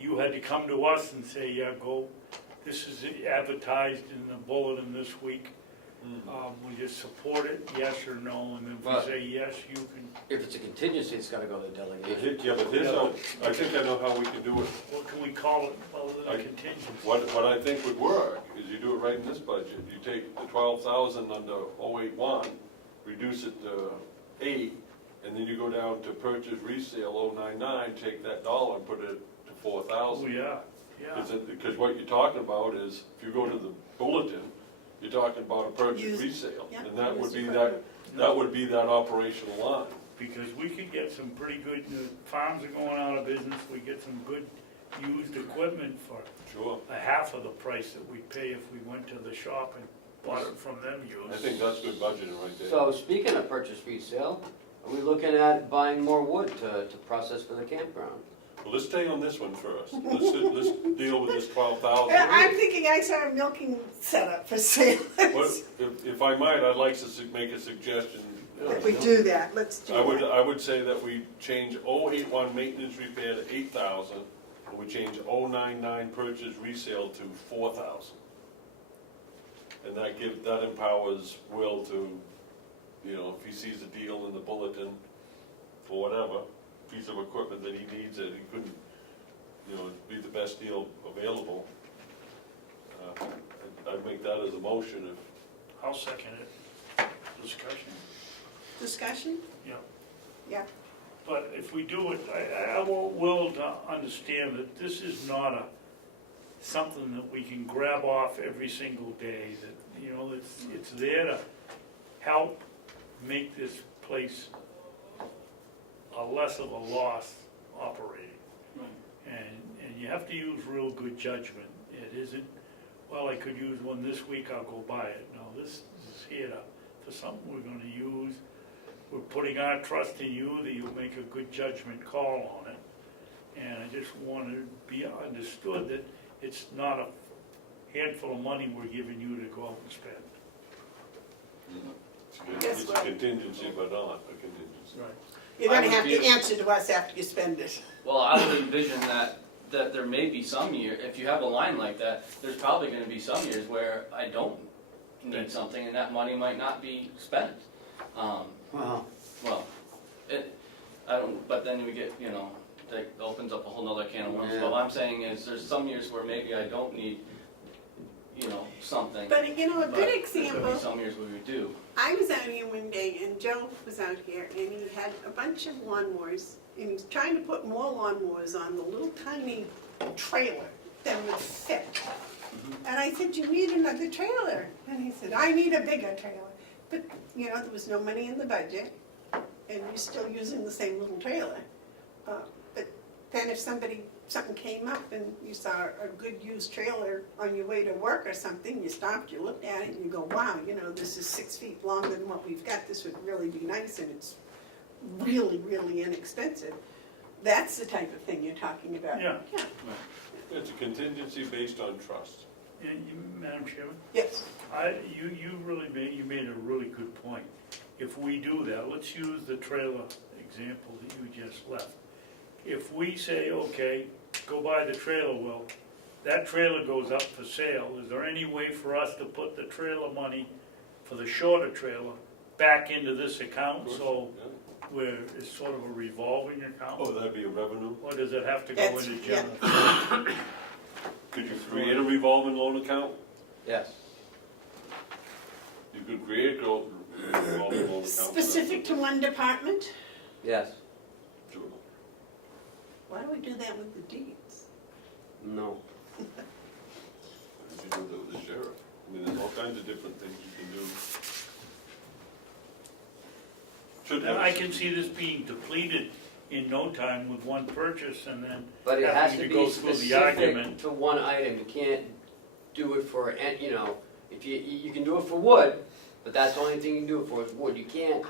you had to come to us and say, yeah, go, this is advertised in the bulletin this week, we just support it, yes or no, and then if we But say yes, you can. if it's a contingency, it's gotta go to the delegation. Yeah, but here's how, I think I know how we can do it. What can we call it other than a contingency? What I think would work is you do it right in this budget. You take the 12,000 under 081, reduce it to 8, and then you go down to purchase resale 099, take that dollar and put it to 4,000. Oh, yeah, yeah. Because what you're talking about is, if you go to the bulletin, you're talking about a purchase Used, resale. yeah, And that would used be equipment. that would be that operational line. Because we could get some pretty good, farms are going out of business, we get some good used equipment for Sure. a half of the price that we pay if we went to the shop and bought it from them used. I think that's good budgeting right there. So speaking of purchase resale, are we looking at buying more wood to process for the campground? Well, let's stay on this one first. Let's deal with this 12,000. I'm thinking I saw a milking setup for sale. What, if I might, I'd like to make a suggestion. If we do that, let's do that. I would say that we change 081 maintenance repair to 8,000, and we change 099 purchase resale to 4,000. And that empowers Will to, you know, if he sees a deal in the bulletin for whatever piece of equipment that he needs, that he couldn't, you know, be the best deal available. I'd make that as a motion if. I'll second it. Discussion? Discussion? Yeah. Yeah. But if we do it, I want Will to understand that this is not something that we can grab off every single day, that, you know, it's there to help make this place a less of a loss operating. And you have to use real good judgment. It isn't, well, I could use one this week, I'll go buy it. No, this is here for something we're gonna use. We're putting our trust in you that you'll make a good judgment call on it. And I just want to be understood that it's not a handful of money we're giving you to go out and spend. It's a contingency, but not a contingency. Right. You're gonna I would have to be- answer to us after you spend it. Well, I would envision that there may be some year, if you have a line like that, there's probably gonna be some years where I don't need something and that money might not be spent. Wow. Well, but then we get, you know, that opens up a whole nother can of worms. Yeah. But what I'm saying is, there's some years where maybe I don't need, you know, something. But you know, a but good There'll example, be some years where we do. I was out here one day and Joe was out here and he had a bunch of lawnmowers and he's trying to put more lawnmowers on the little tiny trailer that would fit. And I said, you need another trailer. And he said, I need a bigger trailer. But, you know, there was no money in the budget and you're still using the same little trailer. But then if something came up and you saw a good used trailer on your way to work or something, you stopped, you looked at it and you go, wow, you know, this is 6 feet longer than what we've got. This would really be nice and it's really, really inexpensive. That's the type of thing you're talking about. Yeah. It's a contingency based on trust. Madam Chairman? Yes. You made a really good point. If we do that, let's use the trailer example that you just left. If we say, okay, go buy the trailer, well, that trailer goes up for sale, is there any way for us to put the trailer money for the shorter trailer back into this account, so where it's sort of a revolving account? Oh, that'd be a revenue? Or does it have to go That's- into yeah. general? Could you create a revolving loan account? Yes. You could create a revolving loan account. Specific to one department? Yes. Sure. Why do we do that with the deeds? No. You could do that with the sheriff. I mean, there's all kinds of different things you can do. Should And I have- can see this being depleted in no time with one purchase and then But it has having to go be through the specific argument. to one item. You can't do it for, you know, if you can do it for wood, but that's the only thing you can do it for is wood. You can't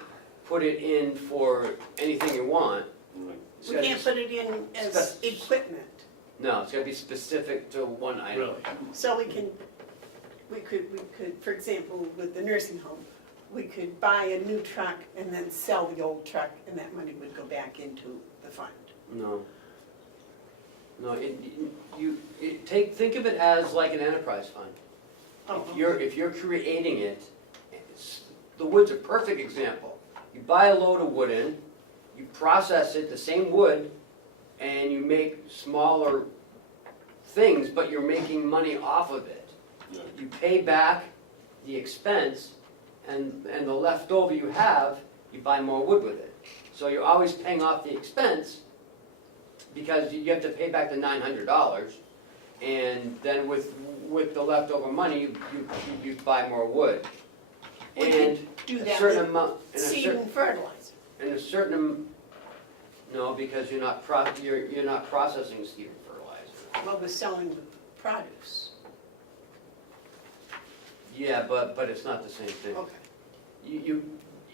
put it in for anything you want. Right. It's We gotta can't be- put it in as Spec- equipment. No, it's gotta be specific to one item. Really? So we could, for example, with the nursing home, we could buy a new truck and then sell the old truck and that money would go back into the fund. No. No, think of it as like an enterprise fund. Oh, If you're creating it, the wood's a perfect example. You buy a load of wood in, you process it, the same wood, and you make smaller things, but you're making money off of it. Yeah. You pay back the expense, and the leftover you have, you buy more wood with it. So you're always paying off the expense, because you have to pay back the $900, and then with the leftover money, you buy more wood. We And could do a that certain with amount, seed and fertilizer. no, because you're not processing seed and fertilizer. Well, we're selling the produce. Yeah, but it's not the same thing. Okay.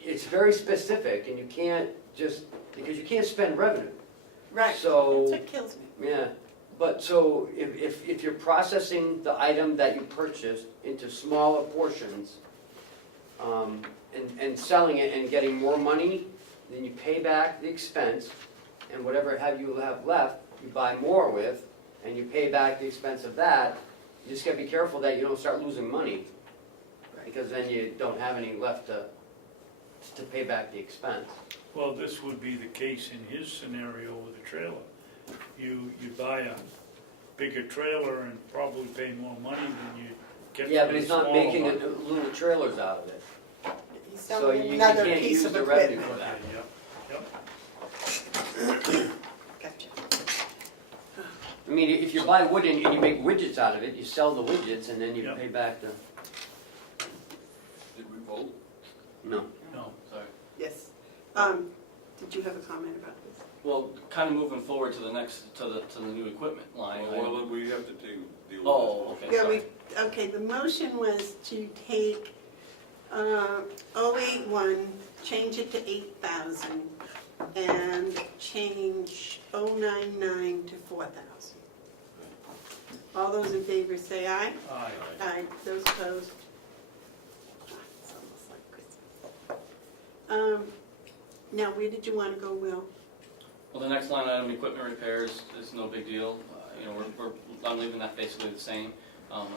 It's very specific, and you can't just, because you can't spend revenue. Right, So- that's what kills me. Yeah, but so if you're processing the item that you purchased into smaller portions, and selling it and getting more money, then you pay back the expense, and whatever you have left, you buy more with, and you pay back the expense of that. You just gotta be careful that you don't start losing money, because then you don't have any left to pay back the expense. Well, this would be the case in his scenario with a trailer. You buy a bigger trailer and probably pay more money than you get Yeah, for but the he's not smaller making one. little trailers out of it. He's So selling you another can't piece use of the revenue equipment. for that. Okay, yep. Gotcha. I mean, if you buy wood and you make widgets out of it, you sell the widgets and then you Yeah. pay back the, Did we vote? no. No, Sorry. Yes. Did you have a comment about this? Well, kind of moving forward to the next, to the new equipment line. Well, we have to deal with it. Oh, okay, Yeah, sorry. okay, the motion was to take 081, change it to 8,000, and change 099 to 4,000. All those in favor say aye. aye. Aye. Those opposed? Ah, it's almost like Christmas. Now, where did you want to go, Will? Well, the next line item, equipment repairs, is no big deal. You know, I'm leaving that basically the same.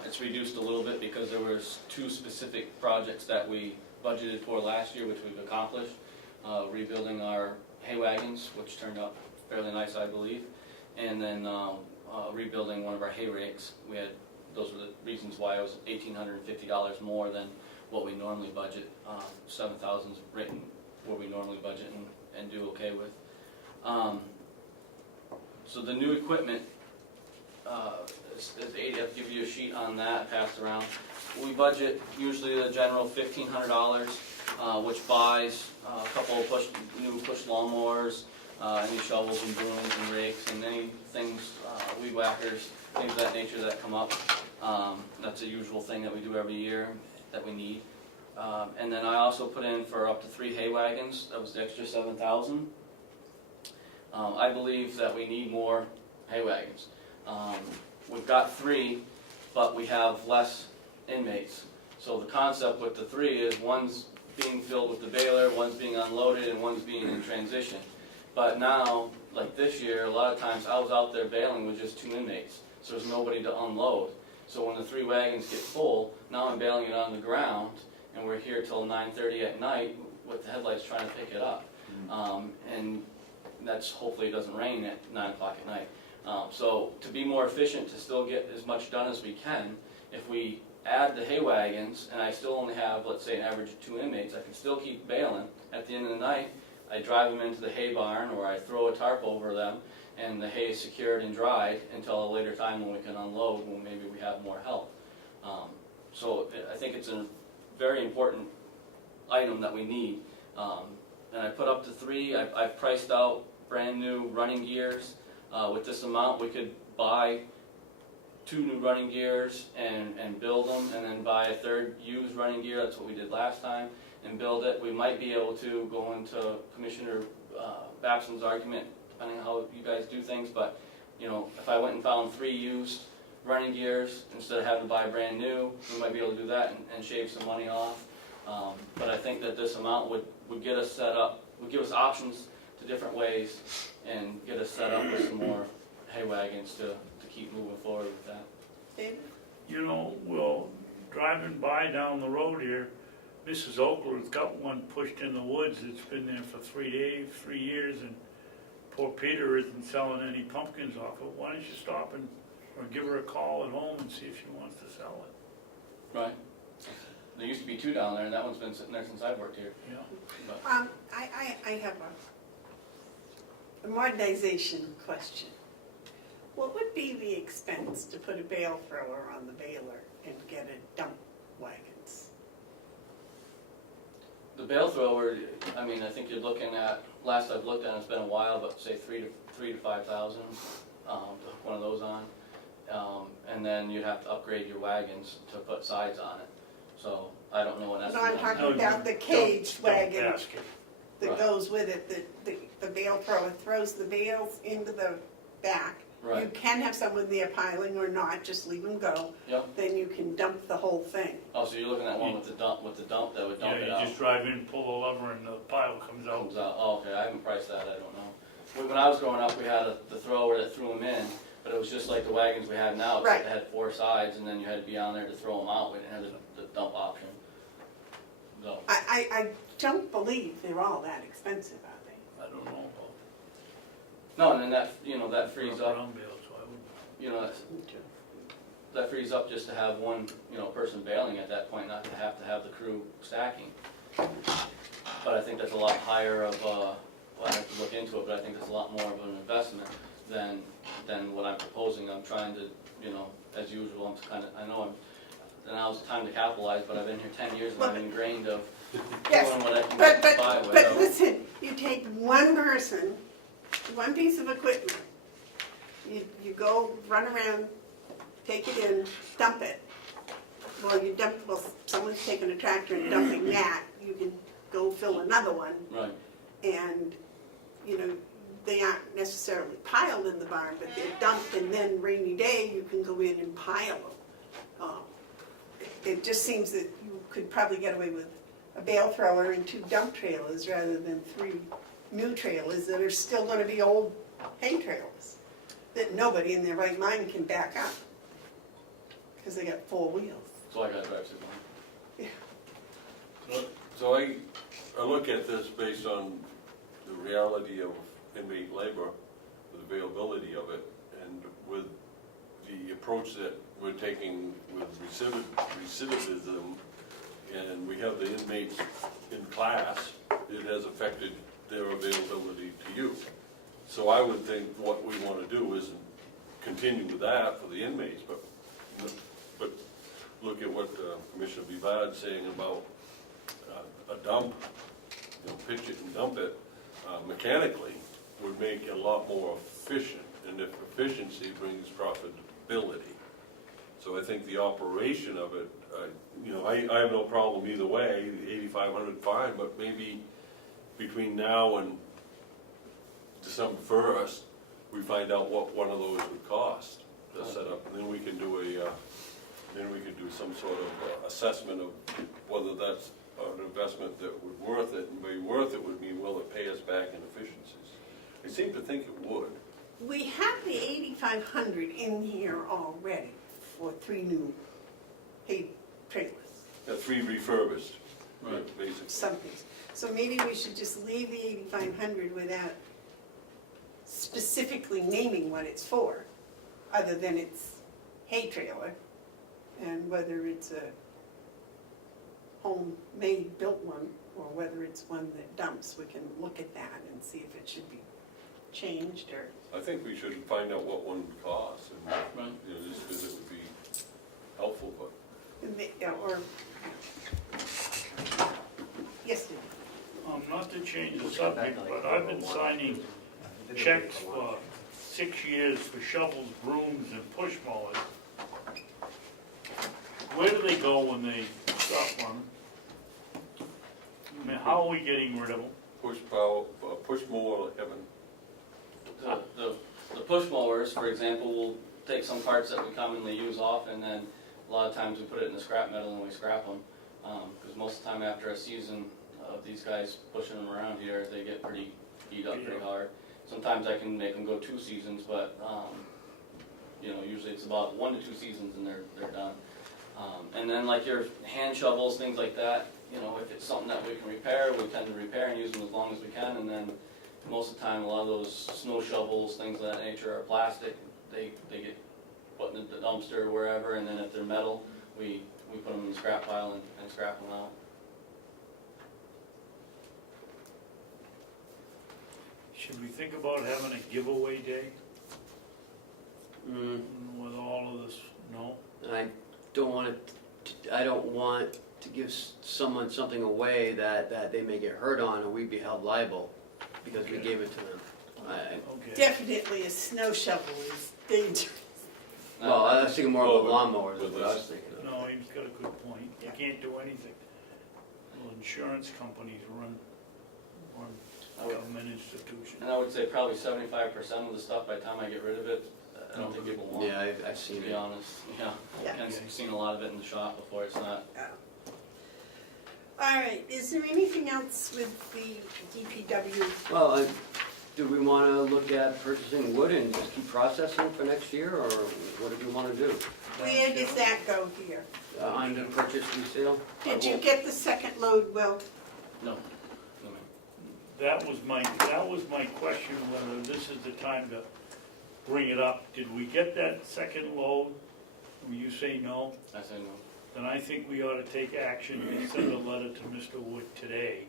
It's reduced a little bit because there was 2 specific projects that we budgeted for last year, which we've accomplished. Rebuilding our hay wagons, which turned out fairly nice, I believe, and then rebuilding one of our hay rakes. Those were the reasons why it was $1,850 more than what we normally budget. 7,000 is written where we normally budget and do okay with. So the new equipment, is 80, I'll give you a sheet on that, passed around. We budget usually the general $1,500, which buys a couple of new push lawnmowers, any shovels and brooms and rakes and any things, weed whackers, things of that nature that come up. That's a usual thing that we do every year that we need. And then I also put in for up to 3 hay wagons. That was the extra 7,000. I believe that we need more hay wagons. We've got 3, but we have less inmates. So the concept with the 3 is one's being filled with the baler, one's being unloaded, and one's being in transition. But now, like this year, a lot of times I was out there baling with just 2 inmates, so there's nobody to unload. So when the 3 wagons get full, now I'm baling it on the ground, and we're here till 9:30 at night with the headlights trying to pick it up. And that's, hopefully it doesn't rain at 9 o'clock at night. So to be more efficient, to still get as much done as we can, if we add the hay wagons, and I still only have, let's say, an average of 2 inmates, I can still keep baling. At the end of the night, I drive them into the hay barn, or I throw a tarp over them, and the hay is secured and dried until a later time when we can unload, when maybe we have more help. So I think it's a very important item that we need. And I put up to 3. I've priced out brand new running gears. With this amount, we could buy 2 new running gears and build them, and then buy a 3rd used running gear. That's what we did last time, and build it. We might be able to go into Commissioner Babson's argument, depending on how you guys do things, but you know, if I went and found 3 used running gears instead of having to buy brand new, we might be able to do that and shave some money off. But I think that this amount would get us set up, would give us options to different ways, and get us set up with some more hay wagons to keep moving forward with that. David? You know, well, driving by down the road here, Mrs. Oakler's got one pushed in the woods. It's been there for 3 years, and poor Peter isn't selling any pumpkins off it. Why don't you stop or give her a call at home and see if she wants to sell it? Right. There used to be 2 down there, and that one's been sitting there since I've worked here. Yeah. But I have a modernization question. What would be the expense to put a bale thrower on the baler and get a dump wagons? the bale thrower, I mean, I think you're looking at, last I've looked at, it's been a while, but say 3,000 to 5,000, to put one of those on. And then you'd have to upgrade your wagons to put sides on it. So I don't know what No, estimate. I'm talking about the cage Dump wagon. basket. that Right. goes with it, the bale thrower throws the bales into the back. You Right, can have someone there piling or not, just leave them go. yep. Then you can dump the whole thing. Oh, so you're looking at one with the dump that would dump it Yeah, out? you just drive in, pull the lever, and the pile comes out. Comes out, oh, okay, I haven't priced that, I don't know. When I was growing up, we had the thrower that threw them in, but it was just like the wagons we have now, Right. except they had 4 sides, and then you had to be on there to throw them out, we didn't have the dump option. So, I don't believe they're all that expensive, are they? I don't know about no, and then that frees up, ground bales, so I wouldn't. that frees up just to have one, person bailing at that point, not to have the crew stacking. But I think that's a lot higher of, well, I have to look into it, but I think that's a lot more of an investment than what I'm proposing. I'm trying to, as usual, I know now's the time to capitalize, but I've been here 10 years and I'm ingrained of Yes, doing what I can But, get by but with. listen, you take one person, one piece of equipment, you go run around, take it in, dump it. Well, someone's taking a tractor and dumping that, you can go fill another one, Right, and, they aren't necessarily piled in the barn, but they're dumped, and then rainy day, you can go in and pile them. It just seems that you could probably get away with a bale thrower and 2 dump trailers rather than 3 new trailers that are still gonna be old hay trailers that nobody in their right mind can back up, because they got 4 wheels. so I gotta drive 6 months. So I look at this based on the reality of inmate labor, the availability of it, and with the approach that we're taking with recidivism, and we have the inmates in class, it has affected their availability to you. So I would think what we want to do isn't continue with that for the inmates, but look at what Commissioner Bevard's saying about a dump, pitch it and dump it mechanically would make it a lot more efficient, and if efficiency brings profitability. So I think the operation of it, I have no problem either way, 8,500 fine, but maybe between now and December 1st, we find out what one of those would cost to set up, and then we can do some sort of assessment of whether that's an investment that would worth it, and by worth it would mean, will it pay us back in efficiencies? I seem to think it would. We have the 8,500 in here already for 3 new hay trailers, 3 refurbished, Right. basically. something. So maybe we should just leave the 8,500 without specifically naming what it's for, other than it's hay trailer, and whether it's a homemade built one, or whether it's one that dumps, we can look at that and see if it should be changed or. I think we should find out what one would cost, and, Right. just because it would be helpful, but. Or, yes, David. Not to change the subject, but I've been signing checks for 6 years for shovels, brooms, and push mowers. Where do they go when they stop running? I mean, how are we getting rid of them? Push mower heaven. The push mowers, for example, will take some parts that we commonly use off, and then a lot of times we put it in the scrap metal and we scrap them. Because most of the time after a season of these guys pushing them around here, they get pretty beat up pretty hard. Sometimes I can make them go 2 seasons, but usually it's about 1 to 2 seasons and they're done. And then like your hand shovels, things like that, if it's something that we can repair, we tend to repair and use them as long as we can. And then most of the time, a lot of those snow shovels, things of that nature, are plastic. They get put in the dumpster or wherever, and then if they're metal, we put them in the scrap pile and scrap them out. Should we think about having a giveaway day with all of this? No? And I don't want to give someone something away that they may get hurt on, or we'd be held liable because we Okay. gave it to them. Okay. Definitely a snow shovel is dangerous. Well, I was thinking more of a Well, lawnmower is but what I was this- thinking of. No, he's got a good point. You can't do anything. Well, insurance companies run on government institutions. And I would say probably 75% of the stuff, by the time I get rid of it, I don't think people want it. Yeah, I've To seen be it. honest, yeah. Yeah. And I've seen a lot of it in the shop before, it's not, All right, is there anything else with the DPW? Well, do we want to look at purchasing wood and just keep processing for next year, or what do we want to do? Where does that go here? On the purchase resale? Did you get the second load, Will? no, no ma'am. That was my question, whether this is the time to bring it up. Did we get that second load? Will you say no? I say no. Then I think we ought to take action and send a letter to Mr. Wood today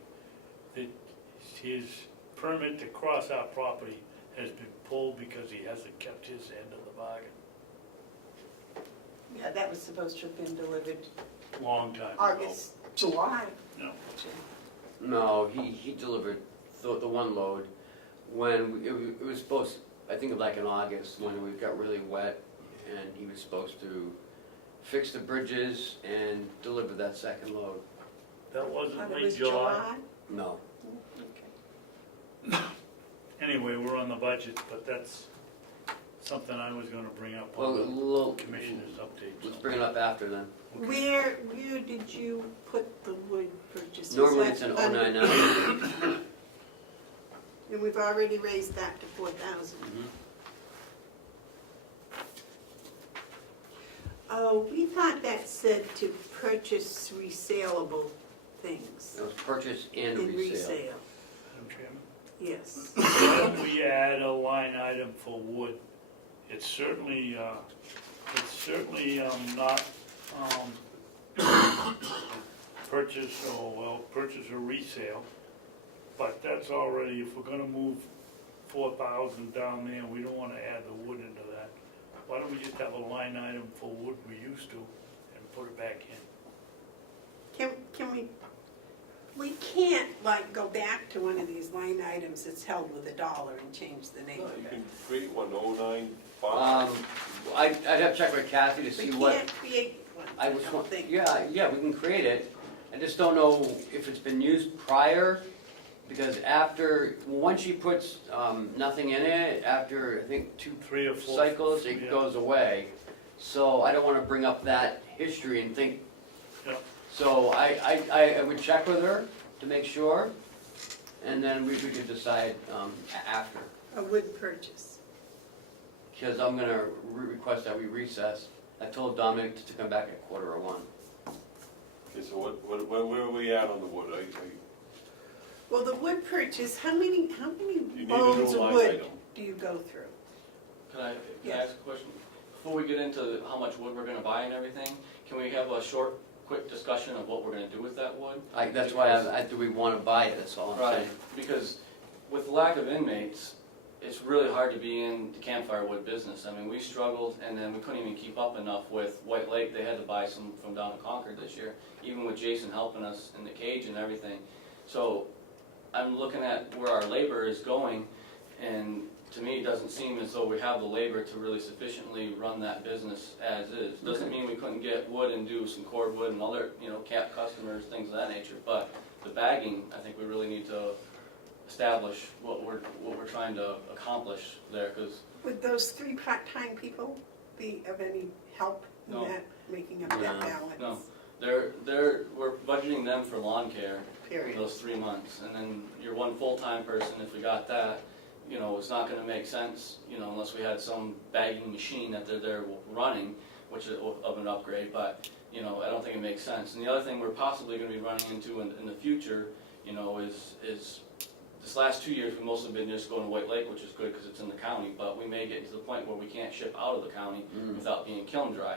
that his permit to cross our property has been pulled because he hasn't kept his end of the bargain. Yeah, that was supposed to have been delivered Long time ago. August, July. No. No, he delivered the one load when it was supposed, I think like in August, when we got really wet, and he was supposed to fix the bridges and deliver that second load. That Thought wasn't it late was July? No. Okay. Anyway, we're on the budget, but that's something I was gonna bring up Well, on the commissioner's update. let's bring it up after then. Okay. Where did you put the wood purchase? Was Normally that it's an under- 099. And we've already raised that to 4,000. Mhm. Oh, we thought that said to purchase resaleable things It was purchase and in resale. resale. Madam Chairman? Yes. Why don't we add a line item for wood? It's certainly not, purchase or resale, but that's already, if we're gonna move 4,000 down there, we don't wanna add the wood into that. Why don't we just have a line item for wood we used to and put it back in? Can we can't like go back to one of these line items that's held with $1 and change the name No, of you it. can create one, 095. I'd have to check with Kathy to We see what, can't create one, I I was, don't think. yeah, we can create it. I just don't know if it's been used prior, because once she puts nothing in it, after, I think, 2 3 or 4 cycles, it yeah. goes away. So I don't wanna bring up that history and think. Yep. So I would check with her to make sure, and then we could decide after. A wood purchase. Because I'm gonna request that we recess. I told Dominic to come back at 1:45. Okay, so where are we at on the wood? Well, the wood purchase, how many You need a loads new of line wood item. do you go through? Can I Yes. ask a question? Before we get into how much wood we're gonna buy and everything, can we have a short, quick discussion of what we're gonna do with that wood? That's why do we wanna buy it, that's all I'm Right, saying. because with lack of inmates, it's really hard to be in the campfire wood business. I mean, we struggled, and then we couldn't even keep up enough with White Lake. They had to buy some from down in Concord this year, even with Jason helping us in the cage and everything. So I'm looking at where our labor is going, and to me, it doesn't seem as though we have the labor to really sufficiently run that business as is. Doesn't mean we couldn't get wood and do some cordwood and other, cap customers, things of that nature, but the bagging, I think we really need to establish what we're trying to accomplish there, because Would those 3 part-time people be of any help in No. that, making up that No. balance? No. we're budgeting them for lawn care Period. those 3 months, and then your one full-time person, if we got that, it's not gonna make sense, unless we had some bagging machine that they're there running, which is of an upgrade, but, I don't think it makes sense. And the other thing we're possibly gonna be running into in the future, is this last 2 years, we've mostly been just going to White Lake, which is good because it's in the county, but we may get to the point where we can't ship out of the county without being kiln dry.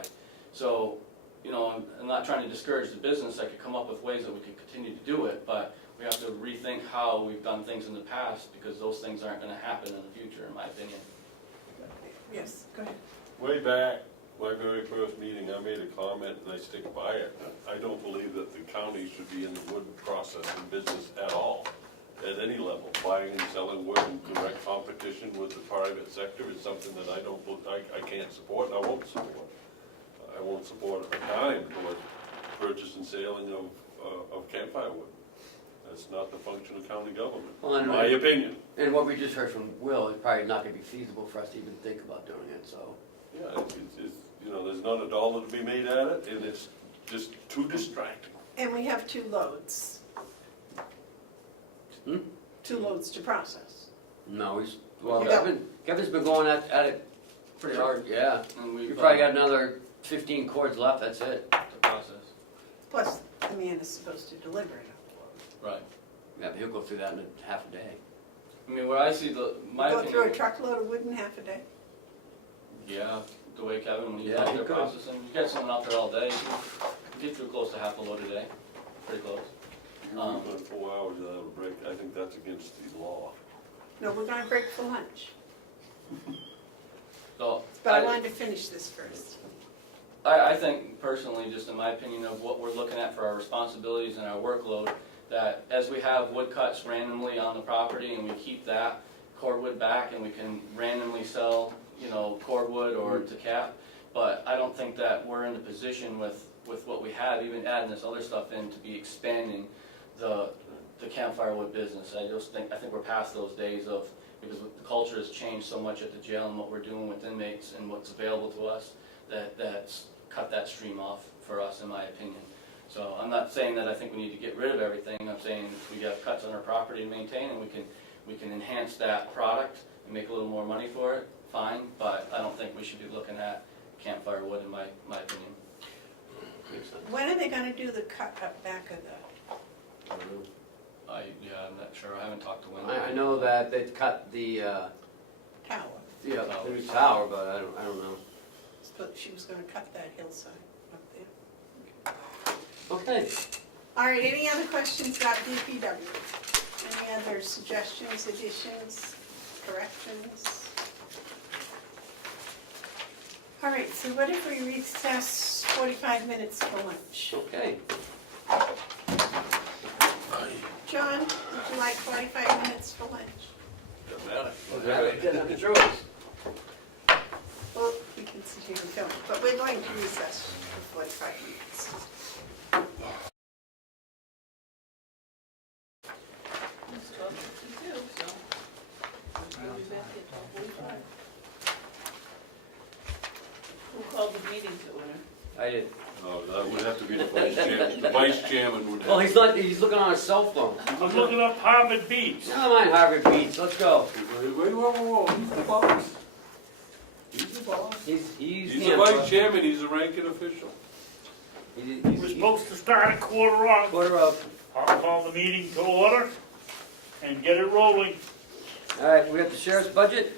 So, I'm not trying to discourage the business. I could come up with ways that we could continue to do it, but we have to rethink how we've done things in the past, because those things aren't gonna happen in the future, in my opinion. Yes, go ahead. Way back, my very first meeting, I made a comment and I stick by it. I don't believe that the county should be in the wood processing business at all, at any level. Buying and selling wood in direct competition with the private sector is something that I can't support and I won't support. I won't support a dime toward purchase and selling of campfire wood. That's not the function of county government, Well, in my opinion. And what we just heard from Will, it's probably not gonna be feasible for us to even think about doing it, so. Yeah, it's, you know, there's not a dollar to be made at it, and it's just too distracting. And we have 2 loads. Hmm? 2 loads to process. No, well, You got- Kevin's been going at it pretty hard, yeah. And We we've probably got another 15 cords left, that's it. the process. Plus, the man is supposed to deliver it on Right. Yeah, but he'll go through that in half a day. I mean, where I see my the load. Go through a opinion, truckload of wood in half a day. yeah, the way Kevin, when he's Yeah, out he there could. processing, you get someone out there all day, you get through close to half a load a day, pretty close. You work on 4 hours without a break, I think that's against the law. No, we're gonna break for lunch. So, But I wanted to finish this first. I think personally, just in my opinion of what we're looking at for our responsibilities and our workload, that as we have wood cuts randomly on the property and we keep that cordwood back and we can randomly sell, you know, cordwood or to cap, but I don't think that we're in a position with what we have, even adding this other stuff in, to be expanding the campfire wood business. I think we're past those days of, because the culture has changed so much at the jail and what we're doing with inmates and what's available to us, that's cut that stream off for us, in my opinion. So I'm not saying that I think we need to get rid of everything. I'm saying if we got cuts on our property to maintain and we can enhance that product and make a little more money for it, fine. But I don't think we should be looking at campfire wood, in my opinion. Makes sense. When are they gonna do the cut up back of the, I don't know. I'm not sure. I haven't talked to Wendy. I know that they cut the tower? new tower, but I don't know. But she was gonna cut that hillside up there. Okay. All right, any other questions about DPW? Any other suggestions, additions, corrections? All right, so what if we recess 45 minutes for lunch? Okay. John, would you like 45 minutes for lunch? Doesn't matter. Didn't have a choice. Well, we can sit here and film, but we're going to recess for 45 minutes. It's 12:52, so we'll be back at 12:45. Who called the meeting to order? I did. Oh, that would have to be the vice chairman. The vice chairman would have. Well, he's looking on his cell phone. I'm looking up Harvard Beach. Never mind Harvard Beats, let's go. Wait, whoa, he's the boss. He's the boss. He's He's the vice chairman, he's the ranking official. We're supposed to start at 1:15. Quarter up. I'll call the meeting to order and get it rolling. All right, we got the sheriff's budget.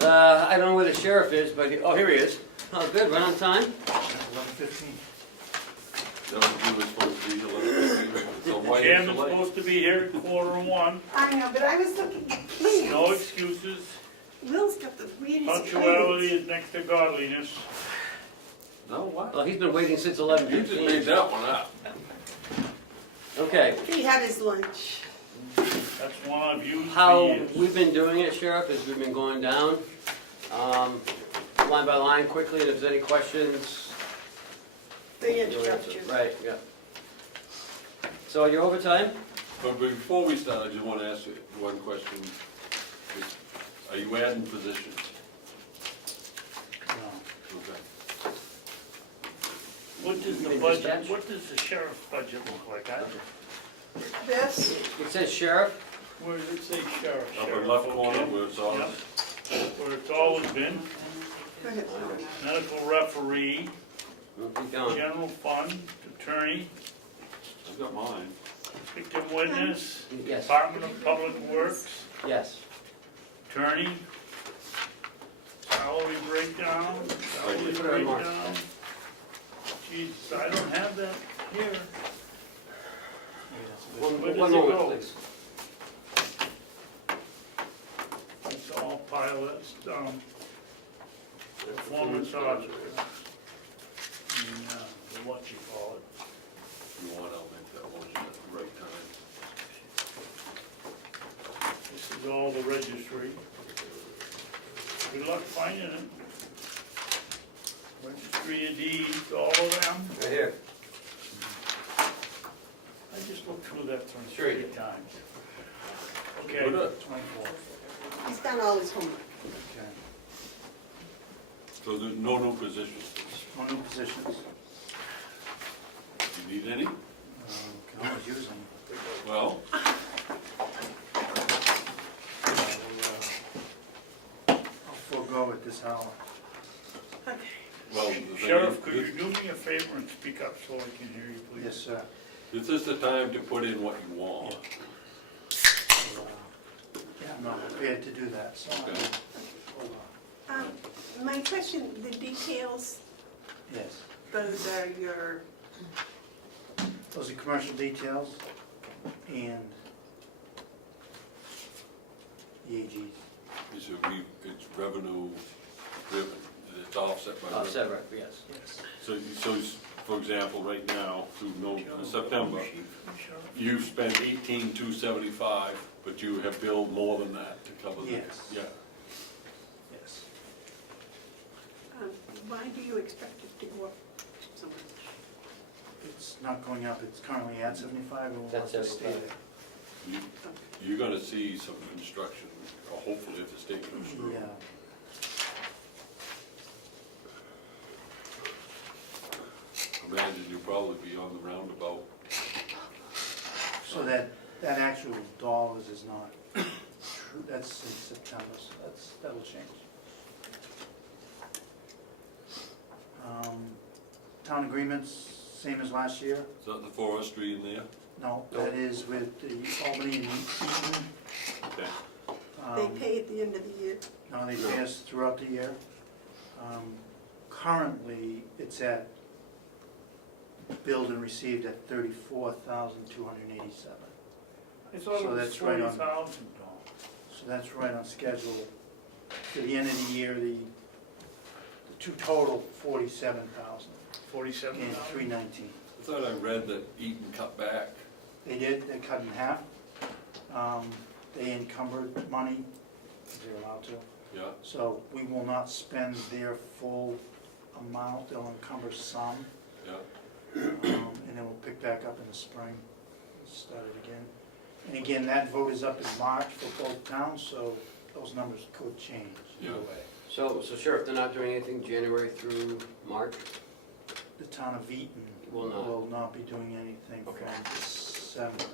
I don't know where the sheriff is, but, oh, here he is. Oh, good, right on time. 11:15. That was you were supposed to be 11:15. So why is it Chairman's late? supposed to be here at 1:45. I know, but I was looking at plans. No excuses. Will's got the weirdest Punctuality plans. is next to godliness. No, what? Well, he's been waiting since You just made 11:15. that one up. Okay, He had his lunch. That's one I've used for how years. we've been doing it, Sheriff, is we've been going down, line by line quickly, and if there's any questions. They interrupt you. Right, yeah. So your overtime? But before we start, I just want to ask you one question. Are you adding positions? No. Okay. What does the budget, what does the sheriff's budget look like? This, It says sheriff. Where does it say sheriff? Upper Sheriff, left corner okay. where it's all. Yep. Where it's always been. go ahead. Medical referee, Keep going. general fund, attorney, I've got mine. victim witness, Yes, Department of Public Works, yes. attorney, salary breakdown, salary Put it on Mark. breakdown. Geez, I don't have that here. Where does One it moment, go? please. It's all pilots, performance audit. What you call it. If you want, I'll make that motion at the right time. This is all the registry. Good luck finding it. Registry of deeds, all of them. Right here. I just looked through that from Sure you 3 did. times. Okay, Put it. 24. He's done all his homework. Okay. So there's no new positions. No new positions. You need any? Can always use them. Well, I'll forego at this hour. Okay. well, the thing Sheriff, is, could you do me a favor and speak up so I can hear you, please? Yes, sir. this is the time to put in what you want. Yeah, I'm not prepared to do that, so. Okay. My question, the details, Yes. those are your, Those are commercial details and the AGs. It's revenue driven, it's offset by revenue. Offset, right, yes. Yes. So, for example, right now, through September, you've spent 18,275, but you have billed more than that to cover the. Yes. Yeah, Yes. why do you expect it to go up so much? It's not going up, it's currently at 75, and we'll have That's to stay 75. there. you're gonna see some construction, or hopefully if the state comes through. Yeah. Imagine you'll probably be on the roundabout. So that actual dollars is not true, that's in September, so that'll change. Town agreements, same as last year. Is that the forestry in there? No, that is with the Albany and Eaton. Okay. They Um, pay at the end of the year? No, they pay us throughout the year. Currently, it's at, billed and received at $34,287. I thought it So was that's right on. $40,000. So that's right on schedule. To the end of the year, the two total, 47,000 $47,000? and 319. I thought I read that Eaton cut back. They did, they cut in half. They encumbered money, they're allowed to. Yeah, So we will not spend their full amount, they'll encumber some. yeah. And then we'll pick back up in the spring, start it again. And again, that vote is up in March for both towns, so those numbers could change either Yeah. way. So Sheriff, they're not doing anything January through March? The town of Eaton Will not. will not be doing anything Okay. from December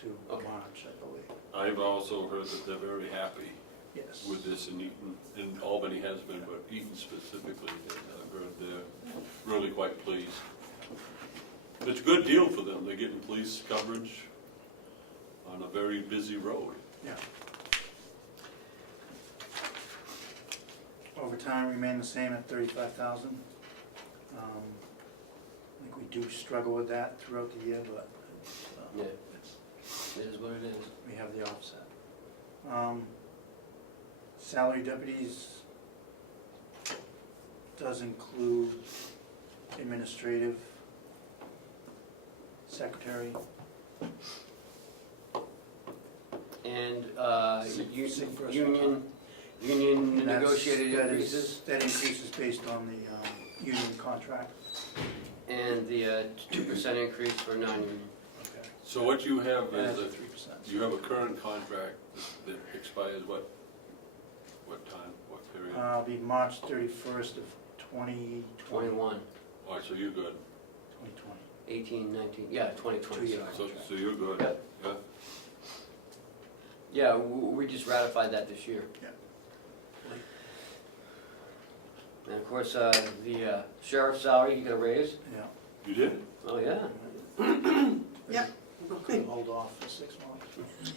to Okay. March, I believe. I've also heard that they're very happy Yes. with this in Eaton, and Albany has been, but Eaton specifically, I've heard they're really quite pleased. It's a good deal for them, they're getting police coverage on a very busy road. Yeah. Overtime remain the same at 35,000. I think we do struggle with that throughout the year, but Yeah. it's, It is what it is. we have the offset. Salary deputies does include administrative, secretary, And Sick person. union and that's- negotiated that is- increases, That increase is based on the union contract. and the 2% increase for non-union. Okay. So what you have That's is, at 3%. you have a current contract that expires what time, what period? It'll be March 31st of 2020. 21, All right, so you're good. 2020. 18, 19, yeah, 2020. 2 years. So you're good, Yeah. yeah? Yeah, we just ratified that this year. Yeah. And of course, the sheriff's salary, he got a raise. Yeah. You did? Oh, yeah. Yep. Couldn't hold off for 6 months.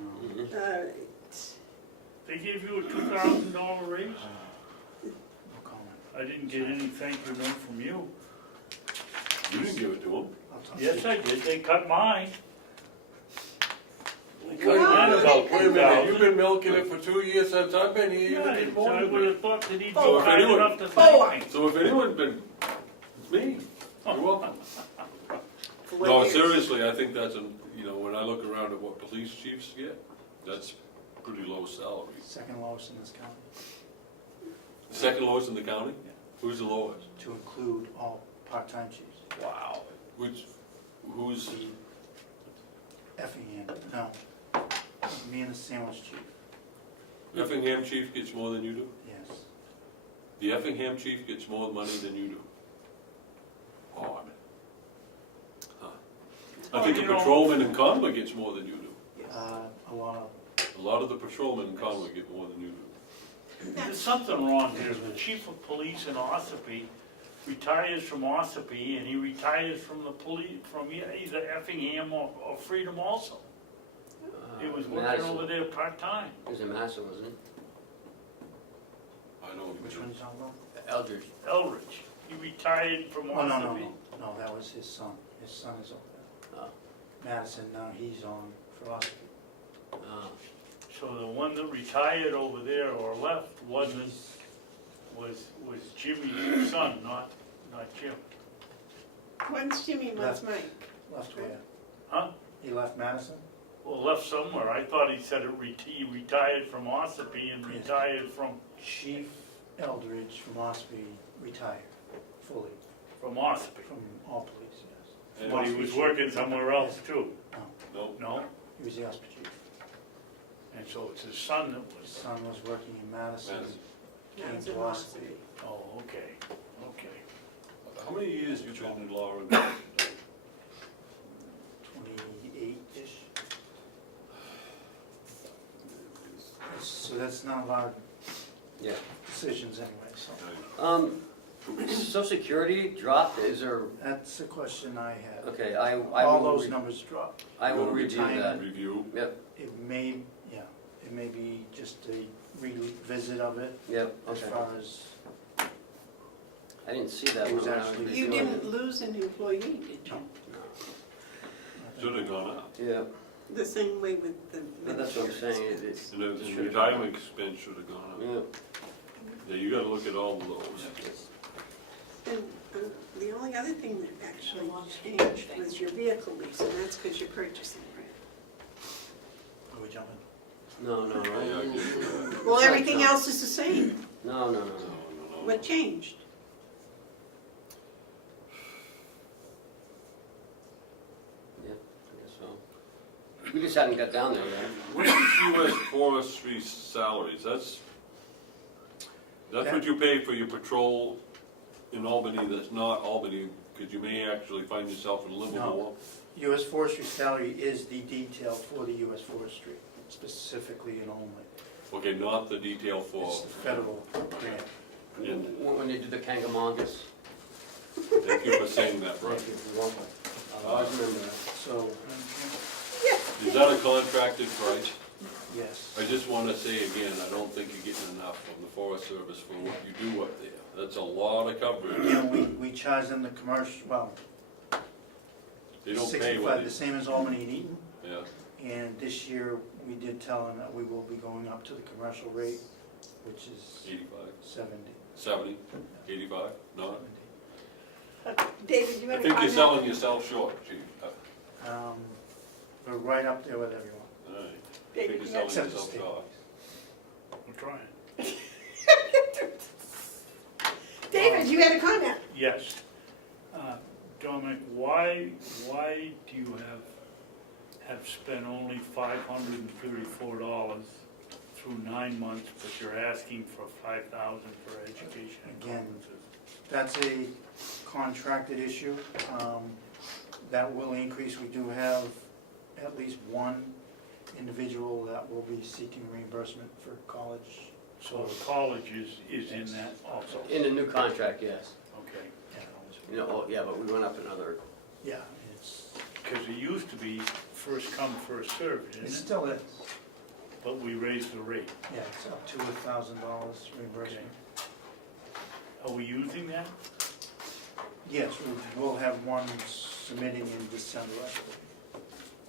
Mhm. All right. They gave you a $2,000 raise? No comment. I didn't get any thank you note from you. You didn't give it to him. I'll talk to Yes, you. I did, they cut mine. They cut Well, mine they about cut Wait a minute, you've 2,000. been milking it for 2 years since I've been here, you Yeah, did more I than would me. have thought that he'd be So if kind anyone- enough to thank me. So if anyone's been, it's me. You're welcome. For what No, years? seriously, I think that's, when I look around at what police chiefs get, that's pretty low salary. Second lowest in this county, Second lowest in the county? Yeah. Who's the lowest? to include all part-time chiefs. Wow. Who's, Effingham, no. Me and the sandwich chief, Effingham chief gets more than you do? yes. The Effingham chief gets more money than you do? Odd. Huh. I think the you know- patrolman in Conway gets more than you do. A lot of, A lot of the patrolmen in Conway get more than you do. There's something wrong here. The chief of police in Ossipee retires from Ossipee, and he retires from the police, from either Effingham or Freedom also. He was working Madison. over there part-time. It was in Madison, wasn't it? I know. which one you talking about? Eldridge. Eldridge, he retired from Oh, no, no, Ossipee. no, no, that was his son. His son is over there. Oh. Madison, now he's on for Ossipee. So the one that retired over there or left wasn't, was Jimmy's son, not Jim. One's Jimmy, one's Mike. Left where? Huh? He left Madison? Well, left somewhere. I thought he said he retired from Ossipee and retired from Chief Eldridge from Ossipee retired fully Ossipee. from all police, yes. But he was working somewhere else too, No, no? He was the Ossipee chief. And so it's his son that His was, son was working in Madison, Madison. Now came it's to in Ossipee. oh, okay, okay. How many years you been in law enforcement? 28-ish. So that's not a lot of Yeah. decisions anyway, so. Social Security dropped, is there, That's the question I had. okay, I All will, those numbers dropped. I will review that. Retirement. Review. Yep, It may, yeah, it may be just a revisit of it yep, as okay. far as, I didn't see that It was one when I was actually- You reviewing didn't lose an employee, did you? Should have gone up. it. Yeah, The same way with the. but that's what I'm saying, it's. And the it should've- retirement expense should have gone up. Yeah. Yeah, you gotta look at all of those. And the only other thing that actually changed was your vehicle lease, and that's because you're purchasing, right? are we jumping? No, no, Yeah, no. Well, everything else is the same. No, no, no, no. No. What changed? Yeah, I guess so. We just hadn't got down there yet. What is US forestry salaries? That's what you pay for your patrol in Albany that's not Albany, because you may actually find yourself in Livermore. U.S. Forestry salary is the detail for the U.S. Forestry, specifically and only. Okay, not the detail for, It's the federal grant. and When they did the Kangamongas. thank you for saying that, right. I'll always remember that. So, Is that a contracted price? yes. I just wanna say again, I don't think you're getting enough from the Forest Service for what you do up there. That's a lot of coverage. You know, we charge them the commercial, well, They don't pay 65, what the same as Albany and Eaton. yeah. And this year, we did tell them that we will be going up to the commercial rate, which is 85, 70. 70, 85, not? David, you I had a think you're comment? selling yourself short, chief. We're right up there with everyone. All right. I David, think you you're had- selling Except the yourself state. short. We're trying. David, you had a comment? Yes. Dominic, why do you have spent only $534 through 9 months, but you're asking for $5,000 for education and Again. conferences? That's a contracted issue. That will increase. We do have at least one individual that will be seeking reimbursement for college. So the college is in that also? In the new contract, yes. Okay. You know, oh, yeah, but we went up another, Yeah, it's, Because it used to be first come, first served, it isn't it? still is. But we raised the rate. Yeah, it's up to $1,000 reimbursement. Are we using that? Yes, we'll have one submitting in December, I believe.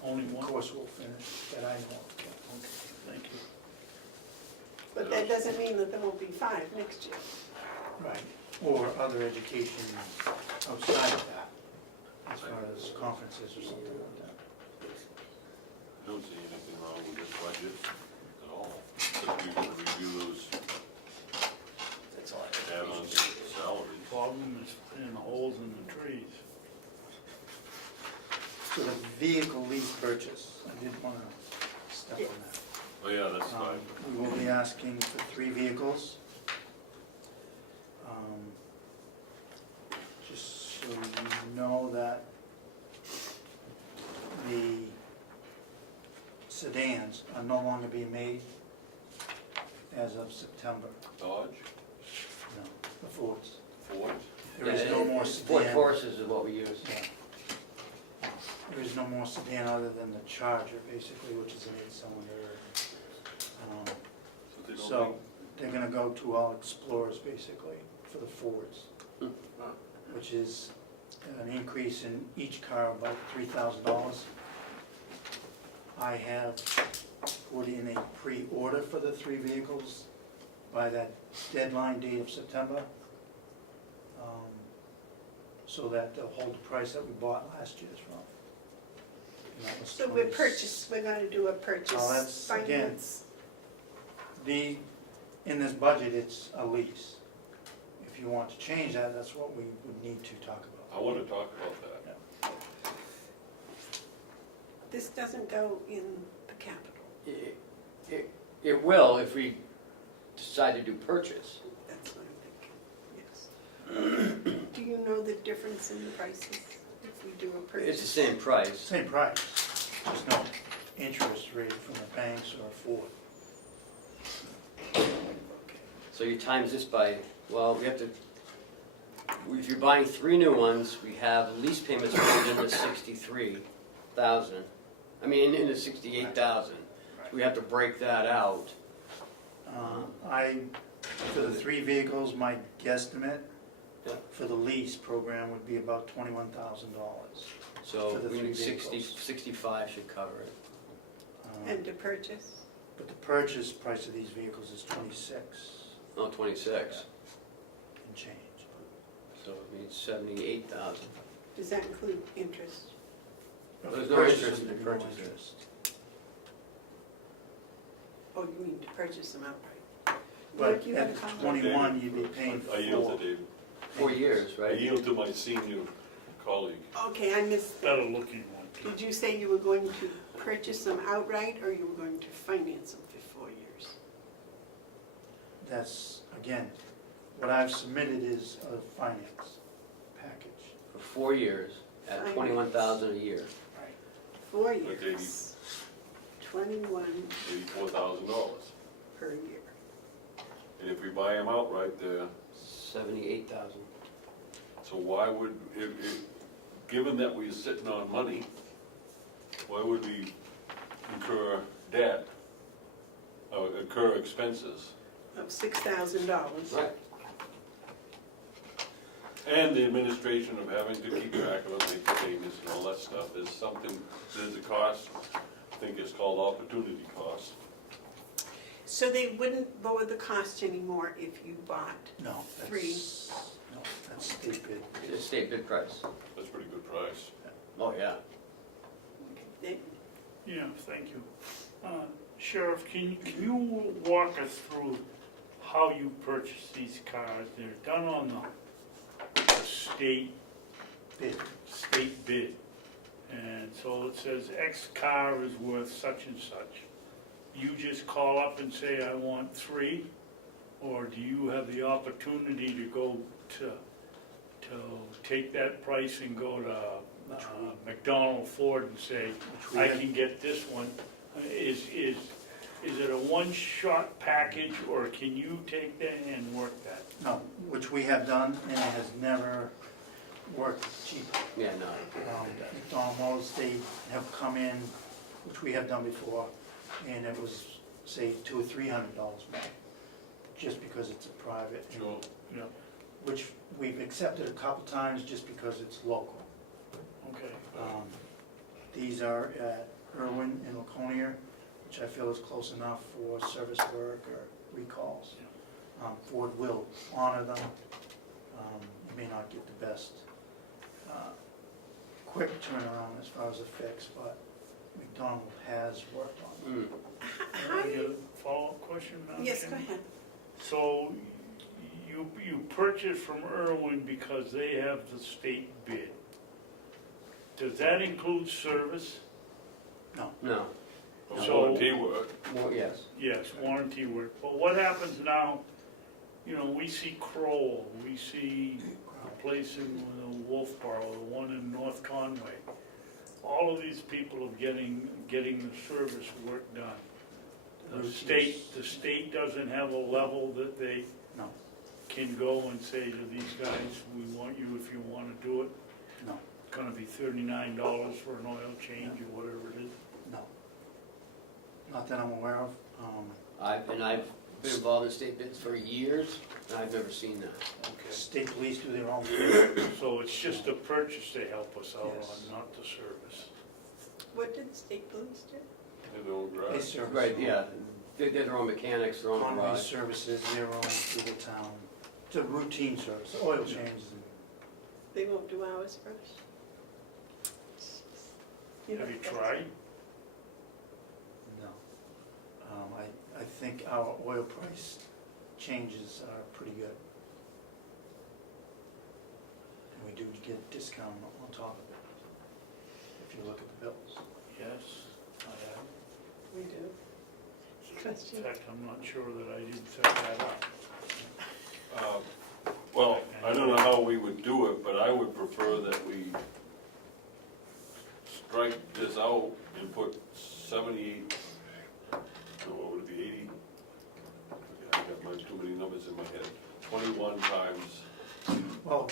Only Of one? course, we'll finish, that I know of. Okay, thank you. But that doesn't mean that there won't be 5 next year. Right, or other education outside of that, as far as conferences or something like that. I don't see anything wrong with this budget at all. Except you're gonna review those that's all I add-on salaries. Problem is finding the holes in the trees. So the vehicle lease purchase, I did want to step on that. Oh, yeah, that's fine. We will be asking for 3 vehicles. Just so you know that the sedans are no longer being made as of September. Dodge, No, the Fords. Ford, There is no more Ford sedan. Taurus is what we use. Yeah. There is no more sedan other than the Charger, basically, which is an 8-cylinder. so they don't So they're gonna go to all Explorers, basically, for the Fords, which is an increase in each car of about $3,000. I have put in a pre-order for the 3 vehicles by that deadline date of September, so that they'll hold the price that we bought last year's from. And that was So we're gonna do a purchase Oh, that's, again, finance. In this budget, it's a lease. If you want to change that, that's what we would need to talk about. I want to talk about that. This doesn't go in the capital, It will if we decide to do purchase. that's what I'm thinking, yes. Do you know the difference in the prices if we do a purchase? It's the same price. Same price, just no interest rate from the banks or Ford. So you times this by, well, we have to, if you're buying 3 new ones, we have lease payments going in the 63,000. I mean, in the 68,000. We have to break that out. For the 3 vehicles, my guesstimate Yeah. for the lease program would be about $21,000. So For the we 3 need 60, vehicles. 65 should cover it. And to purchase? But the purchase price of these vehicles is 26 Oh, 26. and change. So it means 78,000. Does that include interest? But There's for no purchase, interest in there'd the be no purchase. interest. Oh, you mean to purchase them outright? But What do you have at to call it? 21, you'd be paying I yield to 4. David. 4 years, I right? yield to my senior colleague. Okay, I missed that. Better looking one. Did you say you were going to purchase them outright, or you were going to finance them for 4 years? That's, again, what I've submitted is a finance package. For 4 years at Finance. 21,000 a year. 4 Like years. 21 $84,000. per year. And if we buy them outright, they're, 78,000. so why would, given that we're sitting on money, why would we incur debt, or incur expenses? Of $6,000. Right. And the administration of having to keep track of it, make the payments and all that stuff is something, there's a cost, I think it's called opportunity cost. So they wouldn't lower the cost anymore if you bought No, 3. that's state bid. It's a state bid price. That's a pretty good price. Oh, yeah. They- Yeah, thank you. Sheriff, can you walk us through how you purchase these cars? They're done on the state bid. And so it says X car is worth such and such. You just call up and say, I want 3? Or do you have the opportunity to go to take that price and go to McDonald Ford and say, Which we I have- can get this one? Is it a one-shot package, or can you take that and work that? No, which we have done, and it has never worked cheaper. Yeah, no. McDonald Motors, they have come in, which we have done before, and it was, say, $200 or $300 more, just because it's a private. and- Sure. Yeah, Which we've accepted a couple times just because it's local. okay. These are at Irwin and Laconia, which I feel is close enough for service work or recalls. Ford will honor them. You may not get the best quick turnaround as far as a fix, but McDonald has worked on them. How I do get you, a follow-up question now? yes, Ken? go ahead. So you purchase from Irwin because they have the state bid. Does that include service? No, So- Warranty work. more, yes. Yes, warranty work, but what happens now, you know, we see Kroll, we see a place in Wolfboro, the one in North Conway. All of these people are getting the service work done. The state doesn't have a level that they No. can go and say to these guys, we want you if you wanna do it. No. It's gonna be $39 for an oil change or whatever it is. No. Not that I'm aware of. I've been involved in state bids for years, and I've never seen that. State police do their own. So it's just the purchase they help us out Yes. on, not the service. What did the state police do? They don't They drive. service. Right, yeah, they're their own mechanics, their own Conway garage. services their own through the town. It's a routine service, oil changes. They won't do ours for us? Have you tried? No. I think our oil price changes are pretty good. And we do get a discount on top of it, if you look at the bills. Yes, I have. We do. In Question? fact, I'm not sure that I didn't set that up. Well, I don't know how we would do it, but I would prefer that we strike this out and put 78, what would it be, 80? I got too many numbers in my head. 21 times, Well,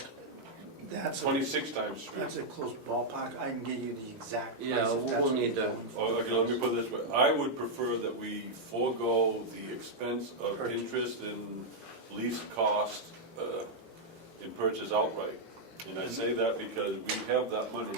that's a, 26 times street. that's a close ballpark. I can give you the exact price. Yeah, if we'll that's what need you're to- going for. Oh, okay, let me put it this way. I would prefer that we forego the expense of Purchase. interest and lease cost and purchase outright. And I say that because we have that money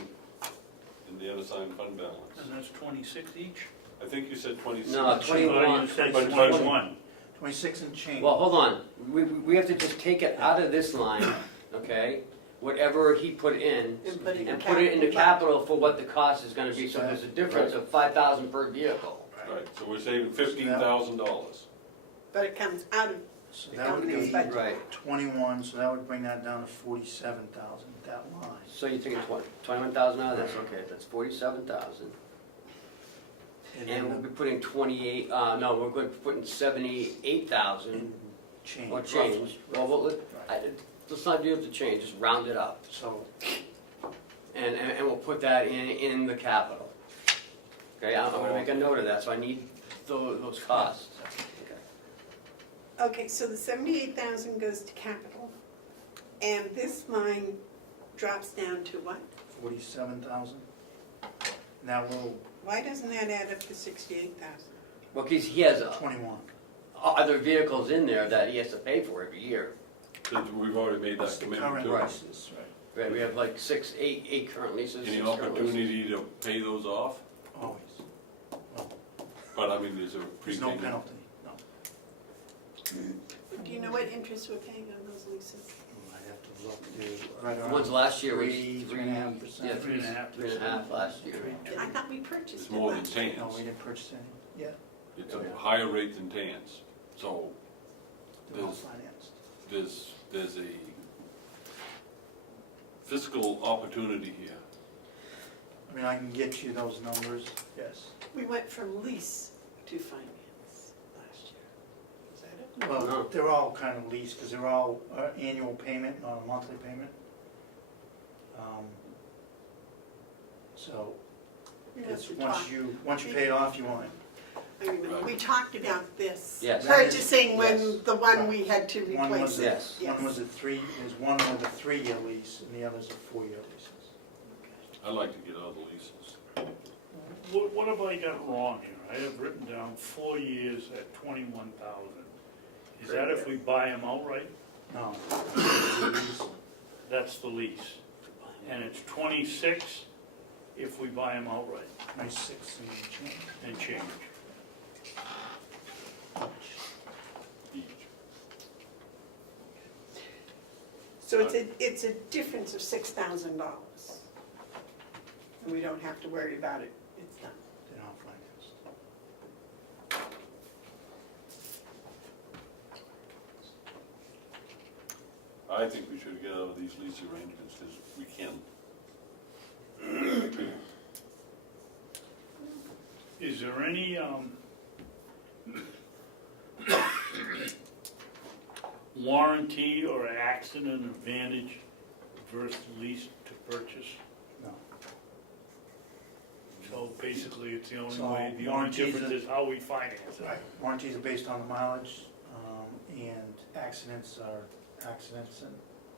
in the unassigned fund balance. And that's 26 each? I think you said 26. No, 21. You said But 21. 26 and change. Well, hold on, we have to just take it out of this line, okay? Whatever he put in, And put it in and put it into capital. capital for what the cost is gonna be, so there's a difference of 5,000 per vehicle. Right, so we're saving $15,000. But it comes out of, So the that would company's be budget. Right, 21, so that would bring that down to 47,000, that line. so you're taking 21,000 out of this, okay, that's 47,000. And And we'll then be putting 28, no, we're going to be putting 78,000 in change. or change. roughly. Well, let's not do it to change, just round it up. So, And we'll put that in the capital. Okay, I'm gonna make a note of that, so I need those costs. okay, so the 78,000 goes to capital, and this line drops down to what? 47,000. Now we'll, Why doesn't that add up to 68,000? Well, because he has 21. other vehicles in there that he has to pay for every year. Since we've already made That's that the commitment current too. prices, right? Right, we have like eight current leases. Any 6 current leases. opportunity to pay those off? Always. Well, But I mean, there's a there's no prepayment. penalty, no. Do you know what interest we're paying on those leases? I have to look, right The around. ones last year was 3.5%. Yeah, 3.5%. 3.5 last year. I thought we purchased It's it more than last year. No, we TANs. didn't purchase any, yeah, It's a higher rate than TANs. So they're all There's- financed. there's a fiscal opportunity here. I mean, I can get you those numbers, yes. We went from lease to finance last year. Is that it? Well, No. they're all kind of leased, because they're all annual payment, not a monthly payment. So, We it's must have once talked. you pay it off, you own it. I remember, we talked about this. Yes. Purchasing when Yes. the one we had to One was replace. a, Yes. one was a there's one with a 3-year lease, and the other's a 4-year leases. I'd like to get all the leases. What have I got wrong here? I have written down 4 years at 21,000. Is that if we buy them outright? No. it's a lease. That's the lease. And it's 26 if we buy them outright 26 and change. and change. Each. So it's a difference of $6,000. And we don't have to worry about it, it's done. They're not financed. I think we should get out of these lease arrangements because we can. Is there any, warranty or accident advantage versus lease to purchase? No. So basically, it's the only So way, the only warranties difference are- is how we finance it. Right, warranties are based on the mileage, and accidents are accidents, and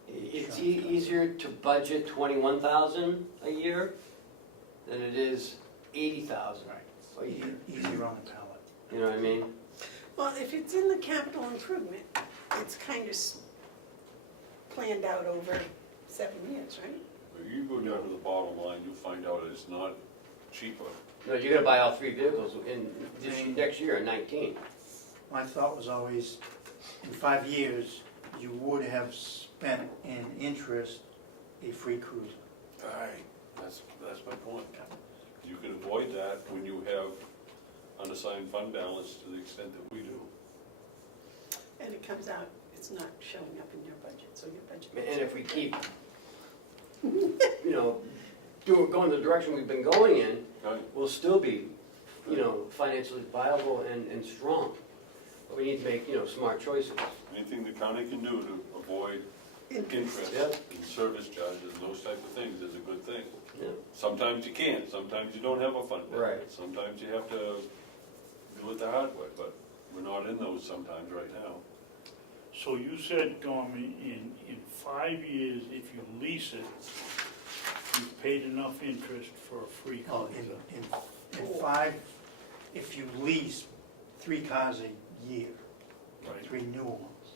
It's easier to budget 21,000 a year than it is 80,000 a year. easier on the palate. You know what I mean? Well, if it's in the capital improvement, it's kind of planned out over 7 years, right? If you go down to the bottom line, you'll find out it's not cheaper. No, you're gonna buy all 3 vehicles next year, in 19. My thought was always, in 5 years, you would have spent in interest a free cruiser. Right, that's my point. You can avoid that when you have unassigned fund balance to the extent that we do. And it comes out, it's not showing up in your budget, so your budget. And if we keep, you know, going the direction we've been going in, Right. we'll still be, you know, financially viable and strong. But we need to make, you know, smart choices. Anything the county can do to avoid interest Yeah. and service charges and those type of things is a good thing. Yeah. Sometimes you can't, sometimes you don't have a fund balance. Right. Sometimes you have to do it the hard way, but we're not in those sometimes right now. So you said, Norman, in 5 years, if you lease it, you've paid enough interest for a free car. In 5, if you lease 3 cars a year, Right. 3 newer ones.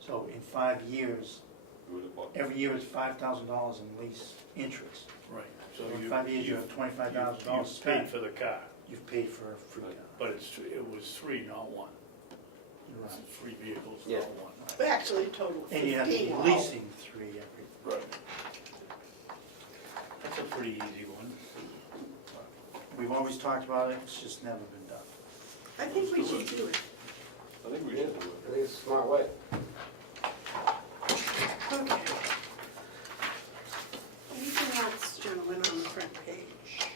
So in 5 years, You would have bought- every year it's $5,000 in lease interest. Right. So So in you- 5 years, you have $25,000 You've paid spent. for the car, You've paid for a free car. but it was 3, not 1. You're right. 3 vehicles, Yeah. not 1. Actually, a total of 15. And you have to be leasing 3 every. Right. That's a pretty easy one. We've always talked about it, it's just never been done. I think we should do it. I think we Yeah, should do I think it's a smart way. Okay. Anything else, gentlemen, on the front page?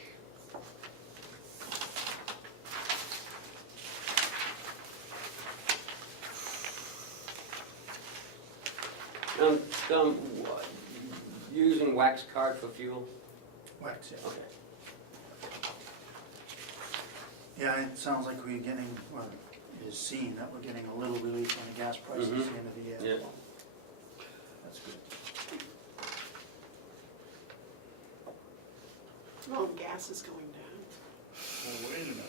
What, using wax card for fuel? Wax, yeah. Okay. Yeah, it sounds like we're getting, well, it is seen that we're getting a little relief on the gas prices at the end of the year. Yeah. That's good. Well, gas is going down. Well, wait a minute.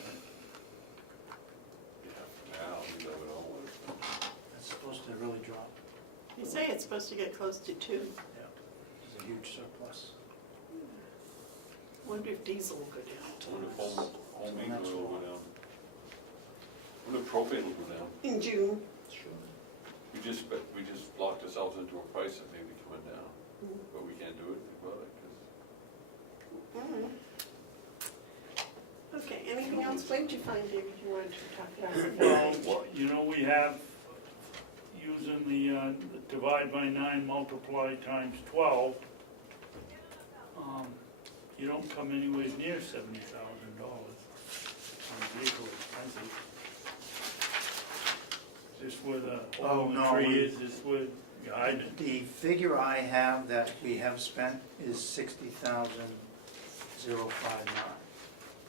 Yeah, now, we know it all. That's supposed to really drop. You say it's supposed to get close to 2. Yeah. It's a huge surplus. Wonder if diesel will go I down. wonder if home heating oil will go down. I wonder if propane will go down. In June. Sure. We just locked ourselves into a price that may be coming down, but we can't do anything about it, 'cause Okay, anything else? What did you find, David, you wanted to talk about? Well, you know, we have, using the divide by 9, multiply times 12, you don't come anywhere near $70,000 on vehicle expenses. Is this where the Oh, hole in the no, tree we- is, this where the hydrant? The figure I have that we have spent is 60,059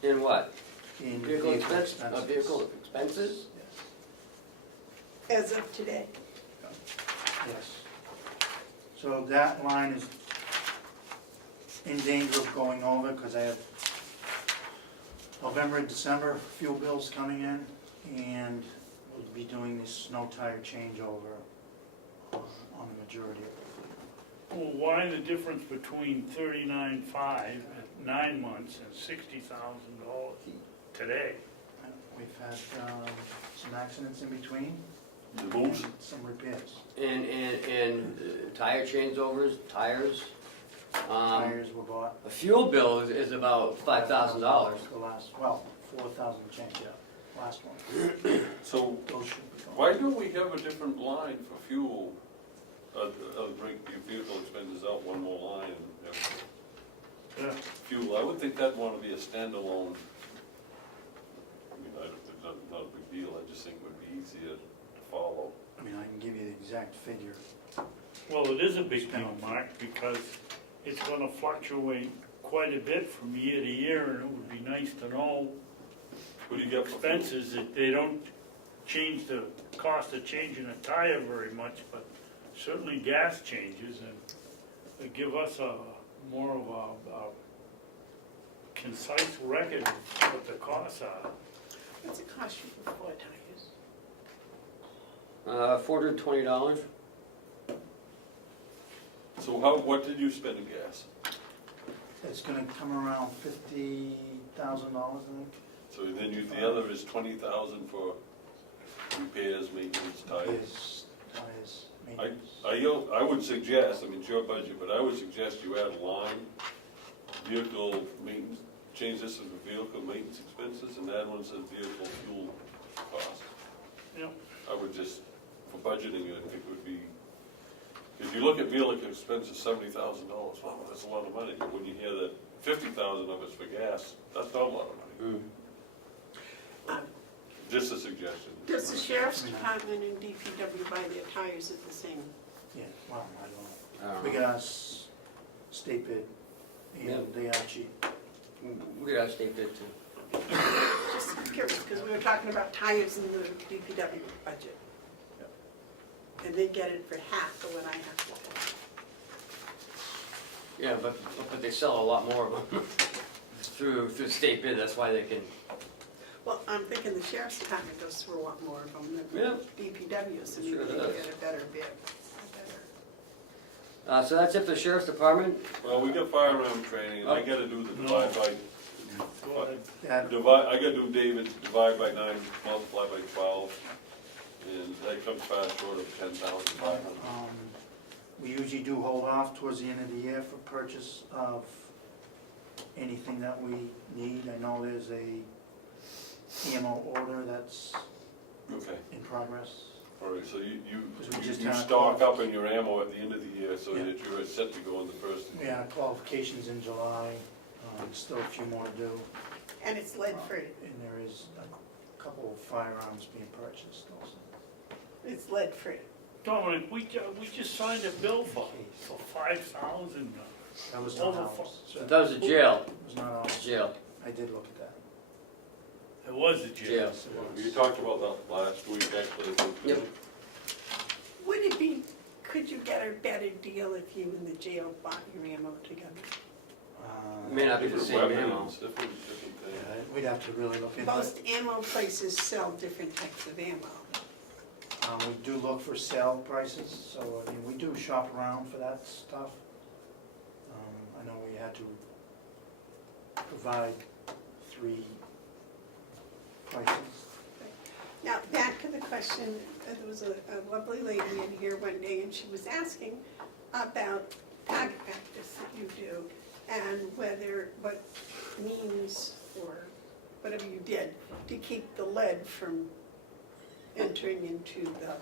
In what? in Vehicle vehicle expense, expenses. vehicle expenses? Yes. As of today. Yes. So that line is in danger of going over because I have November and December fuel bills coming in, and we'll be doing this snow tire changeover on the majority of it. Well, why the difference between 39.5 at 9 months and $60,000 today? We've had some accidents in between, the moves, and some repairs. And tire changeovers, tires. Tires were bought. A fuel bill is about $5,000. The last, well, 4,000 change, yeah, last one. so Those should be going. why don't we have a different line for fuel? Break your vehicle expenses out one more line and have Yeah. fuel. I would think that'd want to be a standalone mean, it's not a big deal, I just think it would be easier to follow. I mean, I can give you the exact figure. Well, it is a big deal, Mark, because it's gonna fluctuate quite a bit from year to year, and it would be nice to know What do you get for fuel? expenses, that they don't change the cost of changing a tire very much, but certainly gas changes, and they give us a more of a concise record of what the costs are. What's it cost you for 4 tires? $420. So what did you spend in gas? It's gonna come around $50,000, I think. So then the other is 20,000 for repairs, maintenance, tires. Tires, maintenance. I would suggest, I mean, it's your budget, but I would suggest you add a line, vehicle maintenance, change this to vehicle maintenance expenses, and add one that says vehicle fuel cost. Yep. I would just, for budgeting, I think would be, if you look at vehicle expenses, $70,000, wow, that's a lot of money. But when you hear that 50,000 of it's for gas, that's not a lot of money. Just a suggestion. Does the sheriff's department and DPW buy their tires at the same? Yeah, well, I don't know. I don't We know. got a state bid, Yeah. and they are cheap. We got a state bid too. Just curious, because we were talking about tires in the DPW budget. And they get it for half of what I have to pay. Yeah, but they sell a lot more of them through the state bid, that's why they can. Well, I'm thinking the sheriff's department goes through a lot more of them Yeah. than DPW, so maybe Sure they does. get a better bid. A better- So that's it for the sheriff's department. Well, we got firearm training, and I gotta do the divide by, Go ahead. I gotta do David's divide by 9, multiply by 12, and that comes fast short of 10,500. We usually do hold off towards the end of the year for purchase of anything that we need. I know there's a ammo order that's Okay, in progress. all right, so you Because we just had a stock call. up in your ammo at the end of the year, so Yeah. that you're set to go in the first. We had qualifications in July, still a few more to do. And it's lead free. And there is a couple of firearms being purchased also. It's lead free. Dominic, we just signed a bill for 5,000. That was not Over ours. That was the jail. It was not ours. Jail. I did look at that. It was a jail. Jail. Yes, it was. You talked about that last week, actually, I think. Yep. Would it be, could you get a better deal if you and the jail bought your ammo together? It may not be the Different same ammo. weapons, different things. Yeah, we'd have to really look into Most it. ammo places sell different types of ammo. We do look for sale prices, so, I mean, we do shop around for that stuff. I know we had to provide 3 prices. Now, back to the question, there was a lovely lady in here one day, and she was asking about target practice that you do, and what means, or whatever you did, to keep the lead from entering into the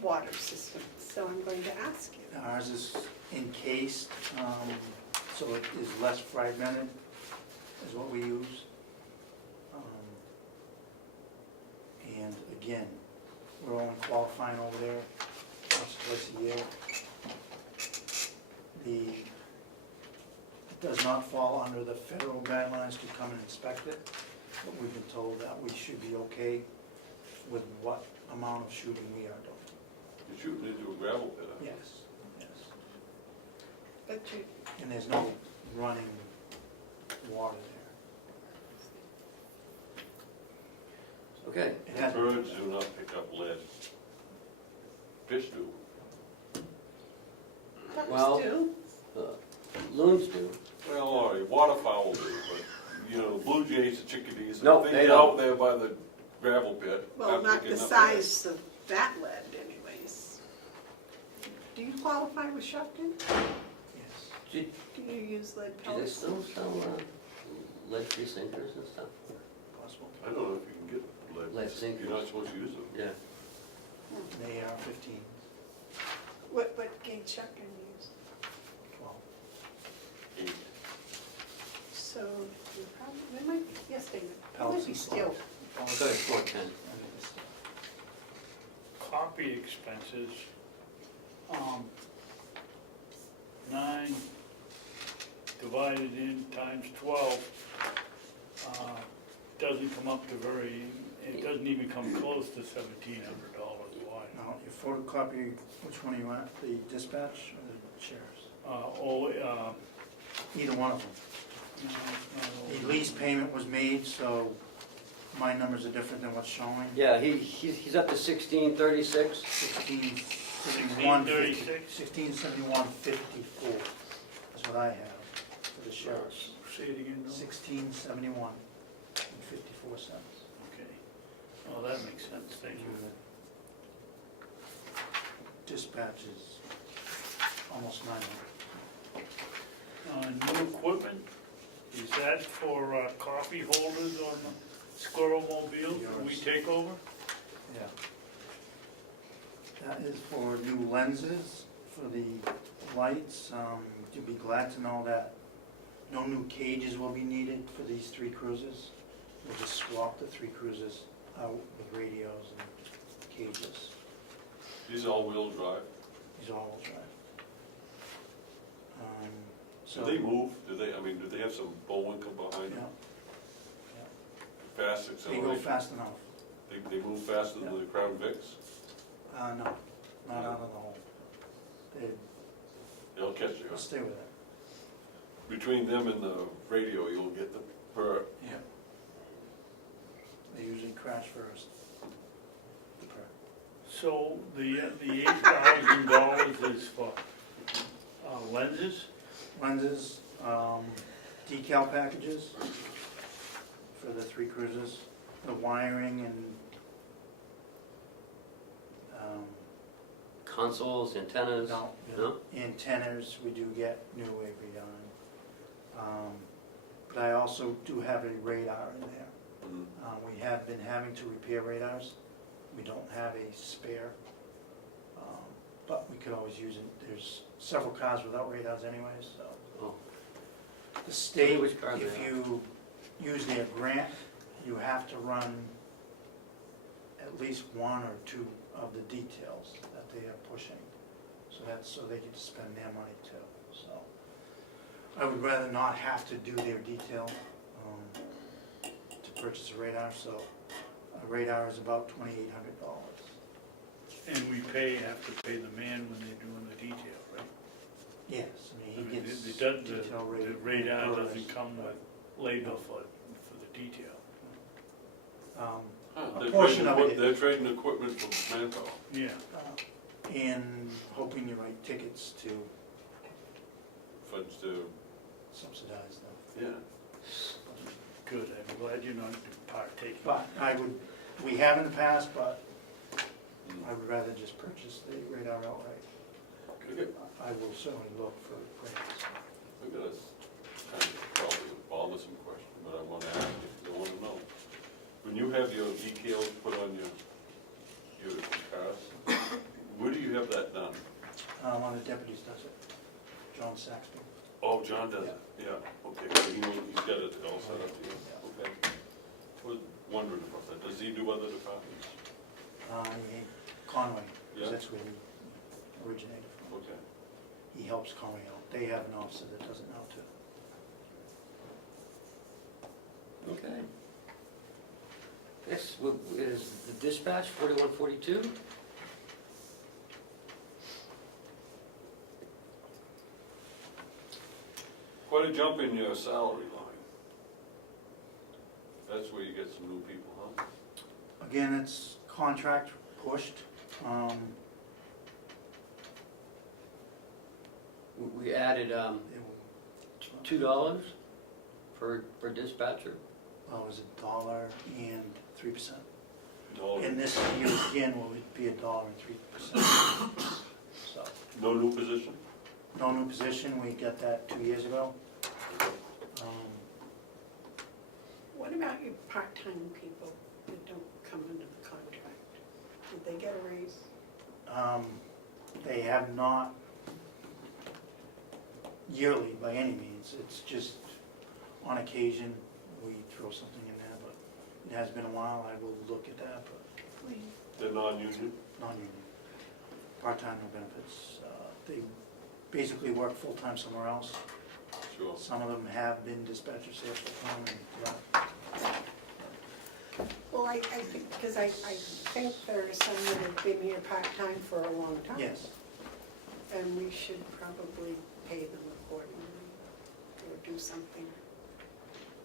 water system. So I'm going to ask you. Ours is encased, so it is less fragmented, is what we use. And again, we're only qualifying over there once or twice a year. It does not fall under the federal guidelines to come and inspect it, but we've been told that we should be okay with what amount of shooting we are doing. You're shooting into a gravel pit, huh? Yes, yes. But you, And there's no running water there. Okay. It has, Birds do not pick up lead. Fish do. Well- ducks do. Loons do. Well, all right, waterfowl do, but, you know, blue jays, the chickadees, No, they they get don't. out there by the gravel pit. Well, aren't not picking the up lead. size of that lead anyways. Do you qualify with Shopton? yes. Do Do you use lead they pellets? still sell lead-free sinkers and stuff? Possible. I don't know if you can get lead. Lead sinkers. You're not supposed to use them. Yeah. They are 15, What gauge shotgun you use? 12. 8. So, you probably, it might be, yes, David, it Pellets might be and steel, Oh, Go ahead, 410. Copy expenses, 9 divided in times 12, doesn't come up to it doesn't even come close to $1,700. Why? Now, your photocopy, which one you want, the dispatch or the sheriff's? Either one of them. No, it's not all. The lease payment was made, so my numbers are different than what's showing. Yeah, he's up to 1636. 1636? 1671.54 is what I have for the sheriff's. Say it again, no? 1671.54. Okay. Oh, that makes sense, thank you. Dispatch is almost 900. New equipment, is that for coffee holders on the Squirrel Mobile that we take over? Yeah. That is for new lenses for the lights. You'll be glad to know that no new cages will be needed for these 3 cruisers. We'll just swap the 3 cruisers out with radios and cages. These all-wheel drive. These are all drive. Do they move? Do they have some Bullwinkle behind Yeah, them? Fast they go acceleration? fast enough. They move faster than the Crown Vics? No, not out of the hole. They'll catch you. They'll stay with it. Between them and the radio, you'll get the per. Yeah. They usually crash first. The perk. So the $8,000 is for lenses? Lenses, decal packages for the 3 cruisers, the wiring and, Consoles, antennas? no, No? antennas, we do get new every time. But I also do have a radar in there. We have been having to repair radars. We don't have a spare, but we could always use it. There's several cars without radars anyways, so. Oh. The state, Which car they if are? you use their grant, you have to run at least 1 or 2 of the details that they are pushing. So that's so they get to spend their money too, so. I would rather not have to do their detail to purchase a radar, so a radar is about $2,800. And we have to pay the man when they're doing the detail, right? Yes, I mean, he gets The detail radar reimbursed. doesn't come with labor for the detail. A portion of it They're is, trading equipment from manpower. Yeah. and hoping you write tickets to Funds to, subsidize them. yeah. Good, I'm glad you're not partaking. But we have in the past, but I would rather just purchase the radar outright. I will certainly look for grants. I've got a kind of probably a bothersome question, but I want to ask you, I want to know. When you have your decals put on your cars, where do you have that done? One of the deputies does it, John Saxby. Oh, John does it? Yeah, okay, so he's got it all set up here, okay. Was wondering about that, does he do other departments? Conway, 'cause Yeah. that's where he originated from. Okay. He helps Conway out. They have an officer that does it now too. Okay. Next is the dispatch, 4142. Quite a jump in your salary line. That's where you get some new people, huh? Again, it's contract pushed. We added $2 for dispatcher. Was $1.03. No, And this year again will be $1.03. So, no new position? no new position, we got that 2 years ago. What about your part-time people that don't come under the contract? Did they get a raise? They have not yearly by any means, it's just on occasion we throw something in there, but has been a while, I will look at that, but They're non-union? non-union. Part-time, no benefits. They basically work full-time somewhere else. Sure. Some of them have been dispatchers here full-time, and, Well, I think, because I think there are some that have been here part-time for a long time. yes. And we should probably pay them accordingly, or do something.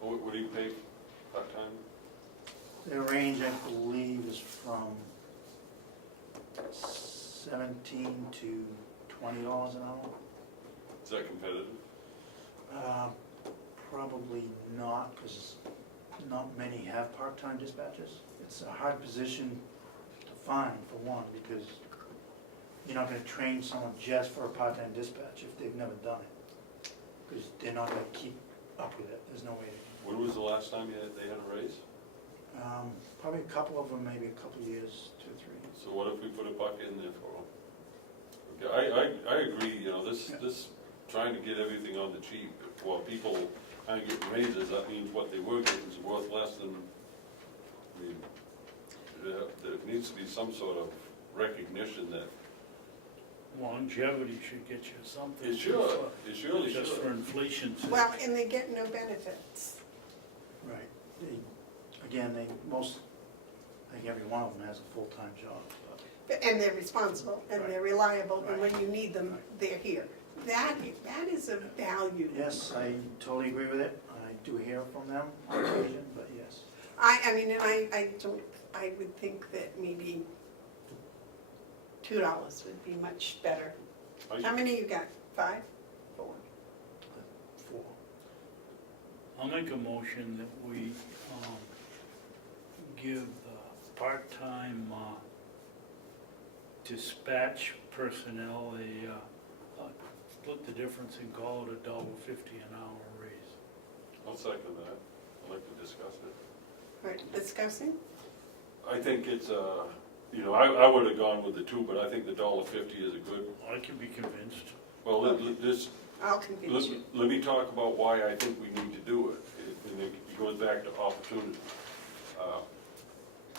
What do you pay part-time? Their range, I believe, is from $17 to $20 an hour. Is that competitive? Probably not, because not many have part-time dispatchers. It's a hard position to find, for one, because you're not gonna train someone just for a part-time dispatch if they've never done it. Because they're not gonna keep up with it, there's no way. When was the last time they had a raise? Probably a couple of them, maybe a couple of years, 2 or 3. So what if we put a buck in there for them? Okay, I agree, you know, this, trying to get everything on the cheap, while people aren't getting raises, that means what they were getting is worth less than, I mean, there needs to be some sort of recognition that, Longevity should get you something. it surely Just for should. inflation's sake. Well, and they get no benefits. Right. Again, I think every one of them has a full-time job. And they're responsible, and they're reliable, and when you need them, they're here. That is a value. Yes, I totally agree with it. I do hear from them on occasion, but yes. I mean, and I would think that maybe $2 would be much better. How many you got? 5? 4? 4. I'll make a motion that we give part-time dispatch personnel split the difference and call it $1.50 an hour raise. I'll second that, I'd like to discuss it. Right, discussing? I think it's, you know, I would have gone with the 2, but I think the $1.50 is a good, I can be convinced. well, I'll convince you. let me talk about why I think we need to do it, and it goes back to opportunity.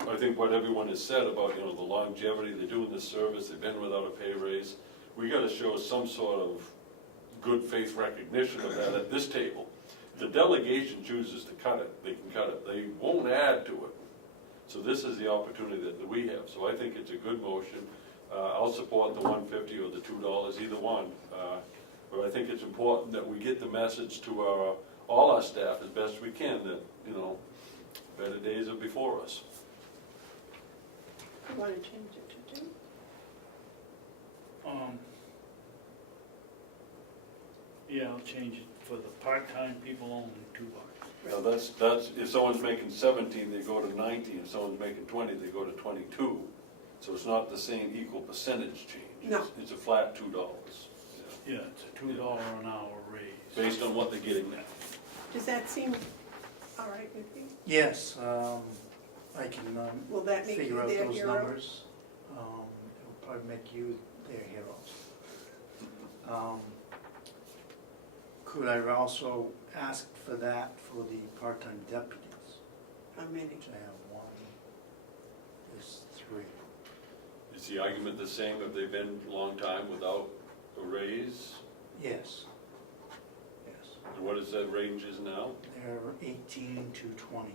I think what everyone has said about, you know, the longevity, they're doing this service, they've been without a pay raise, we gotta show some sort of good faith recognition of that at this table. The delegation chooses to cut it, they can cut it, they won't add to it. So this is the opportunity that we have, so I think it's a good motion. I'll support the $1.50 or the $2, either one. But I think it's important that we get the message to all our staff as best we can that, you know, better days are before us. You want to change it to 2? Yeah, I'll change it for the part-time people only, $2. Now that's, if someone's making 17, they go to 19, if someone's making 20, they go to 22. So it's not the same equal percentage change. No. It's a flat $2. Yeah, it's a $2 an hour raise. Based on what they're getting now. Does that seem all right with you? Yes, I can Will that make figure you out their those hero? numbers. It'll probably make you their heroes. Could I also ask for that for the part-time deputies? How many? Which I have 1, there's 3. Is the argument the same if they've been a long time without a raise? Yes. Yes. And what is that range is now? They're 18 to 20.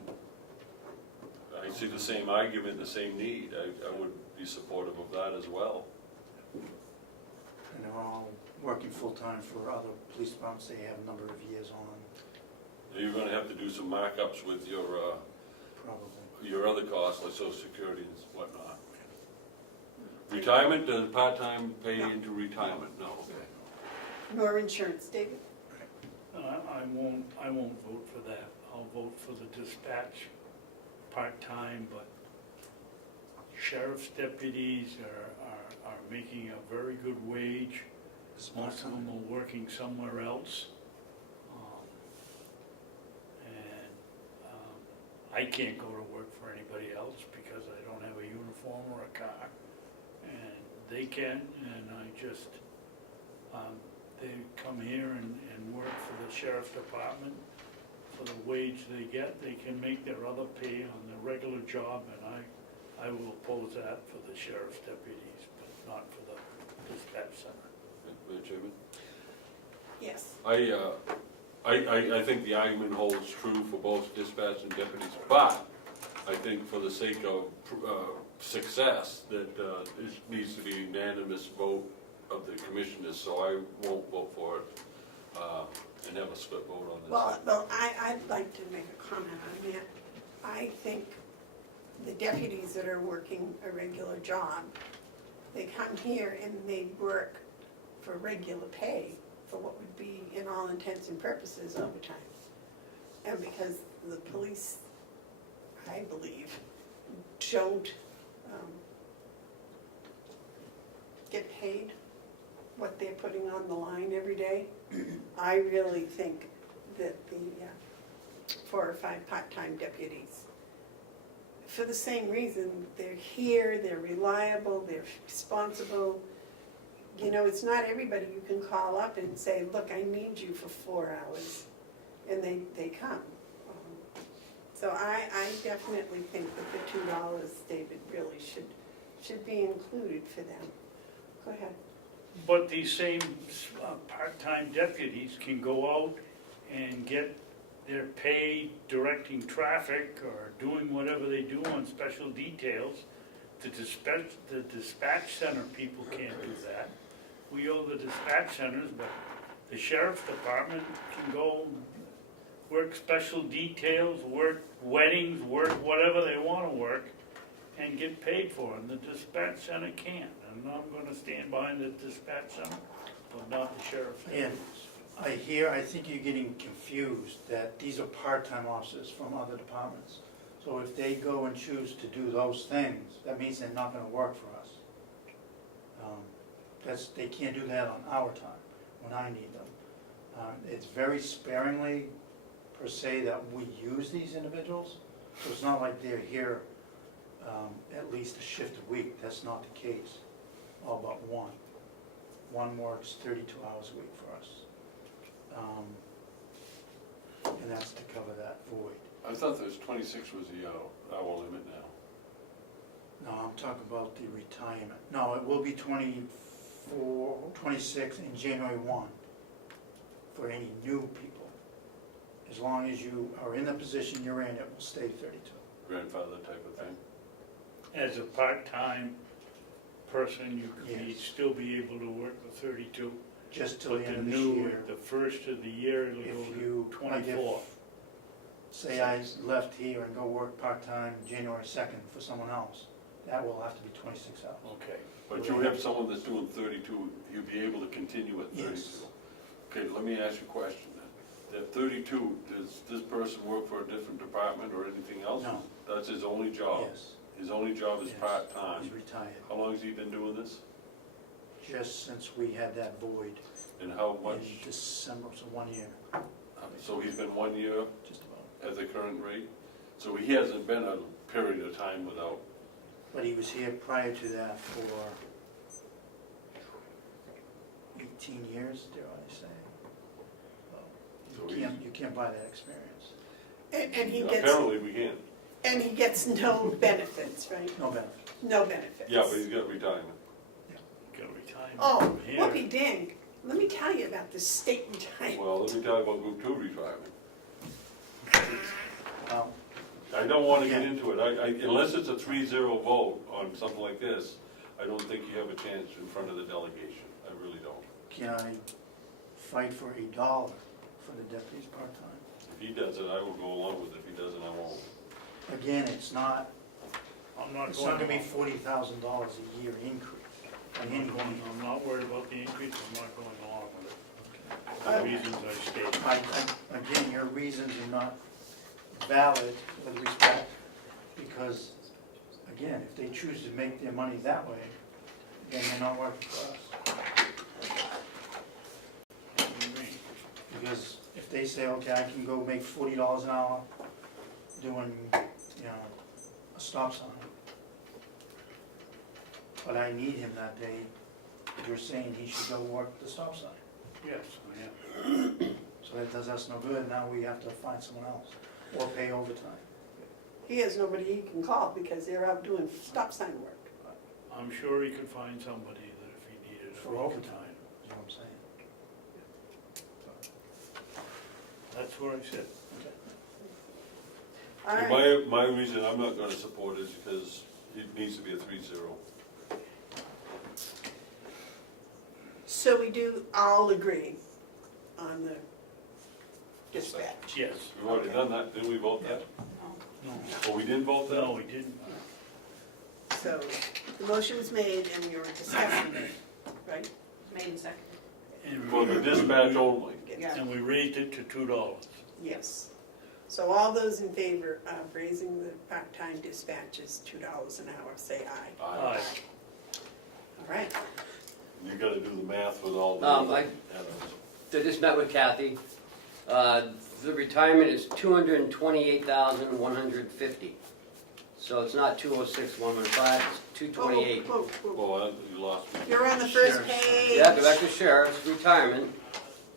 I see the same argument, the same need. I would be supportive of that as well. And they're all working full-time for other police departments they have a number of years on, You're gonna have to do some markups with probably. your other costs, like social security and whatnot. Retirement, does part-time pay into retirement? No. Nor insurance, David? I won't vote for that. I'll vote for the dispatch part-time, but sheriff's deputies are making a very good wage. Most of them are working somewhere else. I can't go to work for anybody else because I don't have a uniform or a car. And they can, and I just, they come here and work for the sheriff's department for the wage they get, they can make their other pay on their regular job, and I will oppose that for the sheriff's deputies, but not for the dispatch center. Madam Chairman? Yes. I think the argument holds true for both dispatch and deputies, but I think for the sake of success, that it needs to be a unanimous vote of the commissioners, so I won't vote for it and have a split vote on this. Well, I'd like to make a comment on that. I think the deputies that are working a regular job, they come here and they work for regular pay for what would be, in all intents and purposes, overtime. And because the police, I believe, don't get paid what they're putting on the line every day, I really think that the 4 or 5 part-time deputies, for the same reason, they're here, they're reliable, they're responsible. You know, it's not everybody you can call up and say, look, I need you for 4 hours, and they come. So I definitely think that the $2, David, really should be included for them. Go ahead. But these same part-time deputies can go out and get their pay directing traffic or doing whatever they do on special details. The dispatch center people can't do that. We owe the dispatch centers, but the sheriff's department can go work special details, work weddings, work whatever they want to work, and get paid for it, and the dispatch center can't. And I'm gonna stand behind the dispatch center, but not the sheriff's. And I think you're getting confused that these are part-time officers from other departments. So if they go and choose to do those things, that means they're not gonna work for us. They can't do that on our time, when I need them. It's very sparingly, per se, that we use these individuals, so it's not like they're here at least a shift a week. That's not the case, all but one. One works 32 hours a week for us. And that's to cover that void. I thought there was 26 was the hour limit now. No, I'm talking about the retirement. No, it will be 24, 26 in January 1 for any new people. As long as you are in the position you're in, it will stay 32. Grandfather type of thing. As a part-time person, you could Yes. still be able to work for 32. Just till the But end the of this new, year. the first of the year, it'll If go to you, like 24. say I left here and go work part-time January 2nd for someone else, that will have to be 26 hours. Okay. But you have someone that's doing 32, you'd be able to continue at 32. Yes. Okay, let me ask you a question then. That 32, does this person work for a different department or anything else? No. That's his only job? Yes. His only job is Yes. part-time? He's retired. How long has he been doing this? Just since we had that void And how in much, December, so 1 year, so he's been 1 year just about. at the current rate? So he hasn't been a period of time without, But he was here prior to that for 18 years, dare I say. So You can't buy that experience. And he gets, apparently we can't. and he gets no benefits, right? No benefit. No benefits. Yeah, but he's got retirement. Got retirement Oh, from here. whoopee ding. Let me tell you about the state retirement. Well, let me tell you about Group 2 retirement. Well, I don't want to get into it. Unless it's a 3-0 vote on something like this, I don't think you have a chance in front of the delegation. I really don't. can I fight for $1 for the deputies part-time? If he does it, I will go along with it. If he doesn't, I won't. Again, it's not I'm not gonna be going, $40,000 a year increase. I'm not worried about the increase, I'm not going along with it. For the reasons I stated. Again, your reasons are not valid with respect, because, again, if they choose to make their money that way, then they're not working for us. Because if they say, okay, I can go make $40 an hour doing, a stop sign, but I need him that day, you're saying he should go work the stop sign. Yes, I am. So but it does us no good, now we have to find someone else, or pay overtime. He has nobody he can call because they're out doing stop sign work. I'm sure he could find somebody that if he needed it. For overtime, is what I'm saying. That's where I sit. All right, My reason I'm not gonna support it is because it needs to be a 3-0. so we do all agree on the dispatch? Yes. We've already done that, didn't we vote that? No, Oh, we didn't vote that? no, we didn't. So the motion was made and we were discussing it, right? Made and seconded. For the dispatch only. And we raised it to $2. Yes. So all those in favor of raising the part-time dispatches $2 an hour, say aye. Aye. All right. You gotta do the math with all the. I just met with Kathy. The retirement is $228,150. So it's not 206,115, it's 228. Whoa, whoa, whoa. Well, you lost me. You're on the first Sheriff's. page. Yeah, go back to sheriff's retirement.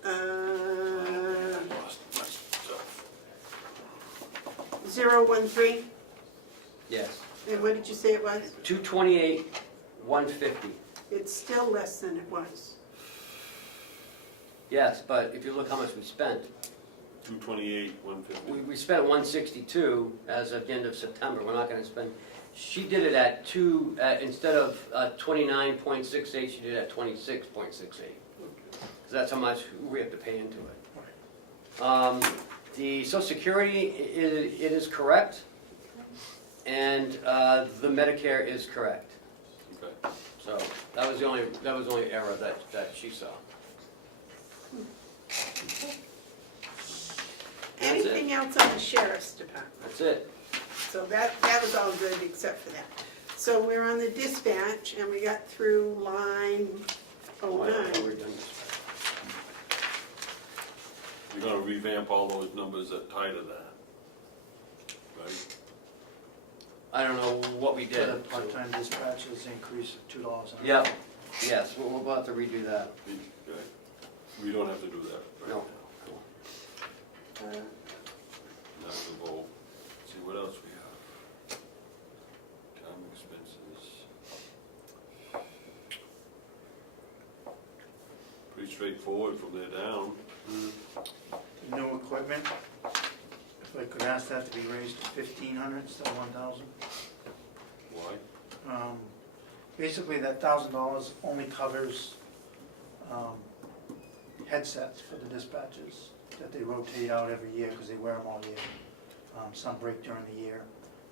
Lost myself. 013, Yes, and what did you say it was? 228,150. It's still less than it was. Yes, but if you look how much we spent, 228, 150. we spent 162 as of the end of September. We're not gonna spend, she did it at instead of 29.68, she did it at 26.68. Because that's how much we have to pay into it. The Social Security, it is correct, and the Medicare is correct. Okay. So that was the only error that she saw. That's it. Anything else on the sheriff's department? That's it. So that was all good except for that. So we're on the dispatch and we got through line Oh, I 09. know we're done this. You're gonna revamp all those numbers that tie to that. Right? I don't know what we So did. the part-time dispatches increase of $2 an hour. Yep, yes, we'll have to redo that. Okay. We don't have to do that right No. now. Not the vote. See what else we have. Town expenses. Pretty straightforward from there down. New equipment, if I could ask that to be raised to 1,500 instead of 1,000. Why? Basically, that $1,000 only covers headsets for the dispatchers that they rotate out every year because they wear them all year. Some break during the year.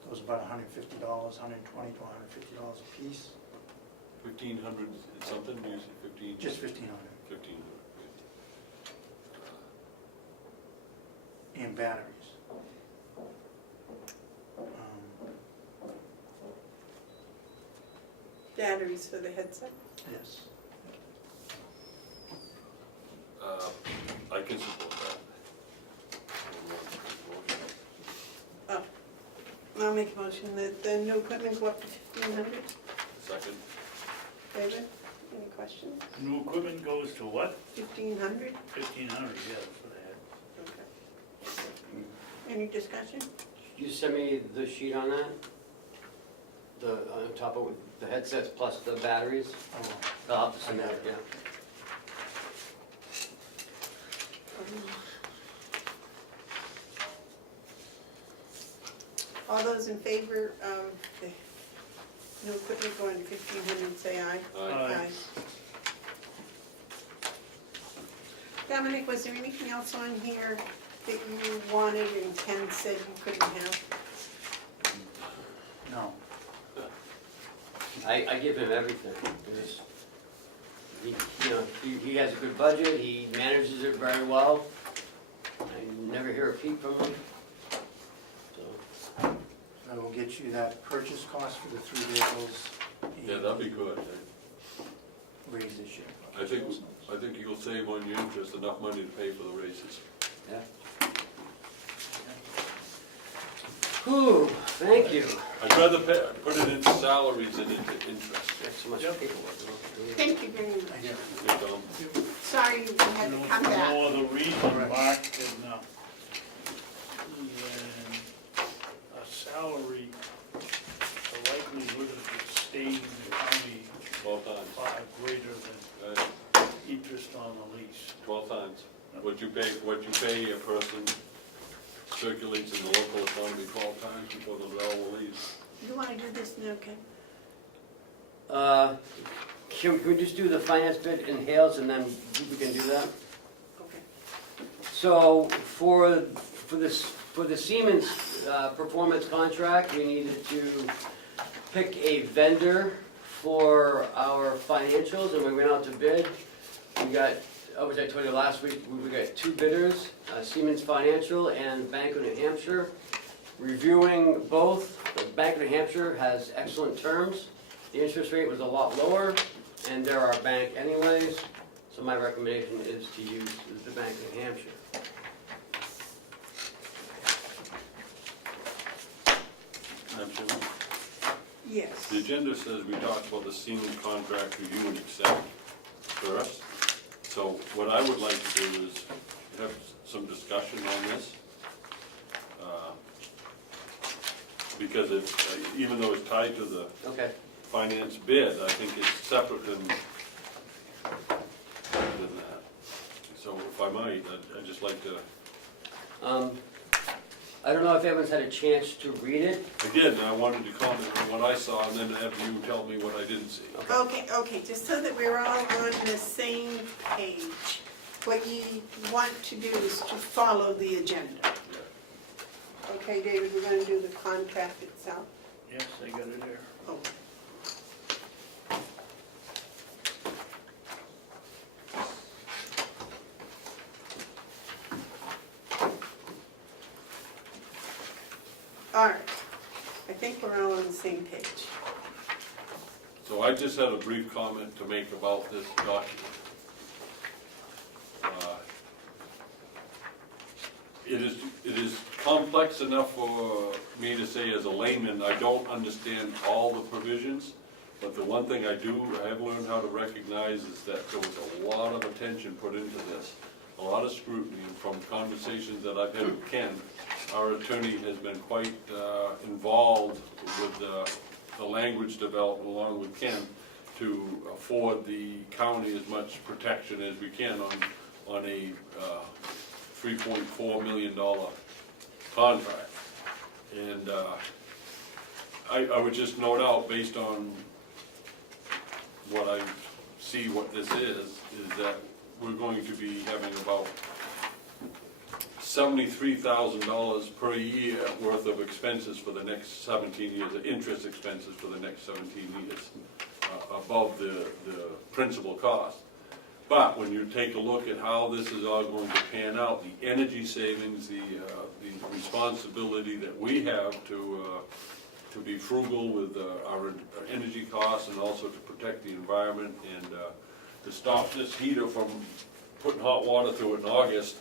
Those are about $150, $120 to $150 a piece. 1,500 and something, you said 15? Just 1,500. 1,500. And batteries. Batteries for the headset. Yes. I can support that. I'll make a motion that the new equipment go up to 1,500. Second? David, any questions? New equipment goes to what? 1,500? 1,500, yeah, that's what I had. Okay. Any discussion? You send me the sheet on that? On top of the headsets plus the batteries? I'll have to send that, yeah. All those in favor of the new equipment going to 1,500, say aye. Aye. Dominic, was there anything else on here that you wanted and Ken said you couldn't have? No. I give him everything. He has a good budget, he manages it very well. I never hear a peep from him. So, I will get you that purchase cost for the 3 vehicles. Yeah, that'd be good. Raise this year. I think you'll save on your interest enough money to pay for the races. yeah. Whew. Thank you. I'd rather put it into salaries than into interest. Got so much Yep. paperwork. Thank you very much. Okay, Sorry you had to come For back. no other reason, Mark, than, a salary, the likelihood of it staying in the county 12 times. far greater than Right, interest on the lease. 12 times. What you pay a person circulates in the local economy 12 times before the bill will leave. You wanna do this now, Ken? Can we just do the finance bid in Hales and then we can do that? Okay. So for the Siemens performance contract, we needed to pick a vendor for our financials, and we went out to bid. We got, as I told you last week, we got 2 bidders, Siemens Financial and Bank of New Hampshire. Reviewing both, the Bank of New Hampshire has excellent terms. The interest rate was a lot lower, and they're our bank anyways, so my recommendation is to use the Bank of New Hampshire. Madam Chairman, Yes. the agenda says we talk about the Siemens contract review and accept first. So what I would like to do is have some discussion on this. Because it's, even though it's tied to the Okay. finance bid, I think it's separate than that. So if I might, I'd just like to, I don't know if everyone's had a chance to read it. again, I wanted to comment on what I saw and then have you tell me what I didn't see. Okay, just so that we're all on the same page. What you want to do is to follow the agenda. Okay, David, we're gonna do the contract itself. Yes, I got it there. Oh. All right, I think we're all on the same page. So I just had a brief comment to make about this document. It is complex enough for me to say as a layman, I don't understand all the provisions, but the one thing I have learned how to recognize is that there was a lot of attention put into this, a lot of scrutiny, and from conversations that I've had with Ken, our attorney has been quite involved with the language development along with Ken to afford the county as much protection as we can on a $3.4 million contract. And I would just note out, based on what I see what this is that we're going to be having about $73,000 per year worth of expenses for the next 17 years, interest expenses for the next 17 years, above the principal cost. But when you take a look at how this is all going to pan out, the energy savings, the responsibility that we have to be frugal with our energy costs and also to protect the environment and to stop this heater from putting hot water through it in August,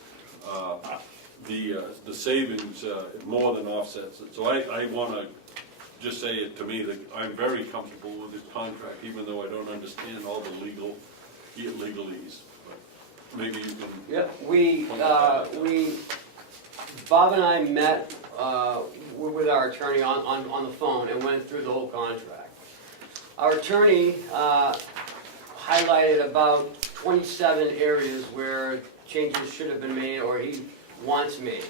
the savings more than offsets it. So I want to just say it to me that I'm very comfortable with this contract, even though I don't understand all the legalese. But maybe you can. Yep, Bob and I met with our attorney on the phone and went through the whole contract. Our attorney highlighted about 27 areas where changes should have been made or he wants made.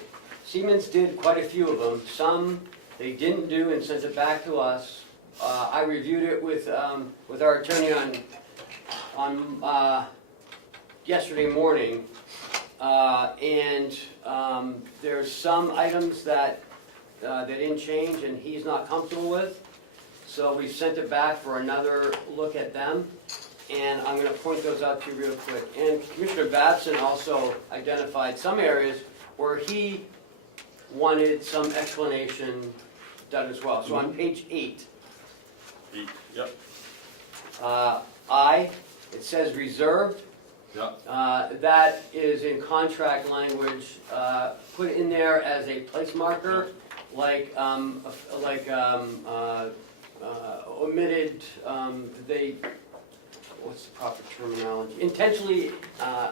Siemens did quite a few of them. Some they didn't do and sent it back to us. I reviewed it with our attorney on yesterday morning, and there's some items that they didn't change and he's not comfortable with. So we sent it back for another look at them, and I'm going to point those out to you real quick. And Commissioner Babson also identified some areas where he wanted some explanation done as well. So on page 8, Yep. it says reserved. Yep. That is in contract language, put in there as a place marker, like, omitted, they, what's the proper terminology? Intentionally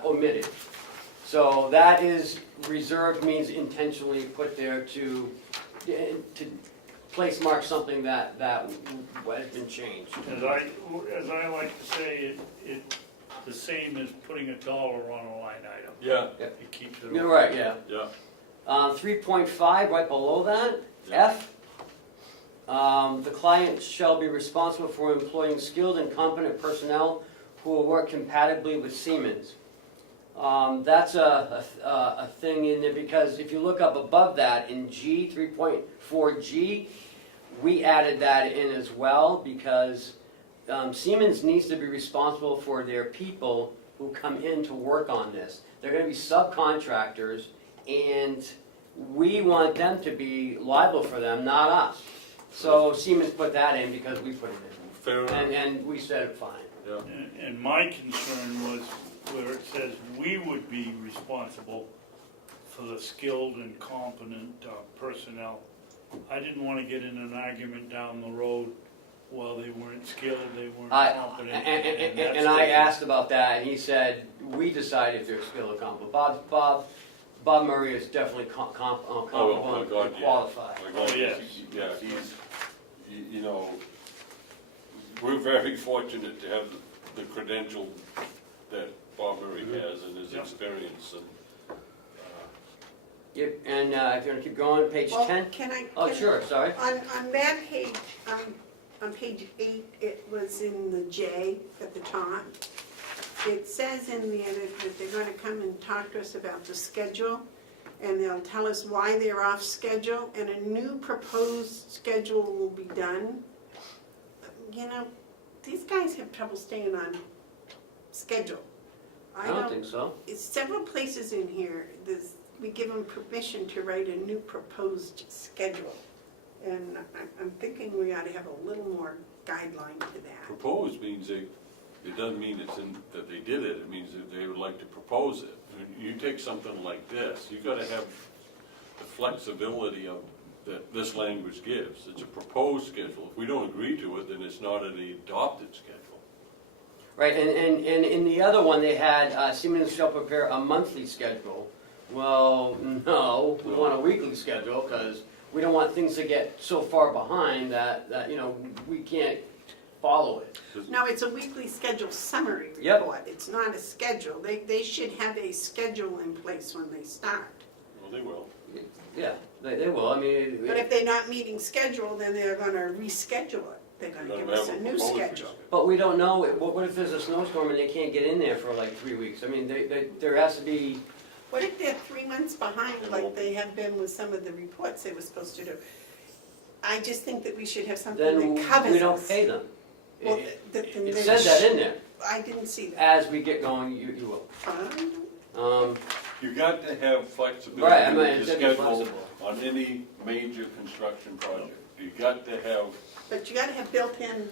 omitted. So that is, reserved means intentionally put there to place mark something that has been changed. As I like to say, it, the same as putting $1 on a line item. Yeah, It keeps it. You're right, yeah. yeah. 3.5, right below that, F. The client shall be responsible for employing skilled and competent personnel who will work compatibly with Siemens. That's a thing in there, because if you look up above that in G, 3.4G, we added that in as well, because Siemens needs to be responsible for their people who come in to work on this. They're gonna be subcontractors, and we want them to be liable for them, not us. So Siemens put that in because we put it in. Fair enough. And we said fine. Yeah. And my concern was where it says we would be responsible for the skilled and competent personnel. I didn't want to get in an argument down the road, well, they weren't skilled, they weren't competent. And I asked about that, and he said, we decide if they're skilled or competent. Bob Murray is definitely competent my God, and yeah. qualified. Like, Oh, yes. Yeah, he's, you know, we're very fortunate to have the credential that Bob Murray has and his Yeah. experience and, Yep, and if you want to keep going, page Well, 10? can I? Oh, can- sure, sorry. On that page, on page 8, it was in the J at the top. It says in there that they're gonna come and talk to us about the schedule, and they'll tell us why they're off schedule, and a new proposed schedule will be done. You know, these guys have trouble staying on schedule. I don't think so. It's several places in here, we give them permission to write a new proposed schedule. And I'm thinking we ought to have a little more guideline to that. proposed means it doesn't mean it's in, that they did it, it means that they would like to propose it. When you take something like this, you've gotta have the flexibility of, that this language gives. It's a proposed schedule. If we don't agree to it, then it's not an adopted schedule. Right, and in the other one, they had Siemens shall prepare a monthly schedule. Well, no, we want a weekly schedule, because we don't want things to get so far behind that, you know, we can't follow it. No, it's a weekly schedule summary Yep. report. It's not a schedule. They should have a schedule in place when they start. Well, they will. Yeah, they will, I mean. But if they're not meeting schedule, then they're gonna reschedule it. They're gonna Let give them us have a new proposed schedule. But we don't know, what if there's a snowstorm and they can't get in there for like 3 weeks? I mean, there has to be, What if they're 3 months behind, like they have been with some of the reports they were supposed to do? I just think that we should have something then that covers us. we don't pay them. Well, It says that in there. I didn't see that. As we get going, you will. You got to have flexibility Right, I mean, with it's your gotta be schedule flexible. on any major construction project. You got to have, But you gotta have built-in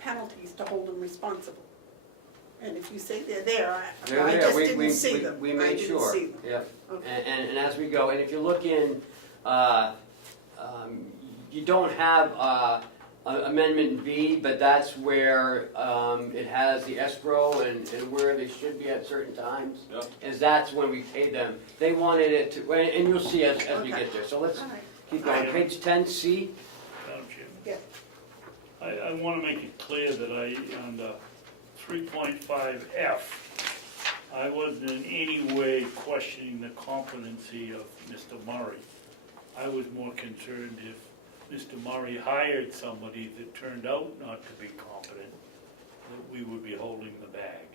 penalties to hold them responsible. And if you say they're there, They're I there. just We- didn't see them. We I made didn't sure, see them. yeah. Okay. And as we go, and if you look in, you don't have amendment B, but that's where it has the escrow and where they should be at certain times. yeah, Is that's when we pay them. They wanted it to, and you'll see as we Okay. get there. So let's All right. keep going. Page 10C. Madam Chairman. Yeah. I want to make it clear that on the 3.5F, I wasn't in any way questioning the competency of Mr. Murray. I was more concerned if Mr. Murray hired somebody that turned out not to be competent, that we would be holding the bag.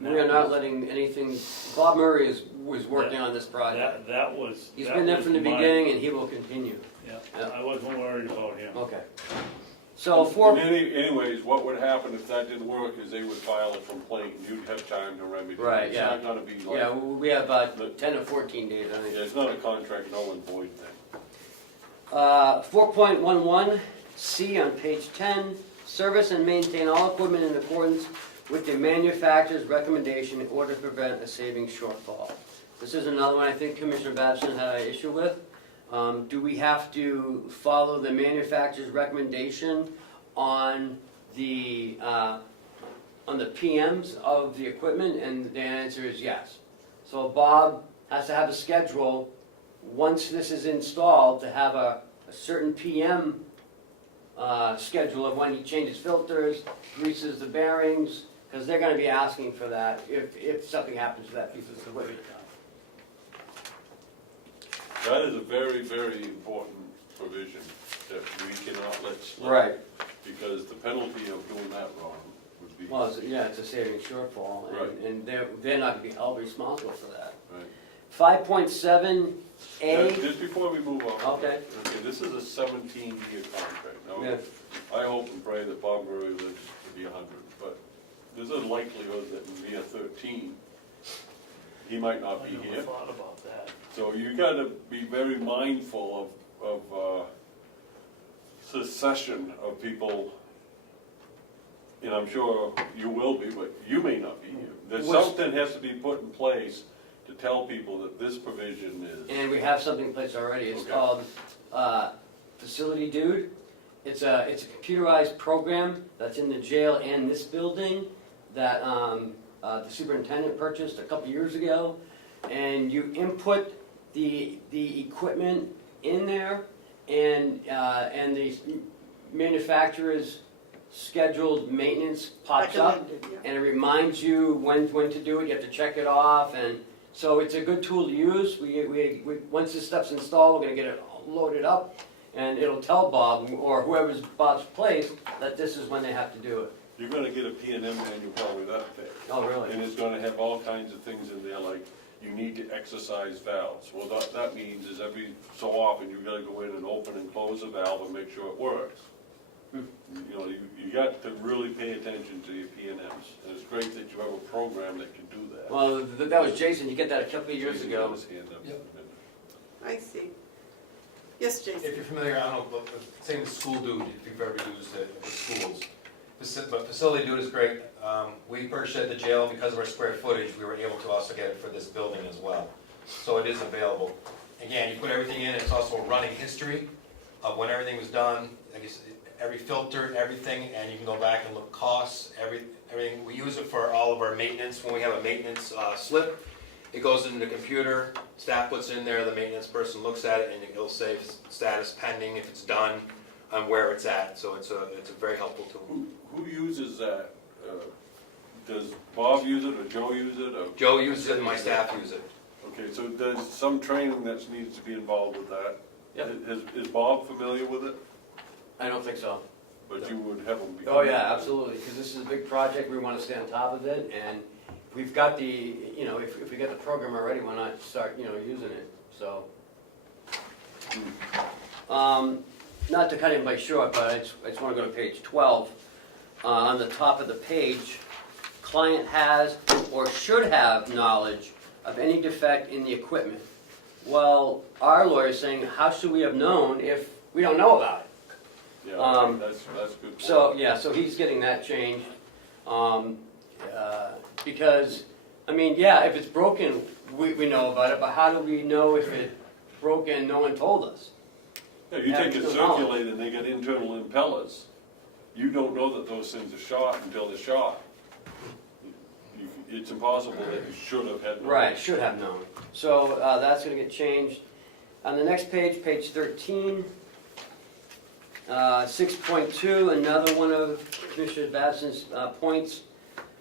And We are that not was- letting anything, Bob Murray was working on this project. That was. He's that been there was from the my- beginning and he will continue. Yeah, I wasn't worried about him. Okay. So for, anyways, what would happen if that didn't work is they would file a complaint and you'd have time to remedy it. Right, yeah. It's not gonna be yeah, like, we have about 10 or 14 days, I think. yeah, it's not a contract null and void thing. 4.11C on page 10, service and maintain all equipment in accordance with the manufacturer's recommendation in order to prevent a savings shortfall. This is another one I think Commissioner Babson had an issue with. Do we have to follow the manufacturer's recommendation on the PMs of the equipment? And the answer is yes. So Bob has to have a schedule, once this is installed, to have a certain PM schedule of when he changes filters, greases the bearings, because they're gonna be asking for that if something happens to that piece of equipment. That is a very, very important provision that we cannot let slip. Right. Because the penalty of doing that wrong would be. Well, it's a saving shortfall, Right. and they're not gonna be held responsible for that. Right. 5.7A. Just before we move on. Okay. Okay, this is a 17-year contract. Now, Yeah. I hope and pray that Bob Murray lives to be 100, but there's a likelihood that in year 13, he might not I be never here. thought about that. So you gotta be very mindful of secession of people, and I'm sure you will be, but you may not be here. There's What's- something has to be put in place to tell people that this provision is. And we have something in place already, it's Okay. called Facility Dude. It's a computerized program that's in the jail and this building that the superintendent purchased a couple years ago. And you input the equipment in there, and the manufacturer's scheduled maintenance pops up. Recommended, yeah. And it reminds you when to do it, you have to check it off, and so it's a good tool to use. Once this stuff's installed, we're gonna get it loaded up, and it'll tell Bob, or whoever's Bob's place, that this is when they have to do it. You're gonna get a P&M manual probably that big. Oh, really? And it's gonna have all kinds of things in there, like you need to exercise valves. Well, that means is every so often, you gotta go in and open and close a valve and make sure it works. You know, you got to really pay attention to your P&Ms, and it's great that you have a program that can do that. Well, that was Jason, you get that a couple of years ago. His hand up. Yep. I see. Yes, Jason? If you're familiar, I don't know, but same as School Dude, if you've ever used it with schools. But Facility Dude is great. We purchased it at the jail because of our square footage. We were able to also get it for this building as well. So it is available. Again, you put everything in, it's also a running history of when everything was done, I guess, every filter, everything, and you can go back and look costs, everything. We use it for all of our maintenance. When we have a maintenance slip, it goes into the computer, staff puts it in there, the maintenance person looks at it, and it'll say status pending, if it's done, and where it's at. So it's a very helpful tool. Who uses that? Does Bob use it, or Joe use it, or? Joe uses it and my staff use it. Okay, so there's some training that needs to be involved with that? Yep. Is Bob familiar with it? I don't think so. But you would have him. Oh, yeah, absolutely, because this is a big project, we want to stay on top of it, and we've got the, if we get the program already, why not start, using it, so. Not to cut anybody short, but I just want to go to page 12. On the top of the page, client has or should have knowledge of any defect in the equipment. Well, our lawyer's saying, how should we have known if we don't know about it? Yeah, that's good. So, yeah, so he's getting that changed, because, if it's broken, we know about it, but how do we know if it's broken, no one told us? Yeah, you take a circulator and they got internal impellers. You don't know that those things are shot until they're shot. It's impossible that you should have had. Right, should have known. So, that's gonna get changed. On the next page, page 13, 6.2, another one of Commissioner Babson's points.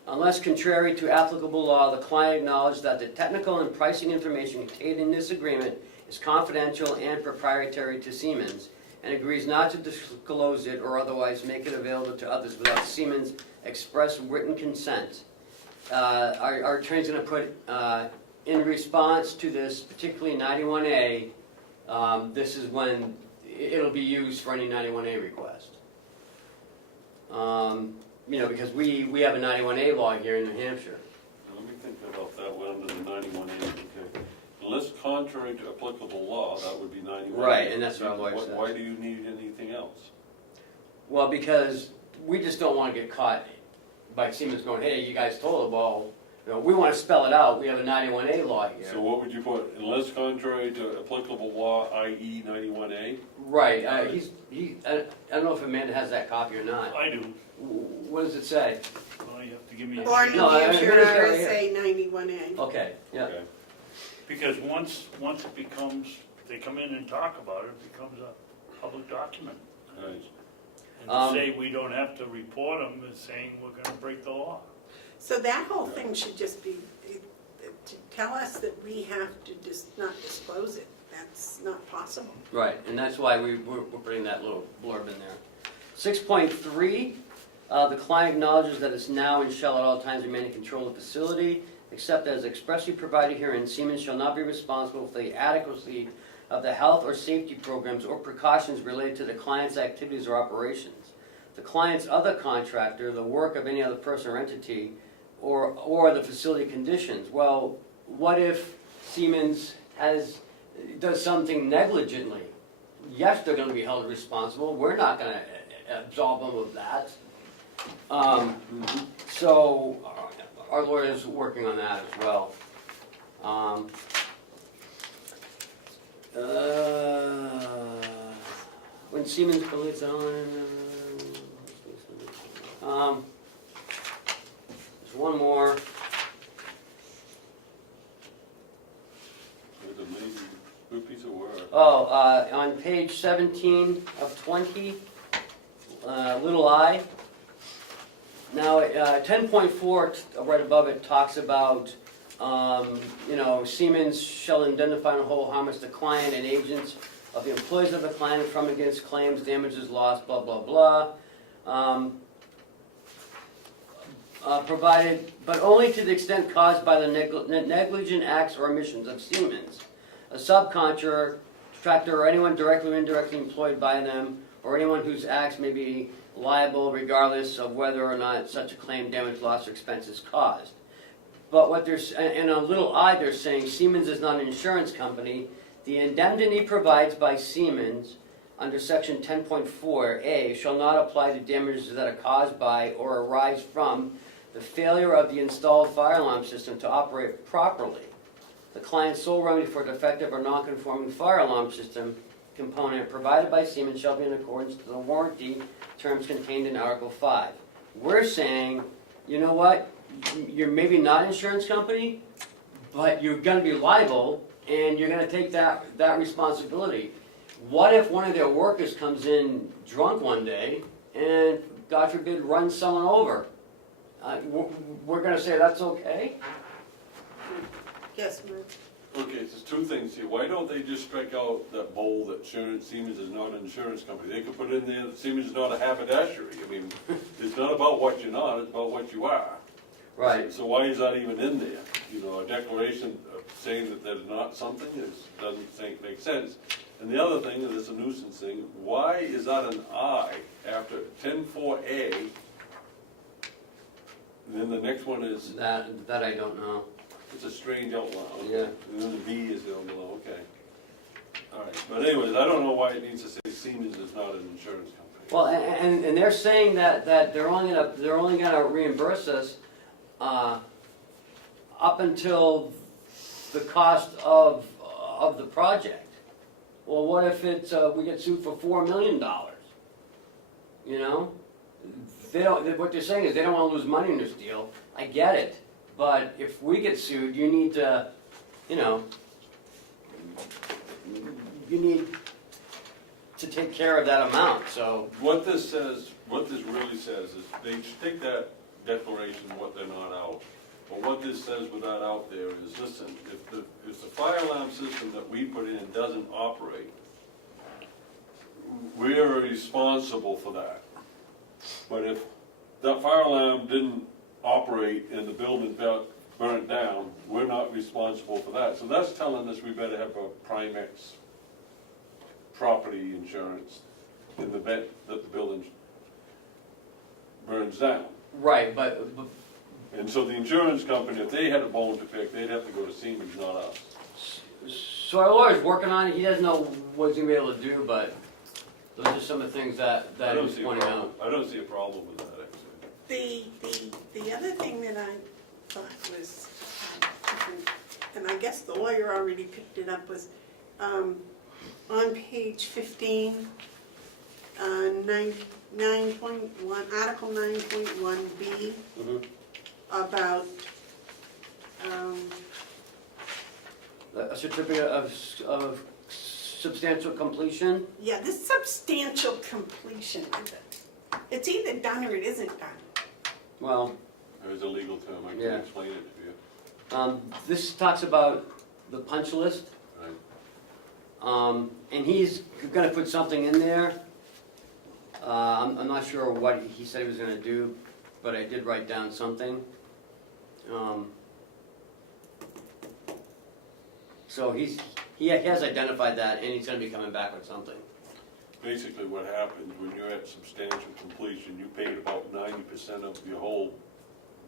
Unless contrary to applicable law, the client acknowledged that the technical and pricing information contained in this agreement is confidential and proprietary to Siemens, and agrees not to disclose it or otherwise make it available to others without Siemens' express written consent. Our attorney's gonna put, in response to this, particularly 91A, this is when it'll be used for any 91A request. Because we have a 91A law here in New Hampshire. Let me think about that one under the 91A. Okay. Unless contrary to applicable law, that would be 91A. Right, and that's what our lawyer says. Why do you need anything else? Well, because we just don't want to get caught by Siemens going, hey, you guys told us, well, You know, we wanna spell it out, we have a 91A law here. So what would you put, unless contrary to applicable law, i.e. 91A? Right, I don't know if Amanda has that copy or not. I do, What does it say? well, you have to give me. Or New No, I- Hampshire I'm gonna go here. RSA 91A. Okay, yeah. Okay. Because once it becomes, if they come in and talk about it, it becomes a public document. Right. And to say we don't have to report them is saying we're gonna break the law. So that whole thing should just be, to tell us that we have to just not disclose it. That's not possible. Right, and that's why we're putting that little blurb in there. 6.3, the client acknowledges that it's now and shall at all times remain in control of the facility, except as expressly provided herein, Siemens shall not be responsible for the adequacy of the health or safety programs or precautions related to the client's activities or operations. The client's other contractor, the work of any other person or entity, or the facility conditions. Well, what if Siemens does something negligently? Yes, they're gonna be held responsible, we're not gonna absolve them of that. So, our lawyer's working on that as well. When Siemens believes on, there's one more. It's amazing, good piece of work. Oh, on page 17 of 20, little I. Now, 10.4, right above it, talks about, Siemens shall indemnify and hold harmless the client and agents of the employees of the client from against claims, damages, loss, blah, blah, blah. Provided, but only to the extent caused by the negligent acts or omissions of Siemens, a subcontractor, or anyone directly or indirectly employed by them, or anyone whose acts may be liable regardless of whether or not such a claim, damage, loss, or expense is caused. But what there's, and a little I, they're saying Siemens is not an insurance company. The indemnity provides by Siemens under section 10.4A shall not apply to damages that are caused by or arise from the failure of the installed fire alarm system to operate properly. The client's sole remedy for defective or non-conforming fire alarm system component provided by Siemens shall be in accordance to the warranty terms contained in Article 5. We're saying, you know what, you're maybe not an insurance company, but you're gonna be liable, and you're gonna take that responsibility. What if one of their workers comes in drunk one day, and God forbid runs someone over? We're gonna say that's okay? Yes, Murph? Okay, there's two things here. Why don't they just strike out that bold that Siemens is not an insurance company? They could put in there that Siemens is not a haberdashery. I mean, it's not about what you're not, it's about what you are. Right. So why is that even in there? A declaration saying that there's not something doesn't make sense. And the other thing, and it's a nuisance thing, why is that an I after 10.4A? And then the next one is, That I don't know. it's a strange outline. Yeah. And then the B is down below, okay. All right, but anyways, I don't know why it needs to say Siemens is not an insurance company. Well, and they're saying that they're only gonna reimburse us up until the cost of the project. Well, what if we get sued for $4 million? What they're saying is they don't want to lose money in this deal. I get it, but if we get sued, you need to, you need to take care of that amount. So What this really says is, they should take that declaration, what they're not out. But what this says with that out there is, listen, if the fire alarm system that we put in doesn't operate, we're responsible for that. But if that fire alarm didn't operate and the building burnt down, we're not responsible for that. So that's telling us we better have a Primex property insurance in the event that the building burns down. right, but And so the insurance company, if they had a bone to pick, they'd have to go to Siemens, not us. so our lawyer's working on it. He doesn't know what he's gonna be able to do, but those are some of the things that I he don't was see a pointing problem. out. I don't see a problem with that, actually. The other thing that thought was different, and I guess the lawyer already picked it up, was on page 15, 9.1, Article 9.1B, about, A certificate of substantial completion? yeah, this substantial completion, it's either done or it isn't done. Well, There's a legal term, I can Yeah. explain it to you. this talks about the punch list. Right. And he's gonna put something in there. I'm not sure what he said he was gonna do, but I did write down something. So he has identified that, and he's gonna be coming back with something. Basically what happens when you're at substantial completion, you paid about 90% of your whole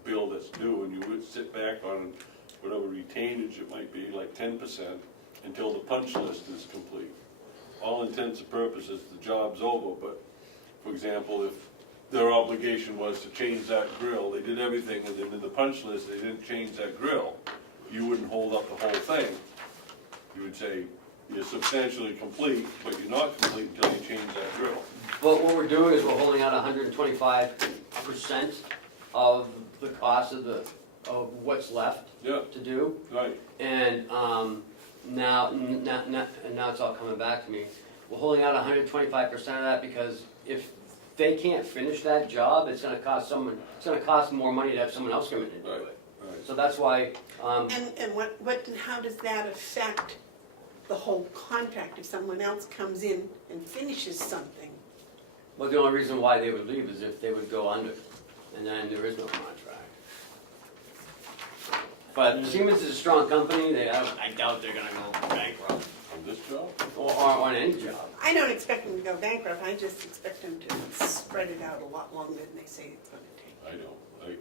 bill that's due, and you would sit back on whatever retainage it might be, like 10%, until the punch list is complete. All intents and purposes, the job's over, but, for example, if their obligation was to change that grill, they did everything, and then in the punch list, they didn't change that grill, you wouldn't hold up the whole thing. You would say, you're substantially complete, but you're not complete until you change that grill. But what we're doing is we're holding out 125% of the cost of what's left Yeah, to do. right. And now it's all coming back to me. We're holding out 125% of that because if they can't finish that job, it's gonna cost more money to have someone else come in and do Right. it. Right. So that's why, And how does that affect the whole contract if someone else comes in and finishes something? well, the only reason why they would leave is if they would go under, and then there is no contract. But Siemens is a strong company, I doubt they're gonna go bankrupt, On this job? or on any job. I don't expect them to go bankrupt, I just expect them to spread it out a lot longer than they say it's gonna take. I don't.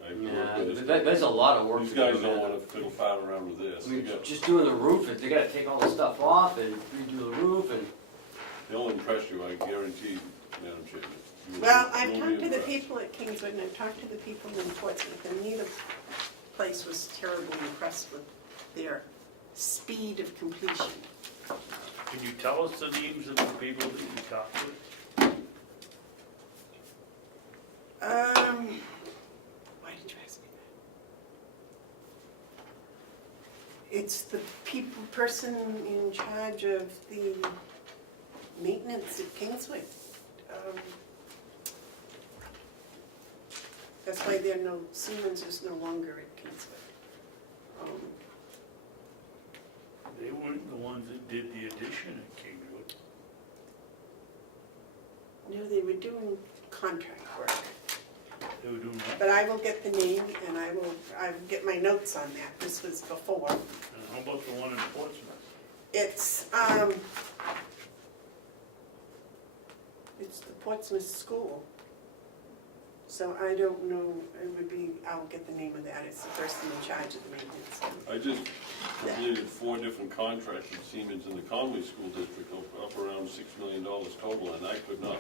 I've Yeah, worked with this. there's a lot of work to These do. guys don't man. wanna fiddle faddle around with this. I mean, They got- just doing the roof, they gotta take all the stuff off and redo the roof and, They'll impress you, I guarantee, Madam Chairman. You will- Well, you I've will be talked to the impressed. people at Kingswood and I've talked to the people in Portsmouth, and neither place was terribly impressed with their speed of completion. Can you tell us the names of the people that you talked to? Why did you ask me that? It's the person in charge of the maintenance at Kingswood. That's why Siemens is no longer at Kingswood. They weren't the ones that did the addition at Kingwood. No, they were doing contract work. They were doing what? But I will get the name and I will get my notes on that. This was before. And how about the one in Portsmouth? It's the Portsmouth School. So I don't know, I'll get the name of that. It's the person in charge of the maintenance. I just completed 4 different contracts with Siemens in the Conway School District, up around $6 million total, and I could not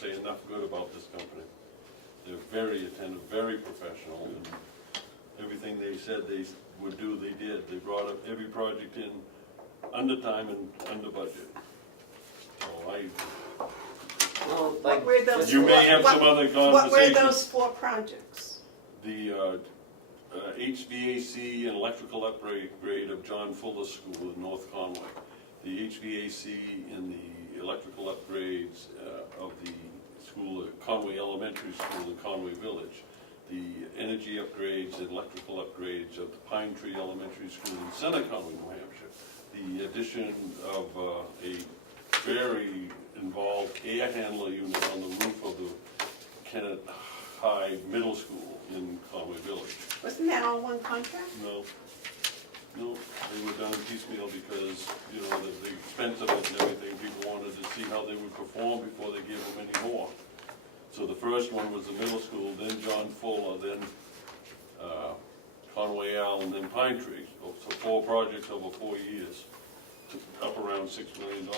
say enough good about this company. They're very attentive, very professional, and everything they said they would do, they did. They brought up every project in under time and under budget. So well, What like. were those? you may have some other conversations. What were those 4 projects? The HVAC and electrical upgrade of John Fuller School in North Conway. The HVAC and the electrical upgrades of the school at Conway Elementary School in Conway Village. The energy upgrades and electrical upgrades of the Pine Tree Elementary School in Center Conway, New Hampshire. The addition of a very involved air handler unit on the roof of the Kennett High Middle School in Conway Village. Wasn't that all one contract? No, they were done piecemeal because, you know, the expense of it and everything, people wanted to see how they would perform before they gave them any more. So the first one was the middle school, then John Fuller, then Conway Al, and then Pine Tree. So 4 projects over 4 years, up around $6 million.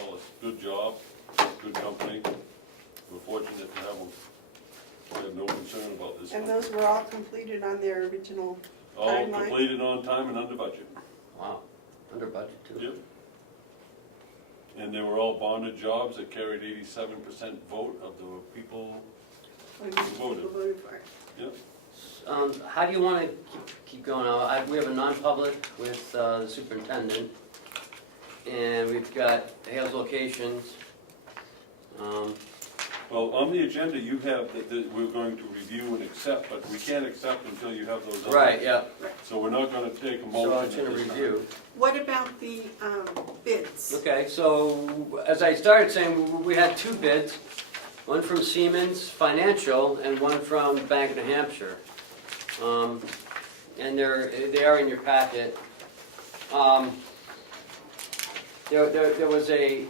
Good job, good company. We're fortunate to have them. We have no concern about this And company. those were all completed on their original All Timeline? completed on time and under budget. Wow, under budget too. Yep. And they were all bonded jobs that carried 87% vote of the people. When Voted. people voted for it. Yep. How do you want to keep going? We have a non-public with the superintendent, and we've got Hale's locations. Well, on the agenda, you have that we're going to review and accept, but we can't accept until you have those. Right, yeah, So we're not gonna take a motion. so it's at gonna this time. review. What about the bids? Okay, so as I started saying, we had two bids, one from Siemens Financial and one from Bank of New Hampshire. And they are in your packet. There was a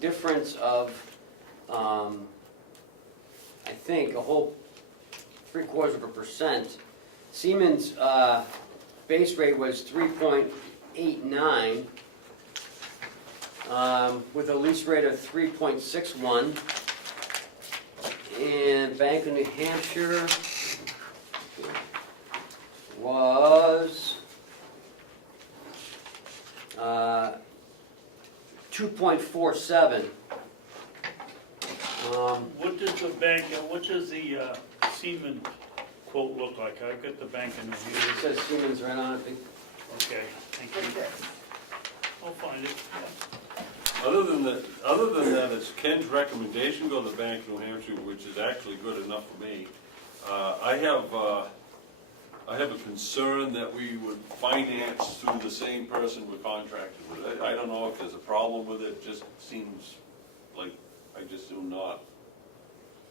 difference of, I think, a whole 0.75%. Siemens base rate was 3.89, with a lease rate of 3.61. And Bank of New Hampshire was 2.47. What does the Siemens quote look like? I've got the bank in It here. says Siemens right on it. Okay, thank Like you. this. I'll find it. Other than that, it's Ken's recommendation, go to the Bank of New Hampshire, which is actually good enough for me. I have a concern that we would finance through the same person we're contracted with. I don't know if there's a problem with it, just seems like, I just do not.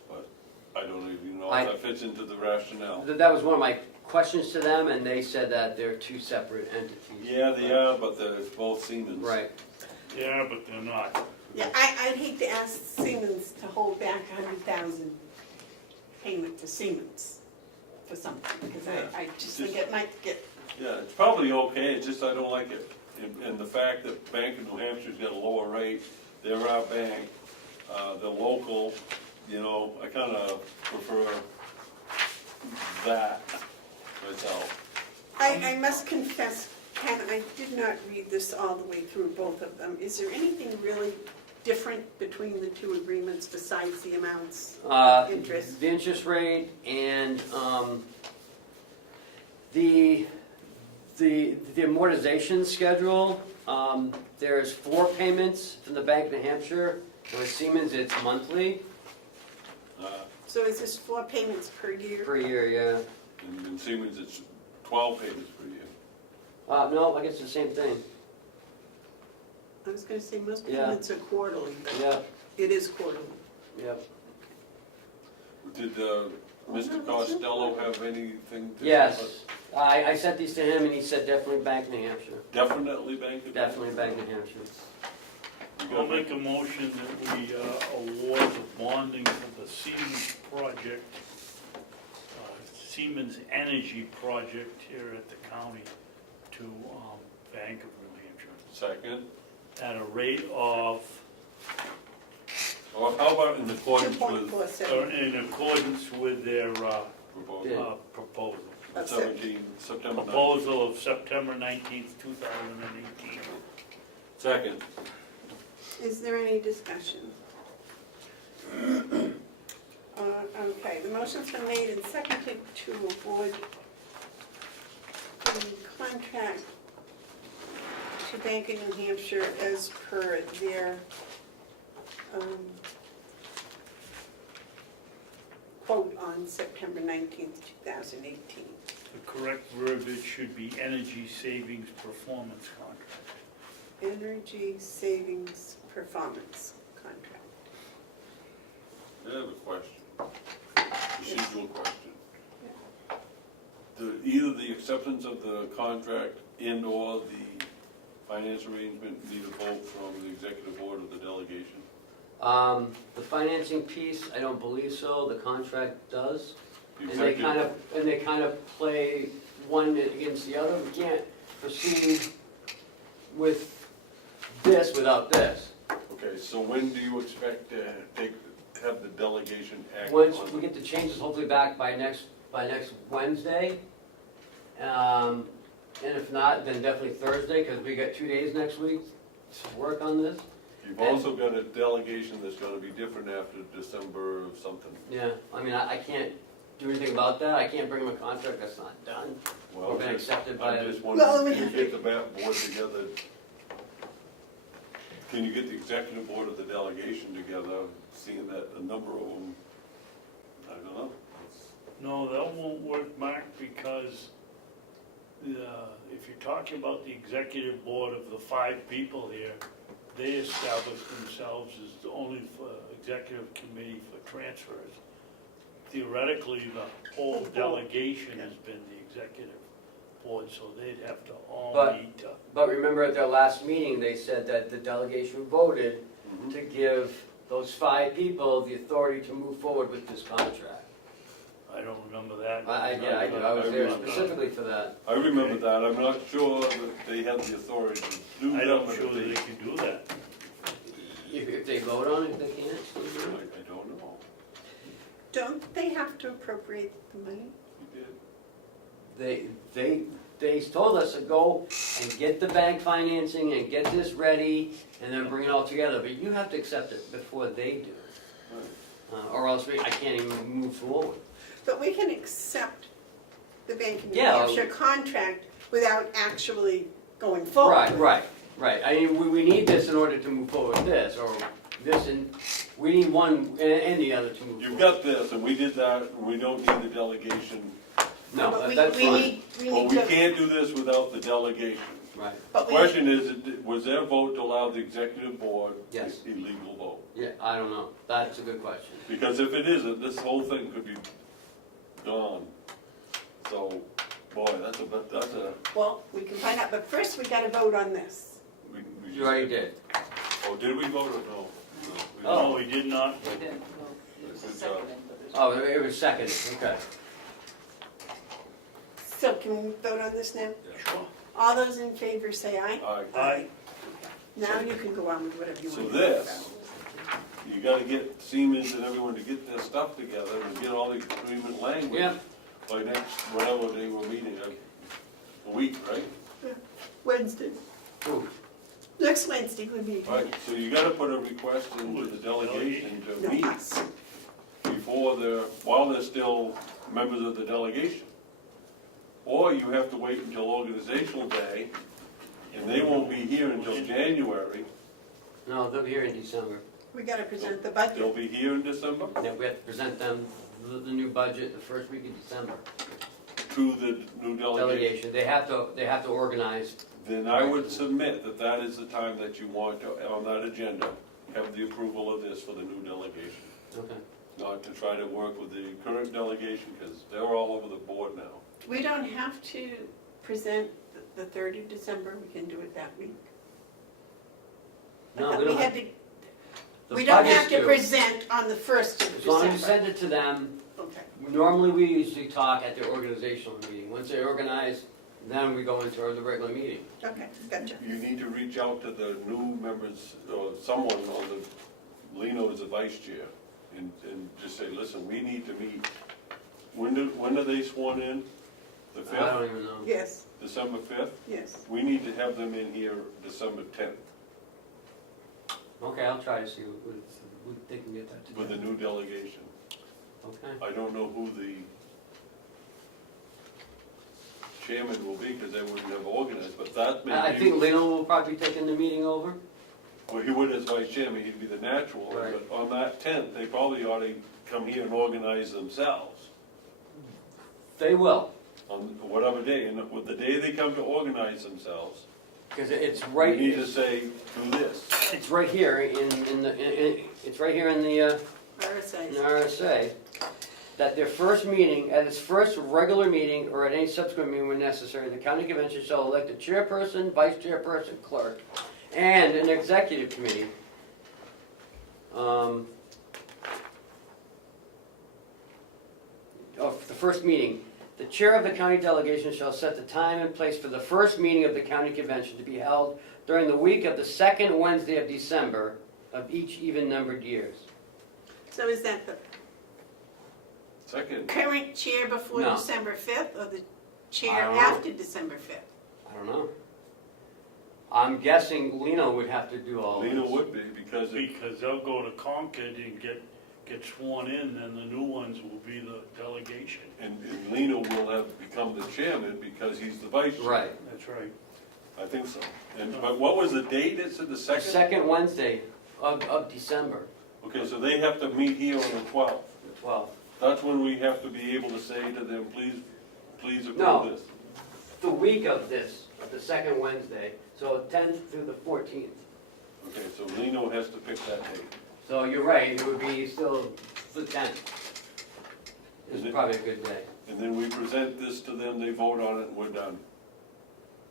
But I don't even know if that fits into the rationale. That was one of my questions to them, and they said that they're two separate entities. Yeah, they are, but it's both Siemens. Right. Yeah, but they're not. Yeah, I'd hate to ask Siemens to hold back 100,000 payment to Siemens for something, because I just think it might get, Yeah, it's probably okay, it's just I don't like it. And the fact that Bank of New Hampshire's got a lower rate, they're our bank, the local, you know, I kinda prefer that myself. I must confess, Ken, I did not read this all the way through, both of them. Is there anything really different between the two agreements besides the amounts of interest? The interest rate and the amortization schedule, there's 4 payments from the Bank of New Hampshire, and with Siemens it's monthly So is this 4 payments per year? per year, yeah. And in Siemens, it's 12 payments per year. No, I guess it's the same thing, I was gonna say most Yeah. payments are quarterly, but yeah, it is quarterly. yeah. Did Mr. Costello have anything to say? Yes, I sent these to him and he said definitely Bank of New Hampshire, Definitely Bank of New Hampshire? definitely Bank of New Hampshire. You I'll got make a motion that we award the bonding for the Siemens project, Siemens Energy project here at the county to Bank of New Hampshire Second. at a rate of, Or how about in accordance with 2.47. in accordance with their proposal? proposal. That's it. September 19th. Proposal of September 19th, 2018. Second. Is there any discussion? Okay, the motion's been made and seconded to award the contract to Bank of New Hampshire as per their quote on September 19th, 2018. The correct verbiage should be energy savings performance contract. Energy Savings Performance Contract. I have a question. Procedural question. Either the acceptance of the contract and or the finance arrangement need a vote from the executive board or the delegation? The financing piece, I don't believe so, the contract does. The And they executive- kind of play one against the other. We can't proceed with this without this. Okay, so when do you expect to have the delegation act on? Once we get the changes hopefully back by next Wednesday, And if not, then definitely Thursday, because we got 2 days next week to work on this. You've also got a delegation that's gonna be different after December of something. Yeah, I mean, I can't do anything about that. I can't bring them a contract that's not done. Well, Or been accepted by. I'm just Well, wondering, we can have you get the board together? Can you get the executive board of the delegation together, seeing that a number of them, I don't know. No, that won't work, Mark, because if you're talking about the executive board of the 5 people here, they established themselves as the only executive committee for transfers. Theoretically, the whole delegation has been the executive board, so they'd have to all But- meet to. But remember at their last meeting, they said that the delegation voted to give those 5 people the authority to move forward with this contract. I don't remember that. Yeah, I do. I was there specifically for that. I remember that, I'm not sure that they have the authority to do that. I don't but sure that they- they can do that. If they vote on it, they can't still do it. I don't know. Don't they have to appropriate the money? He did. They told us to go and get the bank financing and get this ready and then bring it all together, but you have to accept it before they do. Or else I can't even move forward. But we can accept the Bank of New Yeah. Hampshire contract without actually going forward. Right. I mean, we need this in order to move forward with this, or this and, we need one and the other to move forward. You've got this, and we did that, and we don't need the delegation. No, But that's we fine. need Well, we to, can't do this without the delegation. Right, The but we, question is, was their vote to allow the executive board Yes. a legal vote? yeah, I don't know. That's a good question. Because if it isn't, this whole thing could be gone. So, boy, that's a, well, we can find out, but first we gotta vote on this. we You already did. Oh, did we vote or no? We No, we did not. We didn't, well, it was a Good job. second, but there's. Oh, it was seconded, okay. So can we vote on this now? Sure. All those in favor say aye. All right, Aye. Now you can go on with whatever you so want to talk this, you gotta get Siemens and everyone to get their stuff together and get all the agreement language Yeah. by next, whatever day we're meeting, a week, right? about. Wednesday. Ooh, Next Wednesday would be. Right, so you gotta put a request into the delegation to No, meet us. while they're still members of the delegation. Or you have to wait until organizational day, and they won't be here until January. no, they'll be here in December. We gotta present the They'll budget. be here in December Yeah, we have to present them the new budget the first week of December. to the new delegation. Delegation, they have to organize. Then I would submit that that is the time that you want to, on that agenda, have the approval of this for the new delegation. Okay. Not to try to work with the current delegation, because they're all over the board now. We don't have to present the 3rd of December, we can do it that week. I No, thought we don't have, to. the We don't budget's have to due. present on the 1st of As long as you December. send it to them, Okay. normally we usually talk at the organizational meeting. Once they organize, then we go into the regular meeting. Okay, gotcha. You need to reach out to the new members, or someone on the, Lino is the vice chair, and just say, listen, we need to meet. When are they sworn in? The I don't 5th, even know. Yes, December 5th? yes. We need to have them in here December 10th Okay, I'll try to see what they can get that with the together. new delegation. Okay. I don't know who the chairman will be, because they wouldn't have organized, but that may I be. think Lino will probably be taking the meeting over. Well, he would as vice chairman, he'd be the natural, Right. but on that 10th, they probably ought to come here and organize themselves They will, on whatever day, and with the day they come to organize themselves, because it's we right, need to say, do this. it's right here it's right here in the RSA. RSA, that their first meeting, at its first regular meeting or at any subsequent meeting when necessary, the county convention shall elect a chairperson, vice chairperson, clerk, and an executive committee. Of the first meeting, the chair of the county delegation shall set the time and place for the first meeting of the county convention to be held during the week of the second Wednesday of December of each even-numbered years. So is that the Second, current chair before No. December 5th, or the chair I don't know. after December 5th? I don't know. I'm guessing Lino would have to do all this. Lena would be, because Because they'll go to Concord and get sworn in, and the new ones will be the delegation. and Lena will have become the chairman because he's the vice chair. Right. That's right. I think so. But what was the date? It's the The second? second Wednesday of December, Okay, so they have to meet here on the 12th. the 12th. That's when we have to be able to say to them, please No. approve this. The week of this, of the second Wednesday, so 10th through the 14th. Okay, so Lino has to pick that date. So you're right, it would be still the 10th. Is It's it- probably a good day. And then we present this to them, they vote on it, and we're done.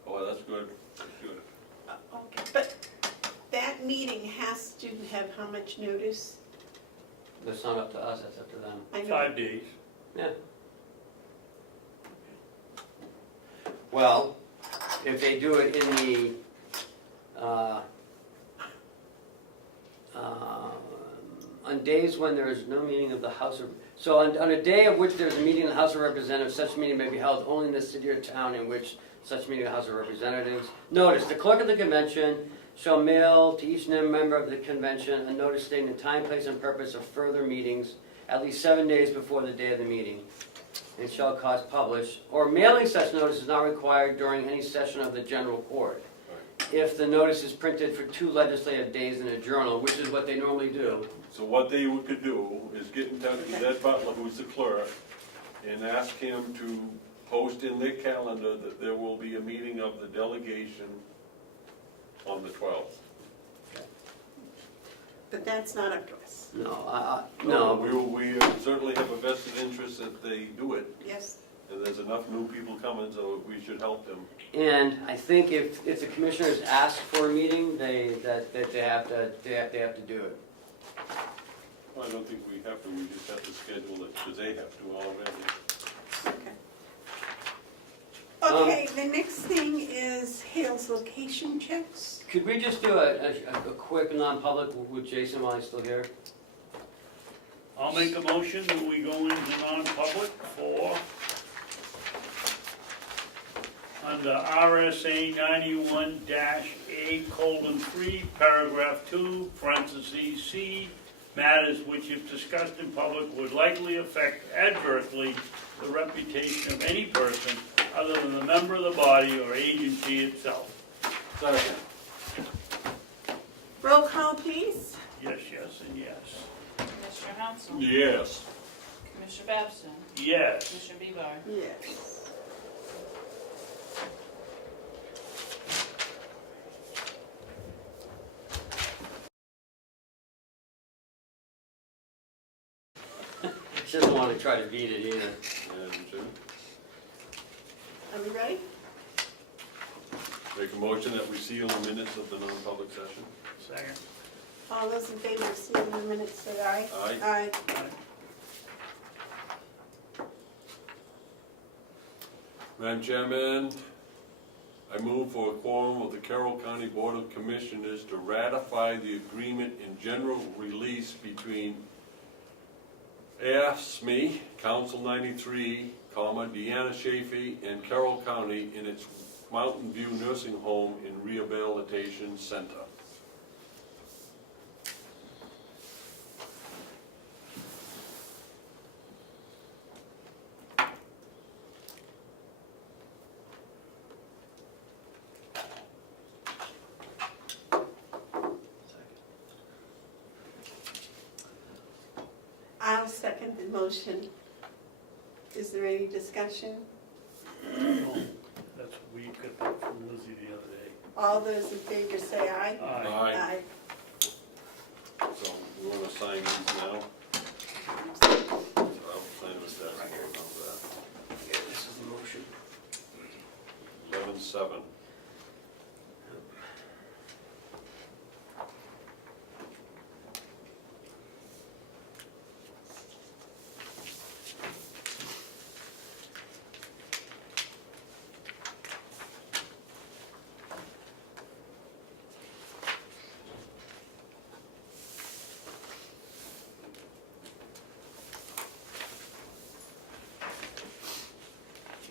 Oh, that's good, that's good. Okay, but that meeting has to have how much notice? That's not up to us, that's up to them. I know. 5 days. Yeah. Well, if they do it in the, on days when there is no meeting of the House of, so on a day of which there is a meeting in the House of Representatives, such meeting may be held only in the city or town in which such meeting of the House of Representatives. Notice, the clerk of the convention shall mail to each member of the convention a notice stating the time, place, and purpose of further meetings at least 7 days before the day of the meeting, and shall cause published, or mailing such notice is not required during any session of the general court. If the notice is printed for 2 legislative days in a journal, which is what they normally do. So what they could do is get in touch with Ed Butler, who's the clerk, and ask him to post in their calendar that there will be a meeting of the delegation on the 12th. But that's not up to us. No, No, no, we certainly have a vested interest that they do it, Yes? and there's enough new people coming, so we should help them. and I think if the commissioners ask for a meeting, they have to do it. Well, I don't think we have to, we just have to schedule it, because they have to already. Okay. Okay, the next thing is Hale's location checks. Could we just do a quick non-public with Jason while he's still here? I'll make a motion that we go into non-public for, under RSA 91-A:3, paragraph 2, parentheses C, matters which if discussed in public would likely affect adversely the reputation of any person other than the member of the body or agency itself. Second. Roll call, please. Yes, yes, and yes. Commissioner Hounsell. Yes. Commissioner Babson. Yes. Commissioner Bevard. Yes. She doesn't want to try to beat it either. And Jim, Are we ready? make a motion that we seal the minutes of the non-public session. Second. All those in favor of sealing the minutes, say aye. Aye. Aye. Madam Chairman, I move for a quorum of the Carroll County Board of Commissioners to ratify the agreement in general release between AFSCME, Council 93, Deanna Chafee, and Carroll County in its Mountain View Nursing Home and Rehabilitation Center. I'll second the motion. Is there any discussion? That's, we got that from Lizzie the other day. All those in favor say aye. Aye. So, we want to sign these now? So I'll sign with that. Yeah, this is the motion. 11-7.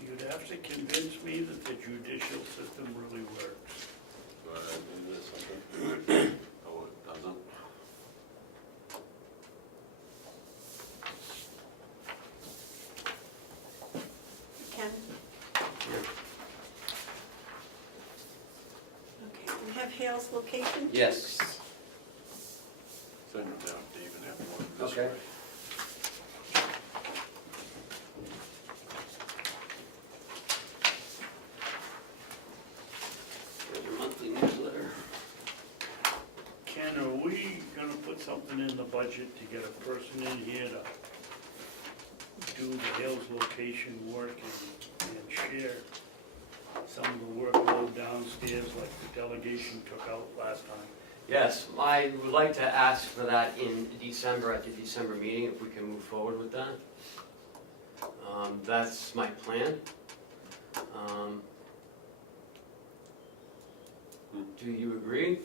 You'd have to to convince me that the judicial system really works. Do I add into this something? Oh, it doesn't? Ken? Okay, we have Hale's location? Yes. Send it down to even have one this Okay. way. There's your monthly newsletter. Ken, are we gonna put something in the budget to get a person in here to do the Hills location work and share some of the workload downstairs like the delegation took out last time? Yes, I would like to ask for that in December, at the December meeting, if we can move forward with that. That's my plan. Do you agree?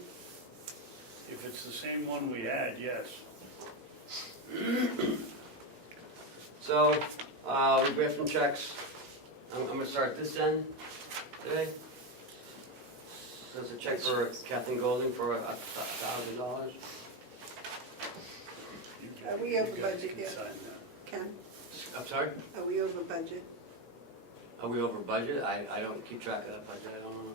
If it's the same one we had, yes. So, we have some checks. I'm gonna start this end today. There's a check for Kathleen Golding for $1,000. Are we over budget yet? Ken, I'm sorry? are we over budget? Are we over budget? I don't keep track of that budget, I don't know.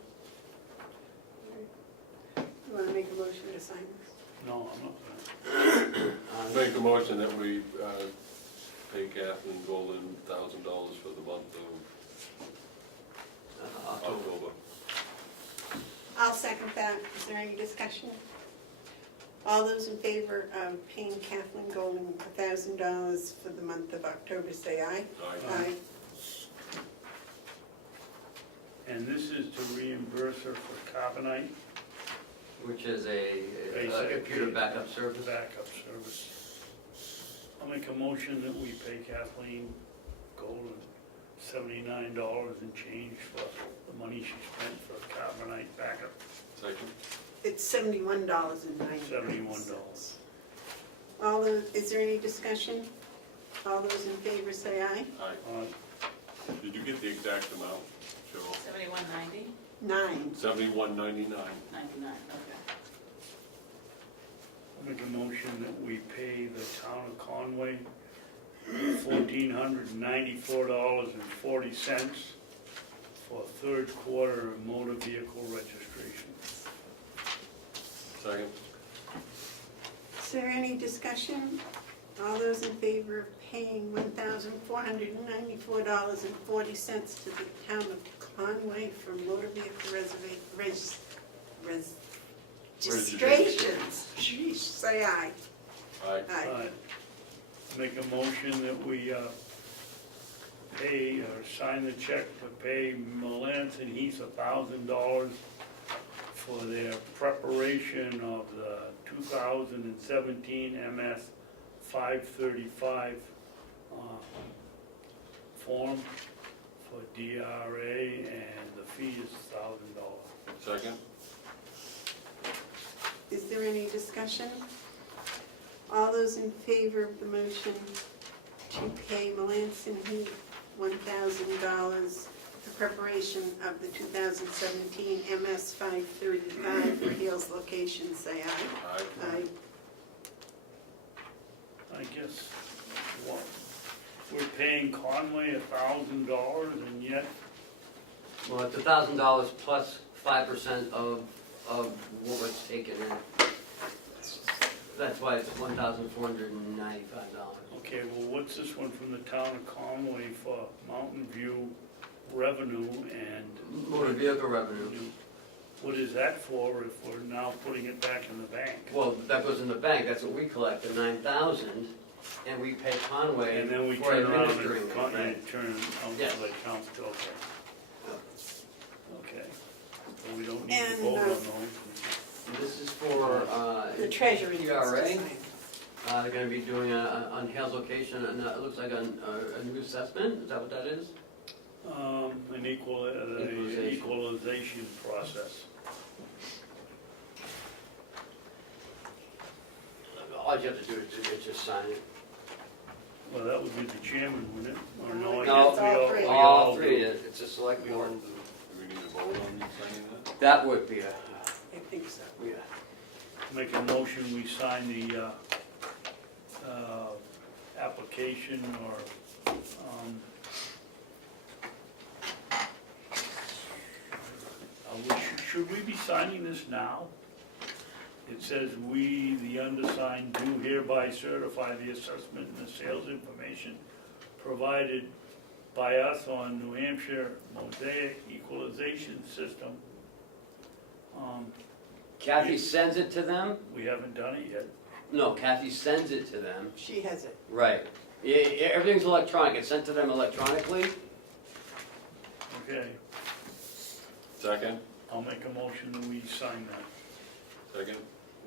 You wanna make a motion to sign this? No, I'm not gonna. Make a motion that we pay Kathleen Golden $1,000 for the month of October. I'll second that. Is there any discussion? All those in favor of paying Kathleen Golden $1,000 for the month of October, say aye. Aye. And this is to reimburse her for carbonite Which is a Basic. computer backup service. backup service. I'll make a motion that we pay Kathleen Golden $79 and change for the money she spent for carbonite backup. Second? It's $71.90. $71. All those, is there any discussion? All those in favor, say aye. Aye. Did you get the exact amount, Cheryl? 71.90, 9. $71.99. 99, okay. I'll make a motion that we pay the town of Conway $1,494.40 for third quarter motor vehicle registration. Second? Is there any discussion? All those in favor of paying $1,494.40 to the town of Conway for motor vehicle registrations? Jeez, say aye. Aye. Aye. Make a motion that we pay, or sign the check to pay Melanson and Heath $1,000 for their preparation of the 2017 MS 535 form for DRA, and the fee is $1,000. Second? Is there any discussion? All those in favor of the motion to pay Melanson Heath $1,000 for preparation of the 2017 MS 535 for Hale's location, say aye. Aye. Aye. I guess, what, we're paying Conway $1,000 and yet, Well, it's $1,000 plus 5% of what was taken in. That's why it's $1,495. okay, well, what's this one from the town of Conway for Mountain View revenue and? Motor vehicle revenue. What is that for if we're now putting it back in the bank? Well, that goes in the bank, that's what we collect, the 9,000, and we pay Conway And then we for turn around administering and it, right? turn out Yes. the account, okay. Okay, so we don't need to And, vote on those. This is for, The treasury. TRA. They're gonna be doing on Hale's location, and it looks like a new assessment, is that what that is? An equalization process. All you have to do is just sign it. Well, that would be the chairman, wouldn't it? Or no, I No, guess we all. we All three, do. it's a select board. Do we need to vote on signing that? That would be a, I think so. yeah. Make a motion, we sign the, application or, should we be signing this now? It says, "We, the undersigned, do hereby certify the assessment and the sales information provided by us on New Hampshire Mosaic Equalization System." Kathy sends it to them? We haven't done it yet. No, Kathy sends it to them. She has it. Right. Yeah, everything's electronic, it's sent to them electronically. Okay, Second? I'll make a motion that we sign that. Second?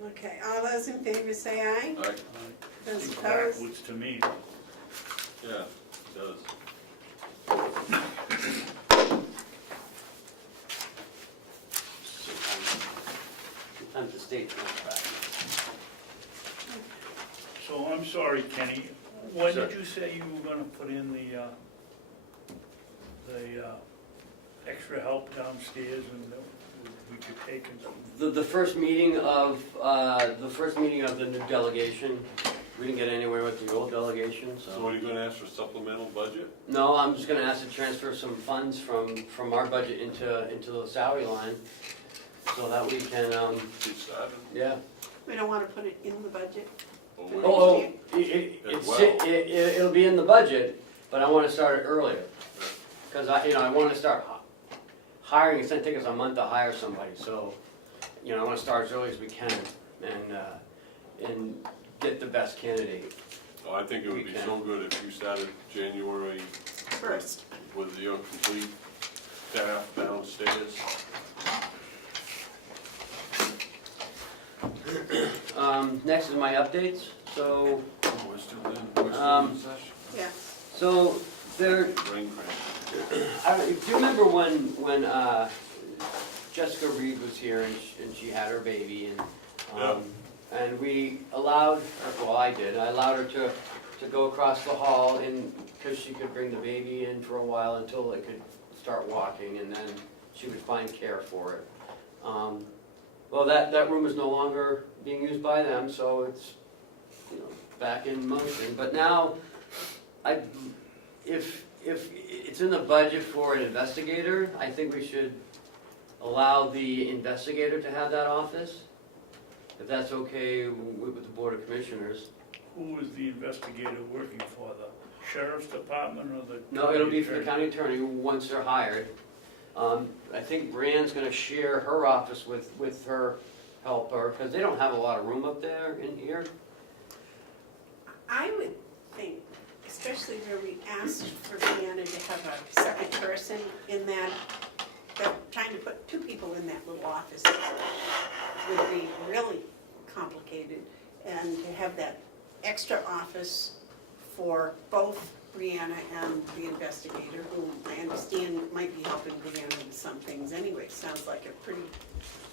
Okay, all those in favor say aye. Aye. Those Seems opposed? backwards to me. Yeah, it does. Sometimes the state comes back. So I'm sorry, Kenny, when Sir. did you say you were gonna put in the extra help downstairs and that we could take it? The first meeting of the new delegation, we didn't get anywhere with the old delegation, So so. what are you gonna ask for supplemental budget? No, I'm just gonna ask to transfer some funds from our budget into the salary line, so that we can, Get started? yeah. We don't want to put it in the budget? Or Oh, wait? Oh, it'll be in the budget, but I wanna start it earlier. Cause I wanna start hiring, it's gonna take us a month to hire somebody, so, I wanna start as early as we can and get the best candidate. Oh, I think it would be so good if you started January First. with your complete staff downstairs. Next is my updates, so, Oh, we're still in, we're still Um, in session. Yeah. so there, Brain cramp. do you remember when Jessica Reed was here and she had her baby and we allowed her, well, I allowed her to go across the hall and, because she could bring the baby in for a while until it could start walking and then she would find care for it. Well, that room is no longer being used by them, so it's, back in motion. But now, if it's in the budget for an investigator, I think we should allow the investigator to have that office, if that's okay with the Board of Commissioners. Who is the investigator working for, the sheriff's department or the? No, it'll be for the attorney? county attorney once they're hired. I think Brianne's gonna share her office with her helper, because they don't have a lot of room up there in here. I would think, especially where we asked for Deanna to have a second person in that trying to put two people in that little office would be really complicated. And to have that extra office for both Brianna and the investigator, who I understand might be helping Brianna with some things anyway, sounds like a pretty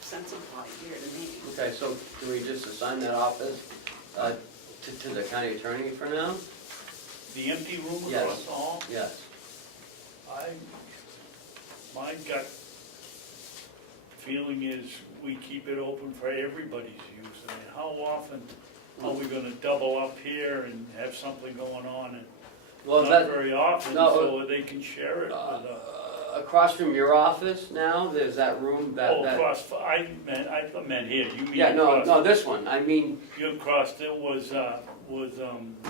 sensible idea to me. Okay, so can we just assign that office to the county attorney for now? The empty room Yes. across the hall? Yes. My gut feeling is we keep it open for everybody's use. I mean, how often are we gonna double up here and have something going on? And Well, is not that very often, no, so they can share it with across from your office now? There's that room Oh, that. across, I meant here, you mean Yeah, no, across? no, this one. I mean, You crossed it was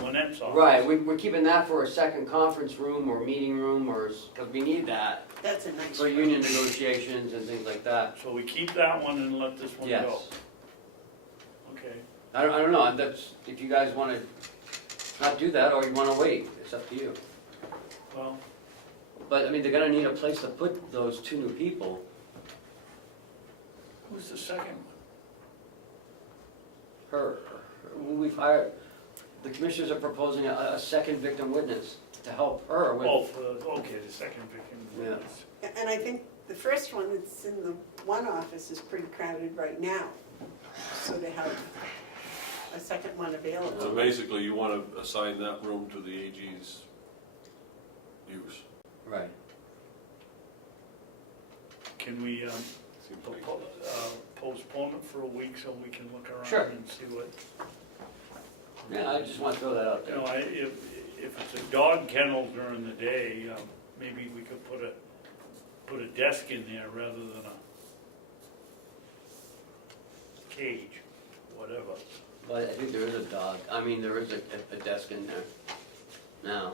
Lynette's office. right. We're keeping that for a second conference room or meeting room, because we need that That's a nice. for union negotiations and things like that. So we keep that one and let this one go? Yes. Okay. I don't know. That's if you guys want to not do that or you want to wait. It's up to you. Well, But I mean, they're gonna need a place to put those two new people. who's the second one? Her, we've hired. The commissioners are proposing a second victim witness to help her with. Oh, okay, the second victim. Yeah. And I think the first one that's in the one office is pretty crowded right now. So to have a second one So available. basically, you wanna assign that room to the AG's use, Right. Can we seems like. postpone it for a week so we can look Sure. around and see what, Yeah, I just want to throw that out you there. know, if it's a dog kennel during the day, maybe we could put a desk in there rather than a cage, whatever. But I think there is a dog, I mean, there is a desk in there now.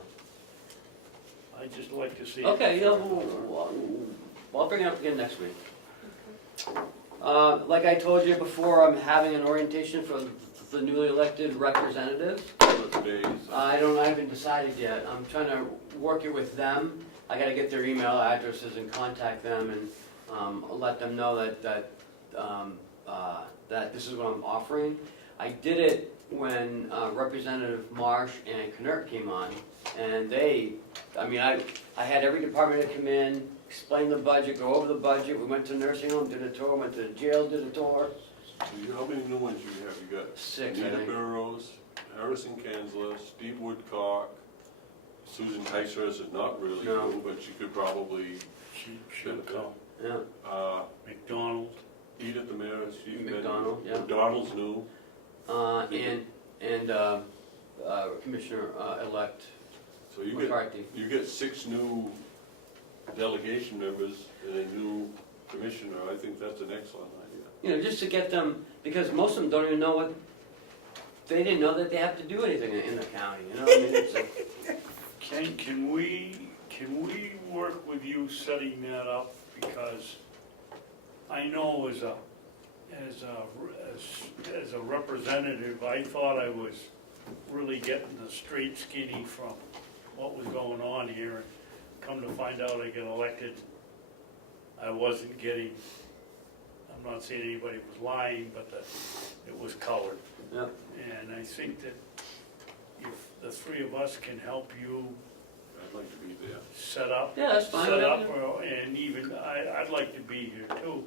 I'd just like to see. it Okay, yeah, before- I'll bring it up again next week. Like I told you before, I'm having an orientation for the newly elected representatives. Days. I haven't decided yet. I'm trying to work it with them. I gotta get their email addresses and contact them and let them know that this is what I'm offering. I did it when Representative Marsh and Knert came on, and I had every department that come in, explain the budget, go over the budget. We went to nursing home, did a tour, went to the jail, did a tour. How many new ones you have? You got 6, I Nina think. Burrows, Harrison Kansler, Steve Woodcock, Susan Kaiser is not really No. new, but she could probably, Should call Yeah. McDonald. Edith the mayor, she's been. McDonald, yeah. McDonald's new. And Commissioner-elect So you McCarthy. get 6 new delegation members and a new commissioner. I think that's an excellent idea. You know, just to get them, because most of them don't even know they didn't know that they have to do anything in the county, you know? I mean, it's Can we work with you setting that up? Because I know as a representative, I thought I was really getting the straight skinny from what was going on here. And come to find out I get elected, I wasn't getting, I'm not saying anybody was lying, but it was colored. yeah. And I think that if the 3 of us can help you I'd like to be there. set up. Yeah, that's fine. Set up, and even, I'd like to be here too.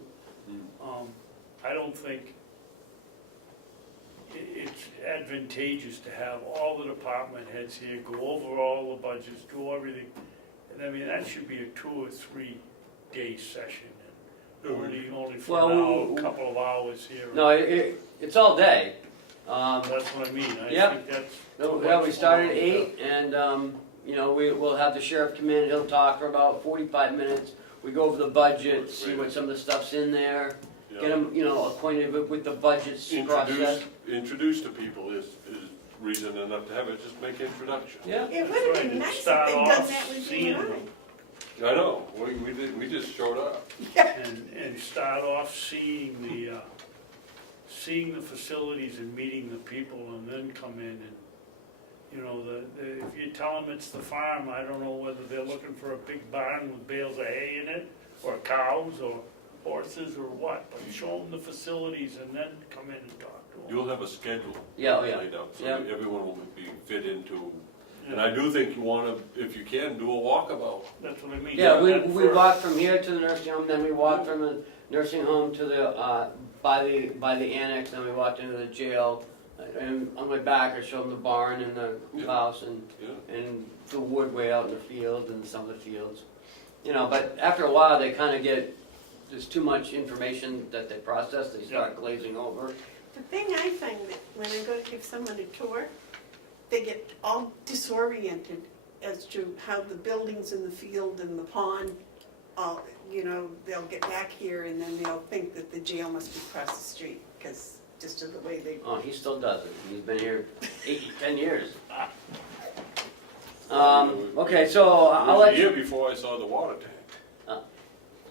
Hmm. I don't think it's advantageous to have all the department heads here, go over all the budgets, do everything. And I mean, that should be a 2 or 3 day session. And only for Well, now, a couple of hours here. No, it's all day. That's what I mean. I Yep. think that's. Yeah, we start at 8, and, you know, we'll have the sheriff come in, he'll talk for about 45 minutes. We go over the budget, see what some of the stuff's in there, Yeah. get them, you know, acquainted with the budgets process. Introduce to people is reason enough to have it, just make introduction. Yeah, It That's would have right, been and nice if start they'd done off that with you seeing and them. I know, we just showed up. And start off seeing the facilities and meeting the people, and then come in and, you know, if you tell them it's the farm, I don't know whether they're looking for a big barn with bales of hay in it, or cows, or horses, or what, but show them the facilities and then come in and talk to them. You'll have a schedule Yeah, oh, yeah. laid out, so Yeah. that everyone will be fit into. And I do think you wanna, if you can, do a walkabout. That's what I mean. yeah, we First. walk from here to the nursing home, then we walk from the nursing home to the, by the annex, then we walked into the jail. And on my back, I showed them the barn and the Yeah. house and Yeah. and the wood way out in the field and some of the fields. You know, but after a while, they kind of get, there's too much information that they process, they start glazing over. The thing I find that when I go to give someone a tour, they get all disoriented as to how the buildings in the field and the pond, you know, they'll get back here and then they'll think that the jail must be across the street, because just of the way they. Oh, he still does it, he's been here 10 years. Okay, so It I'll was let a you. year before I saw the water tank.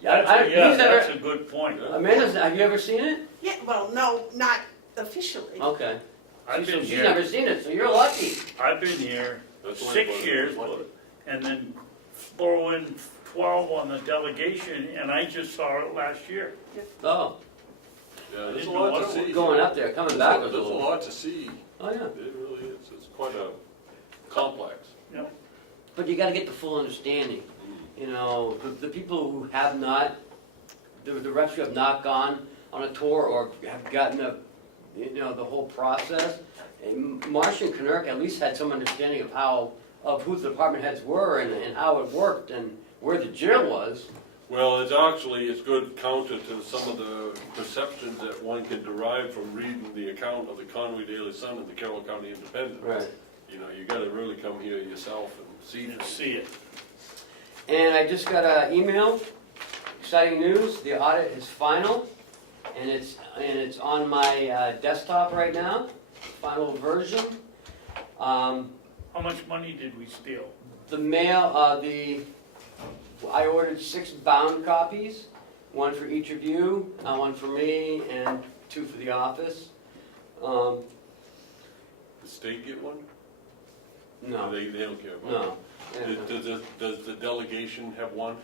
That's a good point. Amanda's, have you ever seen it? Yeah, well, no, not officially. Okay. I've been She's here, never seen it, so you're lucky. I've been here That's why 6 it was- years, and then throw in 12 on the delegation, and I just saw it last year. Oh, Yeah, there's a didn't know lot what to it see. going up there, coming back was a There's a little. lot to see. Oh, yeah. It really is. It's quite a complex. But you gotta get the full understanding. You know, the people who have not, the reps who have not gone on a tour or have gotten a you know, the whole process. And Marcia and Knurk at least had some understanding of who the department heads were and how it worked and where the jail was. Well, it's good counter to some of the perceptions that one can derive from reading the account of the Conway Daily Sun and the Carroll County Independent. Right. You know, you gotta really come here yourself and see And things. see it. And I just got an email, exciting news, the audit is final, and it's on my desktop right now, final version. How much money did we steal? The mail, I ordered 6 bound copies, 1 for each of you, 1 for me, and 2 for the office. The state get one? No, They don't care about no, it. Does the delegation have one?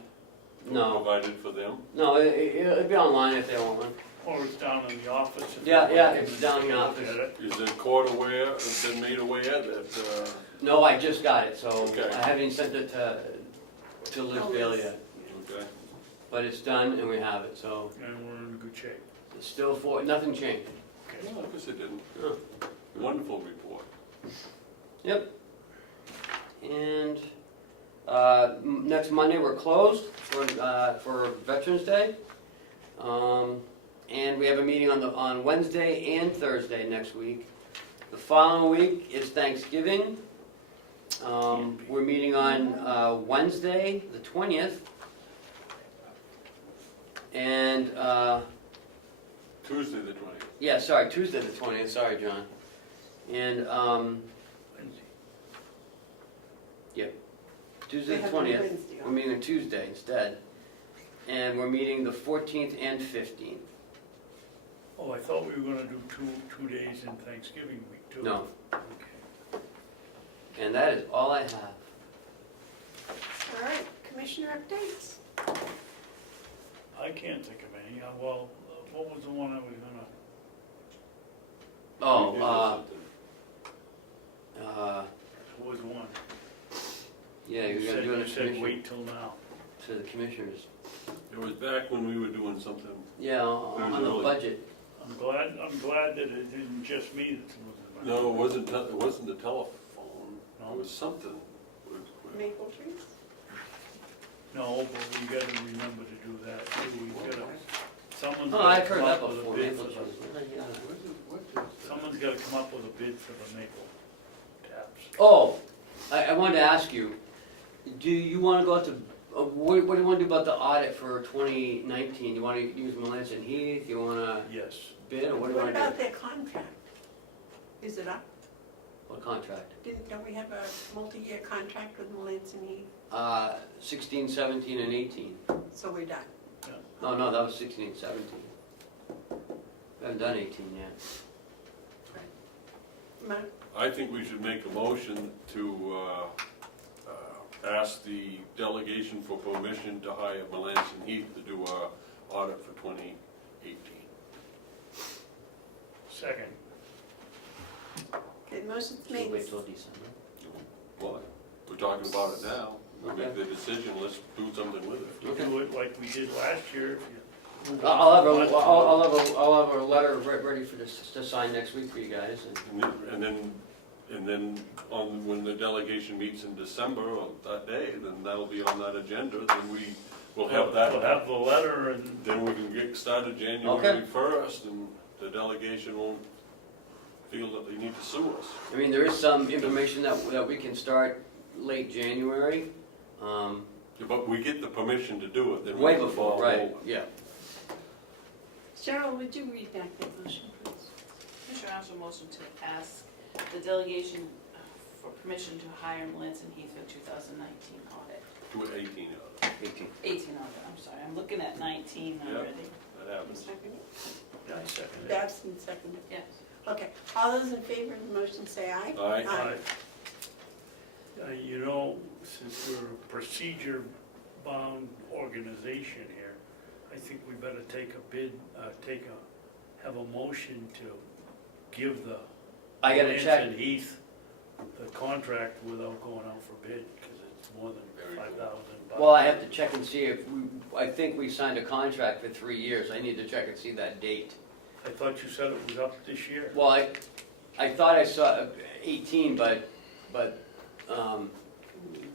no, Provided for them? no, it'll be online if they want one. Or it's down in the office? if Yeah, they yeah, want it's to down in the look office. at it. Is the court aware, has been made aware that, No, I just got it, so Okay. I haven't even sent it to Liz Bailey yet. okay? But it's done and we have it, so And we're in good shape. it's still nothing changed. Okay. No, I guess it didn't. Oh. Wonderful report. Yep. And next Monday, we're closed for Veterans Day. And we have a meeting on Wednesday and Thursday next week. The following week is Thanksgiving. We're meeting on Wednesday, the 20th. And, Tuesday the 20th. yeah, sorry, Tuesday the 20th, sorry, John. And, Wednesday. Tuesday We the have one 20th, Wednesday off. we're meeting on Tuesday instead. And we're meeting the 14th and 15th. Oh, I thought we were gonna do two days in Thanksgiving week too. No, Okay. and that is all I have. All right, commissioner updates. I can't think of any. Well, what was the one I was gonna, Oh, We did something. what was one? yeah, you're gonna do You it said commission wait till now. to the commissioners. It was back when we were doing something. Yeah, on the early. budget. I'm glad that it isn't just me that's losing money. No, it wasn't the telephone. No? It was something. Maple trees? No, but we gotta remember to do that too. We've gotta, someone's Oh, gotta I've heard come that up with a before, bid maple for trees. the, someone's gotta come up with a bid for the maple taps. Oh, I wanted to ask you, do you wanna go out to, what do you wanna do about the audit for 2019? You wanna use Melanson Heath, you wanna Yes. bid, or what do you What wanna about do? their contract? Is it up? What contract? Don't we have a multi-year contract with Melanson Heath? 16, 17, and 18. So we're done. No, that was 16 and 17. We haven't done 18 yet. Mark? I think we should make a motion to ask the delegation for permission to hire Melanson Heath to do our audit for 2018. Second. Okay, motion's Should made. we wait till December? Well, we're talking about it now. We'll make the decision, let's do something with it. We do it like we did last year. If you move on I'll have to a, the budget. I'll have a letter ready for this, to sign next week for you guys. And then when the delegation meets in December on that day, then that'll be on that agenda, then we will have that. We'll have the letter and, Then we can get started January Okay. 1st, and the delegation won't feel that they need to sue us. I mean, there is some information that we can start late January. But we get the permission to do it, then we Way can before, follow right, over. yeah. Cheryl, would you read back that motion, please? Commissioner Armstrong motion to ask the delegation for permission to hire Melanson Heath for 2019 audit. Do it 18 of it. 18. 18 audit, I'm sorry, I'm looking at 19 Yep. already. That happens. Second. I second it. Babson seconded. Yes. Okay, all those in favor of the motion say aye. Aye. Aye. You know, since we're a procedure-bound organization here, I think we better take a bid, have a motion to give the I gotta check. Melanson Heath the contract without going out for bid, because it's more than Very good. 5,000 bucks. Well, I have to check and see if I think we signed a contract for 3 years. I need to check and see that date. I thought you said it was up this year. Well, I thought I saw 18, but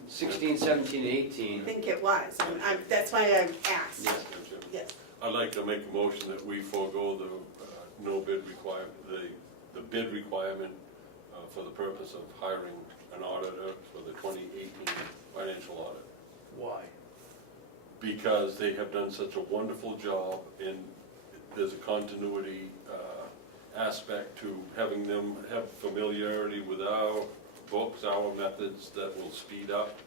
16, 17, and I 18. think it was, and that's why I asked. Yeah. Yes. I'd like to make a motion that we forego the no bid requirement, the bid requirement for the purpose of hiring an auditor for the 2018 financial audit. Why? Because they have done such a wonderful job, and there's a continuity aspect to having them have familiarity with our books, our methods that will speed up,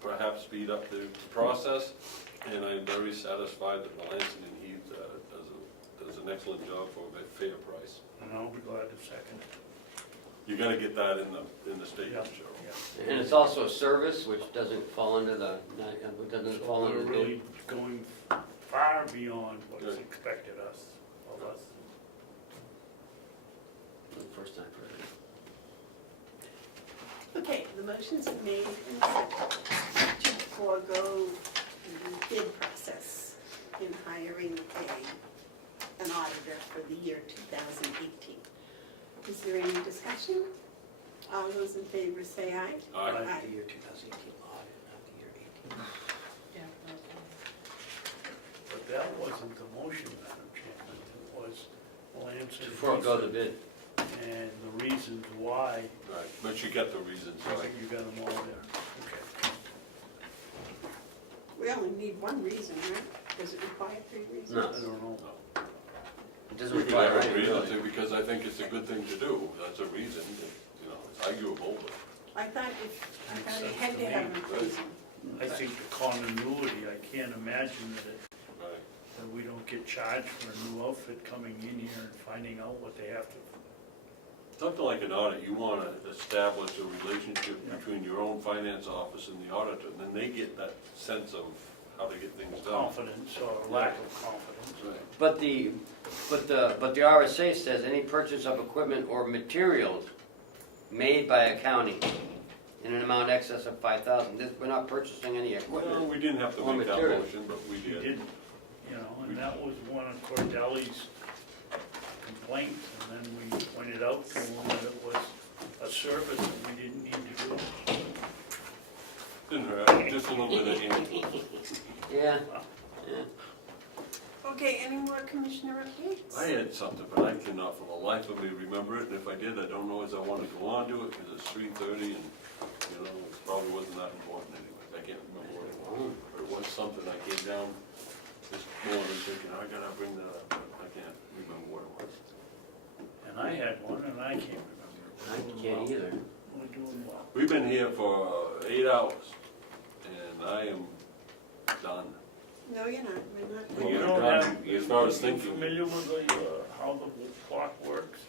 perhaps speed up the process. And I'm very satisfied that Melanson and Heath does an excellent job for a fair price. And I'll be glad to second it. You gotta get that in the statement, Yeah, Cheryl. yeah. And it's also a service, which doesn't fall under the, doesn't So fall under we're the really bid. going far beyond what's Good. expected of us. For the first time for it. Okay, the motions are made and seconded to forego the bid process in hiring an auditor for the year 2018. Is there any discussion? All those in favor say aye. Aye. Aye. The year 2018 audit, not the year 18. Yeah, But that wasn't the motion, Madam Chairman, it was Melanson. To forego the bid. And the reasons why, Right, but you get the reasons, I right? think you got them all there. Okay. We only need one reason, right? Does it require 3 reasons? No. I don't know. It doesn't We can require have a any, reason really. to, because I think it's a good thing to do, that's a reason, you know, it's arguable, but. I thought it had to have a reason. I think the continuity, I can't imagine Right. that we don't get charged for a new outfit coming in here and finding out what they have to. Something like an audit, you want to establish a relationship between your own finance office and the auditor, and then they get that sense of how to get things done. Confidence or lack of confidence. Right. But the RSA says any purchase of equipment or materials made by a county in an amount excess of 5,000. We're not purchasing any Well, equipment. we didn't have to Or make that material. motion, but we We did. didn't, you know, and that was one of Cordelli's complaints, and then we pointed out to him that it was a service that we didn't need to do. Didn't hurt, just a little bit of hand. Yeah, yeah. Okay, any more commissioner updates? I had something, but I cannot for the life of me remember it, and if I did, I don't know as I want to go on to it, because it's 3:30, and, you know, it probably wasn't that important anyways, I can't remember what it was. But it was something I came down this morning thinking, I gotta bring that up, but I can't remember what it was. And I had one, and I can't remember. I can't either. We're doing well. We've been here for 8 hours, and I am done. No, you're not, we're not. Well, You you're don't done have, as far as you thinking. familiar with the, how the clock works?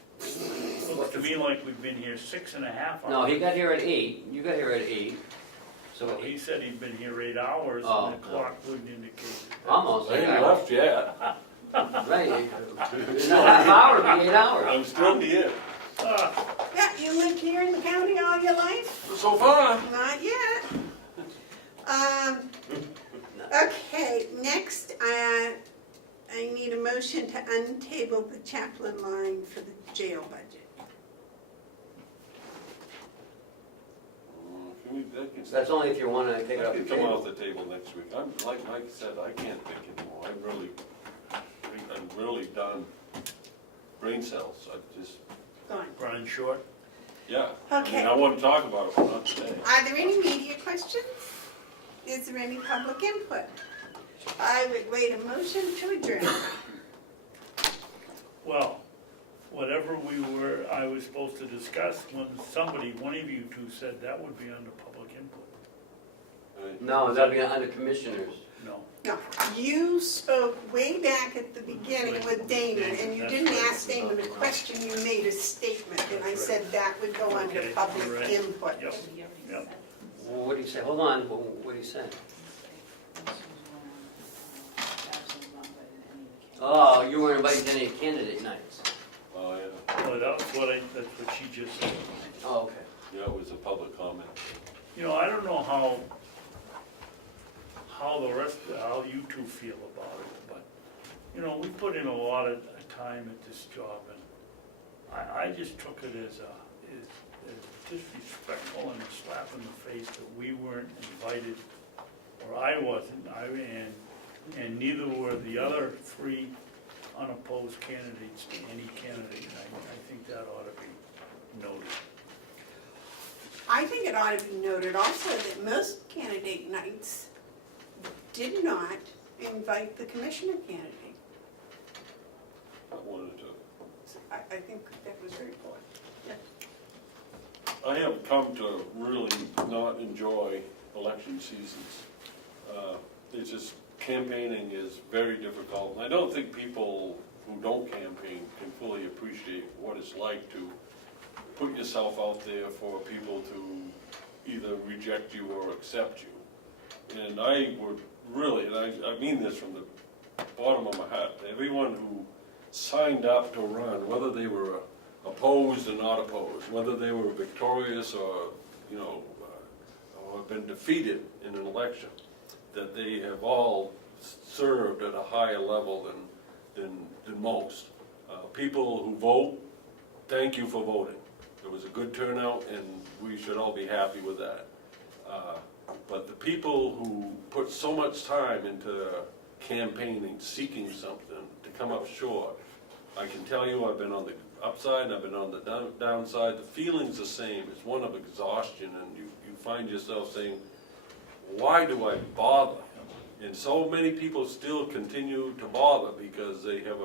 Looks to me like we've been here 6.5 hours. No, he got here at 8, you got here at 8, so Well, he said he'd been here 8 hours, Oh, and the clock wouldn't indicate. that. almost. I ain't left yet, Right, in a half hour, it'd be 8 hours. I'm still here, Yeah, you lived here in the county all your life? so far. Not yet. Okay, next, I need a motion to untable the chaplain line for the jail budget. Can we, that can, That's only if you want to take it that off the can come table. off the table next week. I'm, like Mike said, I can't think anymore. I'm really done. Brain cells, I just, Go on. Running short? yeah. I Okay. mean, I want to talk about it, but not today. Are there any media questions? Is there any public input? I would wait a motion to adjourn. Well, whatever I was supposed to discuss, when somebody, one of you two said that would be under public input. Right. No, that'd be under commissioners. No. No, you spoke way back at the beginning with Damon, and you didn't ask Damon a question, you made a statement, and I said that would go under Okay, public you're right. input. Yep, yep. Well, what do you say? Hold on, what do you say? Oh, you weren't invited to any candidate nights. Oh, yeah. Well, that's what she just said. Oh, okay. Yeah, it was a public comment. You know, I don't know how you two feel about it, but, you know, we put in a lot of time at this job, and I just took it as disrespectful and a slap in the face that we weren't invited, or I wasn't, and neither were the other three unopposed candidates to any candidate. I think that ought to be noted. I think it ought to be noted also that most candidate nights did not invite the commissioner candidate. I wanted to. I think that was very poor. I have come to really not enjoy election seasons. It's just, campaigning is very difficult. And I don't think people who don't campaign can fully appreciate what it's like to put yourself out there for people to either reject you or accept you. And I would really, and I mean this from the bottom of my heart, everyone who signed up to run, whether they were opposed or not opposed, whether they were victorious or, or been defeated in an election, that they have all served at a higher level than most. People who vote, thank you for voting. It was a good turnout, and we should all be happy with that. But the people who put so much time into campaigning, seeking something, to come up short, I can tell you I've been on the upside and I've been on the downside. The feeling's the same. It's one of exhaustion, and you find yourself saying, why do I bother? And so many people still continue to bother because they have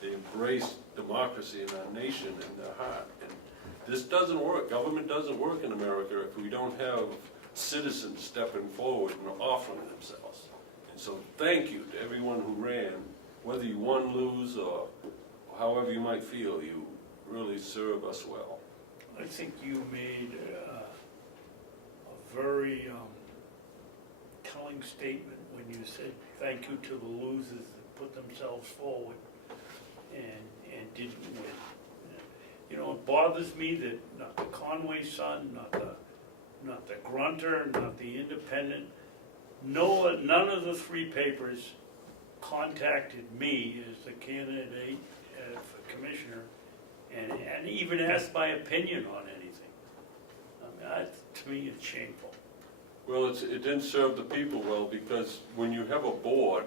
they embrace democracy in our nation in their heart. And this doesn't work. Government doesn't work in America if we don't have citizens stepping forward and offering themselves. And so thank you to everyone who ran, whether you won, lose, or however you might feel, you really serve us well. I think you made a very telling statement when you said thank you to the losers that put themselves forward and didn't win. You know, it bothers me that not the Conway Sun, not the Grunter, not the Independent, none of the three papers contacted me as the candidate for commissioner and even asked my opinion on anything. I mean, to me, it's shameful. Well, it didn't serve the people well, because when you have a board,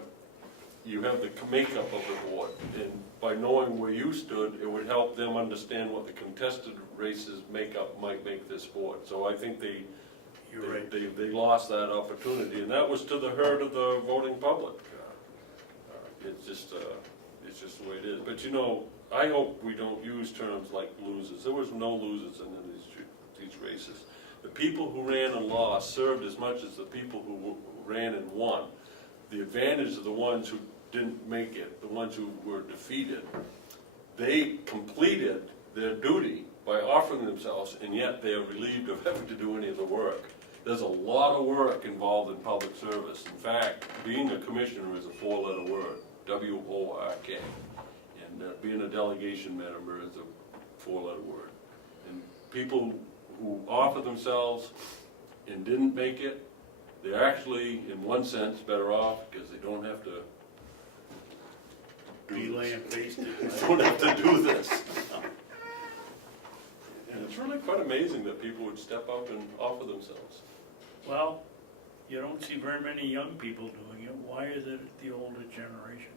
you have the makeup of the board, and by knowing where you stood, it would help them understand what the contested races makeup might make this board. So I think they lost that opportunity, and that was to the hurt of the voting public. It's just the way it is. But I hope we don't use terms like losers. There was no losers in these races. The people who ran and lost served as much as the people who ran and won. The advantage of the ones who didn't make it, the ones who were defeated, they completed their duty by offering themselves, and yet they are relieved of having to do any of the work. There's a lot of work involved in public service. In fact, being a commissioner is a four-letter word, W-O-R-K. And being a delegation member is a four-letter word. And people who offer themselves and didn't make it, they're actually, in one sense, better off because they don't have to Be lamb-faced. don't have to do this. And it's really quite amazing that people would step up and offer themselves. Well, you don't see very many young people doing it. Why is it the older generation?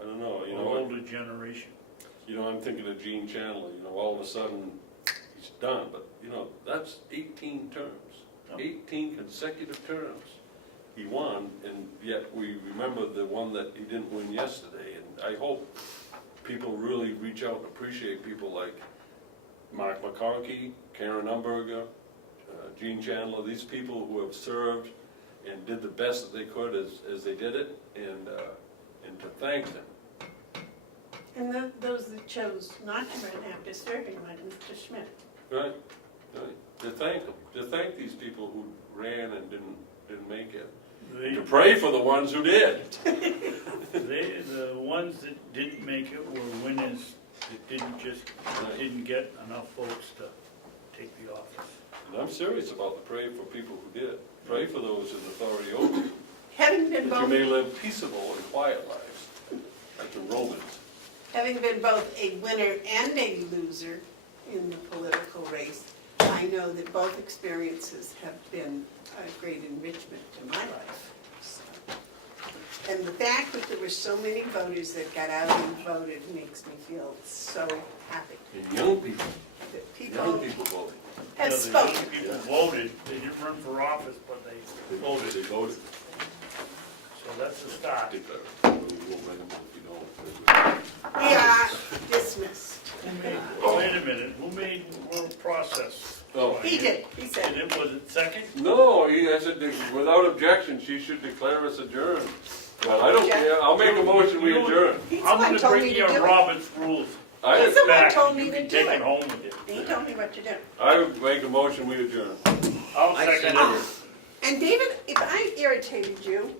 I don't know, Older generation. I'm thinking of Gene Chandler, all of a sudden he's done, but that's 18 terms, 18 consecutive terms. He won, and yet we remember the one that he didn't win yesterday, and I hope people really reach out and appreciate people like Mark McCarkey, Karen Umberger, Gene Chandler, these people who have served and did the best that they could as they did it, and to thank them. And those that chose not to run after serving, like Mr. Schmidt. Right. To thank them, to thank these people who ran and didn't make it. To pray for the ones who did. The ones that didn't make it were winners that didn't get enough votes to take the office. And I'm serious about the pray for people who did. Pray for those in authority over you. Having been That you may voted, live peaceable and quiet lives, like the Romans. Having been both a winner and a loser in the political race, I know that both experiences have been a great enrichment to my life. So, and the fact that there were so many voters that got out and voted makes me feel so happy. And young people, That young people people voting. have You know, the young spoken. people voted, they didn't run for office, but they voted, They voted. so that's a start. Declare. We won't write them if you don't. We are dismissed. Wait a minute, who made more process? Oh. He did, he And said. it was it second? No, I said, without objection, she should declare us adjourned. But I don't care, I'll make a motion, we adjourn. He's the I'm one gonna told me bring to you do it. Robert's rules I, He's the one back, told me you to can do take it it. home with you. He told me what to do. I would make a motion, we adjourn. I'll I second second it. And David, if I irritated you,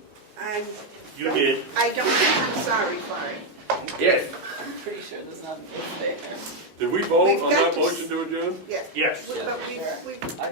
You did. I don't, I'm sorry for it. Yes. I'm pretty sure there's not a bill there. Did we vote We've on got that to motion to adjourn? Yes. Yes. But we- I